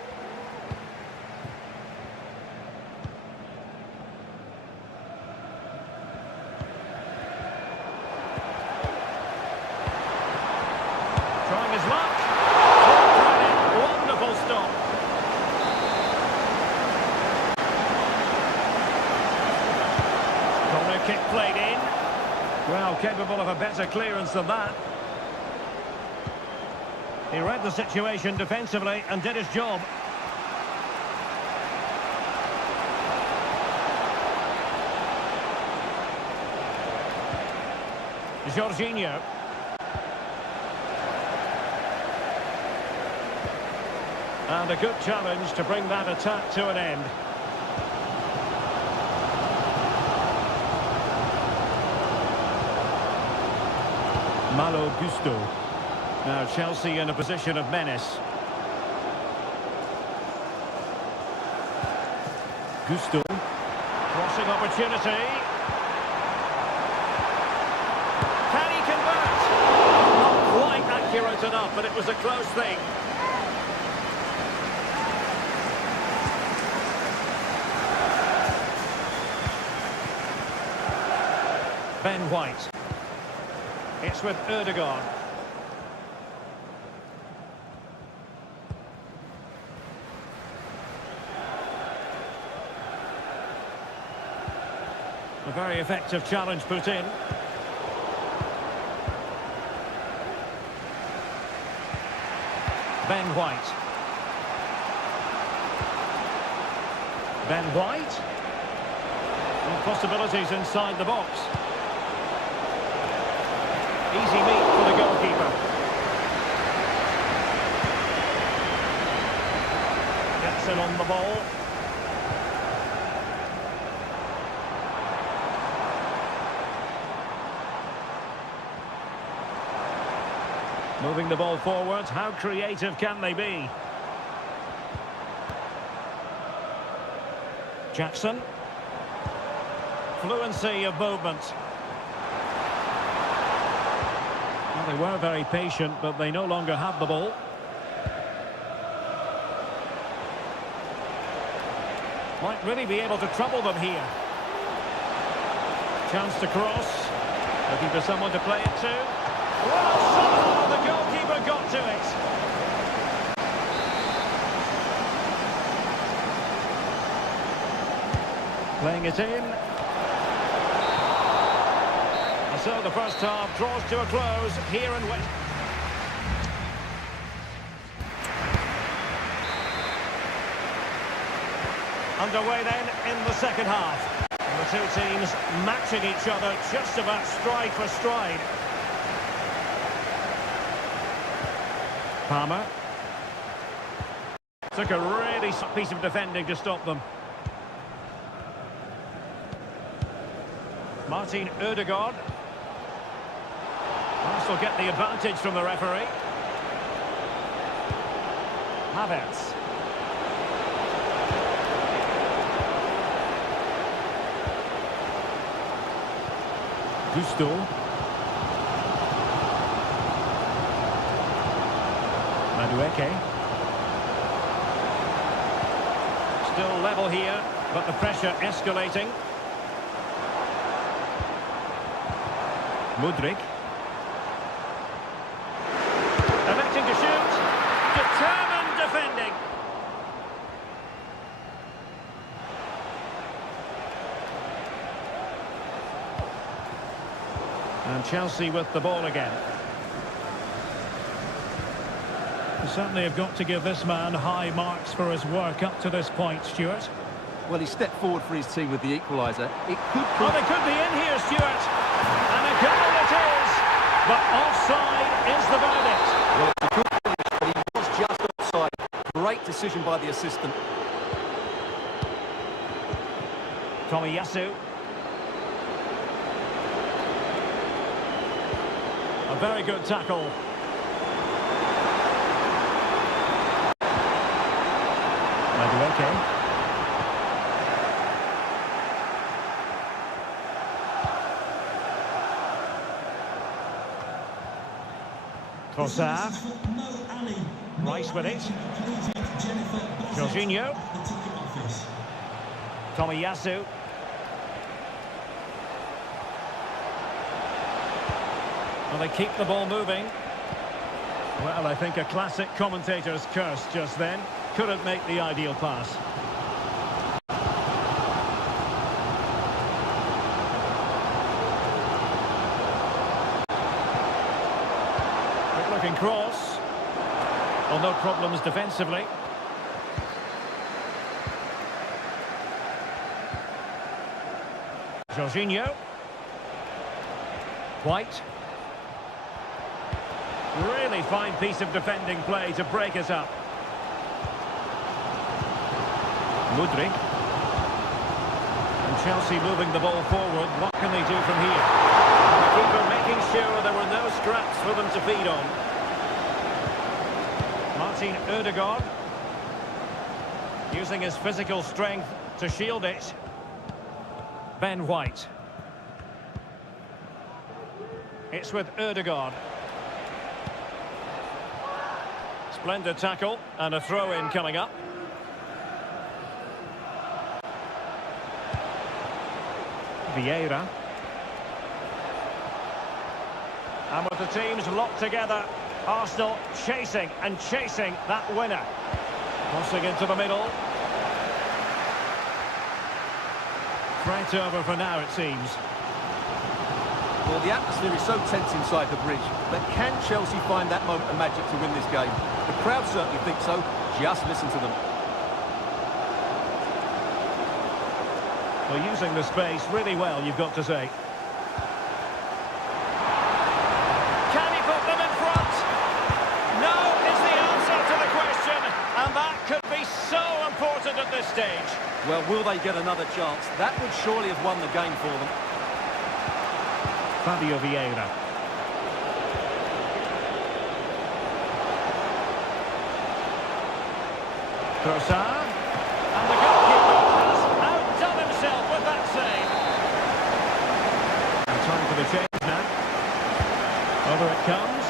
Trying his luck. Wonderful stop. Kick played in. Well, capable of a better clearance than that. He read the situation defensively and did his job. Jorginho. And a good challenge to bring that attack to an end. Malo Gusto. Now Chelsea in a position of menace. Gusto. Crossing opportunity. Can he convert? Not quite accurate enough, but it was a close thing. Ben White. It's with Erdogan. A very effective challenge put in. Ben White. Ben White. And possibilities inside the box. Easy meet for the goalkeeper. Jackson on the ball. Moving the ball forward, how creative can they be? Jackson. Fluency of movement. Well, they were very patient, but they no longer have the ball. Might really be able to trouble them here. Chance to cross. Looking for someone to play it to. Well, somehow the goalkeeper got to it. Playing it in. And so the first half draws to a close here in West. Underway then in the second half. And the two teams matching each other just about stride for stride. Palmer. Took a really piece of defending to stop them. Martin Ødegaard. Arsenal get the advantage from the referee. Havertz. Gusto. Madueke. Still level here, but the pressure escalating. Mudryk. Electing to shoot. Determined defending. And Chelsea with the ball again. You certainly have got to give this man high marks for his work up to this point, Stuart. Well, he stepped forward for his team with the equaliser. It could... Oh, they could be in here, Stuart. And a goal it is. But offside is the verdict. Well, it's a good finish, but he was just offside. Great decision by the assistant. Tomiyasu. A very good tackle. Madueke. Trossard. Rice with it. Jorginho. Tomiyasu. Well, they keep the ball moving. Well, I think a classic commentator's curse just then. Couldn't make the ideal pass. Good looking cross. Well, no problems defensively. Jorginho. White. Really fine piece of defending play to break us up. Mudryk. And Chelsea moving the ball forward. What can they do from here? The keeper making sure there were no scraps for them to feed on. Martin Ødegaard. Using his physical strength to shield it. Ben White. It's with Ødegaard. Splendid tackle and a throw-in coming up. Vieira. And with the teams locked together, Arsenal chasing and chasing that winner. Crossing into the middle. Threat over for now, it seems. Well, the atmosphere is so tense inside the bridge, but can Chelsea find that moment of magic to win this game? The crowd certainly think so. Just listen to them. Well, using the space really well, you've got to say. Can he put them in front? No is the answer to the question, and that could be so important at this stage. Well, will they get another chance? That would surely have won the game for them. Fabio Vieira. Trossard. And the goalkeeper has outdone himself with that save. And time for the change now. Over it comes.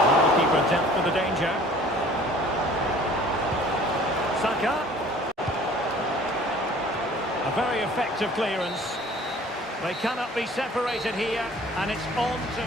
And the keeper dealt with the danger. Saka. A very effective clearance. They cannot be separated here, and it's on to...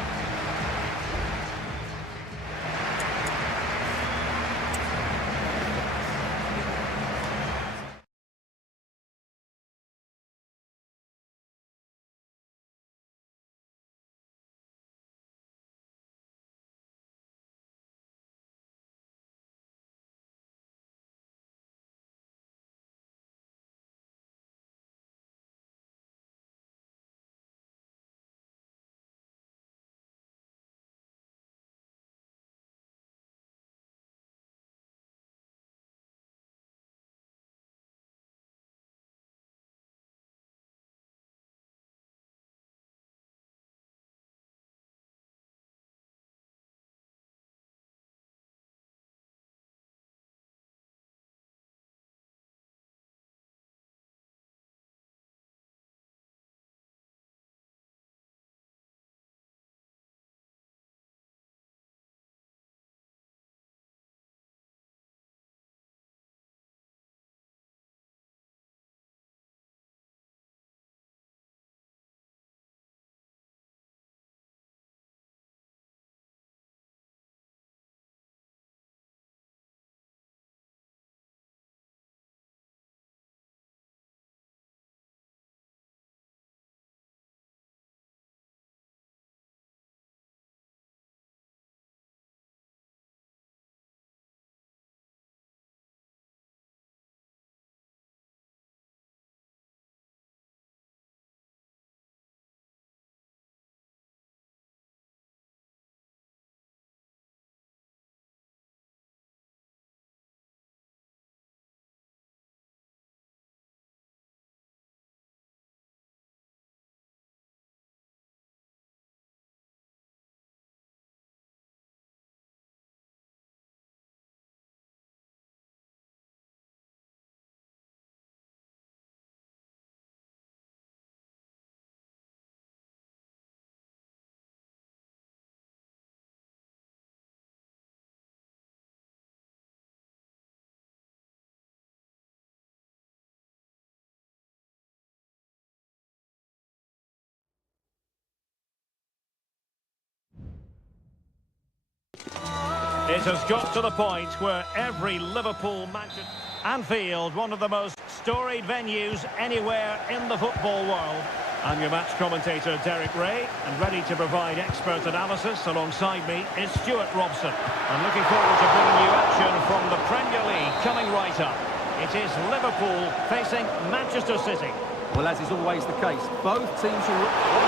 It has got to the point where every Liverpool match... Anfield, one of the most storied venues anywhere in the football world. I'm your match commentator, Derek Ray, and ready to provide expert analysis alongside me is Stuart Robson. I'm looking forward to bringing you action from the Premier League coming right up. It is Liverpool facing Manchester City. Well, as is always the case, both teams are...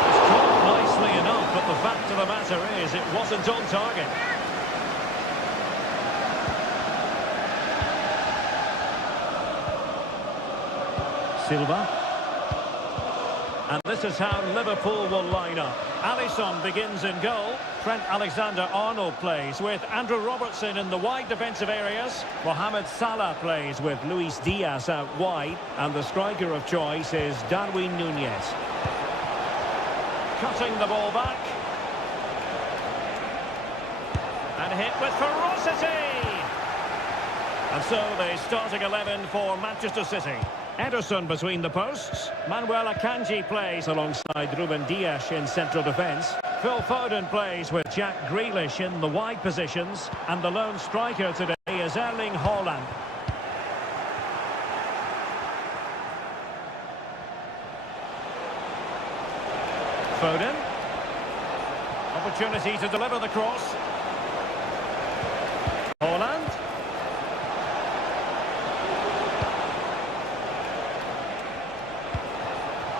It's caught nicely enough, but the fact of the matter is it wasn't on target. Silva. And this is how Liverpool will line up. Alisson begins in goal. Trent Alexander-Arnold plays with Andrew Robertson in the wide defensive areas. Mohamed Salah plays with Luis Diaz out wide. And the striker of choice is Darwin Nunez. Cutting the ball back. And hit with ferocity. And so the starting 11 for Manchester City. Ederson between the posts. Manuel Akanji plays alongside Ruben Dias in central defence. Phil Foden plays with Jack Grealish in the wide positions. And the lone striker today is Erling Haaland. Foden. Opportunity to deliver the cross. Haaland.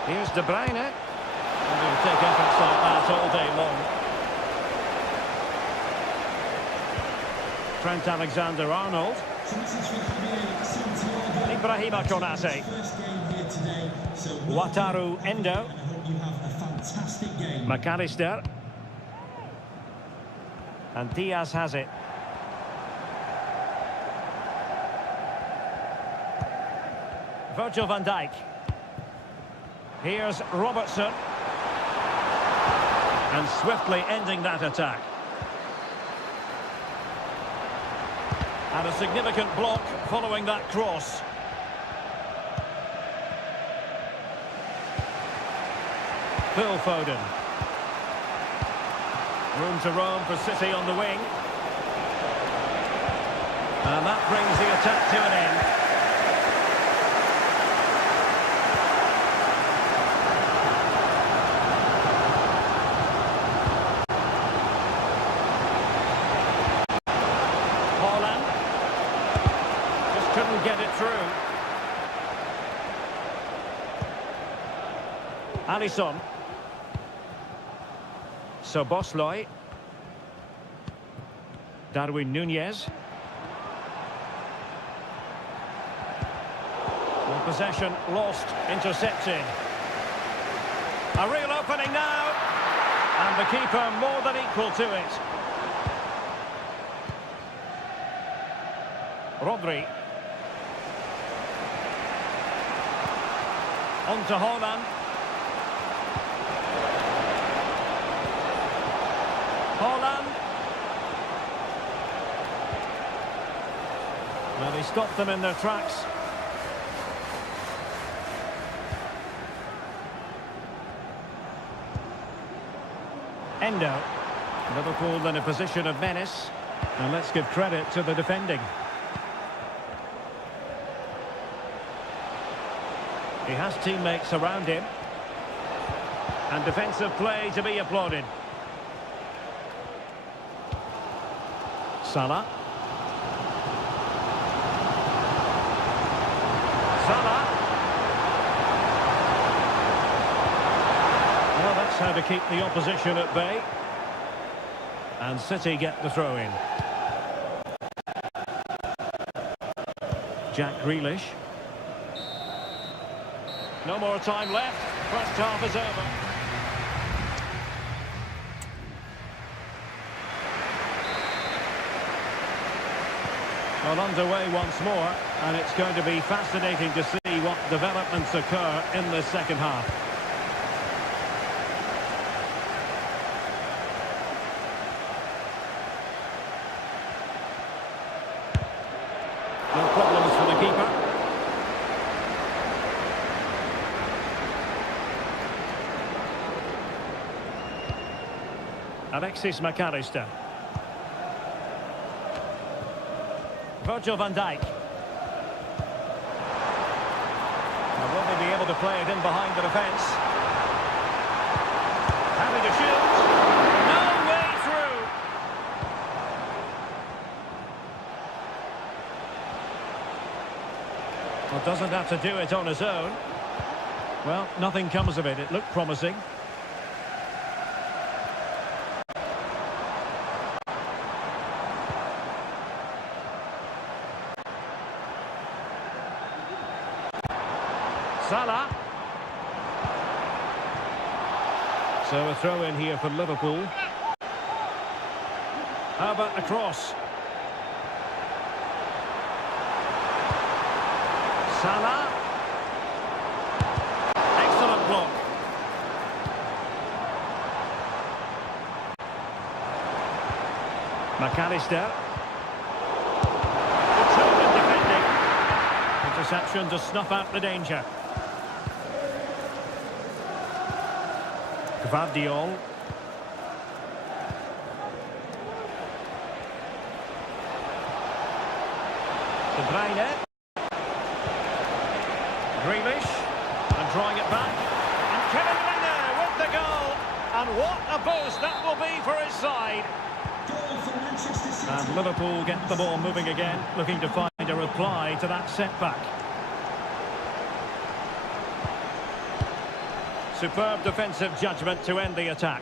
Here's De Bruyne. And he'll take efforts like that all day long. Trent Alexander-Arnold. Ibrahima Konate. Wataru Endo. McAllister. And Diaz has it. Virgil van Dijk. Here's Robertson. And swiftly ending that attack. And a significant block following that cross. Phil Foden. Room to roam for City on the wing. And that brings the attack to an end. Couldn't get it through. Alisson. Szoboszlai. Darwin Nunez. Well, possession lost, intercepted. A real opening now. And the keeper more than equal to it. Rodri. On to Haaland. Haaland. Well, they stopped them in their tracks. Endo. Liverpool in a position of menace. And let's give credit to the defending. He has teammates around him. And defensive play to be applauded. Salah. Salah. Well, that's how to keep the opposition at bay. And City get the throw-in. Jack Grealish. No more time left. First half is over. Well, underway once more, and it's going to be fascinating to see what developments occur in the second half. No problems for the keeper. Alexis McAllister. Virgil van Dijk. Now, will they be able to play it in behind the defence? Happy to shoot. No way through. Well, doesn't have to do it on his own. Well, nothing comes of it. It looked promising. Salah. So a throw in here for Liverpool. How about a cross? Salah. Excellent block. McAllister. Determined defending. Interception to snuff out the danger. Gvardiol. De Bruyne. Grealish. And drawing it back. And Kevin De Bruyne with the goal. And what a boost that will be for his side. Goal for Manchester City. And Liverpool get the ball moving again, looking to find a reply to that setback. Superb defensive judgment to end the attack.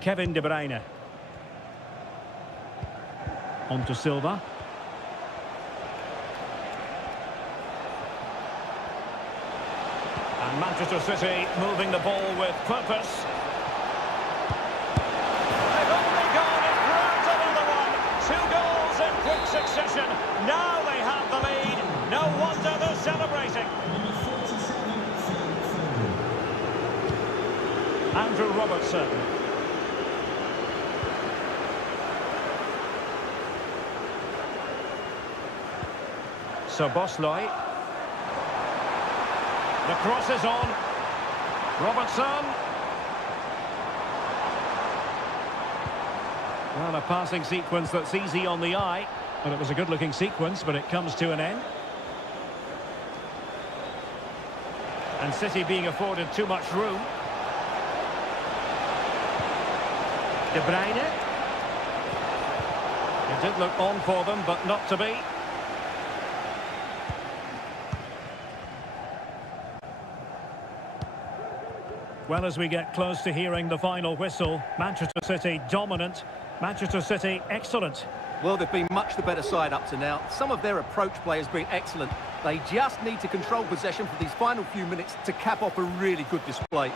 Kevin De Bruyne. On to Silva. And Manchester City moving the ball with purpose. They've only gone in front of another one. 2 goals in quick succession. Now they have the lead. No wonder they're celebrating. Number 47, Phil. Andrew Robertson. So Bosley. The cross is on. Robertson. Well, a passing sequence that's easy on the eye. But it was a good-looking sequence, but it comes to an end. And City being afforded too much room. De Bruyne. It did look on for them, but not to be. Well, as we get close to hearing the final whistle, Manchester City dominant, Manchester City excellent. Well, they've been much the better side up to now. Some of their approach play has been excellent. They just need to control possession for these final few minutes to cap off a really good display.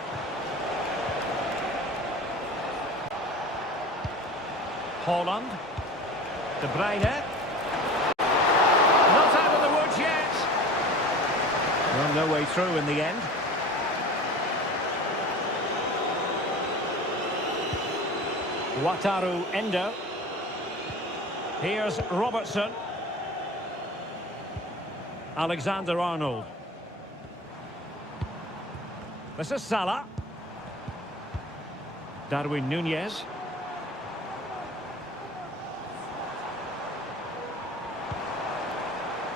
Haaland. De Bruyne. Not out of the woods yet. Well, no way through in the end. Wataru Endo. Here's Robertson. Alexander-Arnold. This is Salah. Darwin Núñez.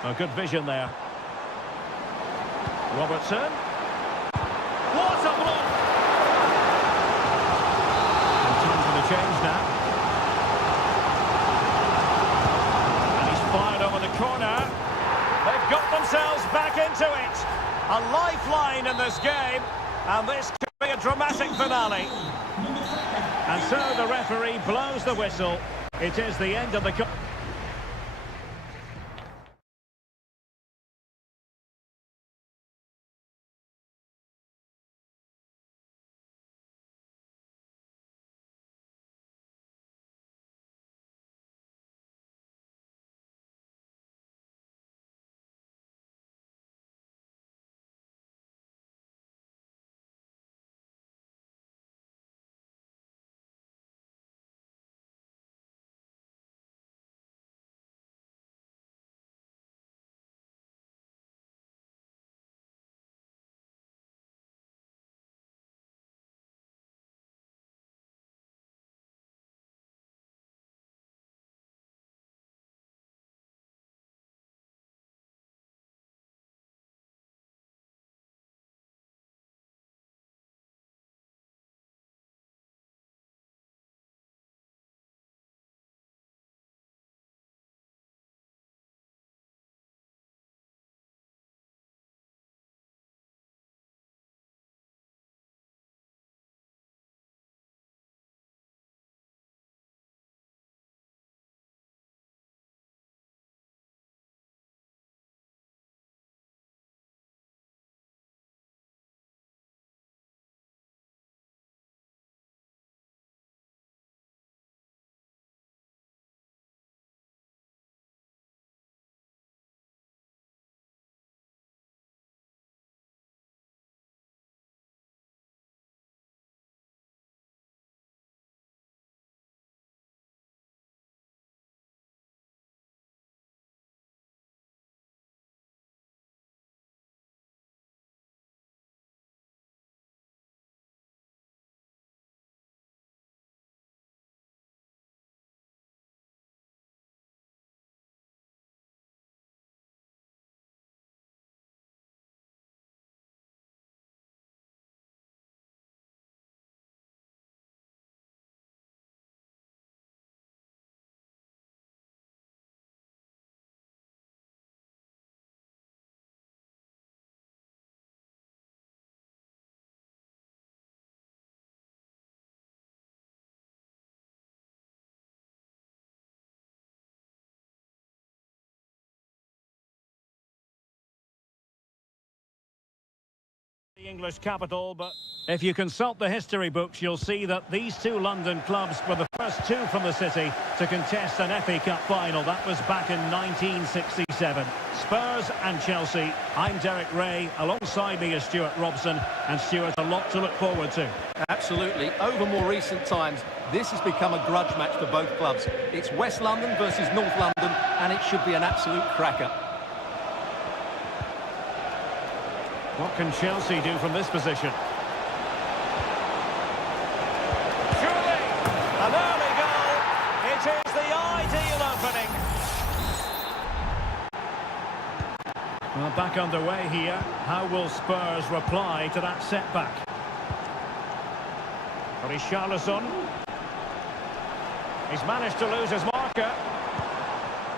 A good vision there. Robertson. What a block! And time for the change now. And he's fired over the corner. They've got themselves back into it. A lifeline in this game. And this could be a dramatic finale. And so the referee blows the whistle. It is the end of the... English capital, but if you consult the history books, you'll see that these two London clubs were the first two from the city to contest an FA Cup final. That was back in 1967. Spurs and Chelsea. I'm Derek Ray. Alongside me is Stuart Robson. And Stuart, a lot to look forward to. Absolutely. Over more recent times, this has become a grudge match for both clubs. It's West London versus North London, and it should be an absolute cracker. What can Chelsea do from this position? Surely, an early goal. It is the ideal opening. Well, back underway here. How will Spurs reply to that setback? Richarlison. He's managed to lose his marker.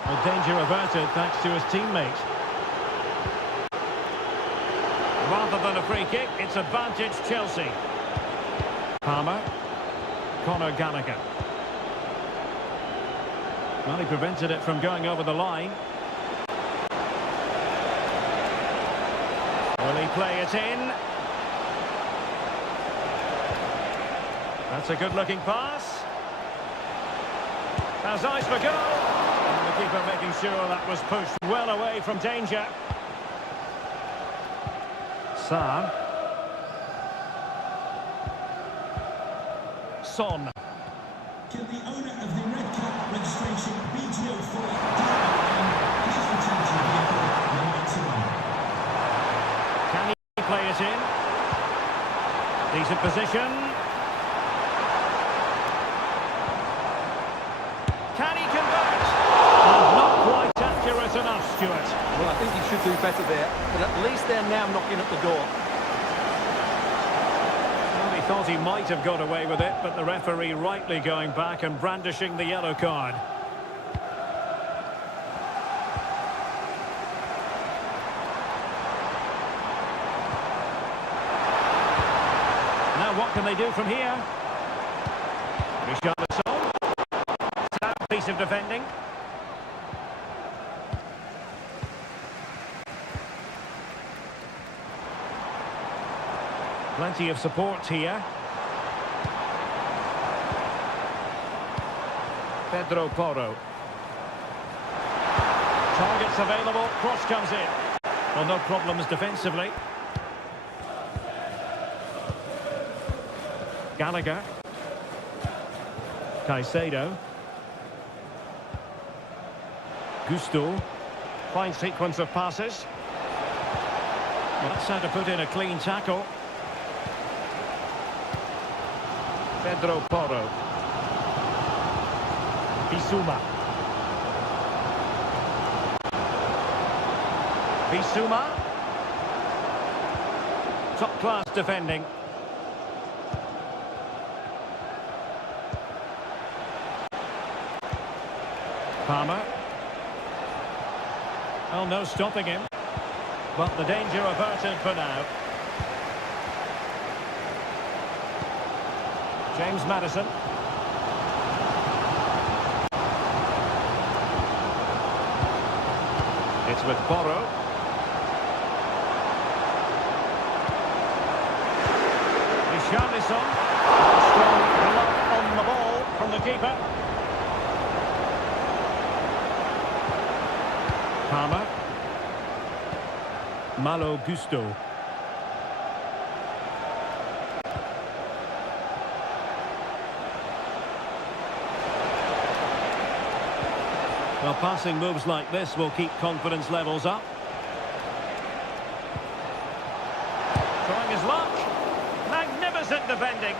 Well, danger averted thanks to his teammate. Rather than a free kick, it's advantage Chelsea. Palmer. Conor Gallagher. Well, he prevented it from going over the line. Will he play it in? That's a good-looking pass. Has eyes for goal. And the keeper making sure that was pushed well away from danger. Son. Can the owner of the red cap registration BGO4 Can he play it in? Decent position. Can he convert? Not quite accurate enough, Stuart. Well, I think he should do better there, but at least they're now knocking at the door. Well, he thought he might have got away with it, but the referee rightly going back and brandishing the yellow card. Now what can they do from here? Richarlison. Sound piece of defending. Plenty of support here. Pedro Porro. Targets available, cross comes in. Well, no problems defensively. Gallagher. Caicedo. Gusto. Fine sequence of passes. Well, that's how to put in a clean tackle. Pedro Porro. Bissouma. Bissouma. Top class defending. Palmer. Well, no stopping him. But the danger averted for now. James Maddison. It's with Porro. Richarlison. Strong glove on the ball from the keeper. Palmer. Malo Gusto. Well, passing moves like this will keep confidence levels up. Trying his luck. Magnificent defending.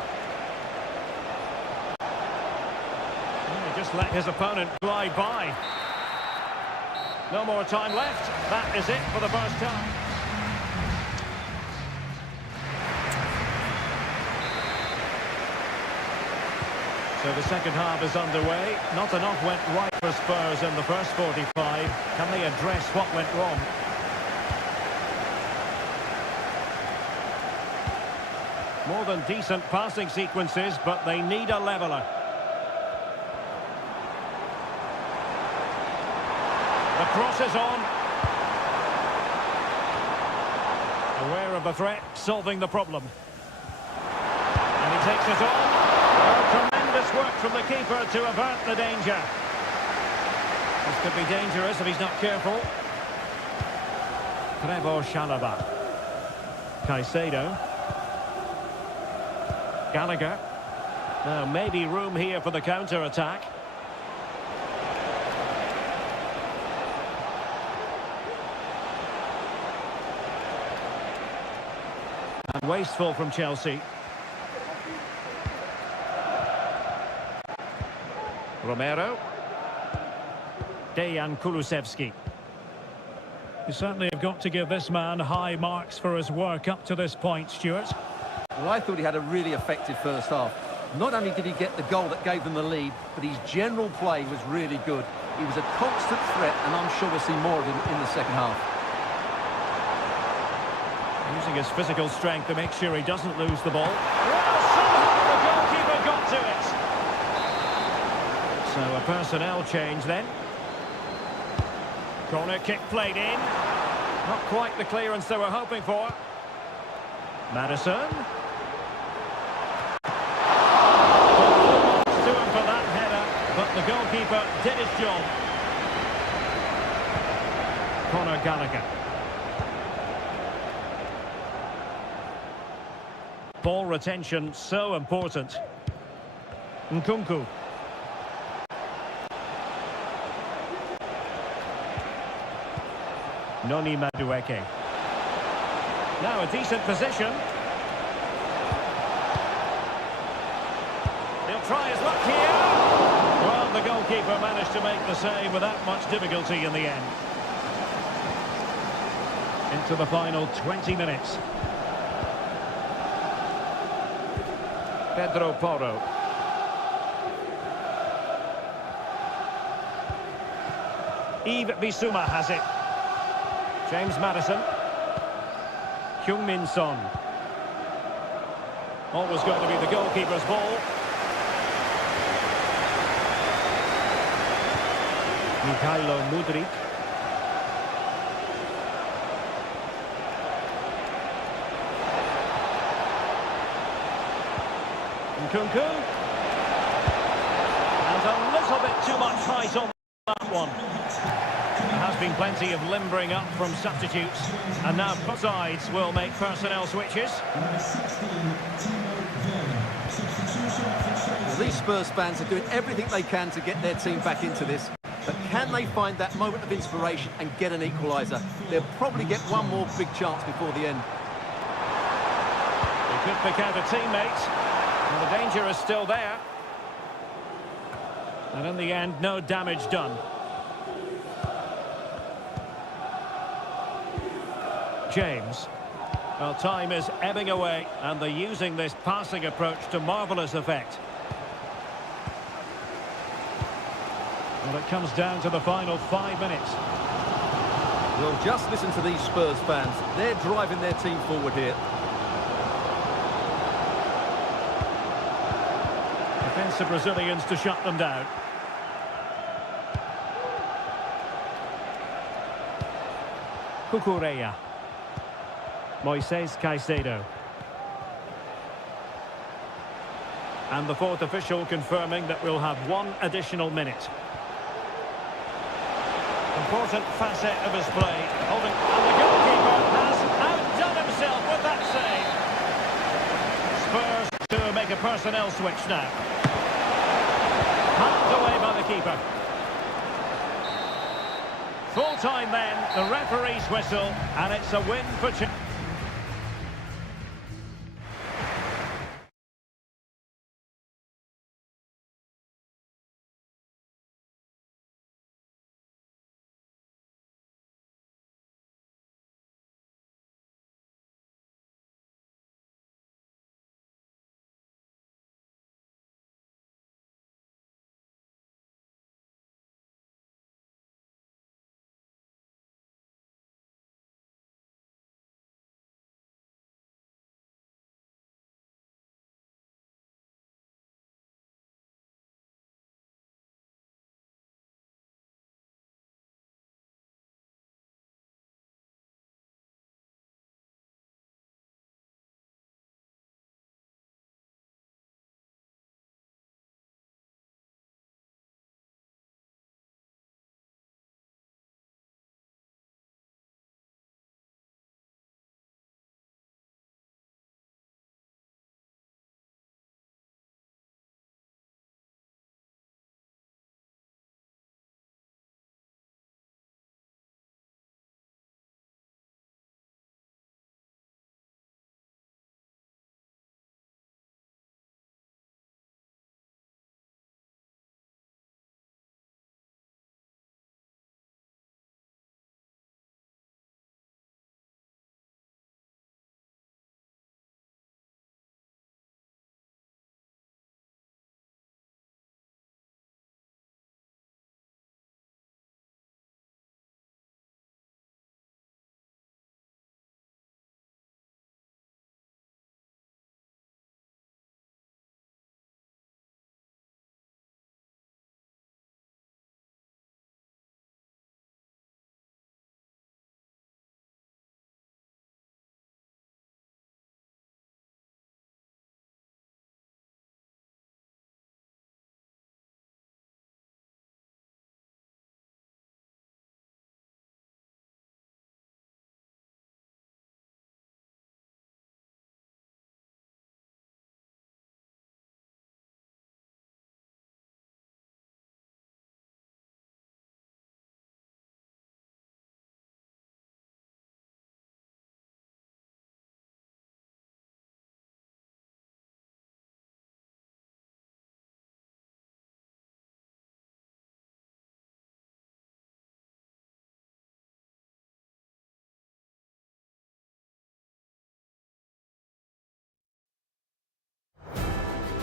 He just let his opponent glide by. No more time left. That is it for the first time. So the second half is underway. Not enough went right for Spurs in the first 45. Can they address what went wrong? More than decent passing sequences, but they need a leveller. The cross is on. Aware of the threat, solving the problem. And he takes it on. Oh, tremendous work from the keeper to avert the danger. This could be dangerous if he's not careful. Trevor Chalobah. Caicedo. Gallagher. Now, maybe room here for the counter-attack. And wasteful from Chelsea. Romero. Dejan Kulusevski. You certainly have got to give this man high marks for his work up to this point, Stuart. Well, I thought he had a really effective first half. Not only did he get the goal that gave them the lead, but his general play was really good. He was a constant threat, and I'm sure we'll see more of him in the second half. Using his physical strength to make sure he doesn't lose the ball. Well, somehow the goalkeeper got to it. So a personnel change then. Corner kick played in. Not quite the clearance they were hoping for. Madison. To him for that header, but the goalkeeper did his job. Conor Gallagher. Ball retention so important. Nkunku. Noni Madueke. Now a decent position. He'll try his luck here. Well, the goalkeeper managed to make the save without much difficulty in the end. Into the final 20 minutes. Pedro Porro. Yves Bissouma has it. James Madison. Heung-min Son. Always going to be the goalkeeper's ball. Mikhailo Mudryk. Nkunku. And a little bit too much height on that one. There has been plenty of limbering up from substitutes, and now both sides will make personnel switches. Well, these Spurs fans are doing everything they can to get their team back into this, but can they find that moment of inspiration and get an equaliser? They'll probably get one more big chance before the end. They could pick out a teammate, and the danger is still there. And in the end, no damage done. James. Well, time is ebbing away, and they're using this passing approach to marvellous effect. Well, it comes down to the final 5 minutes. Well, just listen to these Spurs fans. They're driving their team forward here. Defensive Brazilians to shut them down. Cucurella. Moises Caicedo. And the fourth official confirming that we'll have one additional minute. Important facet of his play. Holding, and the goalkeeper has outdone himself with that save. Spurs to make a personnel switch now. Handed away by the keeper. Full time then, the referee's whistle, and it's a win for Chelsea.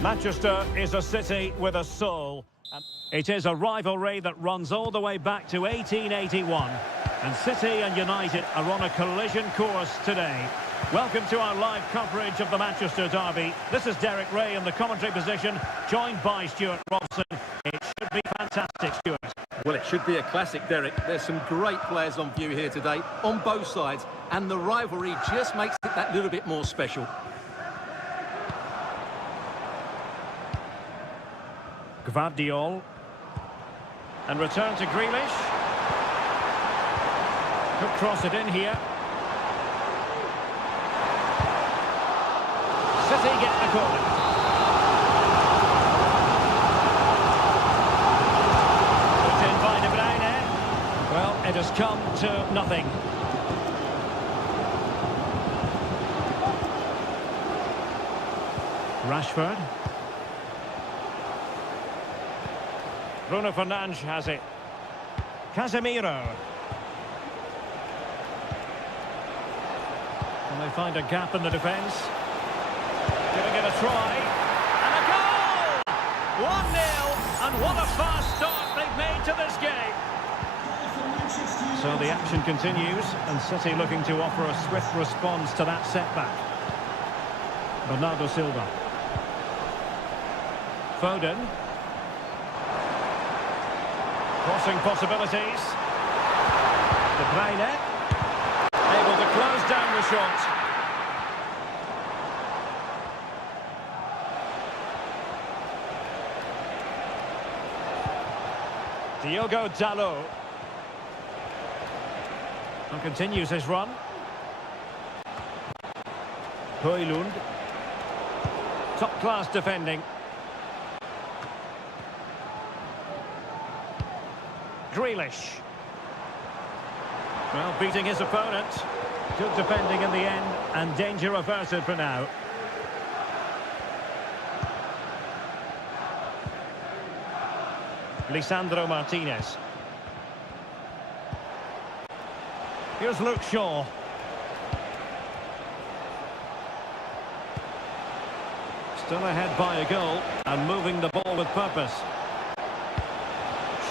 Manchester is a city with a soul. It is a rivalry that runs all the way back to 1881. And City and United are on a collision course today. Welcome to our live coverage of the Manchester derby. This is Derek Ray in the commentary position, joined by Stuart Robson. It should be fantastic, Stuart. Well, it should be a classic, Derek. There's some great players on view here today, on both sides, and the rivalry just makes it that little bit more special. Gvardiol. And return to Grealish. Could cross it in here. City get the corner. Put in by De Bruyne. Well, it has come to nothing. Rashford. Bruno Fernandes has it. Casemiro. Can they find a gap in the defence? Giving it a try. And a goal! 1-0. And what a fast start they've made to this game. So the action continues, and City looking to offer a swift response to that setback. Bernardo Silva. Foden. Crossing possibilities. De Bruyne. Able to close down the shot. Diogo Dalot. And continues his run. Højlund. Top-class defending. Grealish. Well, beating his opponent. Good defending in the end, and danger averted for now. Lisandro Martinez. Here's Luke Shaw. Still ahead by a goal, and moving the ball with purpose.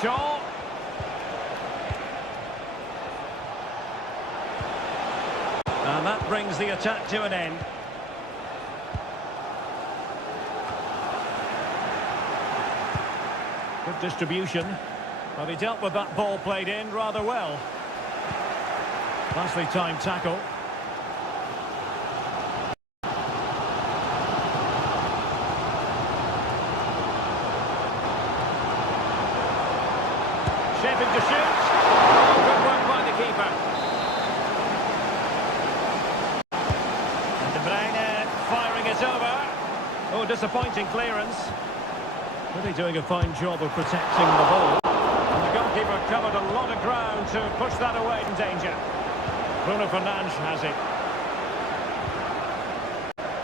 Shaw. And that brings the attack to an end. Good distribution. But he dealt with that ball played in rather well. Nicely timed tackle. Shaping to shoot. Oh, good work by the keeper. And De Bruyne firing it over. Oh, disappointing clearance. Really doing a fine job of protecting the ball. And the goalkeeper covered a lot of ground to push that away in danger. Bruno Fernandes has it.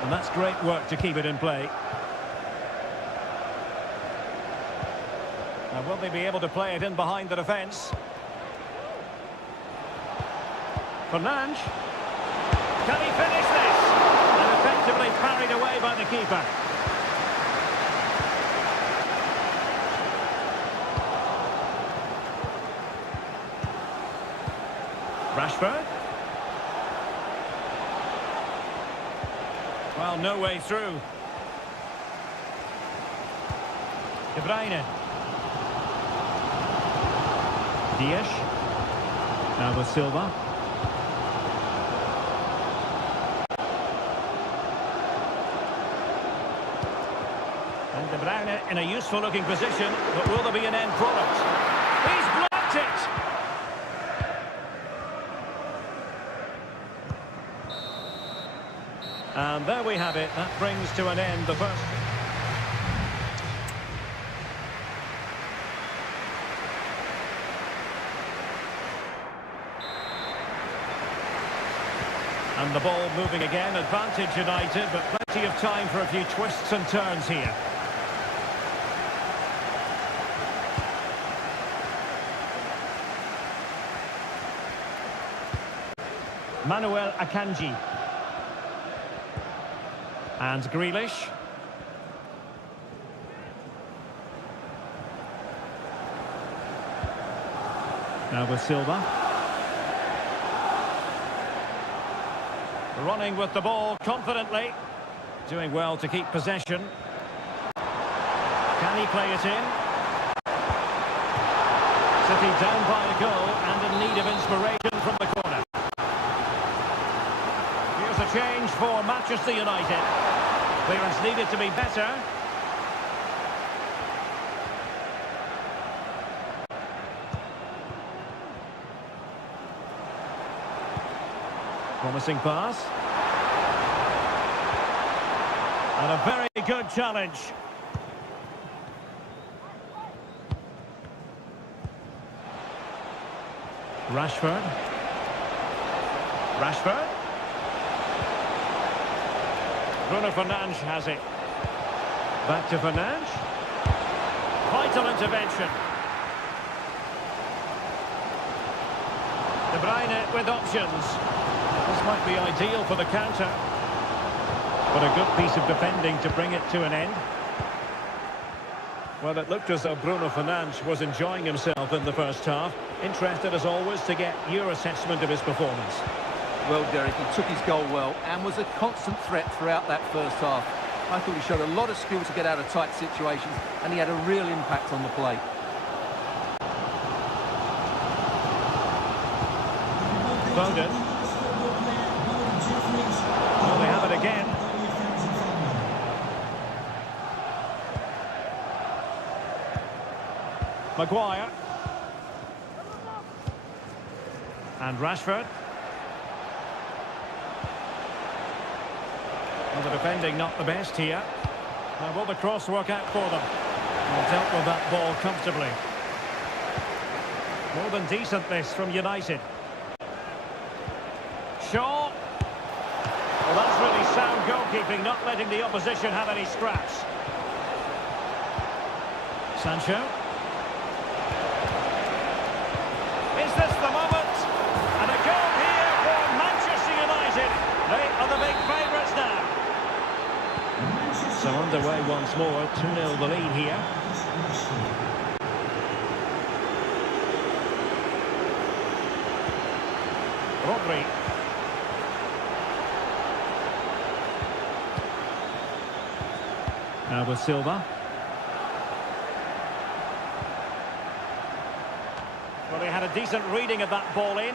And that's great work to keep it in play. Now, will they be able to play it in behind the defence? Fernandes. Can he finish this? And effectively parried away by the keeper. Rashford. Well, no way through. De Bruyne. Dias. Now with Silva. And De Bruyne in a useful looking position, but will there be an end product? He's blocked it! And there we have it. That brings to an end the first. And the ball moving again. Advantage United, but plenty of time for a few twists and turns here. Manuel Akanji. And Grealish. Now with Silva. Running with the ball confidently. Doing well to keep possession. Can he play it in? City down by a goal and in need of inspiration from the corner. Here's a change for Manchester United. Clearance needed to be better. Promising pass. And a very good challenge. Rashford. Rashford. Bruno Fernandes has it. Back to Fernandes. Vital intervention. De Bruyne with options. This might be ideal for the counter. But a good piece of defending to bring it to an end. Well, it looked as though Bruno Fernandes was enjoying himself in the first half. Interested, as always, to get your assessment of his performance. Well, Derek, he took his goal well and was a constant threat throughout that first half. I thought he showed a lot of skill to get out of tight situations, and he had a real impact on the play. Foden. Well, they have it again. Maguire. And Rashford. Well, the defending not the best here. Now, will the cross work out for them? Well, dealt with that ball comfortably. More than decent this from United. Shaw. Well, that's really sound goalkeeping, not letting the opposition have any scraps. Sancho. Is this the moment? And a goal here for Manchester United. They are the big favourites now. So underway once more, 2-0 the lead here. Rodri. Now with Silva. Well, they had a decent reading of that ball in.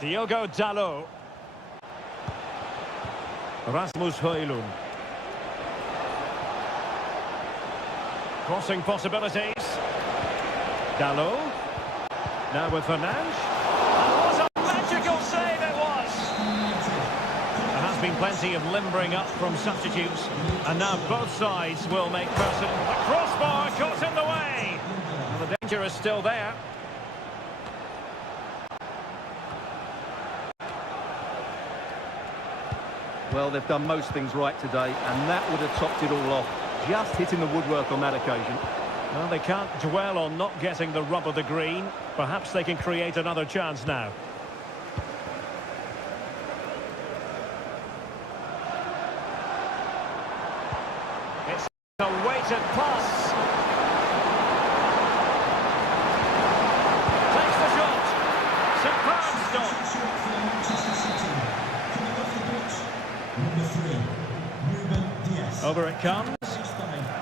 Diogo Dalot. Rasmus Højlund. Crossing possibilities. Dalot. Now with Fernandes. And what a magical save it was! There has been plenty of limbering up from substitutes. And now both sides will make person. The crossbar caught in the way. Well, the danger is still there. Well, they've done most things right today, and that would have topped it all off. Just hitting the woodwork on that occasion. Well, they can't dwell on not getting the rub of the green. Perhaps they can create another chance now. It's a weighted pass. Takes the shot. Superb stop. Over it comes.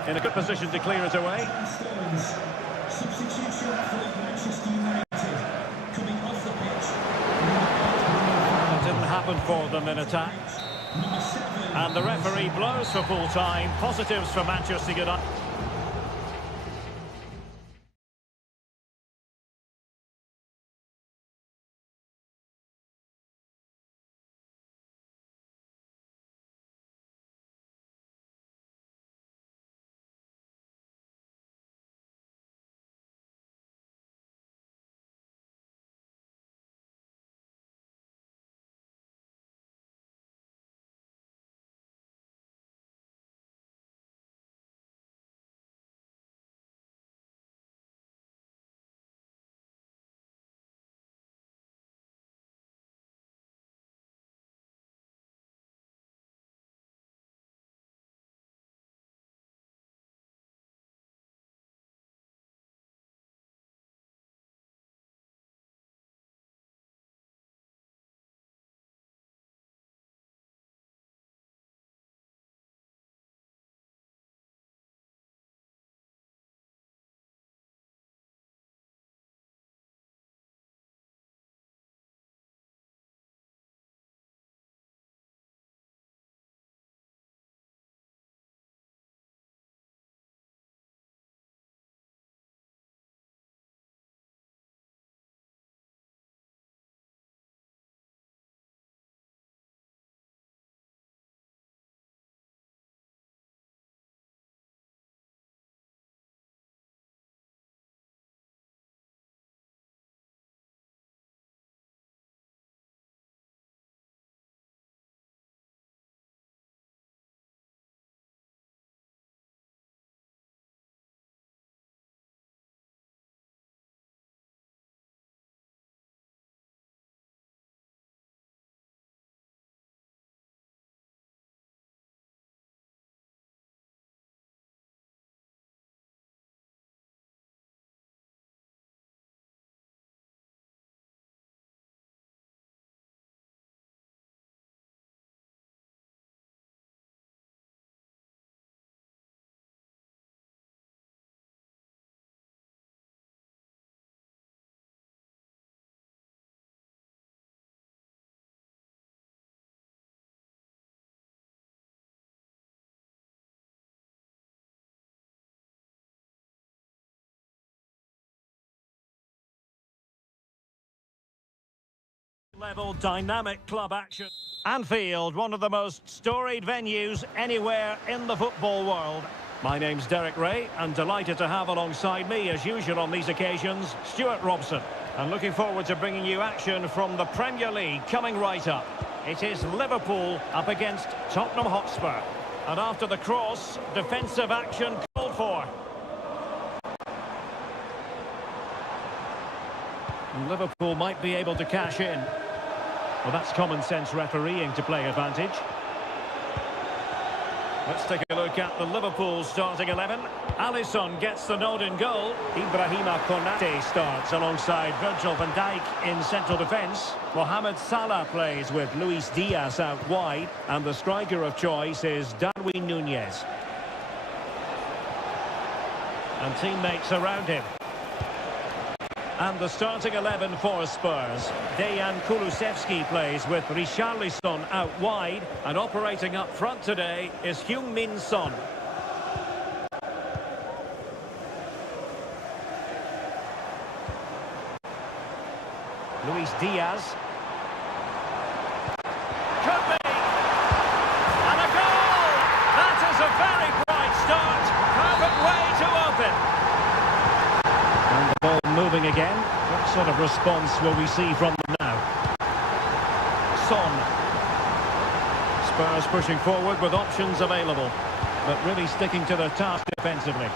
In a good position to clear it away. Substitution for Manchester United coming off the pitch. It didn't happen for them in attack. And the referee blows for full time. Positives for Manchester United. Level dynamic club action. Anfield, one of the most storied venues anywhere in the football world. My name's Derek Ray, and delighted to have alongside me, as usual on these occasions, Stuart Robson. And looking forward to bringing you action from the Premier League coming right up. It is Liverpool up against Tottenham Hotspur. And after the cross, defensive action called for. Liverpool might be able to cash in. Well, that's common sense refereeing to play advantage. Let's take a look at the Liverpool starting 11. Alisson gets the nod in goal. Ibrahima Konate starts alongside Virgil van Dijk in central defence. Mohamed Salah plays with Luis Diaz out wide. And the striker of choice is Darwin Núñez. And teammates around him. And the starting 11 for Spurs. Dejan Kulusevski plays with Richarlison out wide. And operating up front today is Heung-min Son. Luis Diaz. Could be! And a goal! That is a very bright start. Perfect way to open. And the ball moving again. What sort of response will we see from them now? Son. Spurs pushing forward with options available, but really sticking to their task defensively.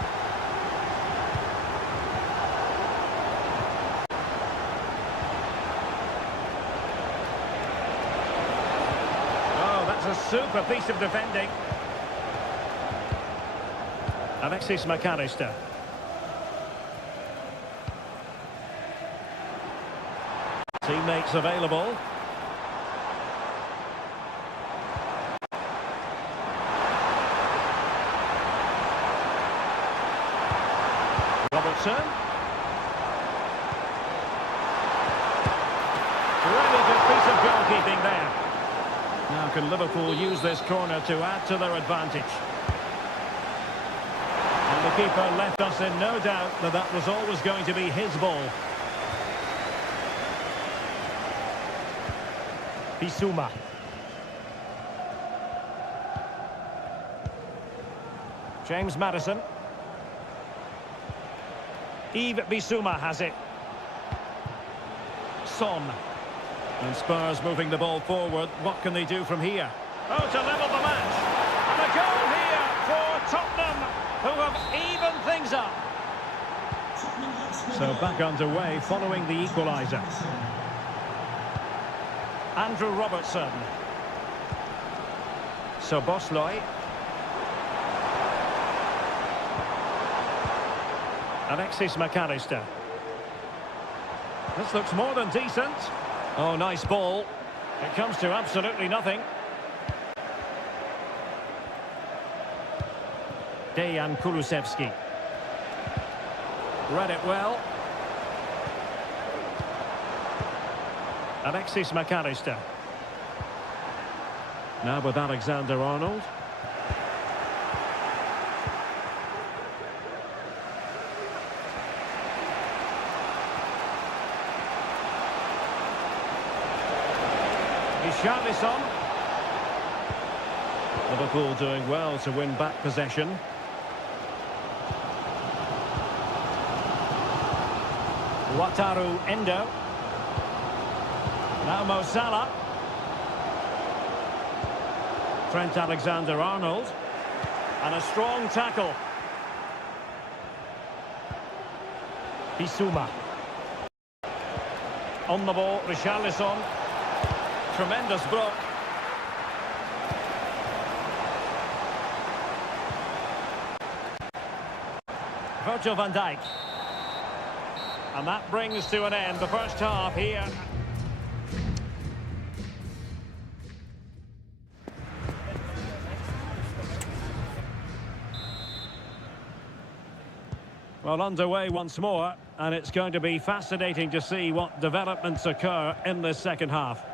Oh, that's a super piece of defending. Alexis McAllister. Teammates available. Robertson. Really good piece of goalkeeping there. Now can Liverpool use this corner to add to their advantage? And the keeper left us in no doubt that that was always going to be his ball. Bissouma. James Maddison. Yves Bissouma has it. Son. And Spurs moving the ball forward. What can they do from here? Oh, to level the match. And a goal here for Tottenham, who have evened things up. So back underway following the equaliser. Andrew Robertson. Szoboszlai. Alexis McAllister. This looks more than decent. Oh, nice ball. It comes to absolutely nothing. Dejan Kulusevski. Read it well. Alexis McAllister. Now with Alexander-Arnold. Richarlison. Liverpool doing well to win back possession. Wataru Endo. Now Mo Salah. Trent Alexander-Arnold. And a strong tackle. Bissouma. On the ball, Richarlison. Tremendous block. Virgil van Dijk. And that brings to an end the first half here. Well, underway once more, and it's going to be fascinating to see what developments occur in this second half.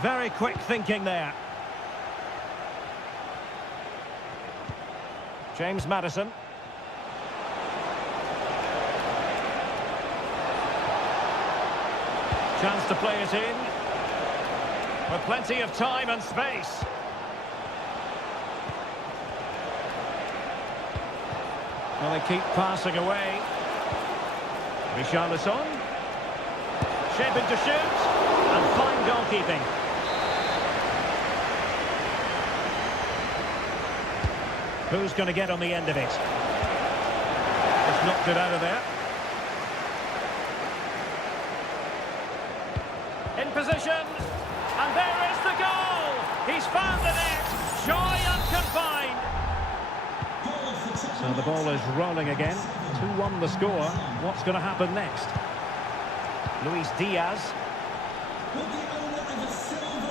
Very quick thinking there. James Maddison. Chance to play it in. With plenty of time and space. Well, they keep passing away. Richarlison. Shaping to shoot. And fine goalkeeping. Who's going to get on the end of it? Just knocked it out of there. In position. And there is the goal! He's found the net! Joy unconfined! So the ball is rolling again. 2-1 the score. What's going to happen next? Luis Diaz.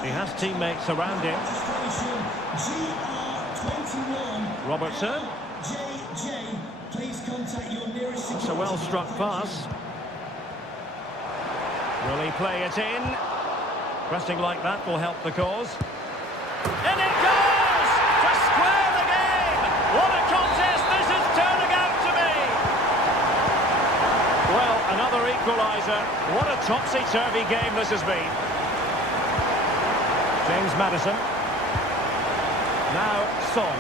He has teammates around him. Robertson. It's a well-struck pass. Will he play it in? Pressing like that will help the cause. In it goes! To square the game! What a contest this is turning out to be! Well, another equaliser. What a topsy-turvy game this has been. James Maddison. Now Son.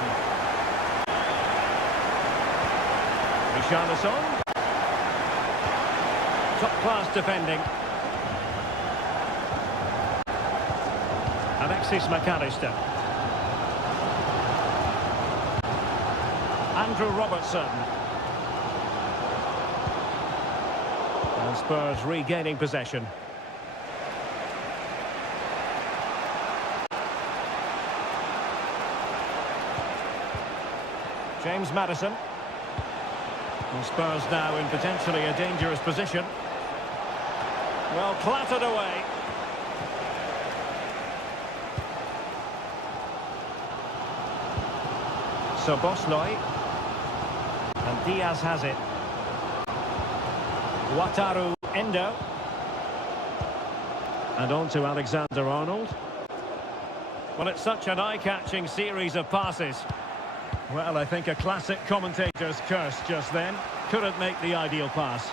Richarlison. Top-class defending. Alexis McAllister. Andrew Robertson. And Spurs regaining possession. James Maddison. And Spurs now in potentially a dangerous position. Well, clattered away. So Bosloy. And Diaz has it. Wataru Endo. And on to Alexander-Arnold. Well, it's such an eye-catching series of passes. Well, I think a classic commentator's curse just then. Couldn't make the ideal pass.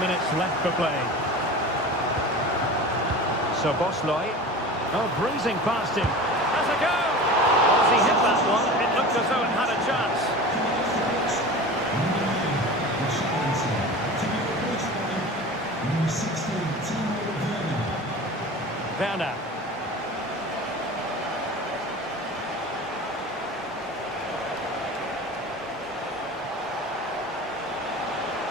Minutes left for play. So Bosloy. Oh, breezing past him. Has a go! As he hit that one, it looked as though it had a chance. Werner.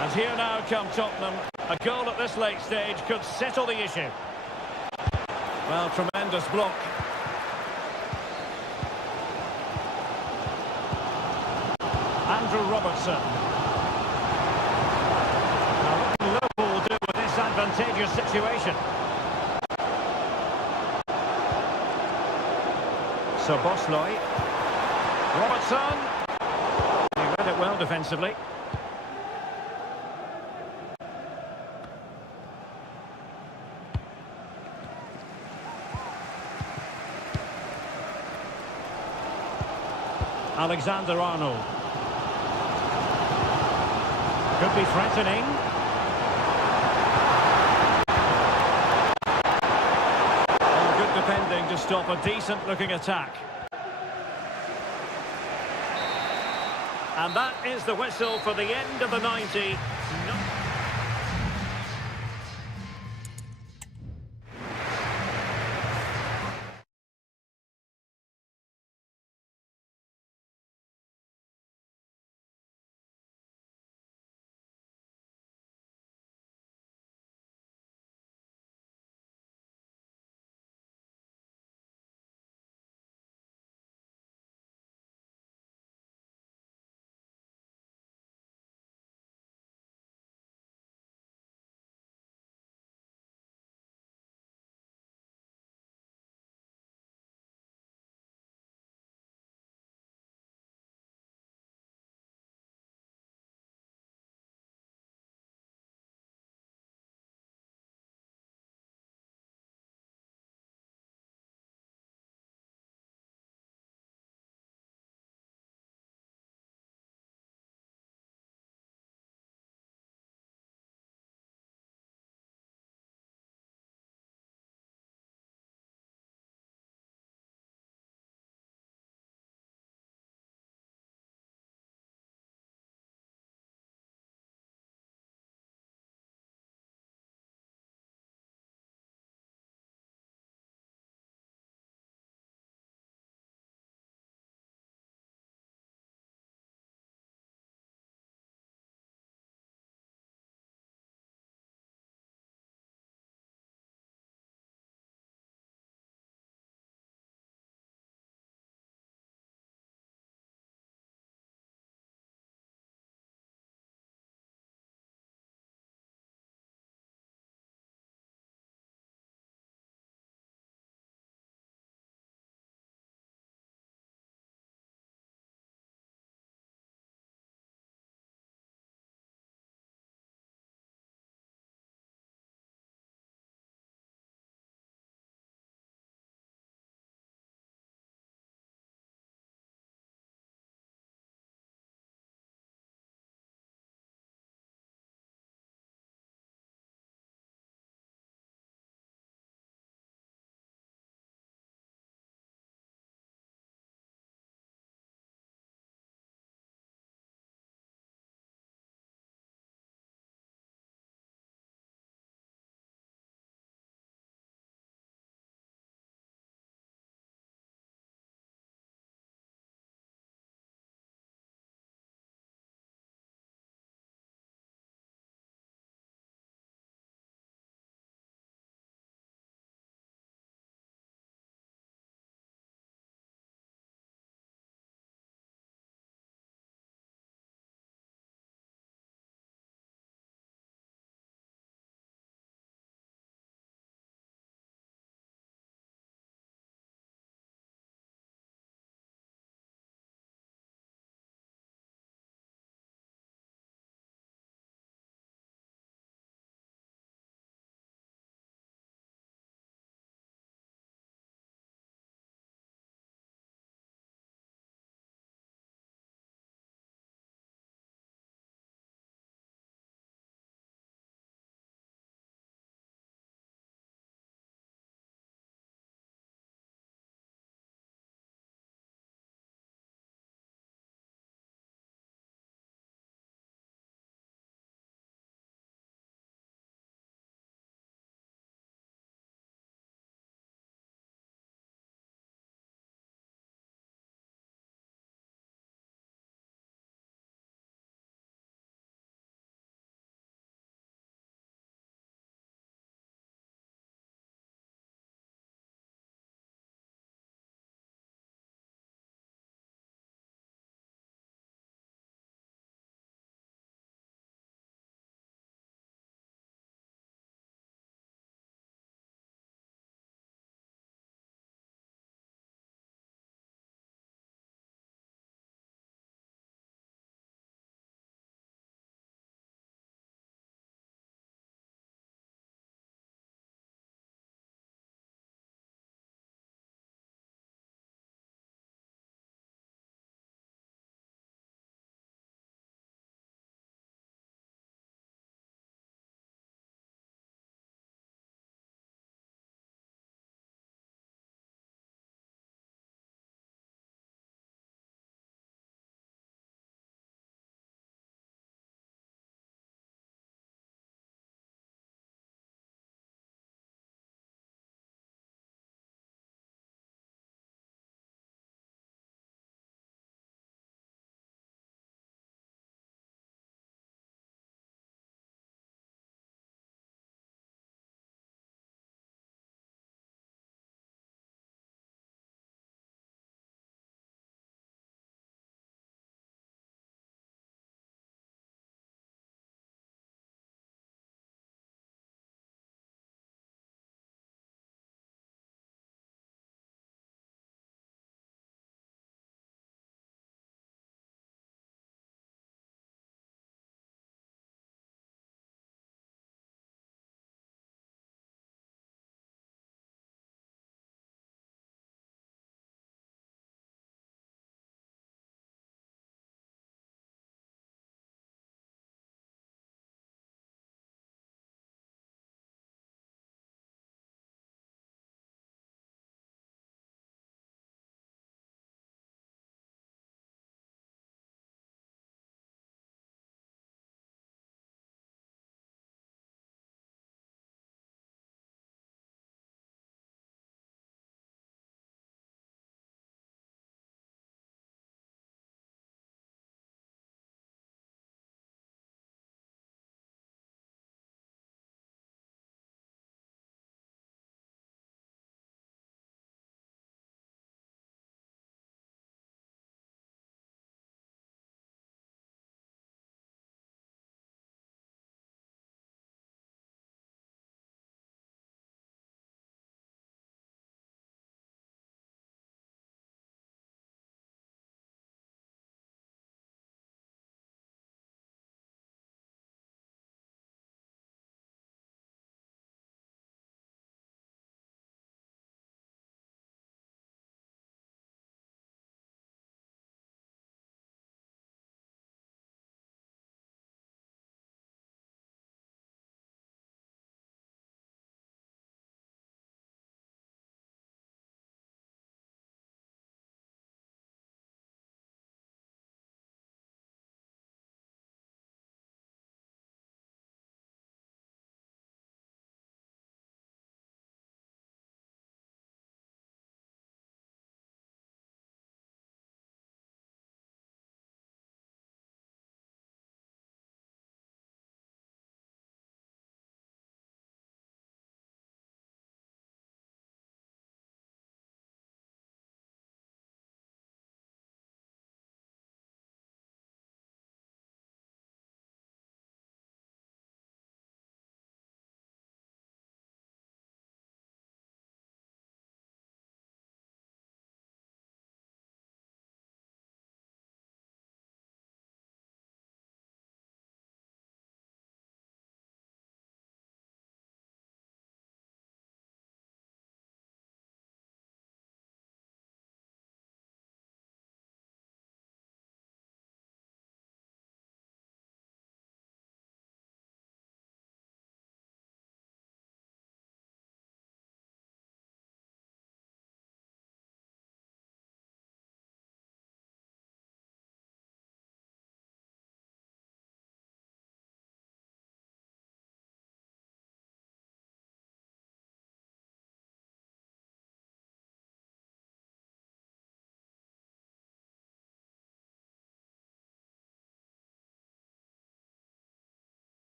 And here now come Tottenham. A goal at this late stage could settle the issue. Well, tremendous block. Andrew Robertson. Now what can Liverpool do with this advantageous situation? So Bosloy. Robertson. He read it well defensively. Alexander-Arnold. Could be threatening. Oh, good defending to stop a decent-looking attack. And that is the whistle for the end of the 90.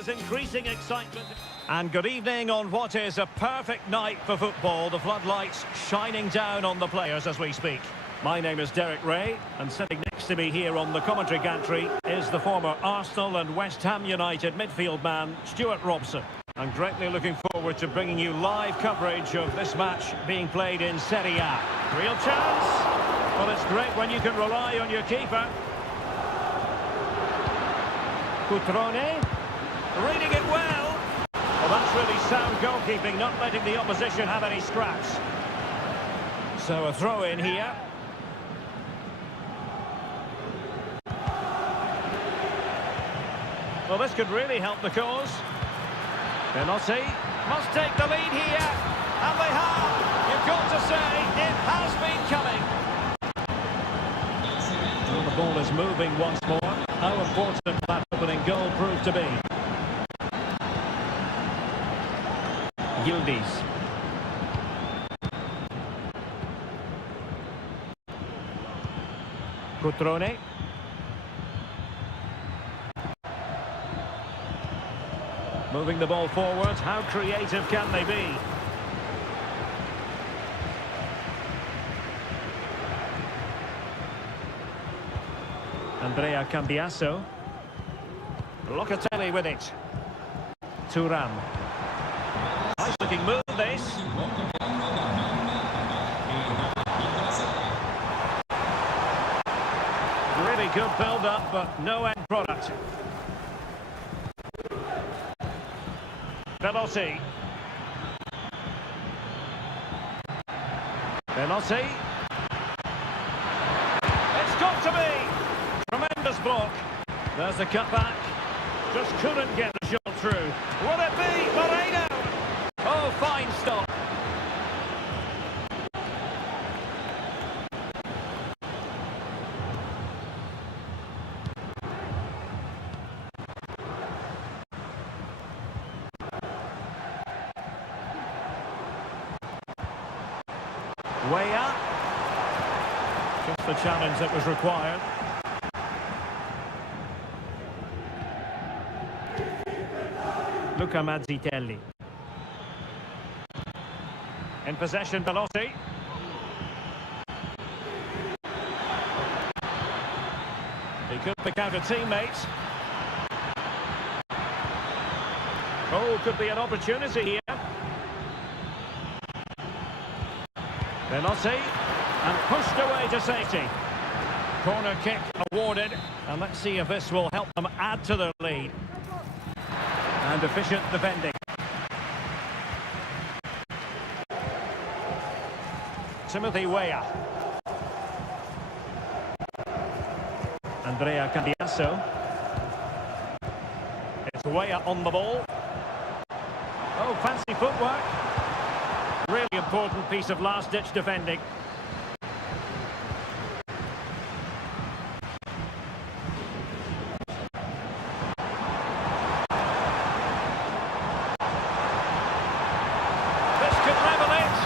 There's increasing excitement. And good evening on what is a perfect night for football. The floodlights shining down on the players as we speak. My name is Derek Ray, and sitting next to me here on the commentary gantry is the former Arsenal and West Ham United midfield man, Stuart Robson. I'm greatly looking forward to bringing you live coverage of this match being played in Seria. Real chance? Well, it's great when you can rely on your keeper. Cutrone, reading it well. Well, that's really sound goalkeeping, not letting the opposition have any scraps. So a throw in here. Well, this could really help the cause. Penalty must take the lead here, and they have. You've got to say, it has been coming. Well, the ball is moving once more. How important that opening goal proved to be. Yildiz. Cutrone. Moving the ball forward. How creative can they be? Andrea Cambiasso. Locatelli with it. Thuram. Nice looking move this. Really good build up, but no end product. Veloci. Veloci. It's got to be. Tremendous block. There's the cutback. Just couldn't get the shot through. Will it be Moreno? Oh, fine stop. Way up. Just the challenge that was required. Luca Mazzitelli. In possession, Veloci. He could pick out a teammate. Oh, could be an opportunity here. Veloci, and pushed away to safety. Corner kick awarded, and let's see if this will help them add to their lead. And efficient defending. Timothy Weah. Andrea Cambiasso. It's Weah on the ball. Oh, fancy footwork. Really important piece of last-ditch defending. This could level it.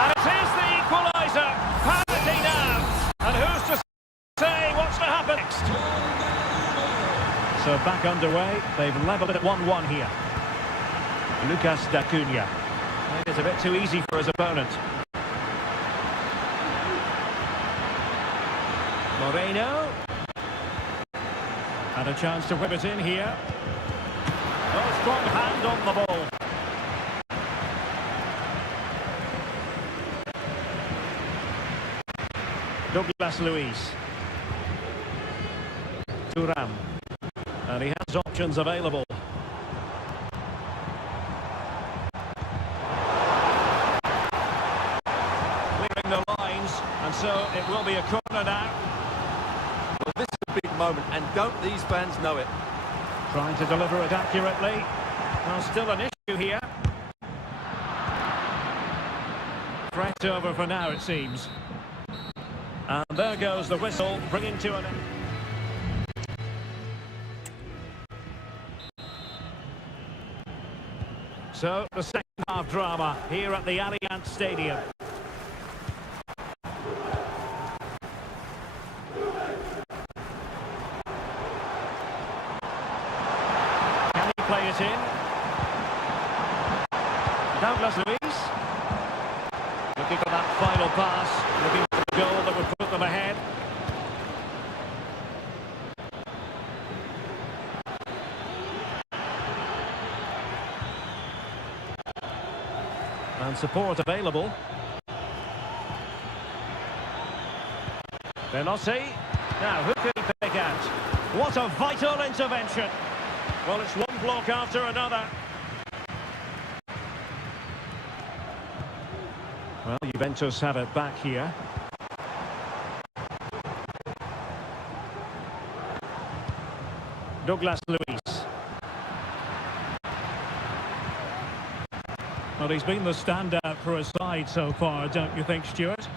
And it is the equaliser. Parity now. And who's to say what's to happen next? So back underway. They've levelled it at 1-1 here. Lucas D'Acunha. It's a bit too easy for his opponent. Moreno. And a chance to whip it in here. Oh, strong hand on the ball. Douglas Luiz. Thuram. And he has options available. The lines, and so it will be a corner now. Well, this is a big moment, and don't these fans know it? Trying to deliver it accurately. Well, still an issue here. Threat over for now, it seems. And there goes the whistle, bringing to an end. So, the second half drama here at the Allianz Stadium. Can he play in. Doubtless Luis. Looking for that final pass. Looking for the goal that would put them ahead. And support available. Veloci. Now, who can he pick out? What a vital intervention. Well, it's one block after another. Well, Juventus have it back here. Douglas Luis. Well, he's been the standout for his side so far, don't you think, Stuart?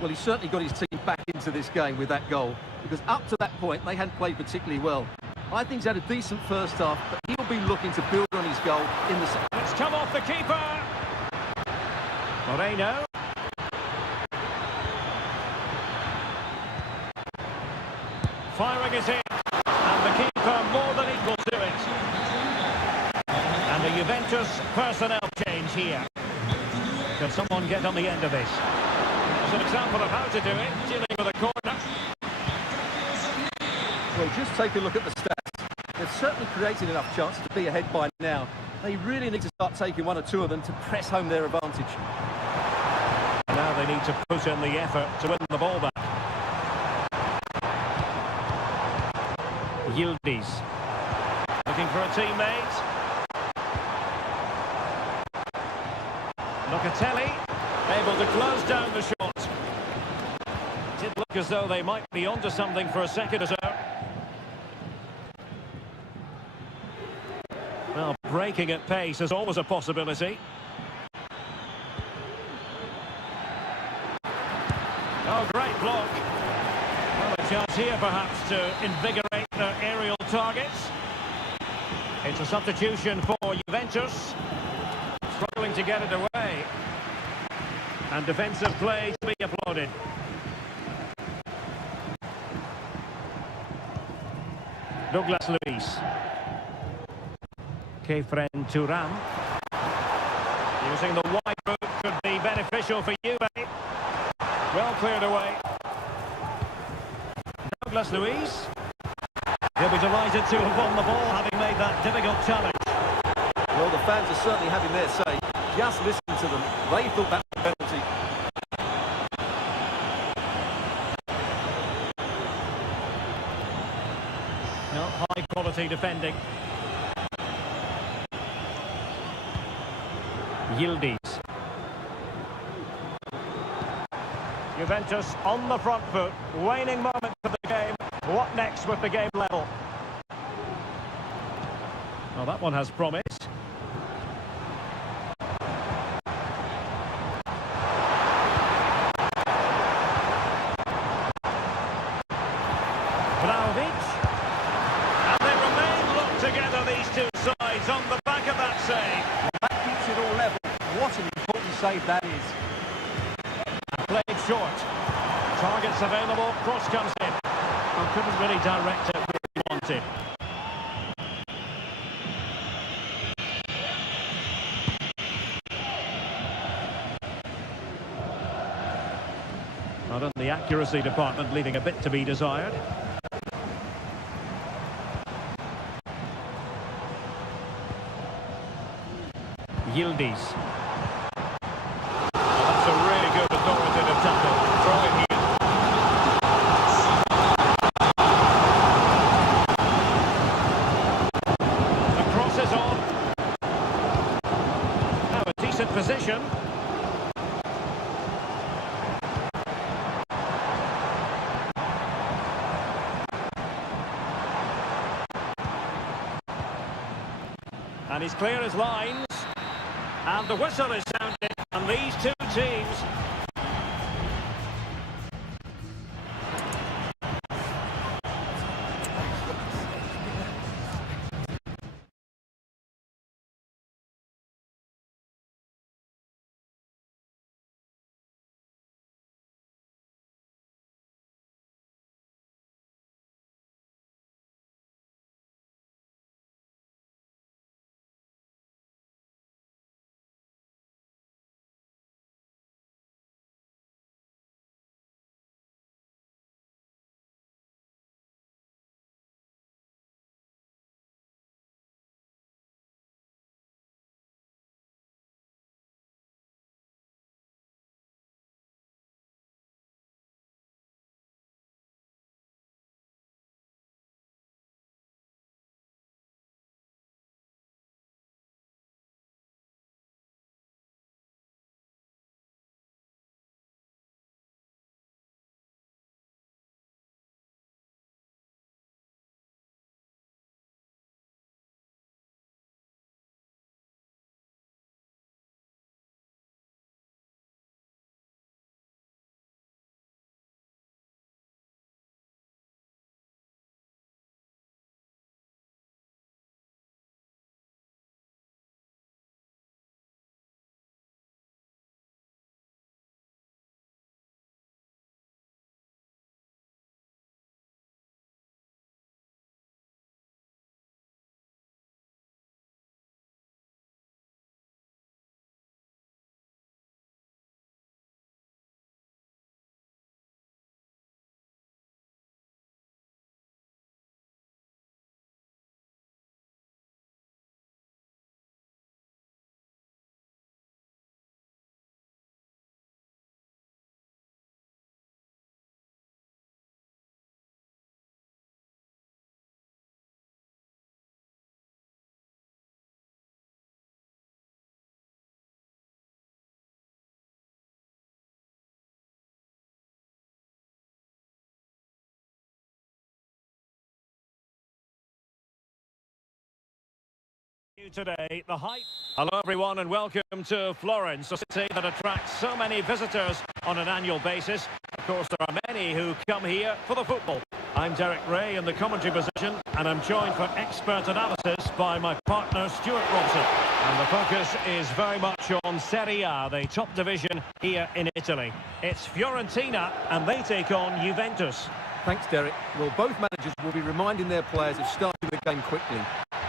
Well, he's certainly got his team back into this game with that goal, because up to that point, they hadn't played particularly well. I think he's had a decent first half, but he'll be looking to build on his goal in the second. It's come off the keeper. Moreno. Firing is in, and the keeper more than equal to it. And the Juventus personnel change here. Can someone get on the end of this? As an example of how to do it, dealing with a corner. Well, just take a look at the stats. They've certainly created enough chances to be ahead by now. They really need to start taking one or two of them to press home their advantage. Now they need to put in the effort to win the ball back. Yildiz. Looking for a teammate. Locatelli. Able to close down the shot. Did look as though they might be onto something for a second or so. Well, breaking at pace is always a possibility. Oh, great block. Well, a chance here perhaps to invigorate their aerial targets. It's a substitution for Juventus. Struggling to get it away. And defensive play to be applauded. Douglas Luis. Kefren Turam. Using the wide route could be beneficial for Juve. Well cleared away. Douglas Luis. He'll be delighted to have won the ball, having made that difficult challenge. Well, the fans are certainly having their say. Just listen to them. They thought that was a penalty. No, high quality defending. Yildiz. Juventus on the front foot. Waning moment for the game. What next with the game level? Well, that one has promise. And they remain locked together, these two sides, on the back of that save. That keeps it all level. What an important save that is. And played short. Targets available, cross comes in. Well, couldn't really direct it where he wanted. Not in the accuracy department, leaving a bit to be desired. Yildiz. That's a really good authoritative tackle. Throw it here. The cross is on. Now a decent position. And he's clear as lines. And the whistle is sounded, and these two teams Today, the hype. Hello everyone and welcome to Florence, a city that attracts so many visitors on an annual basis. Of course, there are many who come here for the football. I'm Derek Ray in the commentary position and I'm joined for expert analysis by my partner Stuart Robson. And the focus is very much on Seria, the top division here in Italy. It's Fiorentina and they take on Juventus. Thanks, Derek. Well, both managers will be reminding their players of starting the game quickly,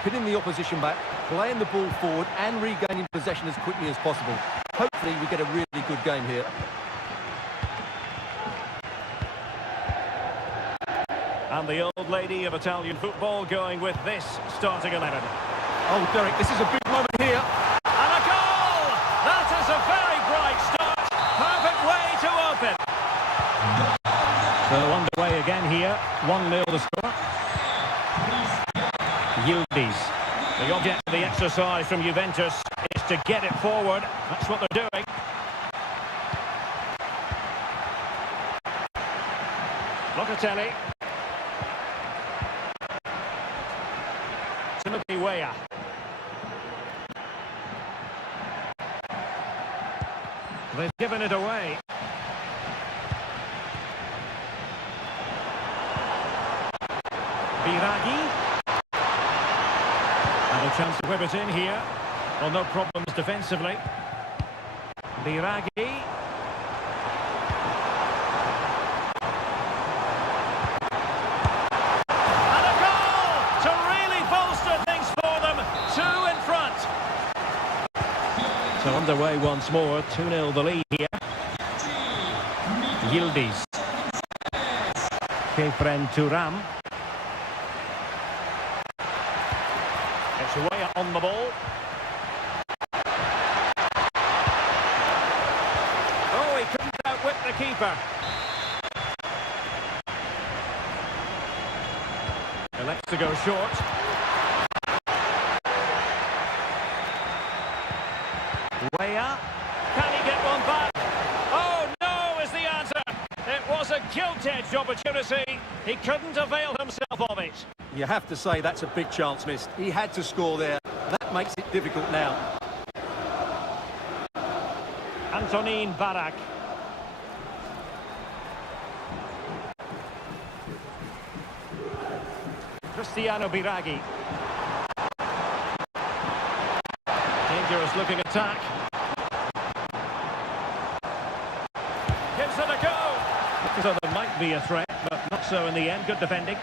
pinning the opposition back, playing the ball forward and regaining possession as quickly as possible. Hopefully we get a really good game here. And the old lady of Italian football going with this starting 11. Oh, Derek, this is a big moment here. And a goal! That is a very bright start. Perfect way to open. So underway again here. 1-0 the score. Yildiz. The object of the exercise from Juventus is to get it forward. That's what they're doing. Locatelli. Timothy Weah. They've given it away. Biraghi. And a chance to whip it in here. Well, no problems defensively. Biraghi. And a goal to really bolster things for them. 2 in front. So underway once more. 2-0 the lead here. Yildiz. Kefren Turam. It's way on the ball. Oh, he couldn't outwit the keeper. Elects to go short. Weah. Can he get one back? Oh, no is the answer. It was a gilt-edged opportunity. He couldn't avail himself of it. You have to say that's a big chance missed. He had to score there. That makes it difficult now. Antonin Barak. Cristiano Biraghi. Dangerous looking attack. Gives it a go. So there might be a threat, but not so in the end. Good defending.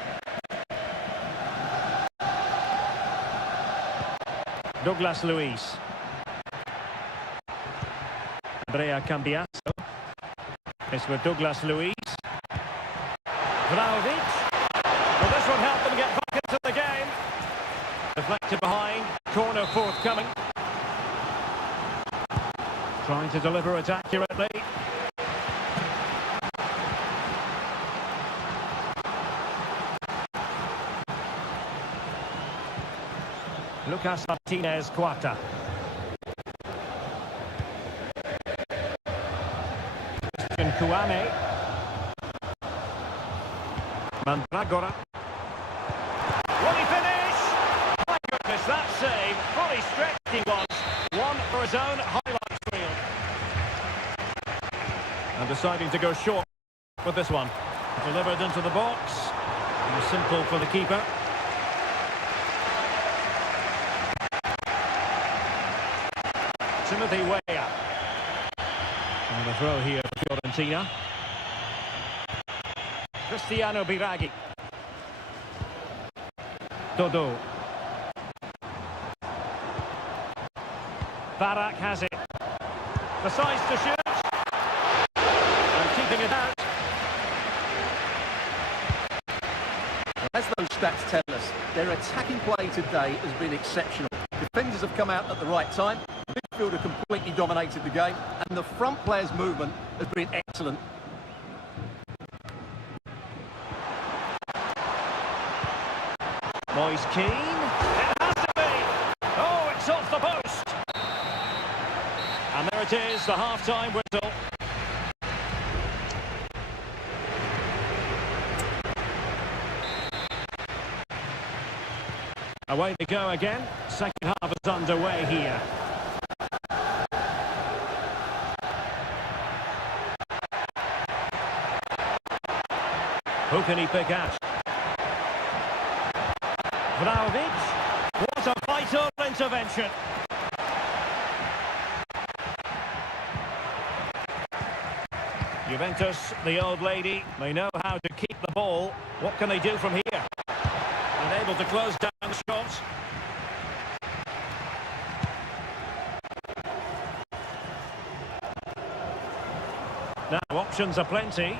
Douglas Luiz. Andrea Cambiasso. It's with Douglas Luiz. Vlahovic. Well, this one helped them get back into the game. Deflected behind. Corner forthcoming. Trying to deliver it accurately. Lucas Martinez Quarta. Christian Kouame. Mandragora. Will he finish? My goodness, that save. Fully stretched he was. One for his own highlights reel. And deciding to go short with this one. Delivered into the box. And simple for the keeper. Timothy Weah. And the throw here for Fiorentina. Cristiano Biraghi. Dodo. Barak has it. Decides to shoot. And keeping it out. As those stats tell us, their attacking play today has been exceptional. Defenders have come out at the right time. Midfielder completely dominated the game, and the front player's movement has been excellent. Moise Keane. It has to be. Oh, it's off the post. And there it is, the half-time whistle. Away they go again. Second half is underway here. Who can he pick out? Vlahovic. What a vital intervention. Juventus, the old lady, they know how to keep the ball. What can they do from here? Unable to close down the shots. Now options are plenty.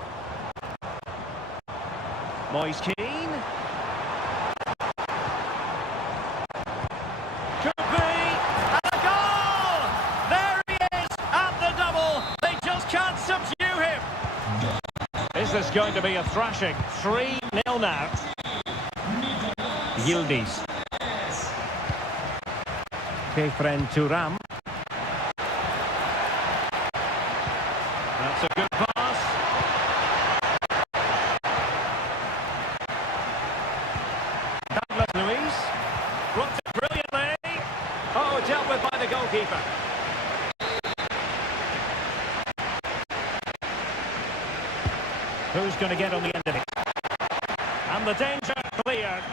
Moise Keane. Could be. And a goal! There he is at the double. They just can't subdue him. Is this going to be a thrashing? 3-0 now. Yildiz. Kefren Turam. That's a good pass. Douglas Luiz. Blocked it brilliantly. Oh, dealt with by the goalkeeper. Who's going to get on the end of it? And the danger cleared.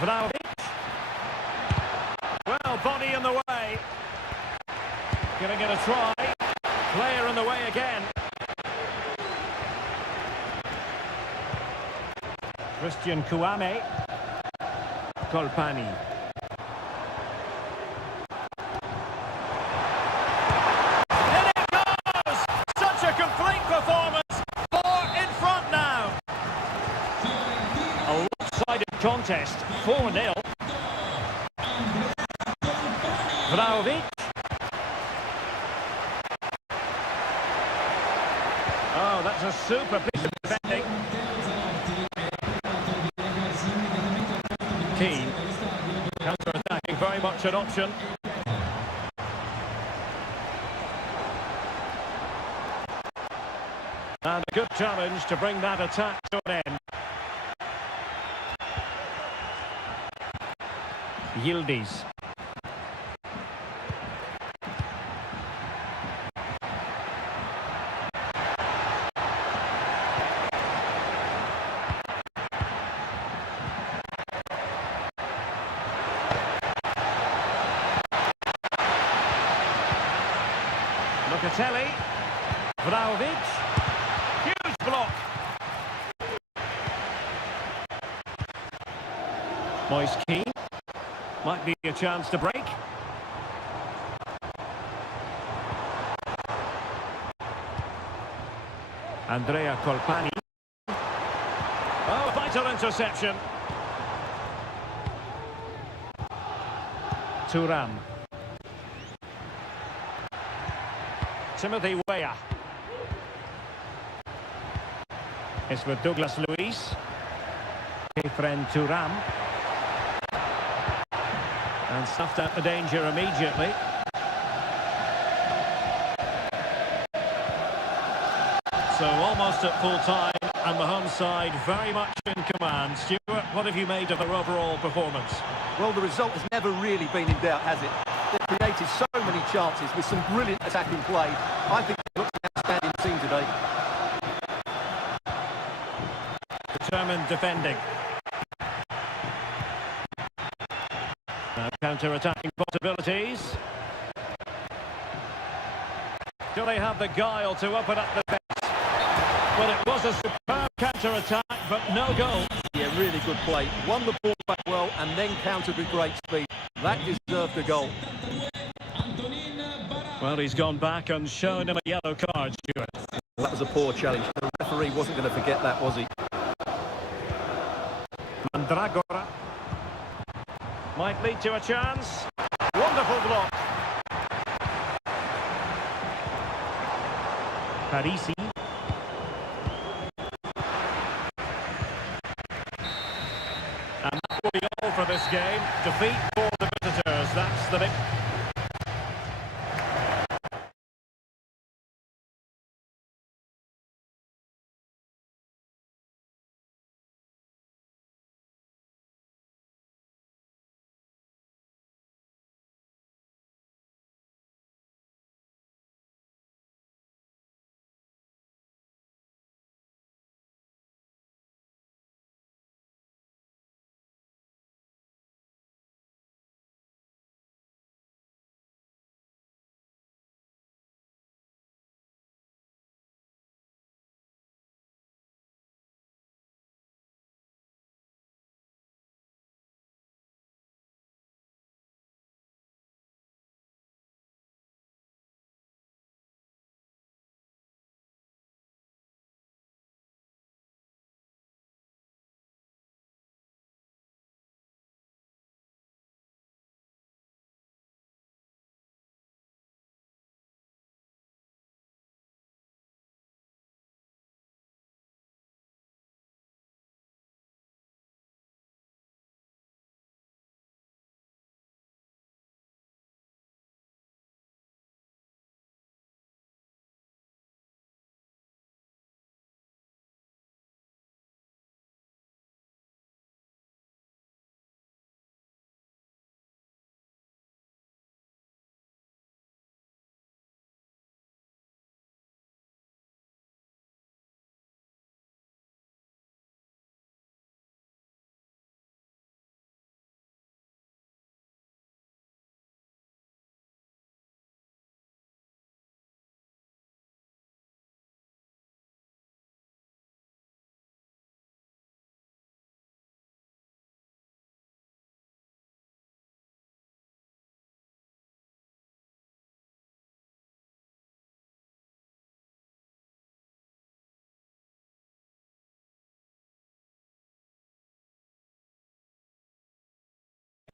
Vlahovic. Well, body in the way. Gonna get a try. Player in the way again. Christian Kouame. Colpani. And it goes! Such a complete performance. 4 in front now. A lopsided contest. 4-0. Vlahovic. Oh, that's a super piece of defending. Keane. Counter-attacking, very much an option. And a good challenge to bring that attack to an end. Yildiz. Locatelli. Vlahovic. Huge block. Moise Keane. Might be a chance to break. Andrea Colpani. Oh, a vital interception. Thuram. Timothy Weah. It's with Douglas Luiz. Kefren Turam. And stuffed out the danger immediately. So almost at full time, and the home side very much in command. Stuart, what have you made of their overall performance? Well, the result has never really been in doubt, has it? They've created so many chances with some brilliant attacking play. I think it looks an outstanding team today. Determined defending. Now counter-attacking possibilities. Do they have the guile to open up the fence? Well, it was a superb counter-attack, but no goal. Yeah, really good play. Won the ball back well and then countered with great speed. That deserved a goal. Well, he's gone back and shown him a yellow card, Stuart. Well, that was a poor challenge. The referee wasn't going to forget that, was he? Mandragora. Might lead to a chance. Wonderful block. Parisi. And that will be all for this game. Defeat for the visitors. That's the big...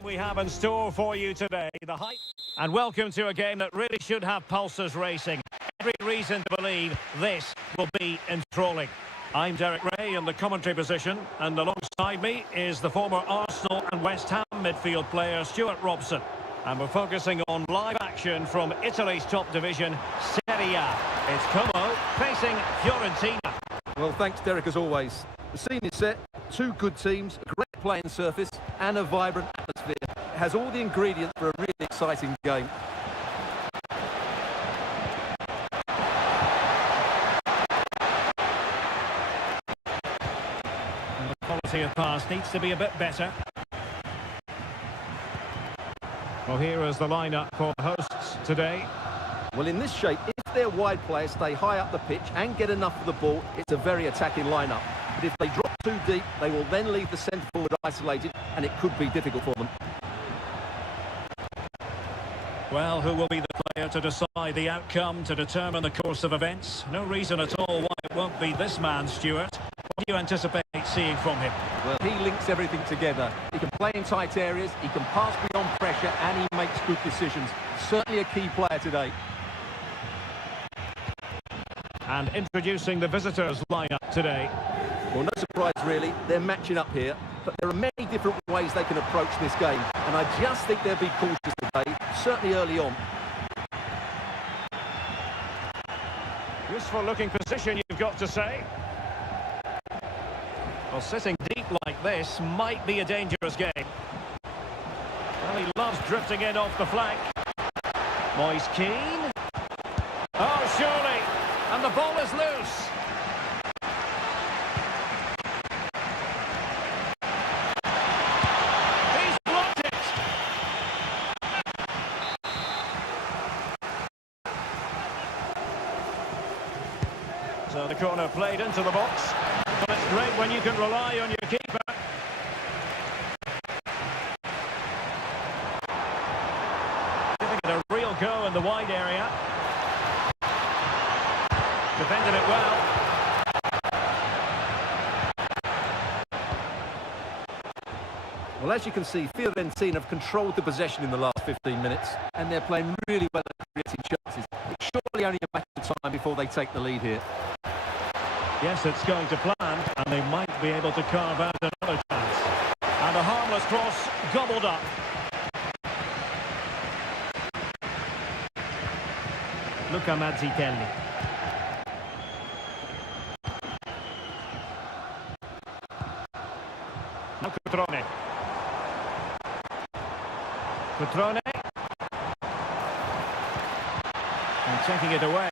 We have in store for you today the hype. And welcome to a game that really should have pulses racing. Every reason to believe this will be enthralling. I'm Derek Ray in the commentary position, and alongside me is the former Arsenal and West Ham midfield player Stuart Robson. And we're focusing on live action from Italy's top division, Seria. It's Como facing Fiorentina. Well, thanks, Derek, as always. The scene is set, two good teams, a great playing surface and a vibrant atmosphere. It has all the ingredients for a really exciting game. And the quality of pass needs to be a bit better. Well, here is the lineup for the hosts today. Well, in this shape, if their wide players stay high up the pitch and get enough of the ball, it's a very attacking lineup. But if they drop too deep, they will then leave the centre forward isolated, and it could be difficult for them. Well, who will be the player to decide the outcome, to determine the course of events? No reason at all why it won't be this man, Stuart. What do you anticipate seeing from him? Well, he links everything together. He can play in tight areas, he can pass beyond pressure, and he makes good decisions. Certainly a key player today. And introducing the visitors' lineup today. Well, no surprise really, they're matching up here, but there are many different ways they can approach this game, and I just think they'll be cautious today, certainly early on. Useful looking position, you've got to say. Well, sitting deep like this might be a dangerous game. Well, he loves drifting in off the flank. Moise Keane. Oh, surely. And the ball is loose. He's blocked it. So the corner played into the box. Well, it's great when you can rely on your keeper. Giving it a real go in the wide area. Defended it well. Well, as you can see, Fiorentina have controlled the possession in the last 15 minutes, and they're playing really well at creating chances. It's surely only a matter of time before they take the lead here. Yes, it's going to plan, and they might be able to carve out another chance. And a harmless cross gobbled up. Luca Mazzitelli. Now Cutrone. Cutrone. And taking it away.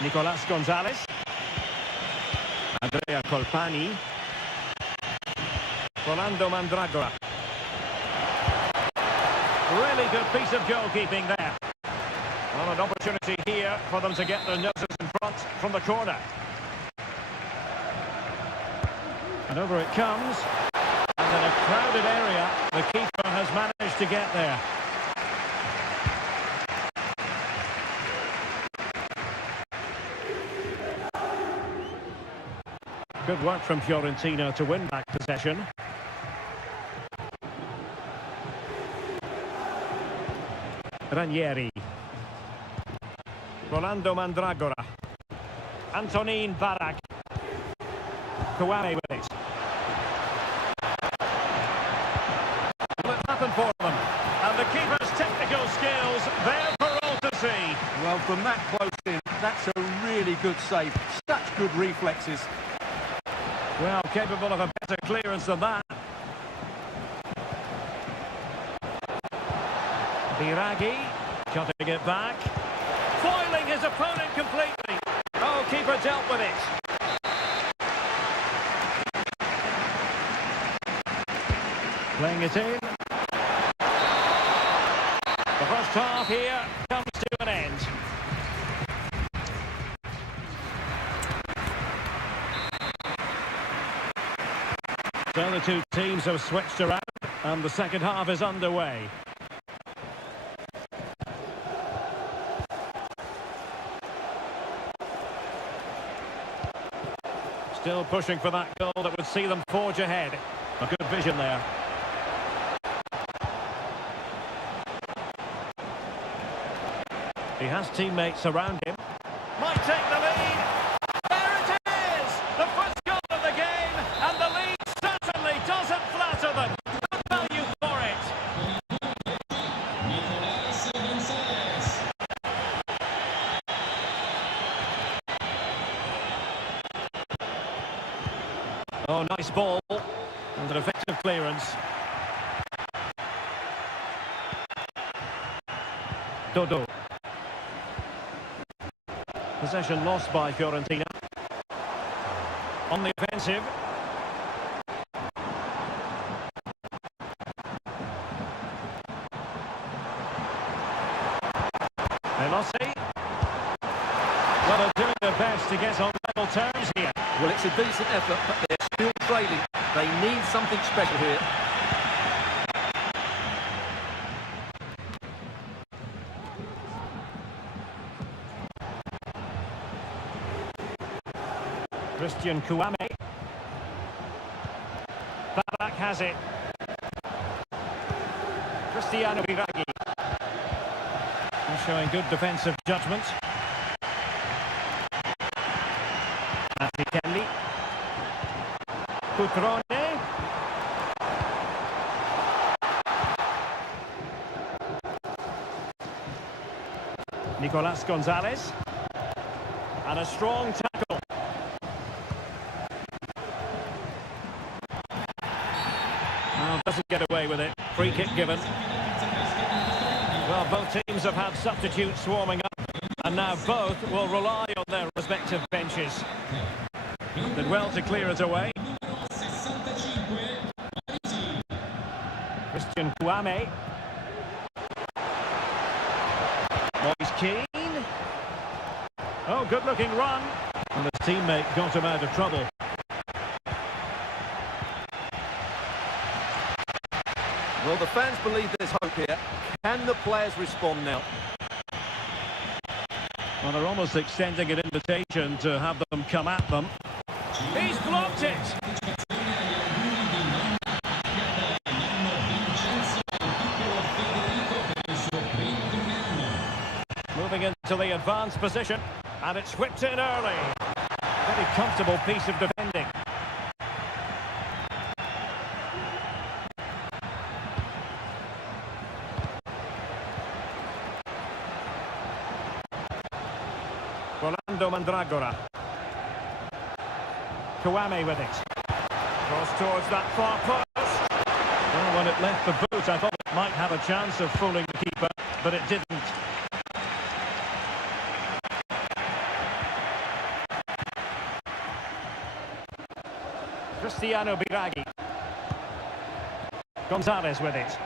Nicolas Gonzalez. Andrea Colpani. Rolando Mandragora. Really good piece of goalkeeping there. Well, an opportunity here for them to get their noses in front from the corner. And over it comes. And in a crowded area, the keeper has managed to get there. Good work from Fiorentina to win back possession. Ranieri. Rolando Mandragora. Antonin Barak. Kouame with it. Will it happen for them? And the keeper's technical skills, there for all to see. Well, from that close in, that's a really good save. Such good reflexes. Well, capable of a better clearance than that. Biraghi, cutting it back. Foiling his opponent completely. Oh, keeper dealt with it. Playing it in. The first half here comes to an end. So the two teams have switched around and the second half is underway. Still pushing for that goal that would see them forge ahead. A good vision there. He has teammates around him. Might take the lead. There it is! The first goal of the game, and the lead certainly doesn't flatter them. Good value for it. Oh, nice ball. And an effective clearance. Dodo. Possession lost by Fiorentina. On the offensive. Velocity. Well, they're doing their best to get on level terms here. Well, it's a decent effort, but they're still trailing. They need something special here. Christian Kouame. Barak has it. Cristiano Biraghi. Showing good defensive judgment. Kelly. Cutrone. Nicolas Gonzalez. And a strong tackle. Well, doesn't get away with it. Free kick given. Well, both teams have had substitutes swarming up, and now both will rely on their respective benches. Did well to clear it away. Christian Kouame. Moise Keane. Oh, good-looking run. And his teammate got him out of trouble. Well, the fans believe there's hope here. Can the players respond now? Well, they're almost extending an invitation to have them come at them. He's blocked it! Moving into the advanced position, and it's whipped in early. Very comfortable piece of defending. Rolando Mandragora. Kouame with it. Cross towards that far post. Well, when it left the boot, I thought it might have a chance of fooling the keeper, but it didn't. Cristiano Biraghi. Gonzalez with it.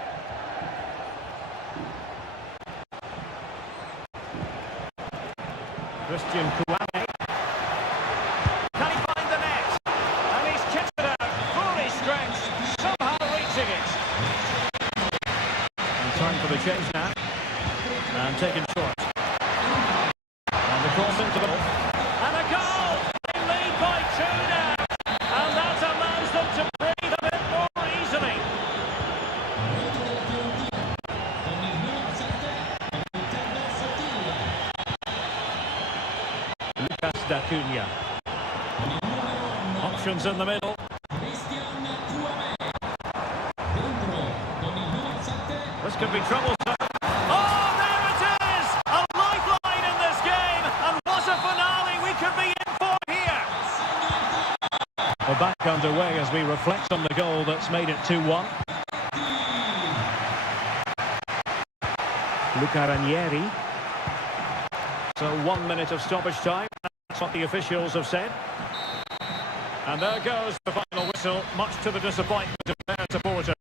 Christian Kouame. Can he find the net? And he's kicked it out, fully stretched, somehow reaching it. And time for the change now. And taken short. And the cross into the ball. And a goal! They lead by 2 now. And that allows them to breathe a bit more easily. D'Acuna. Options in the middle. This could be troublesome. Oh, there it is! A lifeline in this game, and what a finale we could be in for here! We're back underway as we reflect on the goal that's made it 2-1. Luca Ranieri. So 1 minute of stoppage time. That's what the officials have said. And there goes the final whistle, much to the disappointment of their supporters.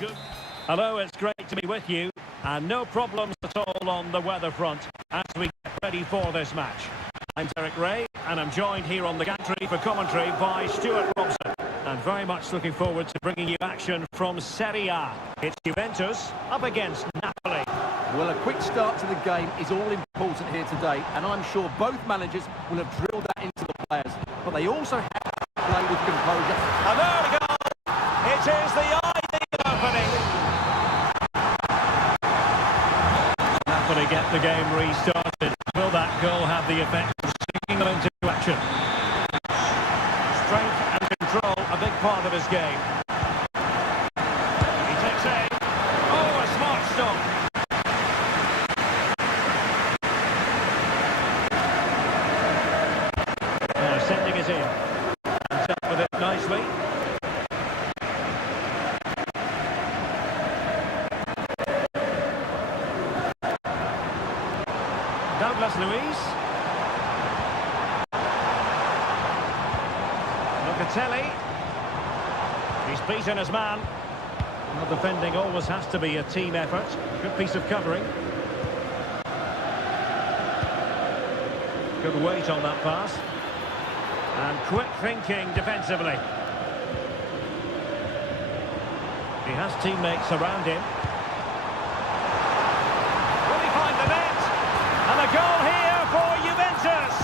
Good. Hello, it's great to be with you. And no problems at all on the weather front as we get ready for this match. I'm Derek Ray, and I'm joined here on the gantry for commentary by Stuart Robson. And very much looking forward to bringing you action from Seria. It's Juventus up against Napoli. Well, a quick start to the game is all important here today, and I'm sure both managers will have drilled that into the players. But they also have to play with composure. And there we go! It is the ideal opening. Napoli get the game restarted. Will that goal have the effect of sticking them into action? Strength and control, a big part of his game. He takes aim. Oh, a smart stop. Now sending it in. And dealt with it nicely. Luis. Locatelli. He's beaten his man. Well, defending always has to be a team effort. Good piece of covering. Good weight on that pass. And quick thinking defensively. He has teammates around him. Will he find the net? And a goal here for Juventus.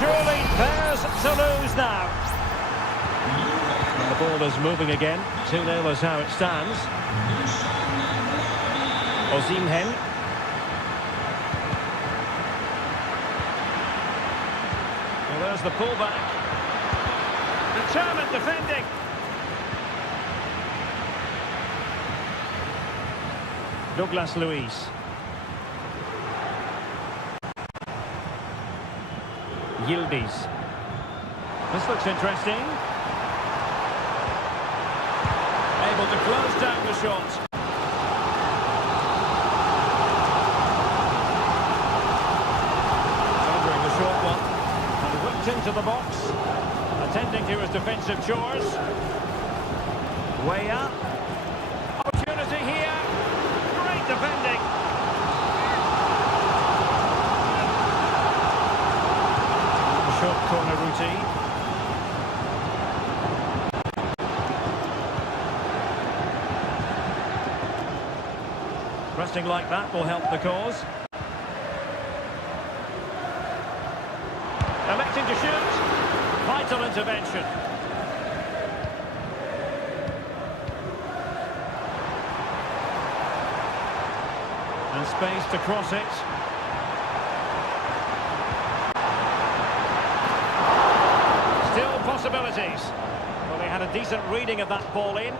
Surely theirs to lose now. And the ball is moving again. 2-0 is how it stands. Osimhen. Well, there's the pullback. Determined defending. Douglas Luiz. Yildiz. This looks interesting. Able to close down the shot. Covering the short one. And whipped into the box. Attending to his defensive chores. Way up. Opportunity here. Great defending. Short corner routine. Pressing like that will help the cause. Electing to shoot. Vital intervention. And space to cross it. Still possibilities. Well, they had a decent reading of that ball in.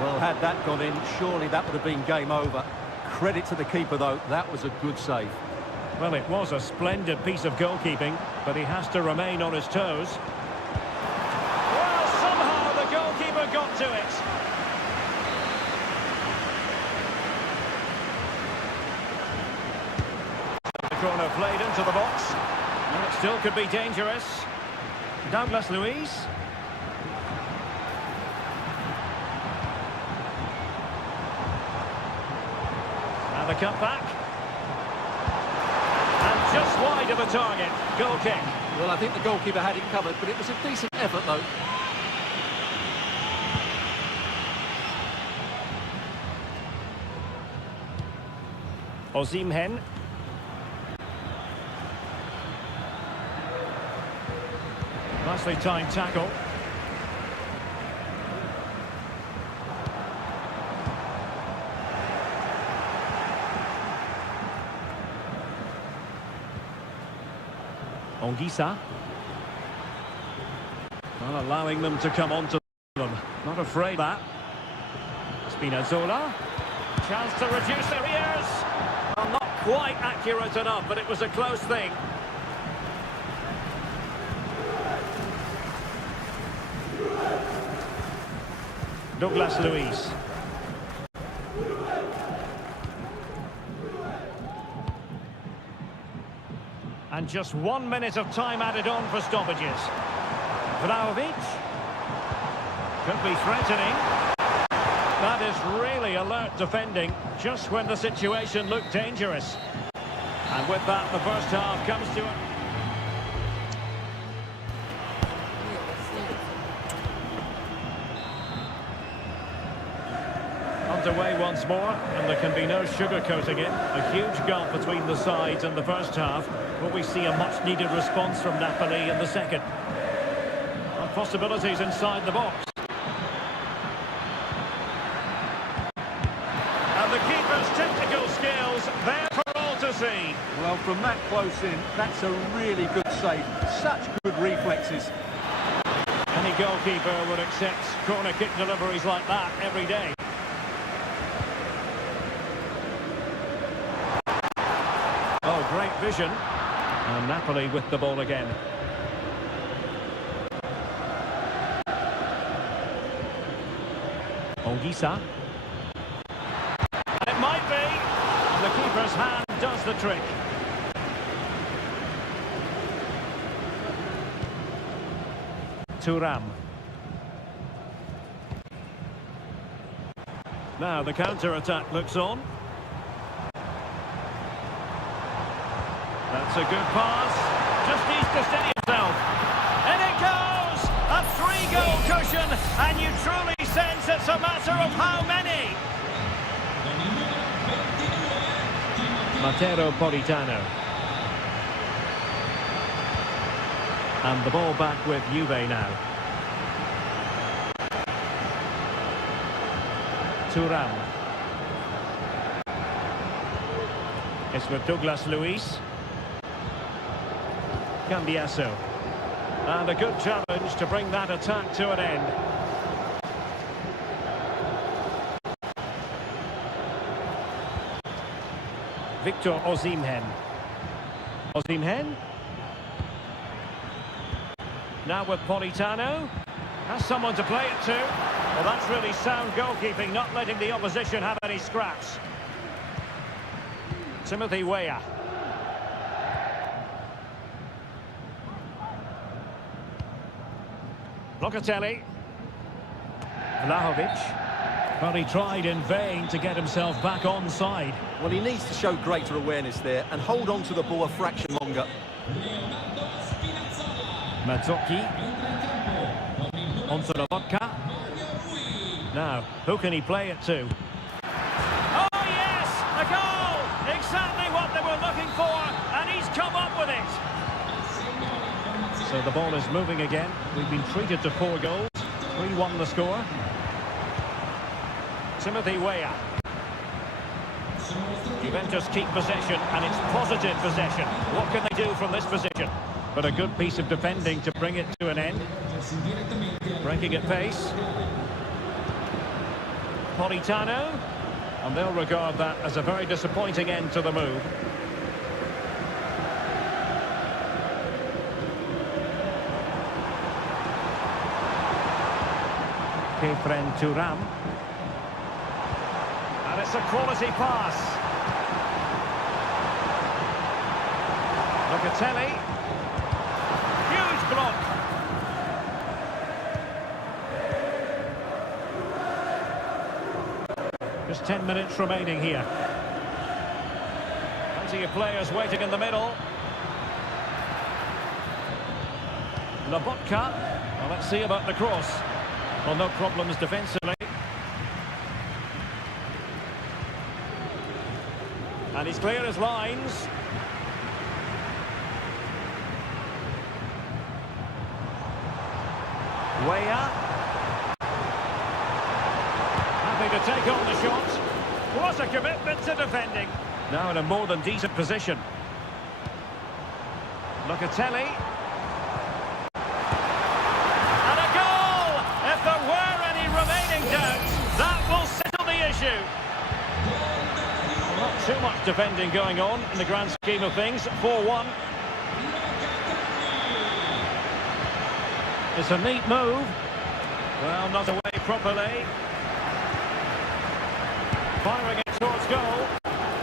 Well, had that gone in, surely that would have been game over. Credit to the keeper, though. That was a good save. Well, it was a splendid piece of goalkeeping, but he has to remain on his toes. Well, somehow the goalkeeper got to it. The corner played into the box. And it still could be dangerous. Douglas Luiz. And the cutback. And just wide of the target. Goal kick. Well, I think the goalkeeper had it covered, but it was a decent effort, though. Osimhen. Nicely timed tackle. Ongisa. Well, allowing them to come onto them. Not afraid of that. Spinazzola. Chance to reduce their ears. Well, not quite accurate enough, but it was a close thing. Douglas Luiz. And just 1 minute of time added on for stoppages. Vlahovic. Could be threatening. That is really alert defending, just when the situation looked dangerous. And with that, the first half comes to an... Underway once more, and there can be no sugarcoating it. A huge gulf between the sides in the first half. Will we see a much-needed response from Napoli in the second? And possibilities inside the box. And the keeper's technical skills there for all to see. Well, from that close in, that's a really good save. Such good reflexes. Any goalkeeper would accept corner kick deliveries like that every day. Oh, great vision. And Napoli with the ball again. Ongisa. And it might be. And the keeper's hand does the trick. Thuram. Now the counter-attack looks on. That's a good pass. Just needs to steady himself. And it goes! A three-goal cushion, and you truly sense it's a matter of how many. Matteo Politano. And the ball back with Juve now. Thuram. It's with Douglas Luiz. Cambiasso. And a good challenge to bring that attack to an end. Victor Osimhen. Osimhen. Now with Politano. Has someone to play it to. Well, that's really sound goalkeeping, not letting the opposition have any scraps. Timothy Weah. Locatelli. Vlahovic. Well, he tried in vain to get himself back onside. Well, he needs to show greater awareness there and hold on to the ball a fraction longer. Mazzocchi. Onto the vodka. Now, who can he play it to? Oh, yes! A goal! Exactly what they were looking for, and he's come up with it. So the ball is moving again. We've been treated to 4 goals. 3-1 the score. Timothy Weah. Juventus keep possession, and it's positive possession. What can they do from this position? But a good piece of defending to bring it to an end. Breaking at pace. Politano. And they'll regard that as a very disappointing end to the move. Kefren Thuram. And it's a quality pass. Locatelli. Huge block. Just 10 minutes remaining here. Plenty of players waiting in the middle. Lobotka. Well, let's see about the cross. Well, no problems defensively. And he's clear as lines. Weah. Happy to take on the shot. What a commitment to defending. Now in a more than decent position. Locatelli. And a goal! If there were any remaining doubts, that will settle the issue. Not too much defending going on in the grand scheme of things. 4-1. It's a neat move. Well, not away properly. Firing it towards goal.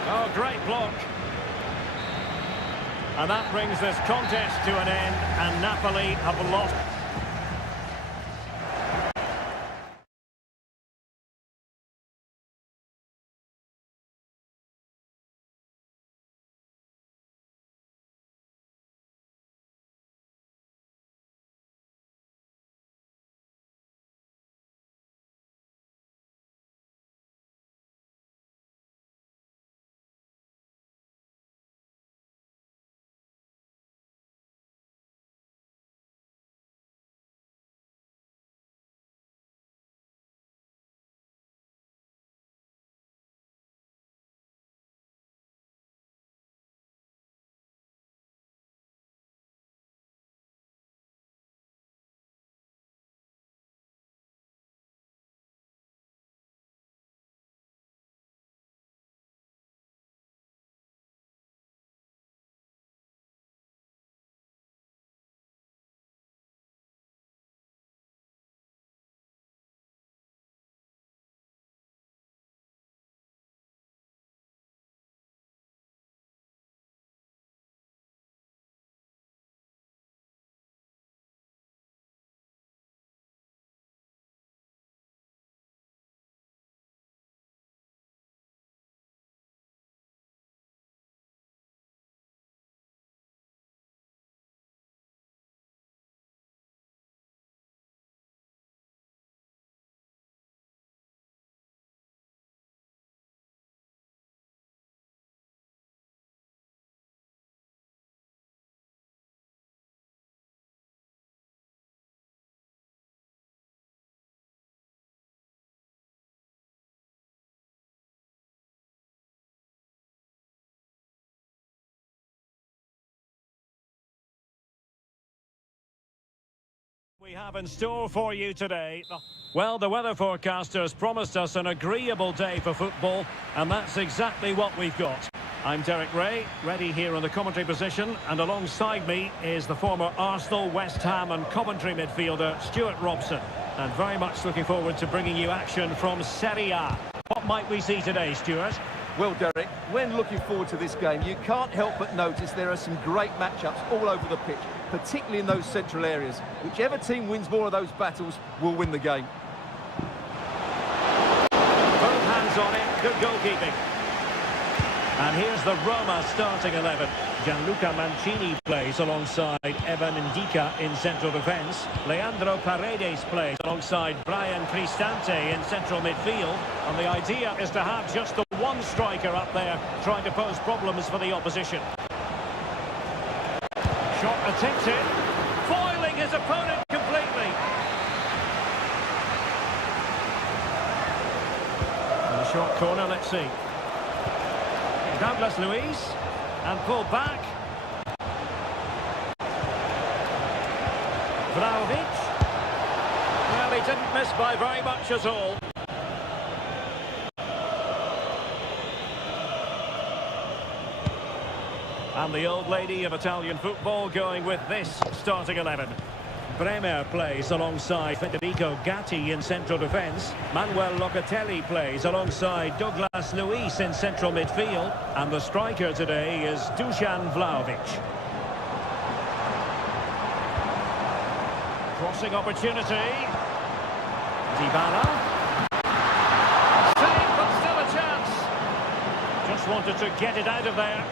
Oh, great block. And that brings this contest to an end, and Napoli have lost. We have in store for you today. Well, the weather forecasters promised us an agreeable day for football, and that's exactly what we've got. I'm Derek Ray, ready here in the commentary position, and alongside me is the former Arsenal, West Ham and Coventry midfielder Stuart Robson. And very much looking forward to bringing you action from Seria. What might we see today, Stuart? Well, Derek, when looking forward to this game, you can't help but notice there are some great matchups all over the pitch, particularly in those central areas. Whichever team wins more of those battles will win the game. Both hands on it, good goalkeeping. And here's the Roma starting 11. Gianluca Mancini plays alongside Evan Ndika in central defence. Leandro Paredes plays alongside Brian Cristante in central midfield. And the idea is to have just the one striker up there trying to pose problems for the opposition. Shot attempted, foiling his opponent completely. And the short corner, let's see. Douglas Luiz, and pulled back. Vlahovic. Well, he didn't miss by very much at all. And the old lady of Italian football going with this starting 11. Bremer plays alongside Federico Gatti in central defence. Manuel Locatelli plays alongside Douglas Luiz in central midfield. And the striker today is Dusan Vlahovic. Crossing opportunity. Dybala. Save, but still a chance. Just wanted to get it out of there.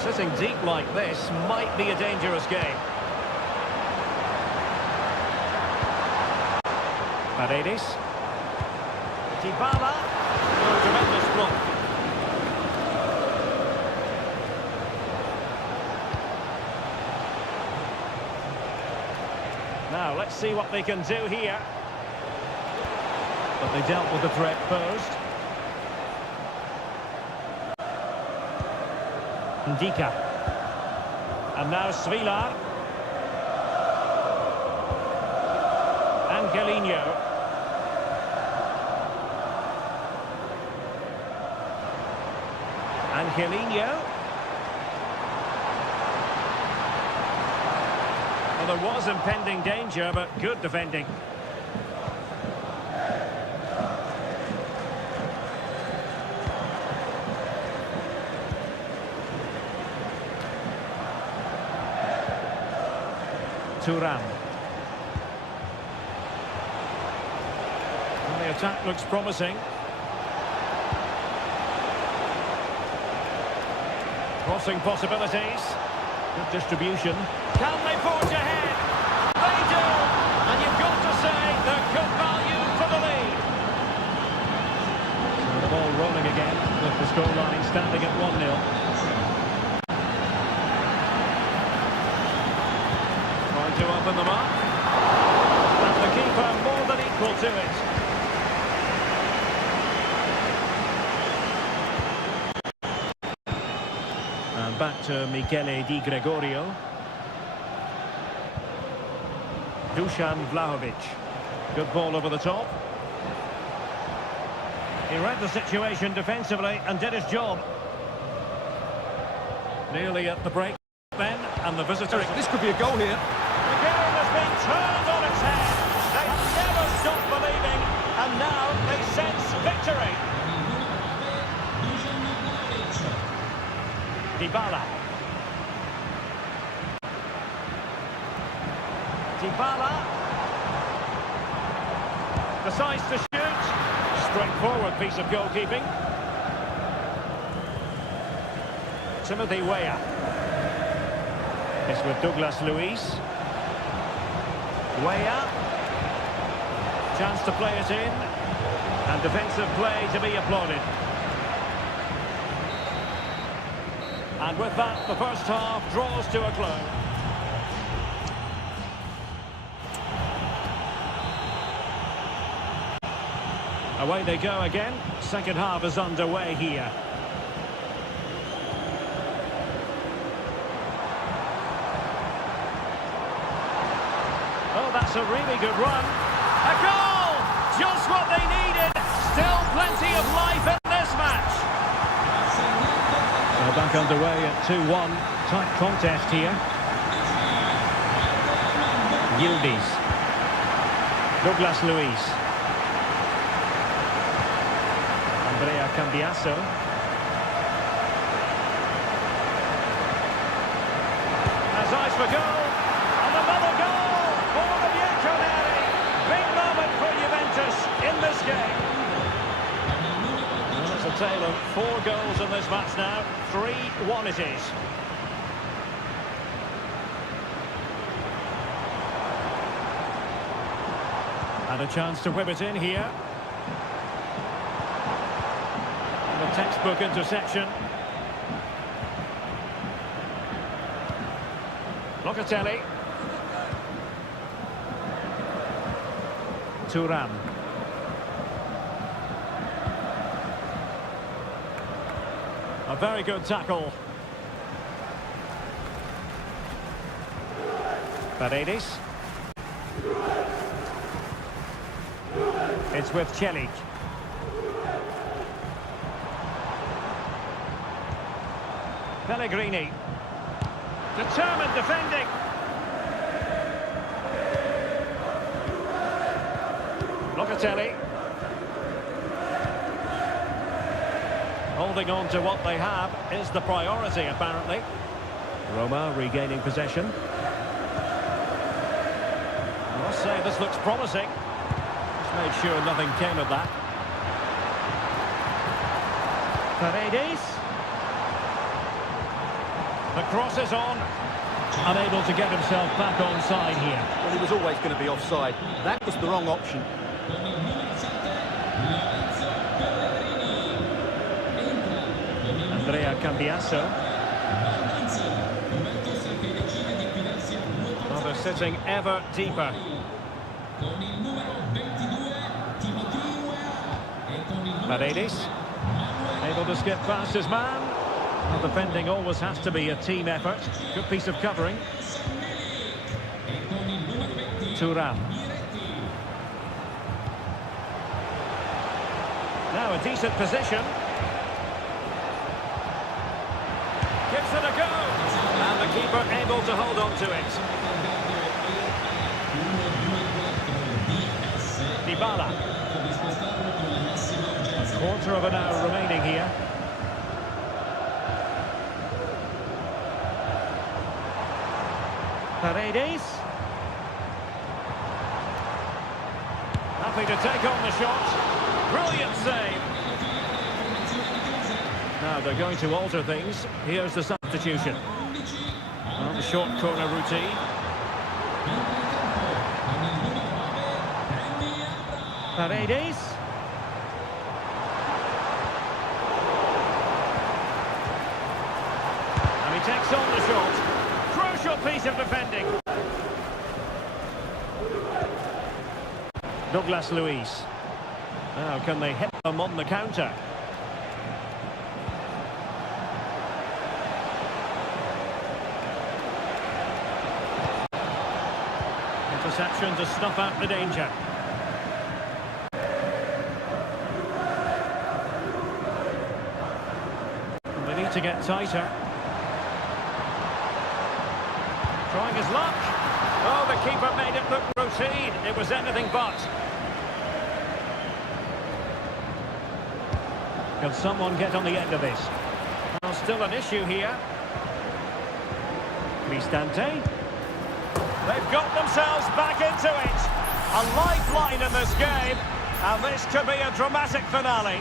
Sitting deep like this might be a dangerous game. Paredes. Dybala. Oh, tremendous block. Now, let's see what they can do here. But they dealt with the threat posed. Ndika. And now Svilar. Angelino. Angelino. Well, there was impending danger, but good defending. Turan. And the attack looks promising. Crossing possibilities. Good distribution. Can they forge ahead? They do! And you've got to say they're good value for the lead. So the ball rolling again with the scoreline standing at 1-0. To open them up, and the keeper more than equal to it. And back to Michele Di Gregorio. Dusan Vlahovic. Good ball over the top. He read the situation defensively and did his job. Nearly at the break then, and the visitors. This could be a goal here. The game has been turned on its head. They never stop believing, and now they sense victory. Dybala. Dybala. Decides to shoot. Straightforward piece of goalkeeping. Timothy Weah. It's with Douglas Luiz. Weah. Chance to play it in. And defensive play to be applauded. And with that, the first half draws to a close. Away they go again. Second half is underway here. That's a really good run. A goal! Just what they needed. Still plenty of life in this match. So back underway at 2-1. Tight contest here. Yildiz. Douglas Luiz. Andrea Cambiasso. Has eyes for goal. And another goal for the Bianconeri. Big moment for Juventus in this game. Well, it's a tale of 4 goals in this match now. 3-1 it is. And a chance to whip it in here. And a textbook interception. Locatelli. Thuram. A very good tackle. Paredes. It's with Celik. Pellegrini. Determined defending. Locatelli. Holding on to what they have is the priority, apparently. Roma regaining possession. I must say, this looks promising. Just made sure nothing came of that. Paredes. The cross is on. Unable to get himself back onside here. Well, he was always going to be offside. That was the wrong option. Andrea Cambiasso. Well, they're sitting ever deeper. Paredes. Able to skip past his man. Well, defending always has to be a team effort. Good piece of covering. Thuram. Now a decent position. Gives it a go. And the keeper able to hold on to it. Dybala. A quarter of an hour remaining here. Paredes. Happy to take on the shot. Brilliant save. Now they're going to alter things. Here's the substitution. Well, the short corner routine. Paredes. And he takes on the shot. Crucial piece of defending. Douglas Luiz. Now can they hit them on the counter? Interception to snuff out the danger. They need to get tighter. Trying his luck. Oh, the keeper made it look routine. It was anything but. Can someone get on the end of this? Well, still an issue here. Cristante. They've got themselves back into it. A lifeline in this game. And this could be a dramatic finale.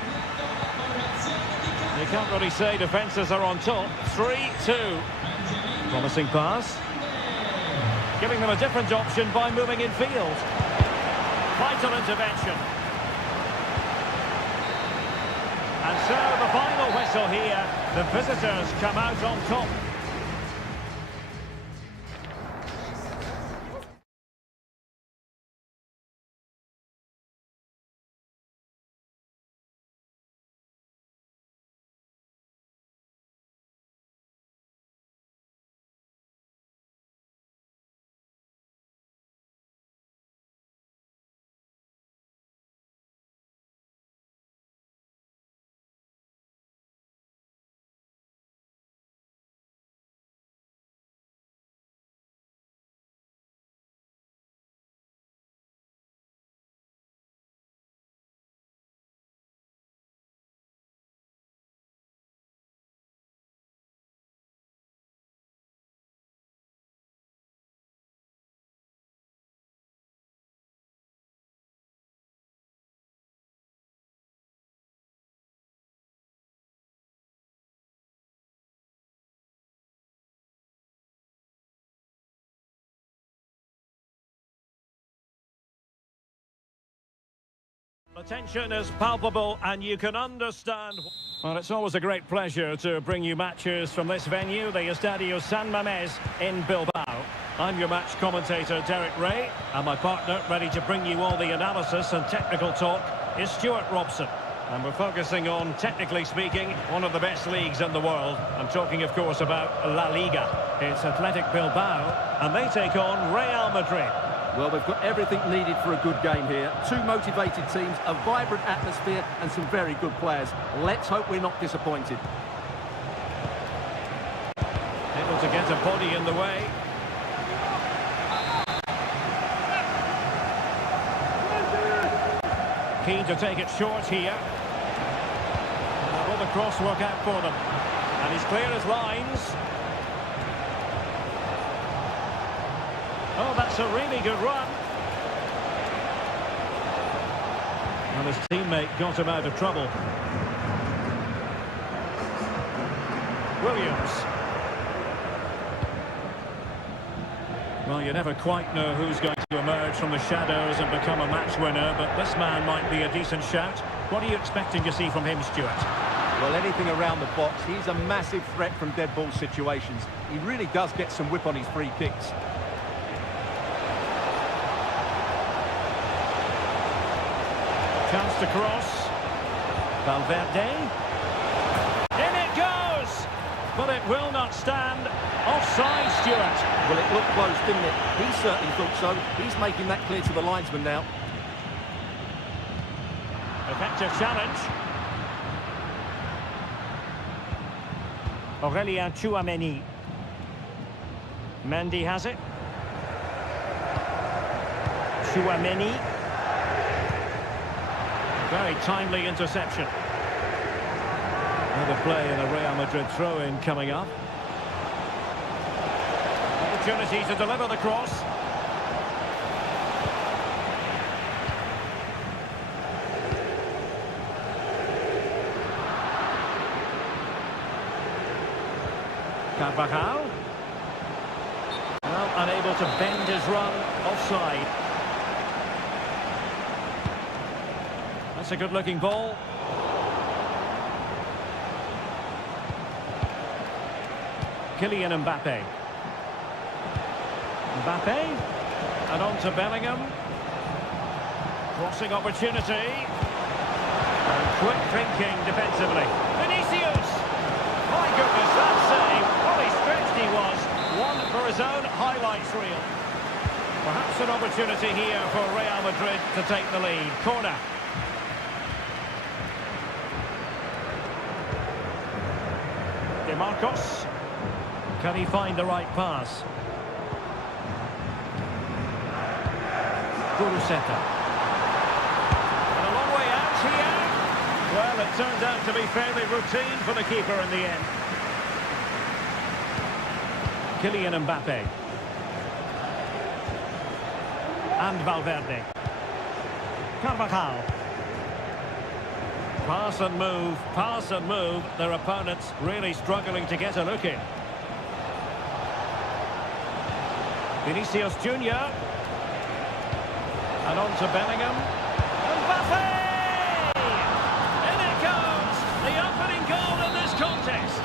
You can't really say defences are on top. 3-2. Promising pass. Giving them a different option by moving in field. Vital intervention. And so the final whistle here. The visitors come out on top. The tension is palpable and you can understand. Well, it's always a great pleasure to bring you matches from this venue, the Estadio San Mamés in Bilbao. I'm your match commentator, Derek Ray, and my partner, ready to bring you all the analysis and technical talk, is Stuart Robson. And we're focusing on, technically speaking, one of the best leagues in the world. I'm talking, of course, about La Liga. It's Athletic Bilbao, and they take on Real Madrid. Well, we've got everything needed for a good game here. Two motivated teams, a vibrant atmosphere and some very good players. Let's hope we're not disappointed. Able to get a body in the way. Keen to take it short here. Will the cross work out for them? And he's clear as lines. Oh, that's a really good run. And his teammate got him out of trouble. Williams. Well, you never quite know who's going to emerge from the shadows and become a match winner, but this man might be a decent shout. What are you expecting to see from him, Stuart? Well, anything around the box. He's a massive threat from dead ball situations. He really does get some whip on his free kicks. Chance to cross. Valverde. In it goes! But it will not stand. Offside, Stuart. Well, it looked close, didn't it? He certainly thought so. He's making that clear to the linesman now. Effective challenge. Aurélien Tchouameni. Mendy has it. Tchouameni. Very timely interception. Another play in a Real Madrid throw-in coming up. Opportunity to deliver the cross. Carvajal. Well, unable to bend his run. Offside. That's a good-looking ball. Kylian Mbappe. Mbappe. And on to Bellingham. Crossing opportunity. And quick thinking defensively. Vinicius! My goodness, that save. What a stretched he was. One for his own highlights reel. Perhaps an opportunity here for Real Madrid to take the lead. Corner. Marcos. Can he find the right pass? Guruceta. And a long way out here. Well, it turned out to be fairly routine for the keeper in the end. Kylian Mbappe. And Valverde. Carvajal. Pass and move. Their opponents really struggling to get a look in. Vinicius Junior. And on to Bellingham. Mbappe! In it goes! The opening goal in this contest.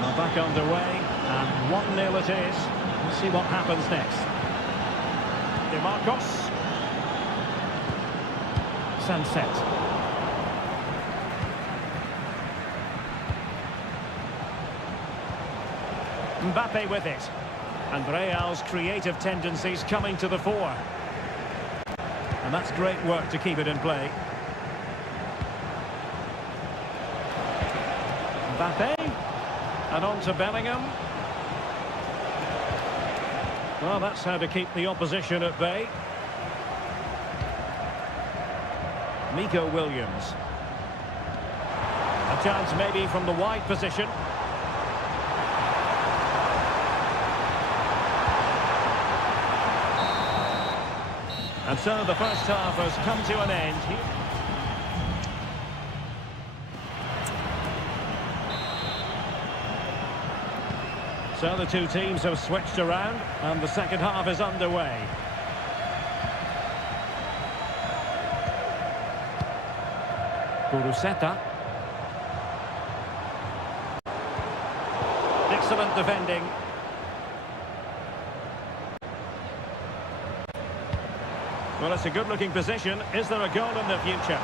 Now back underway, and 1-0 it is. We'll see what happens next. Marcos. Sunset. Mbappe with it. And Real's creative tendencies coming to the fore. And that's great work to keep it in play. Mbappe. And on to Bellingham. Well, that's how to keep the opposition at bay. Nico Williams. A chance maybe from the wide position. And so the first half has come to an end. So the two teams have switched around and the second half is underway. Kuruseta. Excellent defending. Well, it's a good-looking position. Is there a goal in the future?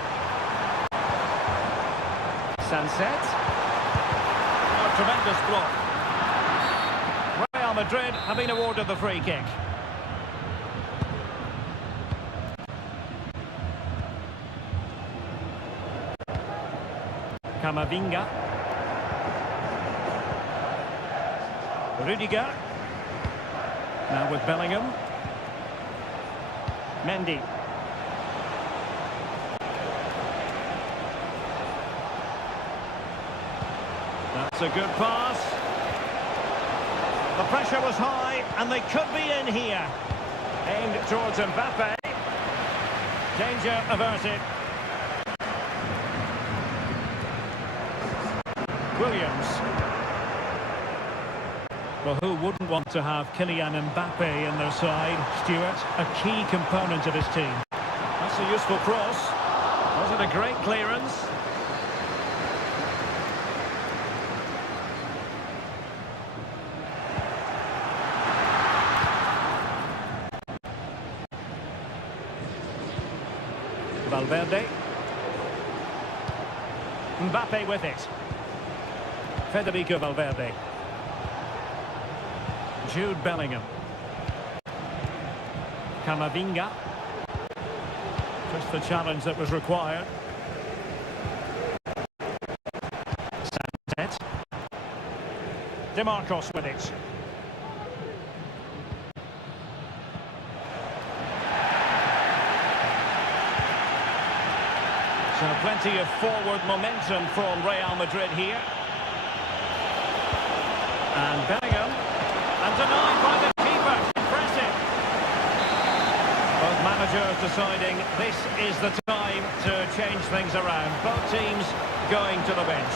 Sunset. Oh, tremendous block. Real Madrid have been awarded the free kick. Camavinga. Rudiger. Now with Bellingham. Mendy. That's a good pass. The pressure was high and they could be in here. Aimed towards Mbappe. Danger averted. Williams. Well, who wouldn't want to have Kylian Mbappe in their side, Stuart? A key component of his team. That's a useful cross. Was it a great clearance? Valverde. Mbappe with it. Federico Valverde. Jude Bellingham. Camavinga. Just the challenge that was required. Sanchez. DeMarcos with it. So plenty of forward momentum from Real Madrid here. And Bellingham. And denied by the keeper. Impressive. Both managers deciding this is the time to change things around. Both teams going to the bench.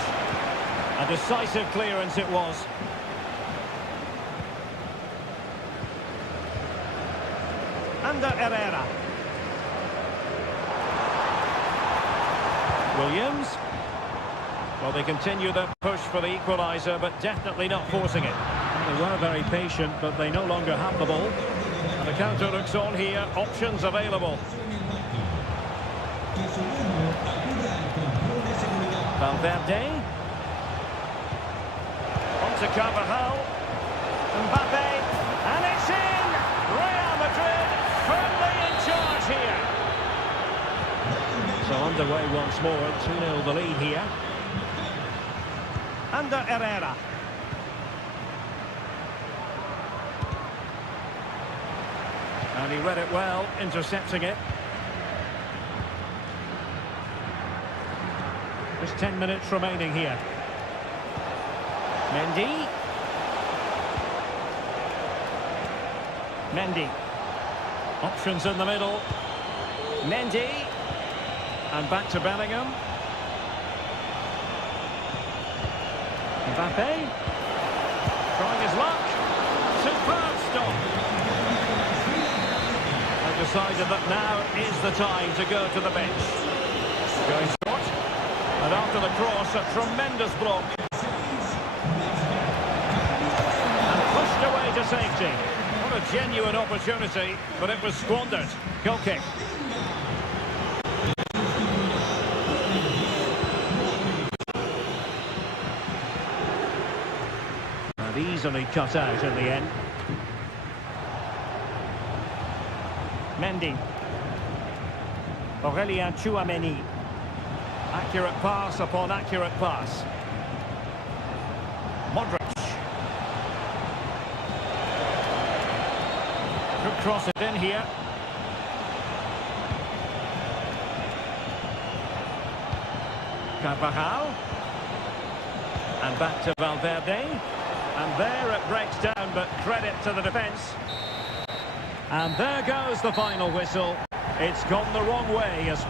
A decisive clearance it was. Under Herrera. Williams. Well, they continue their push for the equaliser, but definitely not forcing it. They were very patient, but they no longer have the ball. And the counter looks on here. Options available. Valverde. On to Carvajal. Mbappe. And it's in! Real Madrid firmly in charge here. So underway once more. 2-0 the lead here. Under Herrera. And he read it well, intercepting it. Just 10 minutes remaining here. Mendy. Mendy. Options in the middle. Mendy. And back to Bellingham. Mbappe. Trying his luck. Superb stop. Decided that now is the time to go to the bench. Going short. And after the cross, a tremendous block. And pushed away to safety. What a genuine opportunity, but it was squandered. Goal kick. And easily cut out in the end. Mendy. Aurelien Tchouameni. Accurate pass upon accurate pass. Modric. Could cross it in here. Carvajal. And back to Valverde. And there it breaks down, but credit to the defence. And there goes the final whistle. It's gone the wrong way as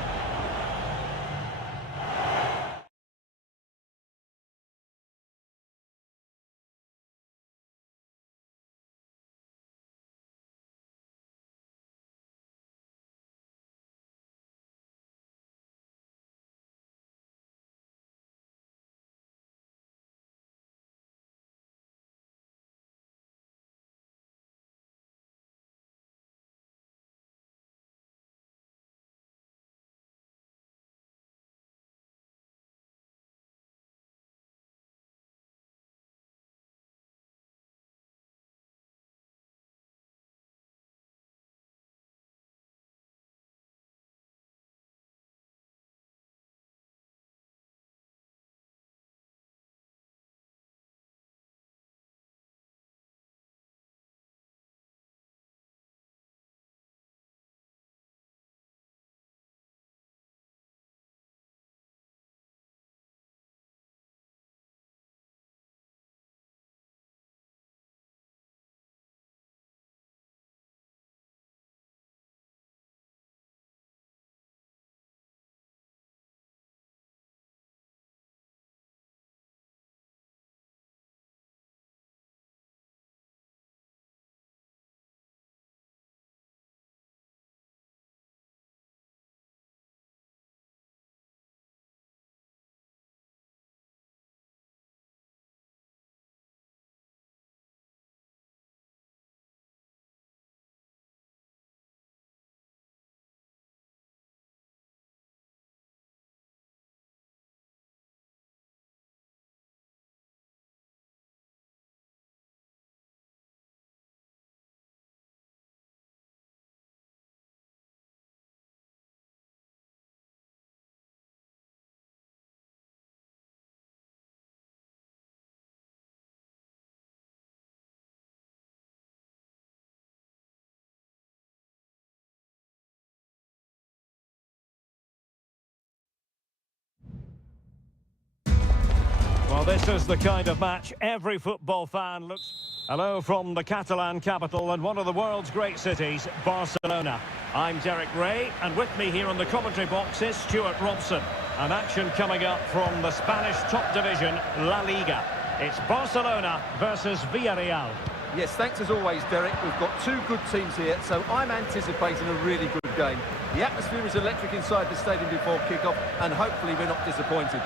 This is the kind of match every football fan looks... Hello from the Catalan capital and one of the world's great cities, Barcelona. I'm Derek Ray, and with me here in the commentary box is Stuart Robson. An action coming up from the Spanish top division, La Liga. It's Barcelona versus Villarreal. Yes, thanks as always, Derek. We've got two good teams here, so I'm anticipating a really good game. The atmosphere is electric inside the stadium before kick-off, and hopefully we're not disappointed.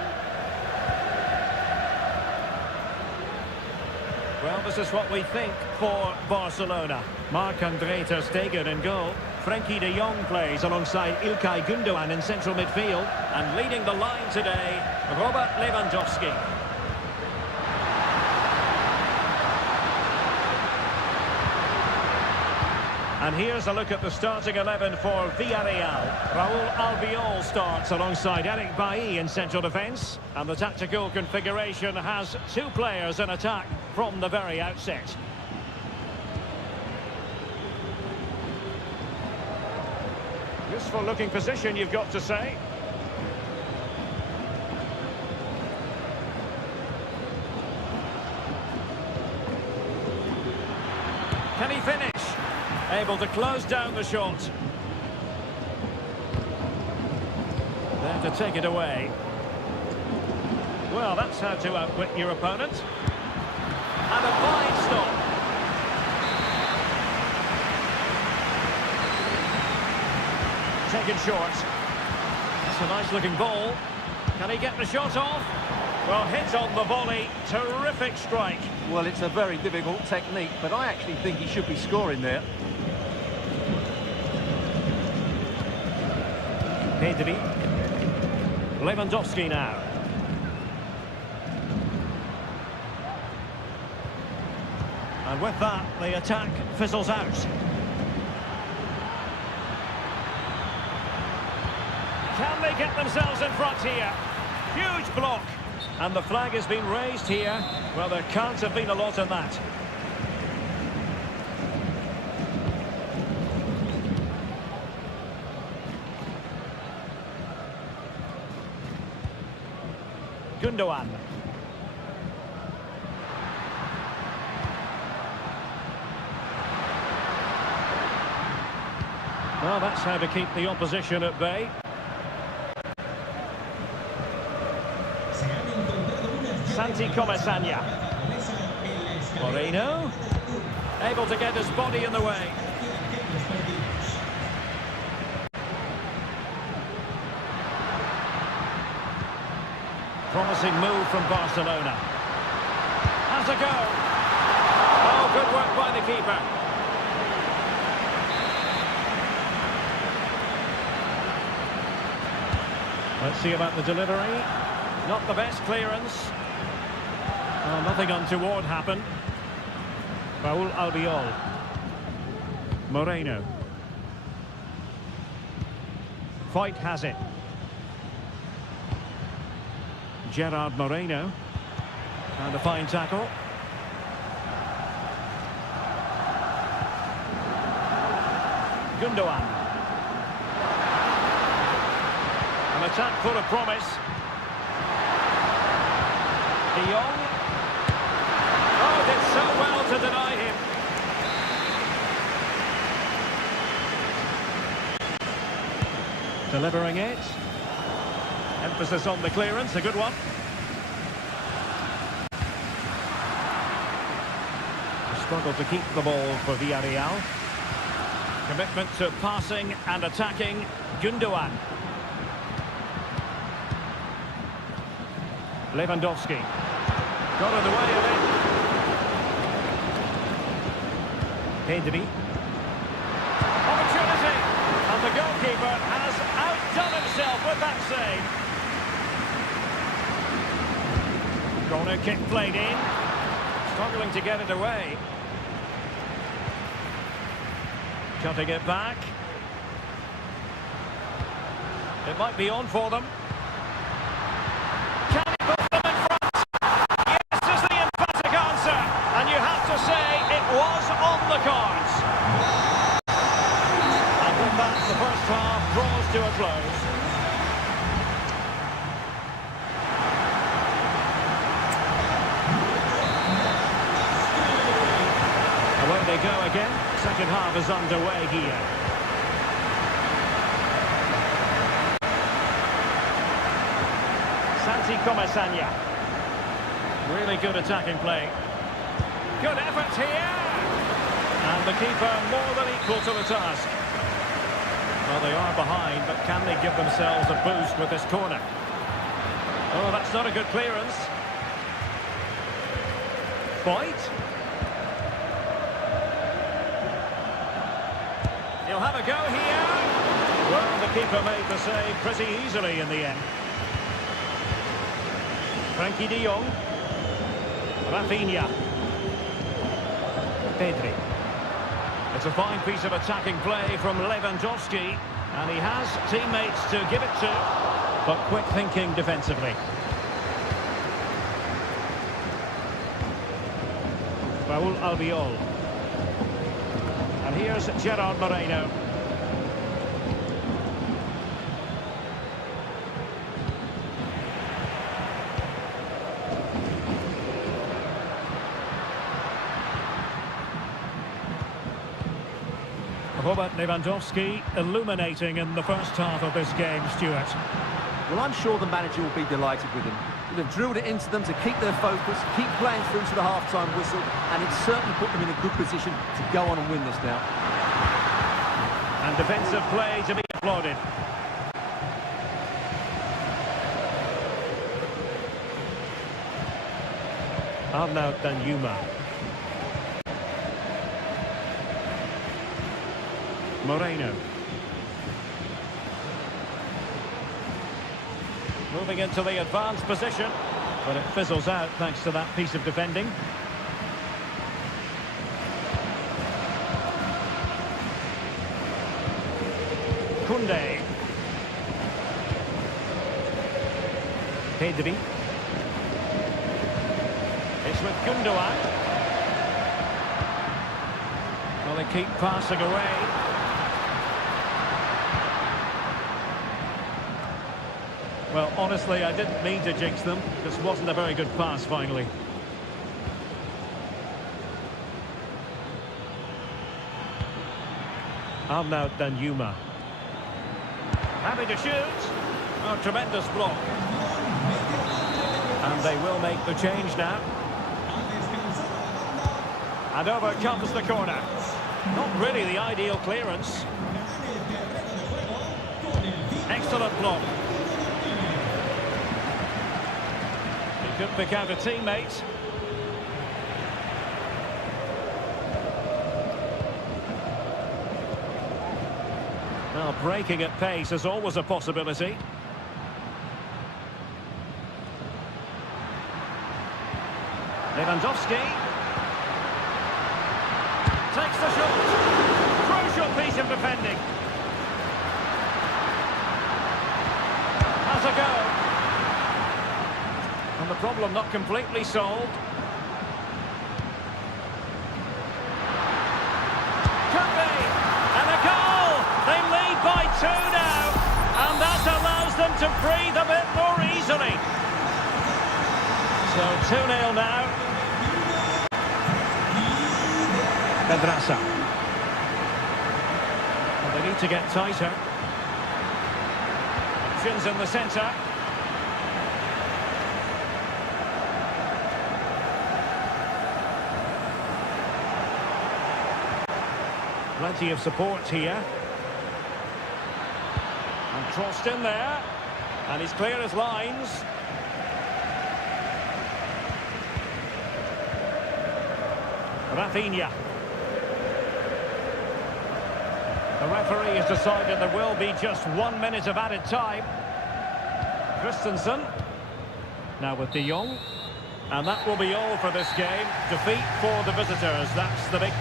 Well, this is what we think for Barcelona. Marc-André ter Stegen in goal. Frenkie de Jong plays alongside Ilkay Gundogan in central midfield. And leading the line today, Robert Lewandowski. And here's a look at the starting 11 for Villarreal. Raúl Albiol starts alongside Eric Bailly in central defence. And the tactical configuration has two players in attack from the very outset. Useful looking position, you've got to say. Can he finish? Able to close down the shot. There to take it away. Well, that's how to outwit your opponent. And a fine stop. Taken short. That's a nice looking ball. Can he get the shot off? Well, hit on the volley. Terrific strike. Well, it's a very difficult technique, but I actually think he should be scoring there. Pedri. Lewandowski now. And with that, the attack fizzles out. Can they get themselves in front here? Huge block. And the flag has been raised here. Well, there can't have been a lot in that. Gundogan. Well, that's how to keep the opposition at bay. Santi Comesaña. Moreno. Able to get his body in the way. Promising move from Barcelona. Has a go. Oh, good work by the keeper. Let's see about the delivery. Not the best clearance. Oh, nothing untoward happened. Raúl Albiol. Moreno. Foyt has it. Gerard Moreno. And a fine tackle. Gundogan. An attack full of promise. De Jong. Oh, did so well to deny him. Delivering it. Emphasis on the clearance, a good one. Struggle to keep the ball for Villarreal. Commitment to passing and attacking. Gundogan. Lewandowski. Got in the way of it. Pedri. Opportunity. And the goalkeeper has outdone himself with that save. Corner kick played in. Struggling to get it away. Cutting it back. It might be on for them. Can he put them in front? Yes is the emphatic answer. And you have to say it was on the cards. And with that, the first half draws to a close. go again. Second half is underway here. Santi Comasagna. Really good attacking play. Good effort here. And the keeper more than equal to the task. Well, they are behind, but can they give themselves a boost with this corner? Oh, that's not a good clearance. Point. He'll have a go here. Well, the keeper made the save pretty easily in the end. Frankie de Jong. Rafinha. Pedri. It's a fine piece of attacking play from Lewandowski, and he has teammates to give it to, but quick thinking defensively. Raul Albiol. And here's Gerard Moreno. Robert Lewandowski illuminating in the first half of this game, Stuart. Well, I'm sure the manager will be delighted with him. They've drilled it into them to keep their focus, keep playing through to the half-time whistle, and it's certainly put them in a good position to go on and win this now. And defensive play to be applauded. Arnaud Danjuma. Moreno. Moving into the advanced position, but it fizzles out thanks to that piece of defending. Koundé. Pedri. It's with Gundogan. Well, they keep passing away. Well, honestly, I didn't mean to jinx them. This wasn't a very good pass, finally. Arnaud Danjuma. Happy to shoot. Oh, tremendous block. And they will make the change now. And over comes the corner. Not really the ideal clearance. Excellent block. He could pick out a teammate. Well, breaking at pace is always a possibility. Lewandowski takes the shot. Crucial piece of defending. Has a go. And the problem not completely solved. Could be. And a goal! They lead by 2 now. And that allows them to breathe a bit more easily. So 2-0 now. Pedraza. And they need to get tighter. Options in the centre. Plenty of support here. And crossed in there. And he's clear as lines. Rafinha. The referee has decided there will be just 1 minute of added time. Christensen. Now with de Jong. And that will be all for this game. Defeat for the visitors. That's the big...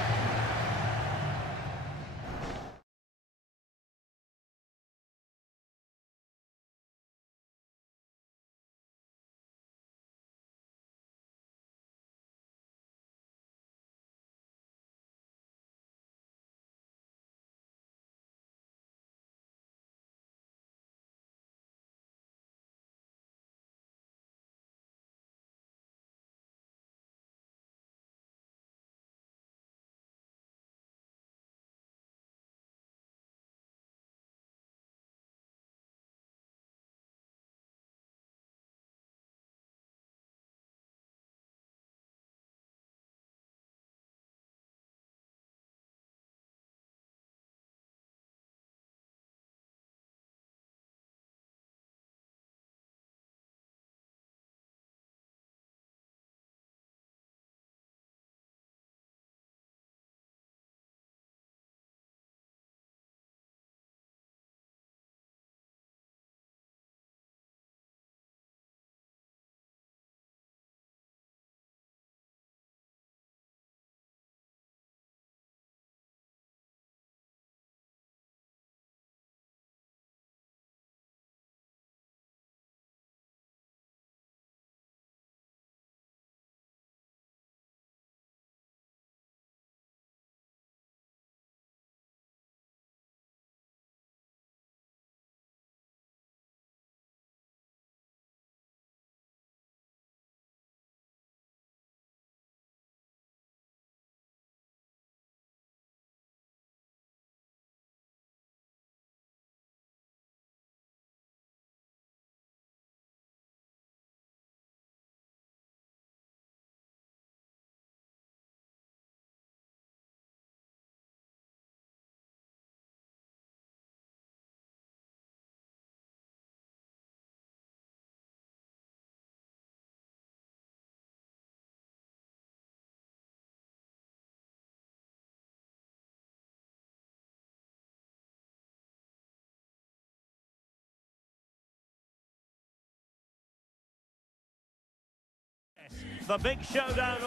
the big showdown.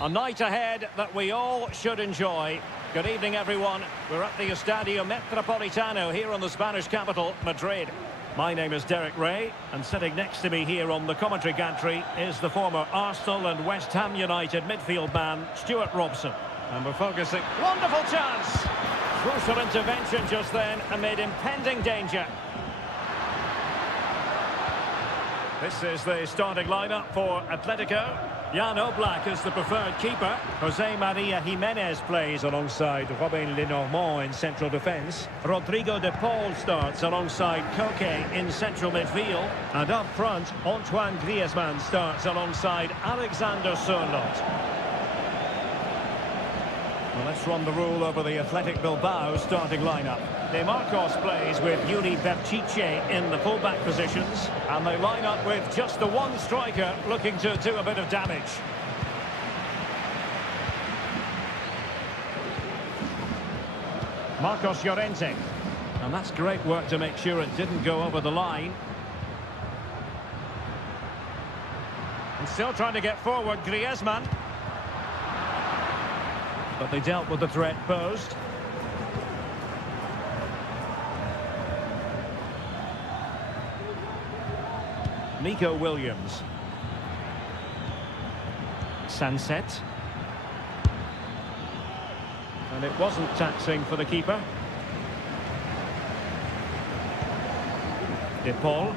A night ahead that we all should enjoy. Good evening, everyone. We're at the Estadio Metropolitano here in the Spanish capital, Madrid. My name is Derek Ray, and sitting next to me here on the commentary gantry is the former Arsenal and West Ham United midfield man, Stuart Robson. And we're focusing. Wonderful chance! Crucial intervention just then amid impending danger. This is the starting lineup for Atletico. Jan Oblak is the preferred keeper. Jose Maria Jimenez plays alongside Robin Lenormand in central defence. Rodrigo de Paul starts alongside Koke in central midfield. And up front, Antoine Griezmann starts alongside Alexander Sørloth. Well, let's run the rule over the Athletic Bilbao starting lineup. De Marcos plays with Yuri Berchiche in the fullback positions, and they line up with just the one striker looking to do a bit of damage. Marcos Llorente, and that's great work to make sure it didn't go over the line. And still trying to get forward, Griezmann. But they dealt with the threat posed. Nico Williams. Sunset. And it wasn't taxing for the keeper. De Paul.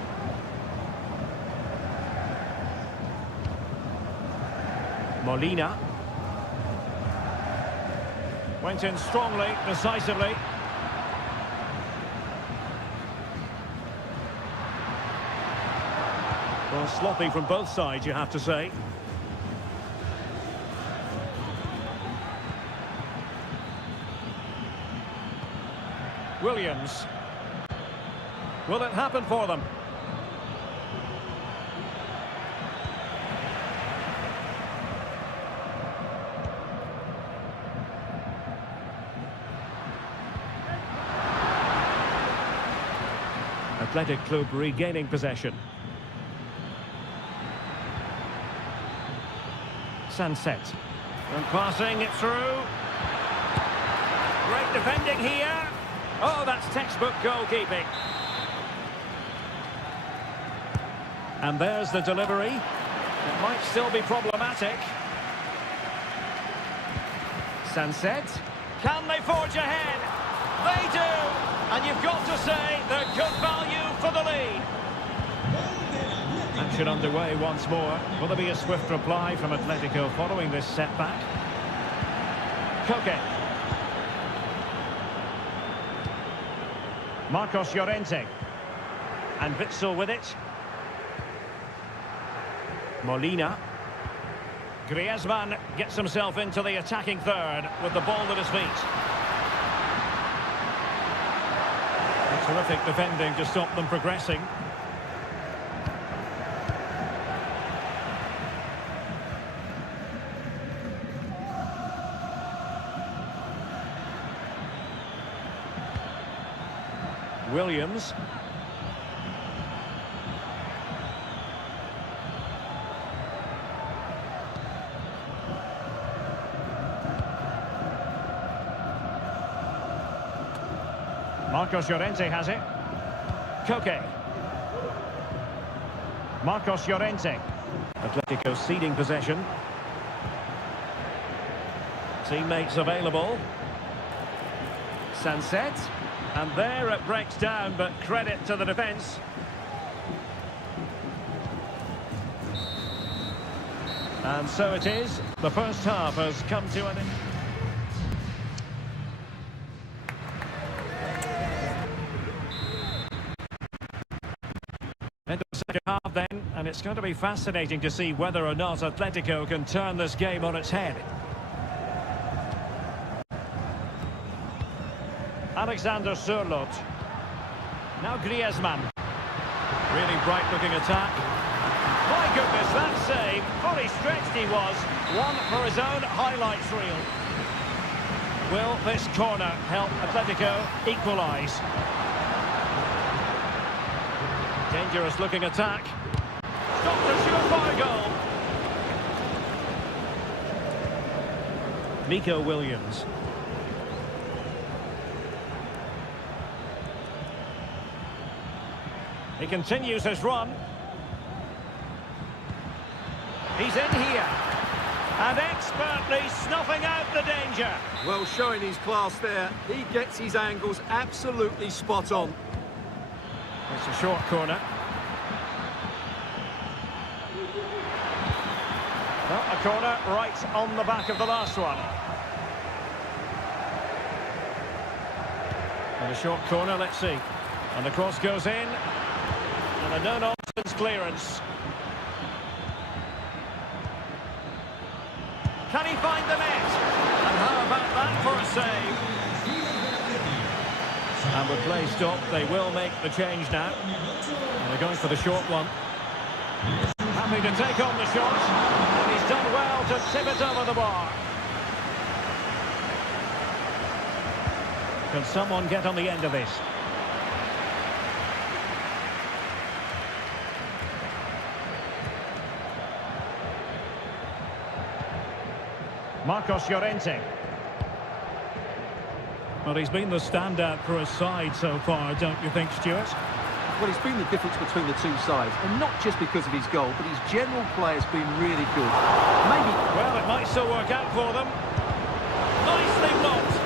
Molina. Went in strongly, decisively. Well, sloppy from both sides, you have to say. Williams. Will it happen for them? Athletic Club regaining possession. Sunset. And passing it through. Great defending here. Oh, that's textbook goalkeeping. And there's the delivery. It might still be problematic. Sunset. Can they forge ahead? They do! And you've got to say they're good value for the lead. Action underway once more. Will there be a swift reply from Atletico following this setback? Koke. Marcos Llorente. And Witsel with it. Molina. Griezmann gets himself into the attacking third with the ball at his feet. Terrific defending to stop them progressing. Williams. Marcos Llorente has it. Koke. Marcos Llorente. Atletico ceding possession. Teammates available. Sunset. And there it breaks down, but credit to the defence. And so it is. The first half has come to an end. Into the second half then, and it's going to be fascinating to see whether or not Atletico can turn this game on its head. Alexander Sørloth. Now Griezmann. Really bright-looking attack. My goodness, that save. Fully stretched he was. One for his own highlights reel. Will this corner help Atletico equalise? Dangerous looking attack. Stopped a surefire goal. Nico Williams. He continues his run. He's in here. And expertly snuffing out the danger. Well, showing his class there. He gets his angles absolutely spot on. It's a short corner. Well, a corner right on the back of the last one. And a short corner, let's see. And the cross goes in. And a no-nonsense clearance. Can he find the net? And how about that for a save? And with play stopped, they will make the change now. And they're going for the short one. Happy to take on the shot. And he's done well to tip it over the bar. Can someone get on the end of this? Marcos Llorente. Well, he's been the standout for his side so far, don't you think, Stuart? Well, he's been the difference between the two sides, and not just because of his goal, but his general play has been really good. Maybe... Well, it might still work out for them. Nicely blocked.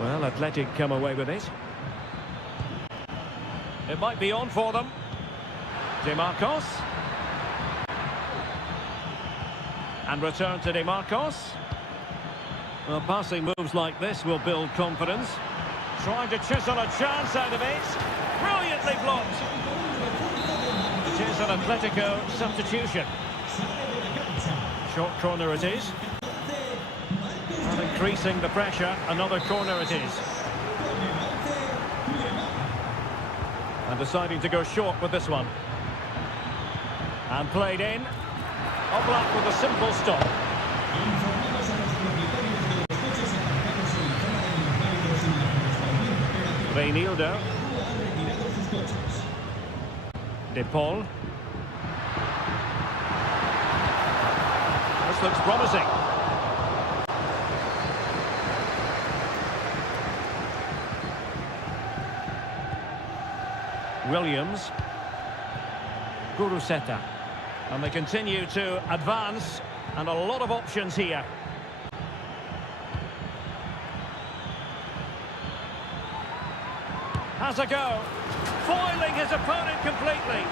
Well, Athletic come away with it. It might be on for them. DeMarcos. And return to DeMarcos. Well, passing moves like this will build confidence. Trying to chisel a chance out of it. Brilliantly blocked. It is an Atletico substitution. Short corner it is. And increasing the pressure, another corner it is. And deciding to go short with this one. And played in. Oblak with a simple stop. Reinildo. De Paul. This looks promising. Williams. Guruseta. And they continue to advance, and a lot of options here. Has a go, foiling his opponent completely.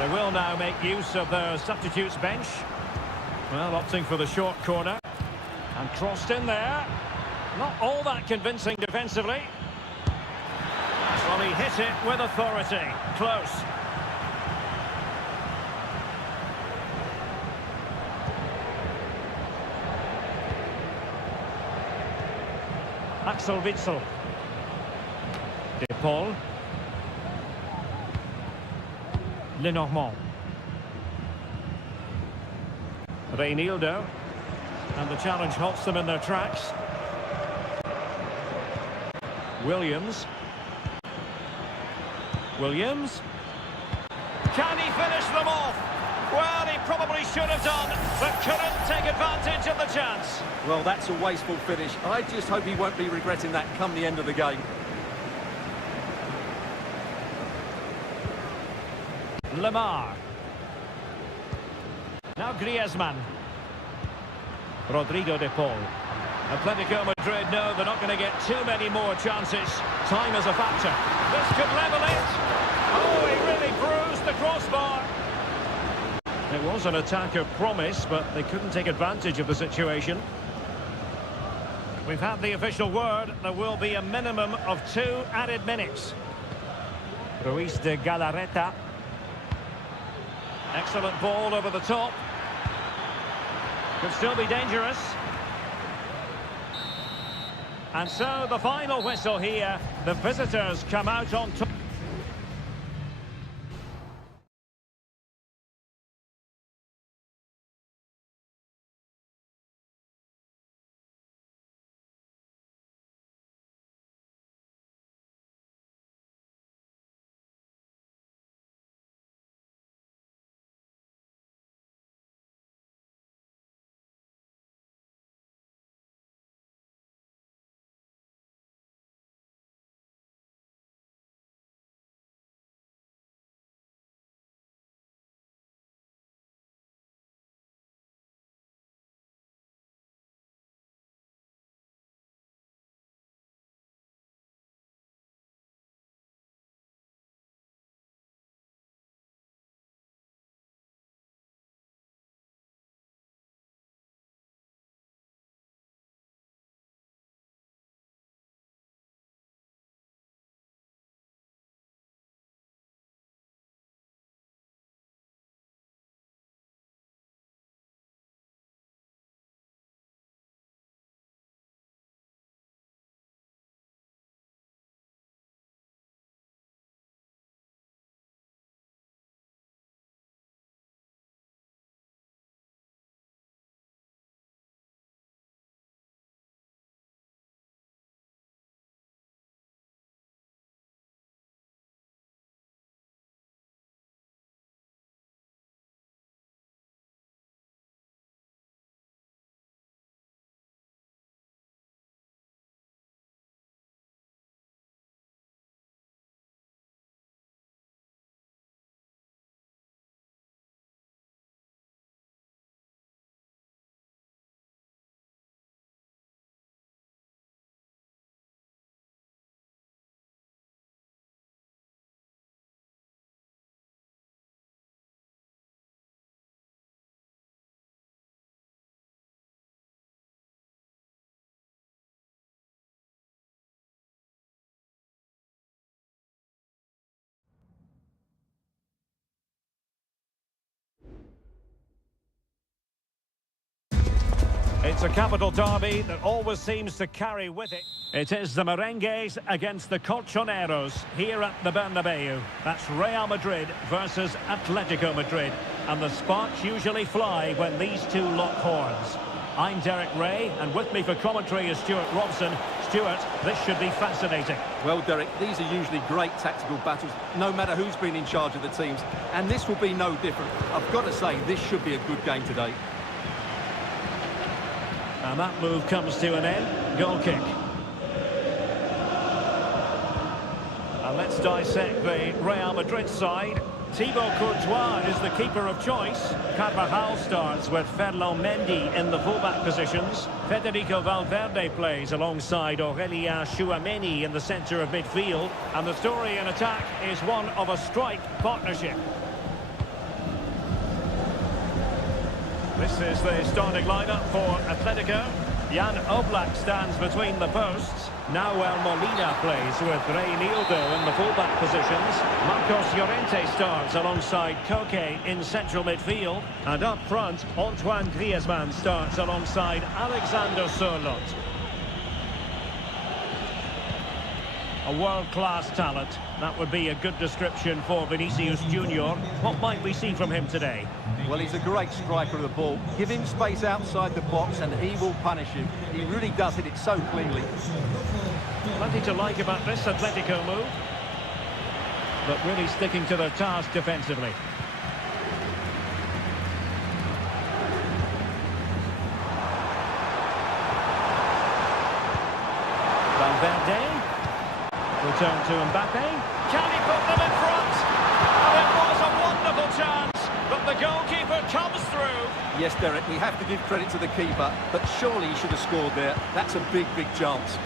They will now make use of their substitutes bench. Well, opting for the short corner. And crossed in there. Not all that convincing defensively. Well, he hit it with authority. Close. Axel Witsel. De Paul. Lenormand. Reinildo. And the challenge halts them in their tracks. Williams. Williams. Can he finish them off? Well, he probably should have done, but couldn't take advantage of the chance. Well, that's a wasteful finish. I just hope he won't be regretting that come the end of the game. Lemar. Now Griezmann. Rodrigo de Paul. Atletico Madrid know they're not going to get too many more chances. Time is a factor. This could level it. Oh, he really bruised the crossbar. It was an attack of promise, but they couldn't take advantage of the situation. We've had the official word. There will be a minimum of 2 added minutes. Ruiz de Galarreta. Excellent ball over the top. Could still be dangerous. And so the final whistle here. The visitors come out on top. It's a capital derby that always seems to carry with it. It is the Merengues against the Colchoneros here at the Bernabeu. That's Real Madrid versus Atletico Madrid. And the sparks usually fly when these two lock horns. I'm Derek Ray, and with me for commentary is Stuart Robson. Stuart, this should be fascinating. Well, Derek, these are usually great tactical battles, no matter who's been in charge of the teams. And this will be no different. I've got to say, this should be a good game today. And that move comes to an end. Goal kick. And let's dissect the Real Madrid side. Thibaut Courtois is the keeper of choice. Carvajal starts with Ferland Mendy in the fullback positions. Federico Valverde plays alongside Aurélien Tchouameni in the centre of midfield. And the story in attack is one of a strike partnership. This is the starting lineup for Atletico. Jan Oblak stands between the posts. Nahuel Molina plays with Reinildo in the fullback positions. Marcos Llorente starts alongside Koke in central midfield. And up front, Antoine Griezmann starts alongside Alexander Sørloth. A world-class talent. That would be a good description for Vinicius Junior. What might we see from him today? Well, he's a great striker of the ball. Give him space outside the box and he will punish him. He really does hit it so cleanly. Plenty to like about this Atletico move. But really sticking to their task defensively. Valverde. Return to Mbappe. Can he put them in front? And it was a wonderful chance, but the goalkeeper comes through. Yes, Derek, we have to give credit to the keeper, but surely he should have scored there. That's a big, big chance.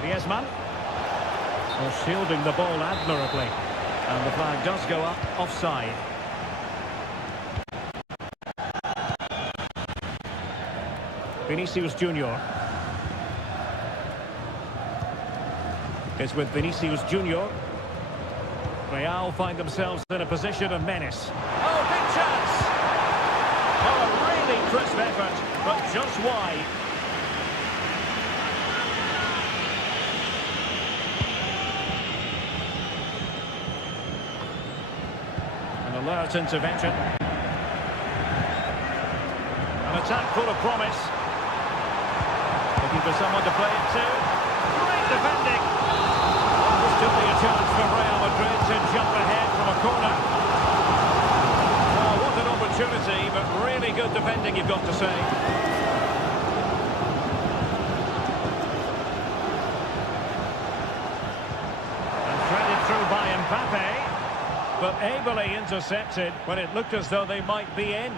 Griezmann. Well, shielding the ball admirably. And the flag does go up offside. Vinicius Junior. It's with Vinicius Junior. Real find themselves in a position of menace. Oh, big chance! Oh, a really crisp effort, but just wide. An alert intervention. An attack full of promise. Looking for someone to play it to. Great defending. There's still be a chance for Real Madrid to jump ahead from a corner. Oh, what an opportunity, but really good defending, you've got to say. And threaded through by Mbappe, but ably intercepted when it looked as though they might be in.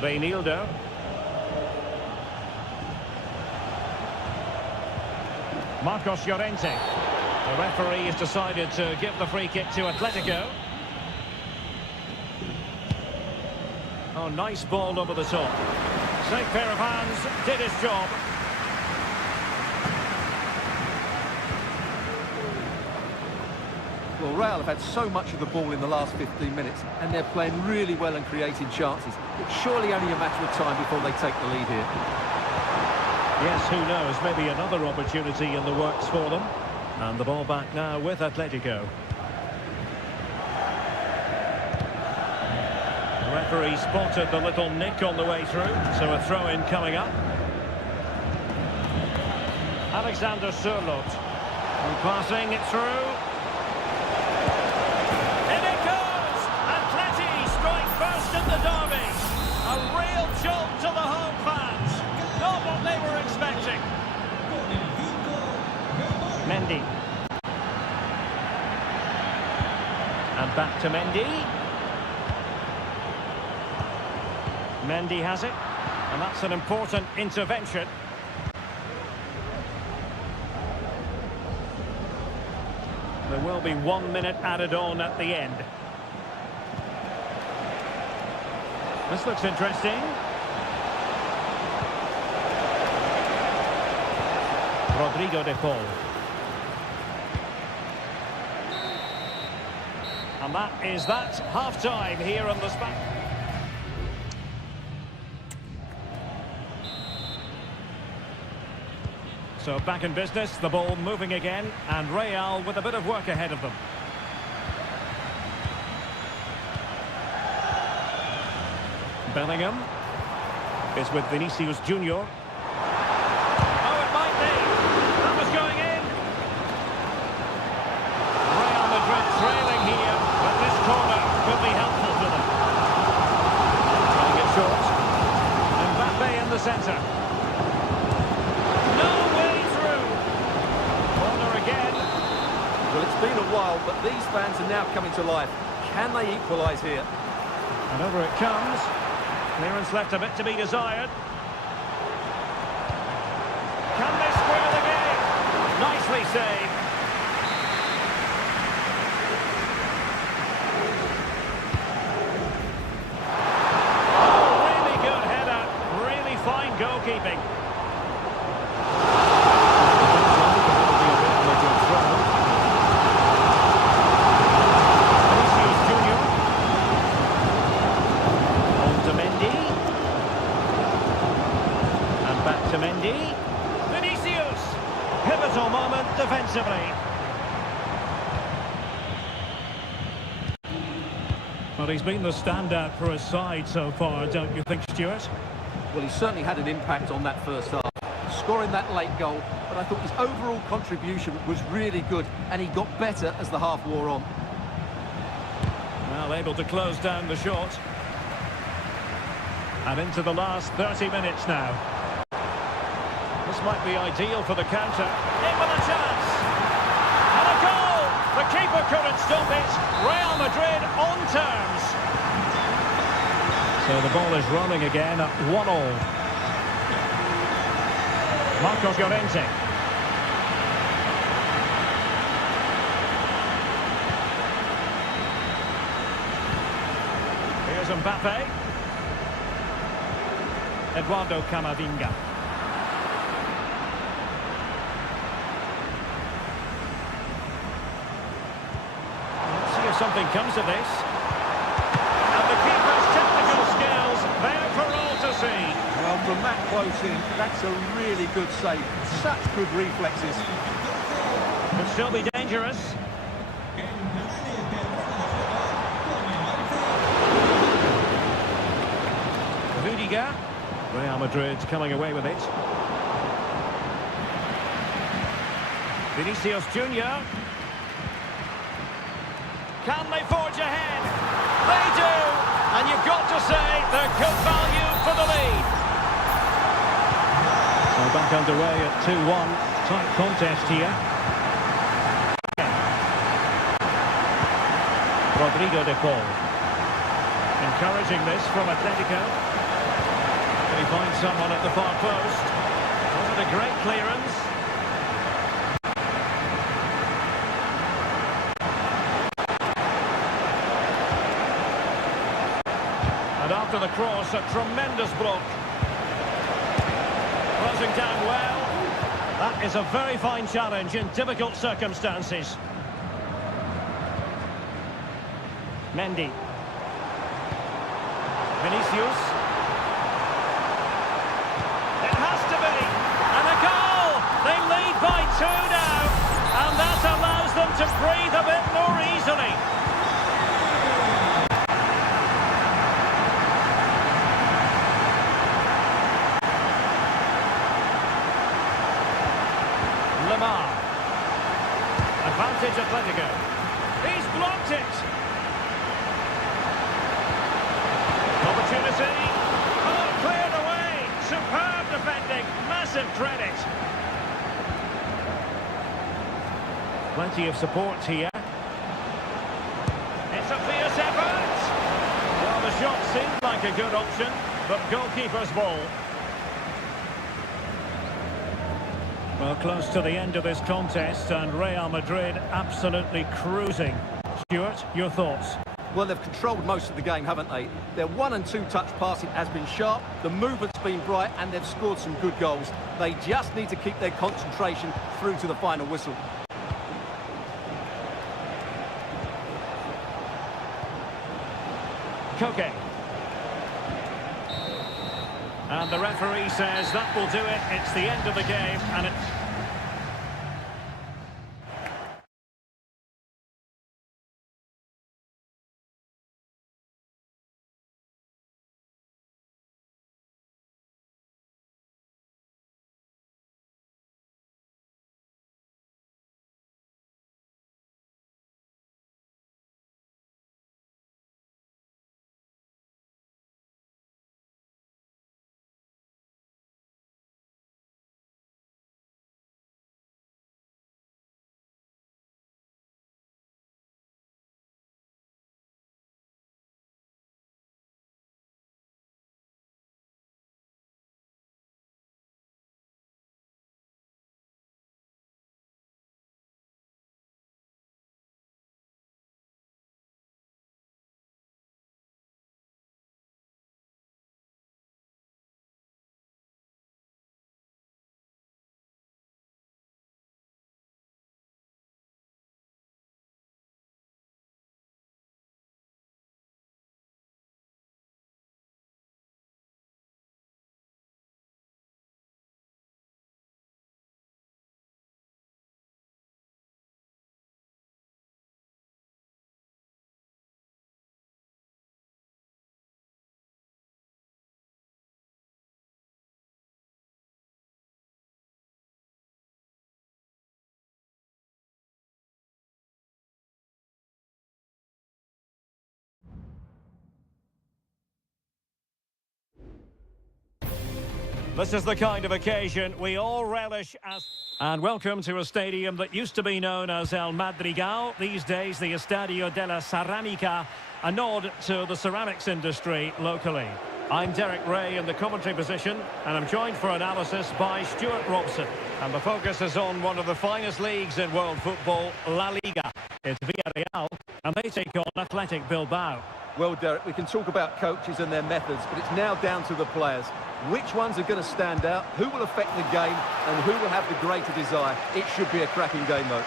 Reinildo. Marcos Llorente. The referee has decided to give the free kick to Atletico. Oh, nice ball over the top. Safe pair of hands, did his job. Well, Real have had so much of the ball in the last 15 minutes, and they're playing really well and creating chances. It's surely only a matter of time before they take the lead here. Yes, who knows, maybe another opportunity in the works for them. And the ball back now with Atletico. The referee spotted the little nick on the way through, so a throw-in coming up. Alexander Sørloth. Passing it through. In the derby, a real jolt to the home fans. Not what they were expecting. Mendy. And back to Mendy. Mendy has it, and that's an important intervention. There will be 1 minute added on at the end. This looks interesting. Rodrigo de Paul. And that is that. Half-time here on the spot. So back in business, the ball moving again, and Real with a bit of work ahead of them. Bellingham is with Vinicius Junior. Oh, it might be. That was going in. Real Madrid trailing here, but this corner could be helpful to them. Playing it short. Mbappe in the centre. No way through. Corner again. Well, it's been a while, but these fans are now coming to life. Can they equalise here? And over it comes. Clearance left a bit to be desired. Can they square the game? Nicely saved. Oh, really good header. Really fine goalkeeping. Vinicius Junior. And back to Mendy. Vinicius! Pivotal moment defensively. Well, he's been the standout for his side so far, don't you think, Stuart? Well, he certainly had an impact on that first half, scoring that late goal, but I thought his overall contribution was really good, and he got better as the half wore on. Well, able to close down the shot. And into the last 30 minutes now. This might be ideal for the counter. In with a chance. And a goal! The keeper couldn't stop it. Real Madrid on terms. So the ball is rolling again at 1-1. Marcos Llorente. Here's Mbappe. Eduardo Camavinga. Let's see if something comes of this. And the keeper's technical skills there for all to see. Well, from that close in, that's a really good save. Such good reflexes. Could still be dangerous. Rudiger. Real Madrid coming away with it. Vinicius Junior. Can they forge ahead? They do! And you've got to say they're good value for the lead. So back underway at 2-1. Tight contest here. Rodrigo de Paul. Encouraging this from Atletico. He finds someone at the far post. Wasn't a great clearance. And after the cross, a tremendous block. Closing down well. That is a very fine challenge in difficult circumstances. Mendy. Vinicius. It has to be. And a goal! They lead by 2 now. And that allows them to breathe a bit more easily. Lamar. Advantage Atletico. He's blocked it. Opportunity. Oh, cleared away. Superb defending. Massive credit. Plenty of support here. It's a fierce effort. Well, the shot seemed like a good option, but goalkeeper's ball. Well, close to the end of this contest, and Real Madrid absolutely cruising. Stuart, your thoughts? Well, they've controlled most of the game, haven't they? Their 1- and 2-touch passing has been sharp, the movement's been bright, and they've scored some good goals. They just need to keep their concentration through to the final whistle. Koke. And the referee says that will do it. It's the end of the game, and it... This is the kind of occasion we all relish as... And welcome to a stadium that used to be known as El Madrigal, these days the Estadio de la Ceramica, a nod to the ceramics industry locally. I'm Derek Ray in the commentary position, and I'm joined for analysis by Stuart Robson. And the focus is on one of the finest leagues in world football, La Liga. It's Villarreal, and they take on Athletic Bilbao. Well, Derek, we can talk about coaches and their methods, but it's now down to the players. Which ones are going to stand out, who will affect the game, and who will have the greater desire? It should be a cracking game, though.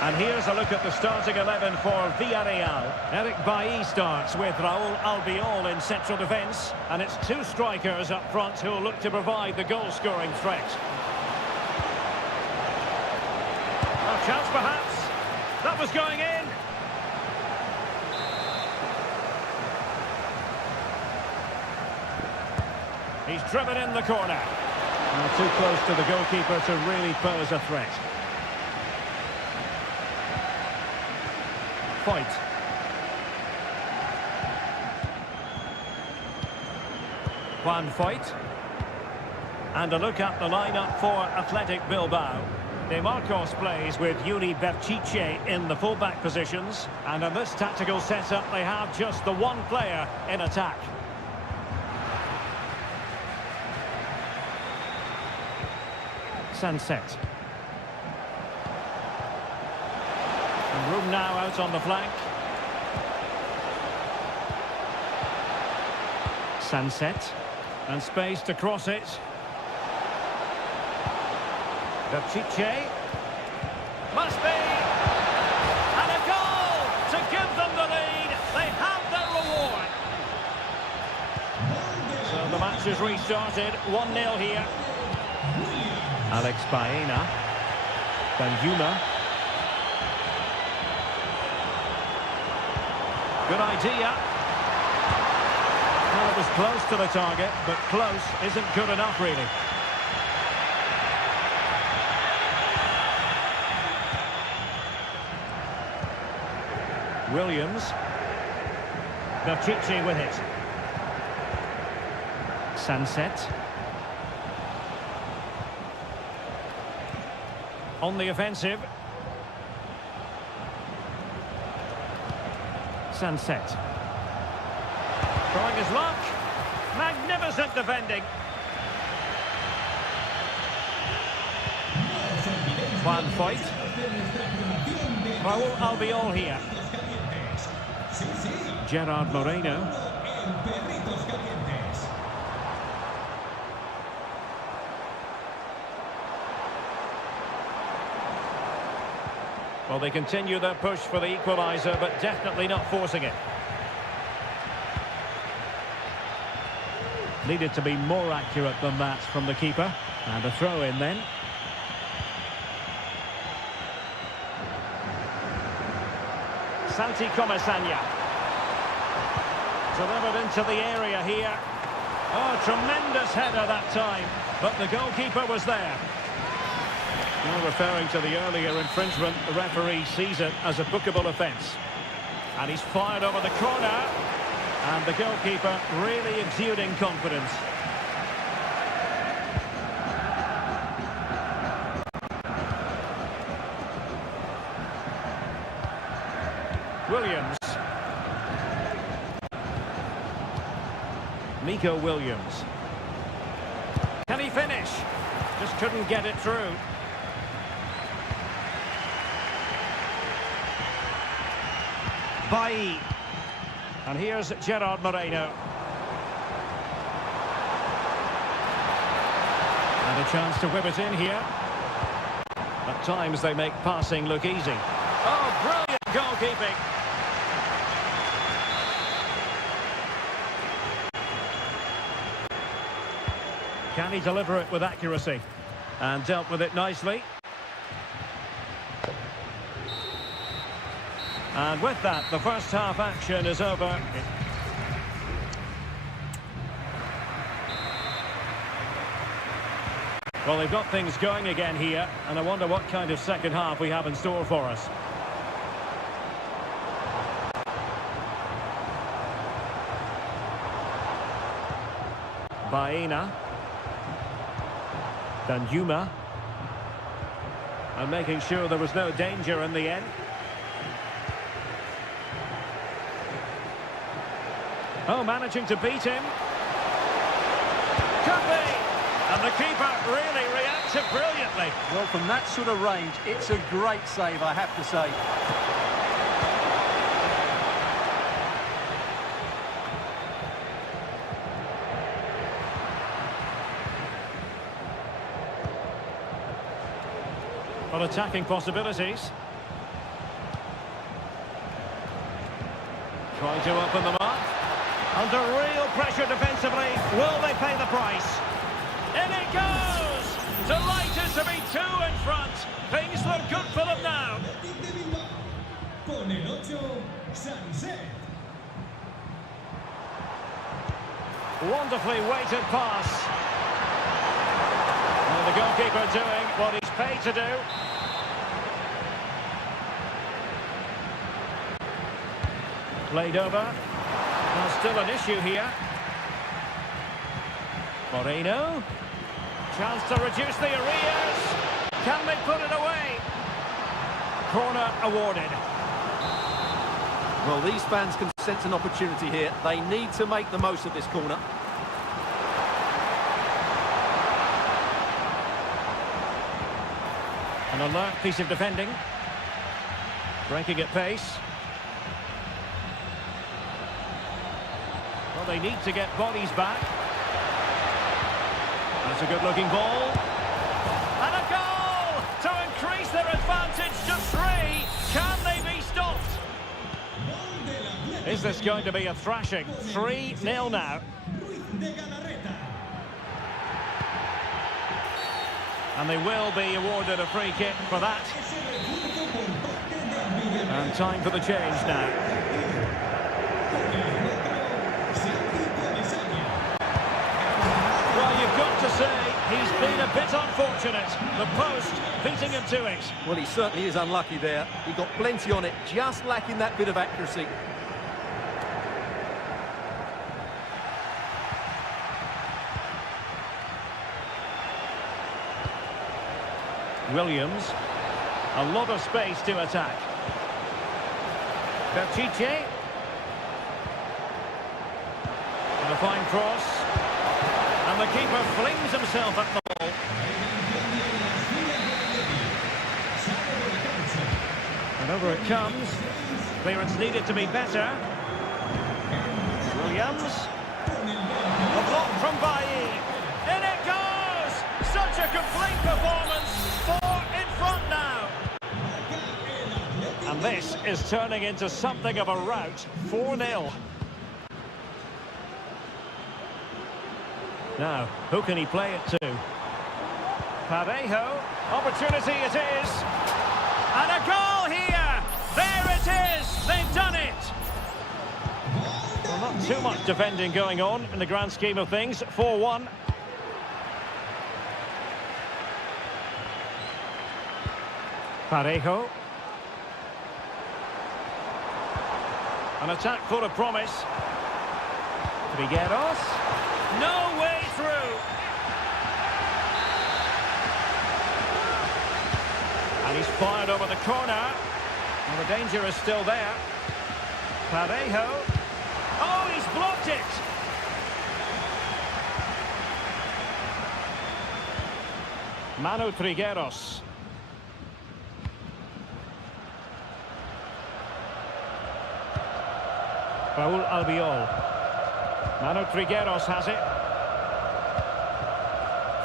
And here's a look at the starting 11 for Villarreal. Eric Bailly starts with Raúl Albiol in central defence, and it's two strikers up front who'll look to provide the goal-scoring threat. A chance perhaps. That was going in. He's driven in the corner. Too close to the goalkeeper to really pose a threat. Point. Juan Foyt. And a look at the lineup for Athletic Bilbao. De Marcos plays with Yuri Berchiche in the fullback positions. And in this tactical setup, they have just the one player in attack. Sunset. And room now out on the flank. Sunset. And space to cross it. Berchiche. Must be! And a goal to give them the lead. They have their reward. So the match is restarted. 1-0 here. Alex Baena. Benjuma. Good idea. Well, it was close to the target, but close isn't good enough, really. Williams. Berchiche with it. Sunset. On the offensive. Sunset. Trying his luck. Magnificent defending. Juan Foyt. Raul Albiol here. Gerard Moreno. Well, they continue their push for the equaliser, but definitely not forcing it. Needed to be more accurate than that from the keeper. And a throw in then. Santi Comesaña. Delivered into the area here. Oh, tremendous header that time. But the goalkeeper was there. Well, referring to the earlier infringement, the referee sees it as a bookable offence. And he's fired over the corner. And the goalkeeper really exuding confidence. Williams. Nico Williams. Can he finish? Just couldn't get it through. Bailly. And here's Gerard Moreno. And a chance to whip it in here. At times they make passing look easy. Oh, brilliant goalkeeping. Can he deliver it with accuracy? And dealt with it nicely. And with that, the first half action is over. Well, they've got things going again here, and I wonder what kind of second half we have in store for us. Baena. Danjuma. And making sure there was no danger in the end. Oh, managing to beat him. Could be! And the keeper really reacted brilliantly. Well, from that sort of range, it's a great save, I have to say. Well, attacking possibilities. Trying to open them up. Under real pressure defensively, will they pay the price? In it goes! Delighted to be two in front. Things look good for them now. Wonderfully weighted pass. And the goalkeeper doing what he's paid to do. Played over. Well, still an issue here. Moreno. Chance to reduce the arrears. Can they put it away? Corner awarded. Well, these fans can sense an opportunity here. They need to make the most of this corner. An alert piece of defending. Breaking at pace. Well, they need to get bodies back. That's a good-looking ball. And a goal to increase their advantage to 3. Can they be stopped? Is this going to be a thrashing? 3-0 now. And they will be awarded a free kick for that. And time for the change now. Well, you've got to say, he's been a bit unfortunate. The post beating him to it. Well, he certainly is unlucky there. He got plenty on it, just lacking that bit of accuracy. Williams. A lot of space to attack. Pishit. And a fine cross. And the keeper flings himself at the ball. And Over it comes. Clearance needed to be better. Williams. A block from Bailly. In it goes! Such a complete performance. 4 in front now. And this is turning into something of a rout. 4-0. Now, who can he play it to? Parejo. Opportunity it is. And a goal here! There it is! They've done it! Well, not too much defending going on in the grand scheme of things. 4-1. Parejo. An attack full of promise. Trigueros. No way through. And he's fired over the corner. Well, the danger is still there. Parejo. Oh, he's blocked it. Manu Trigueros. Raúl Albiol. Manu Trigueros has it.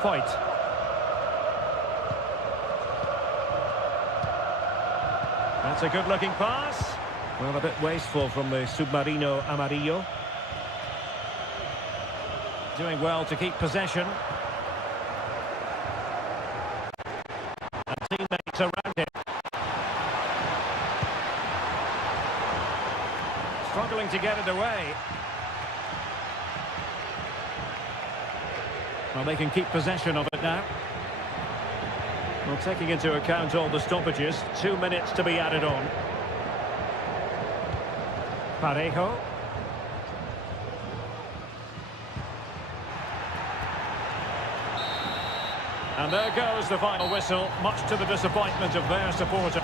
Fight. That's a good-looking pass. Well, a bit wasteful from the Submarino Amarillo. Doing well to keep possession. And teammates around him. Struggling to get it away. Well, they can keep possession of it now. Well, taking into account all the stoppages, 2 minutes to be added on. Parejo. And there goes the final whistle, much to the disappointment of their supporter.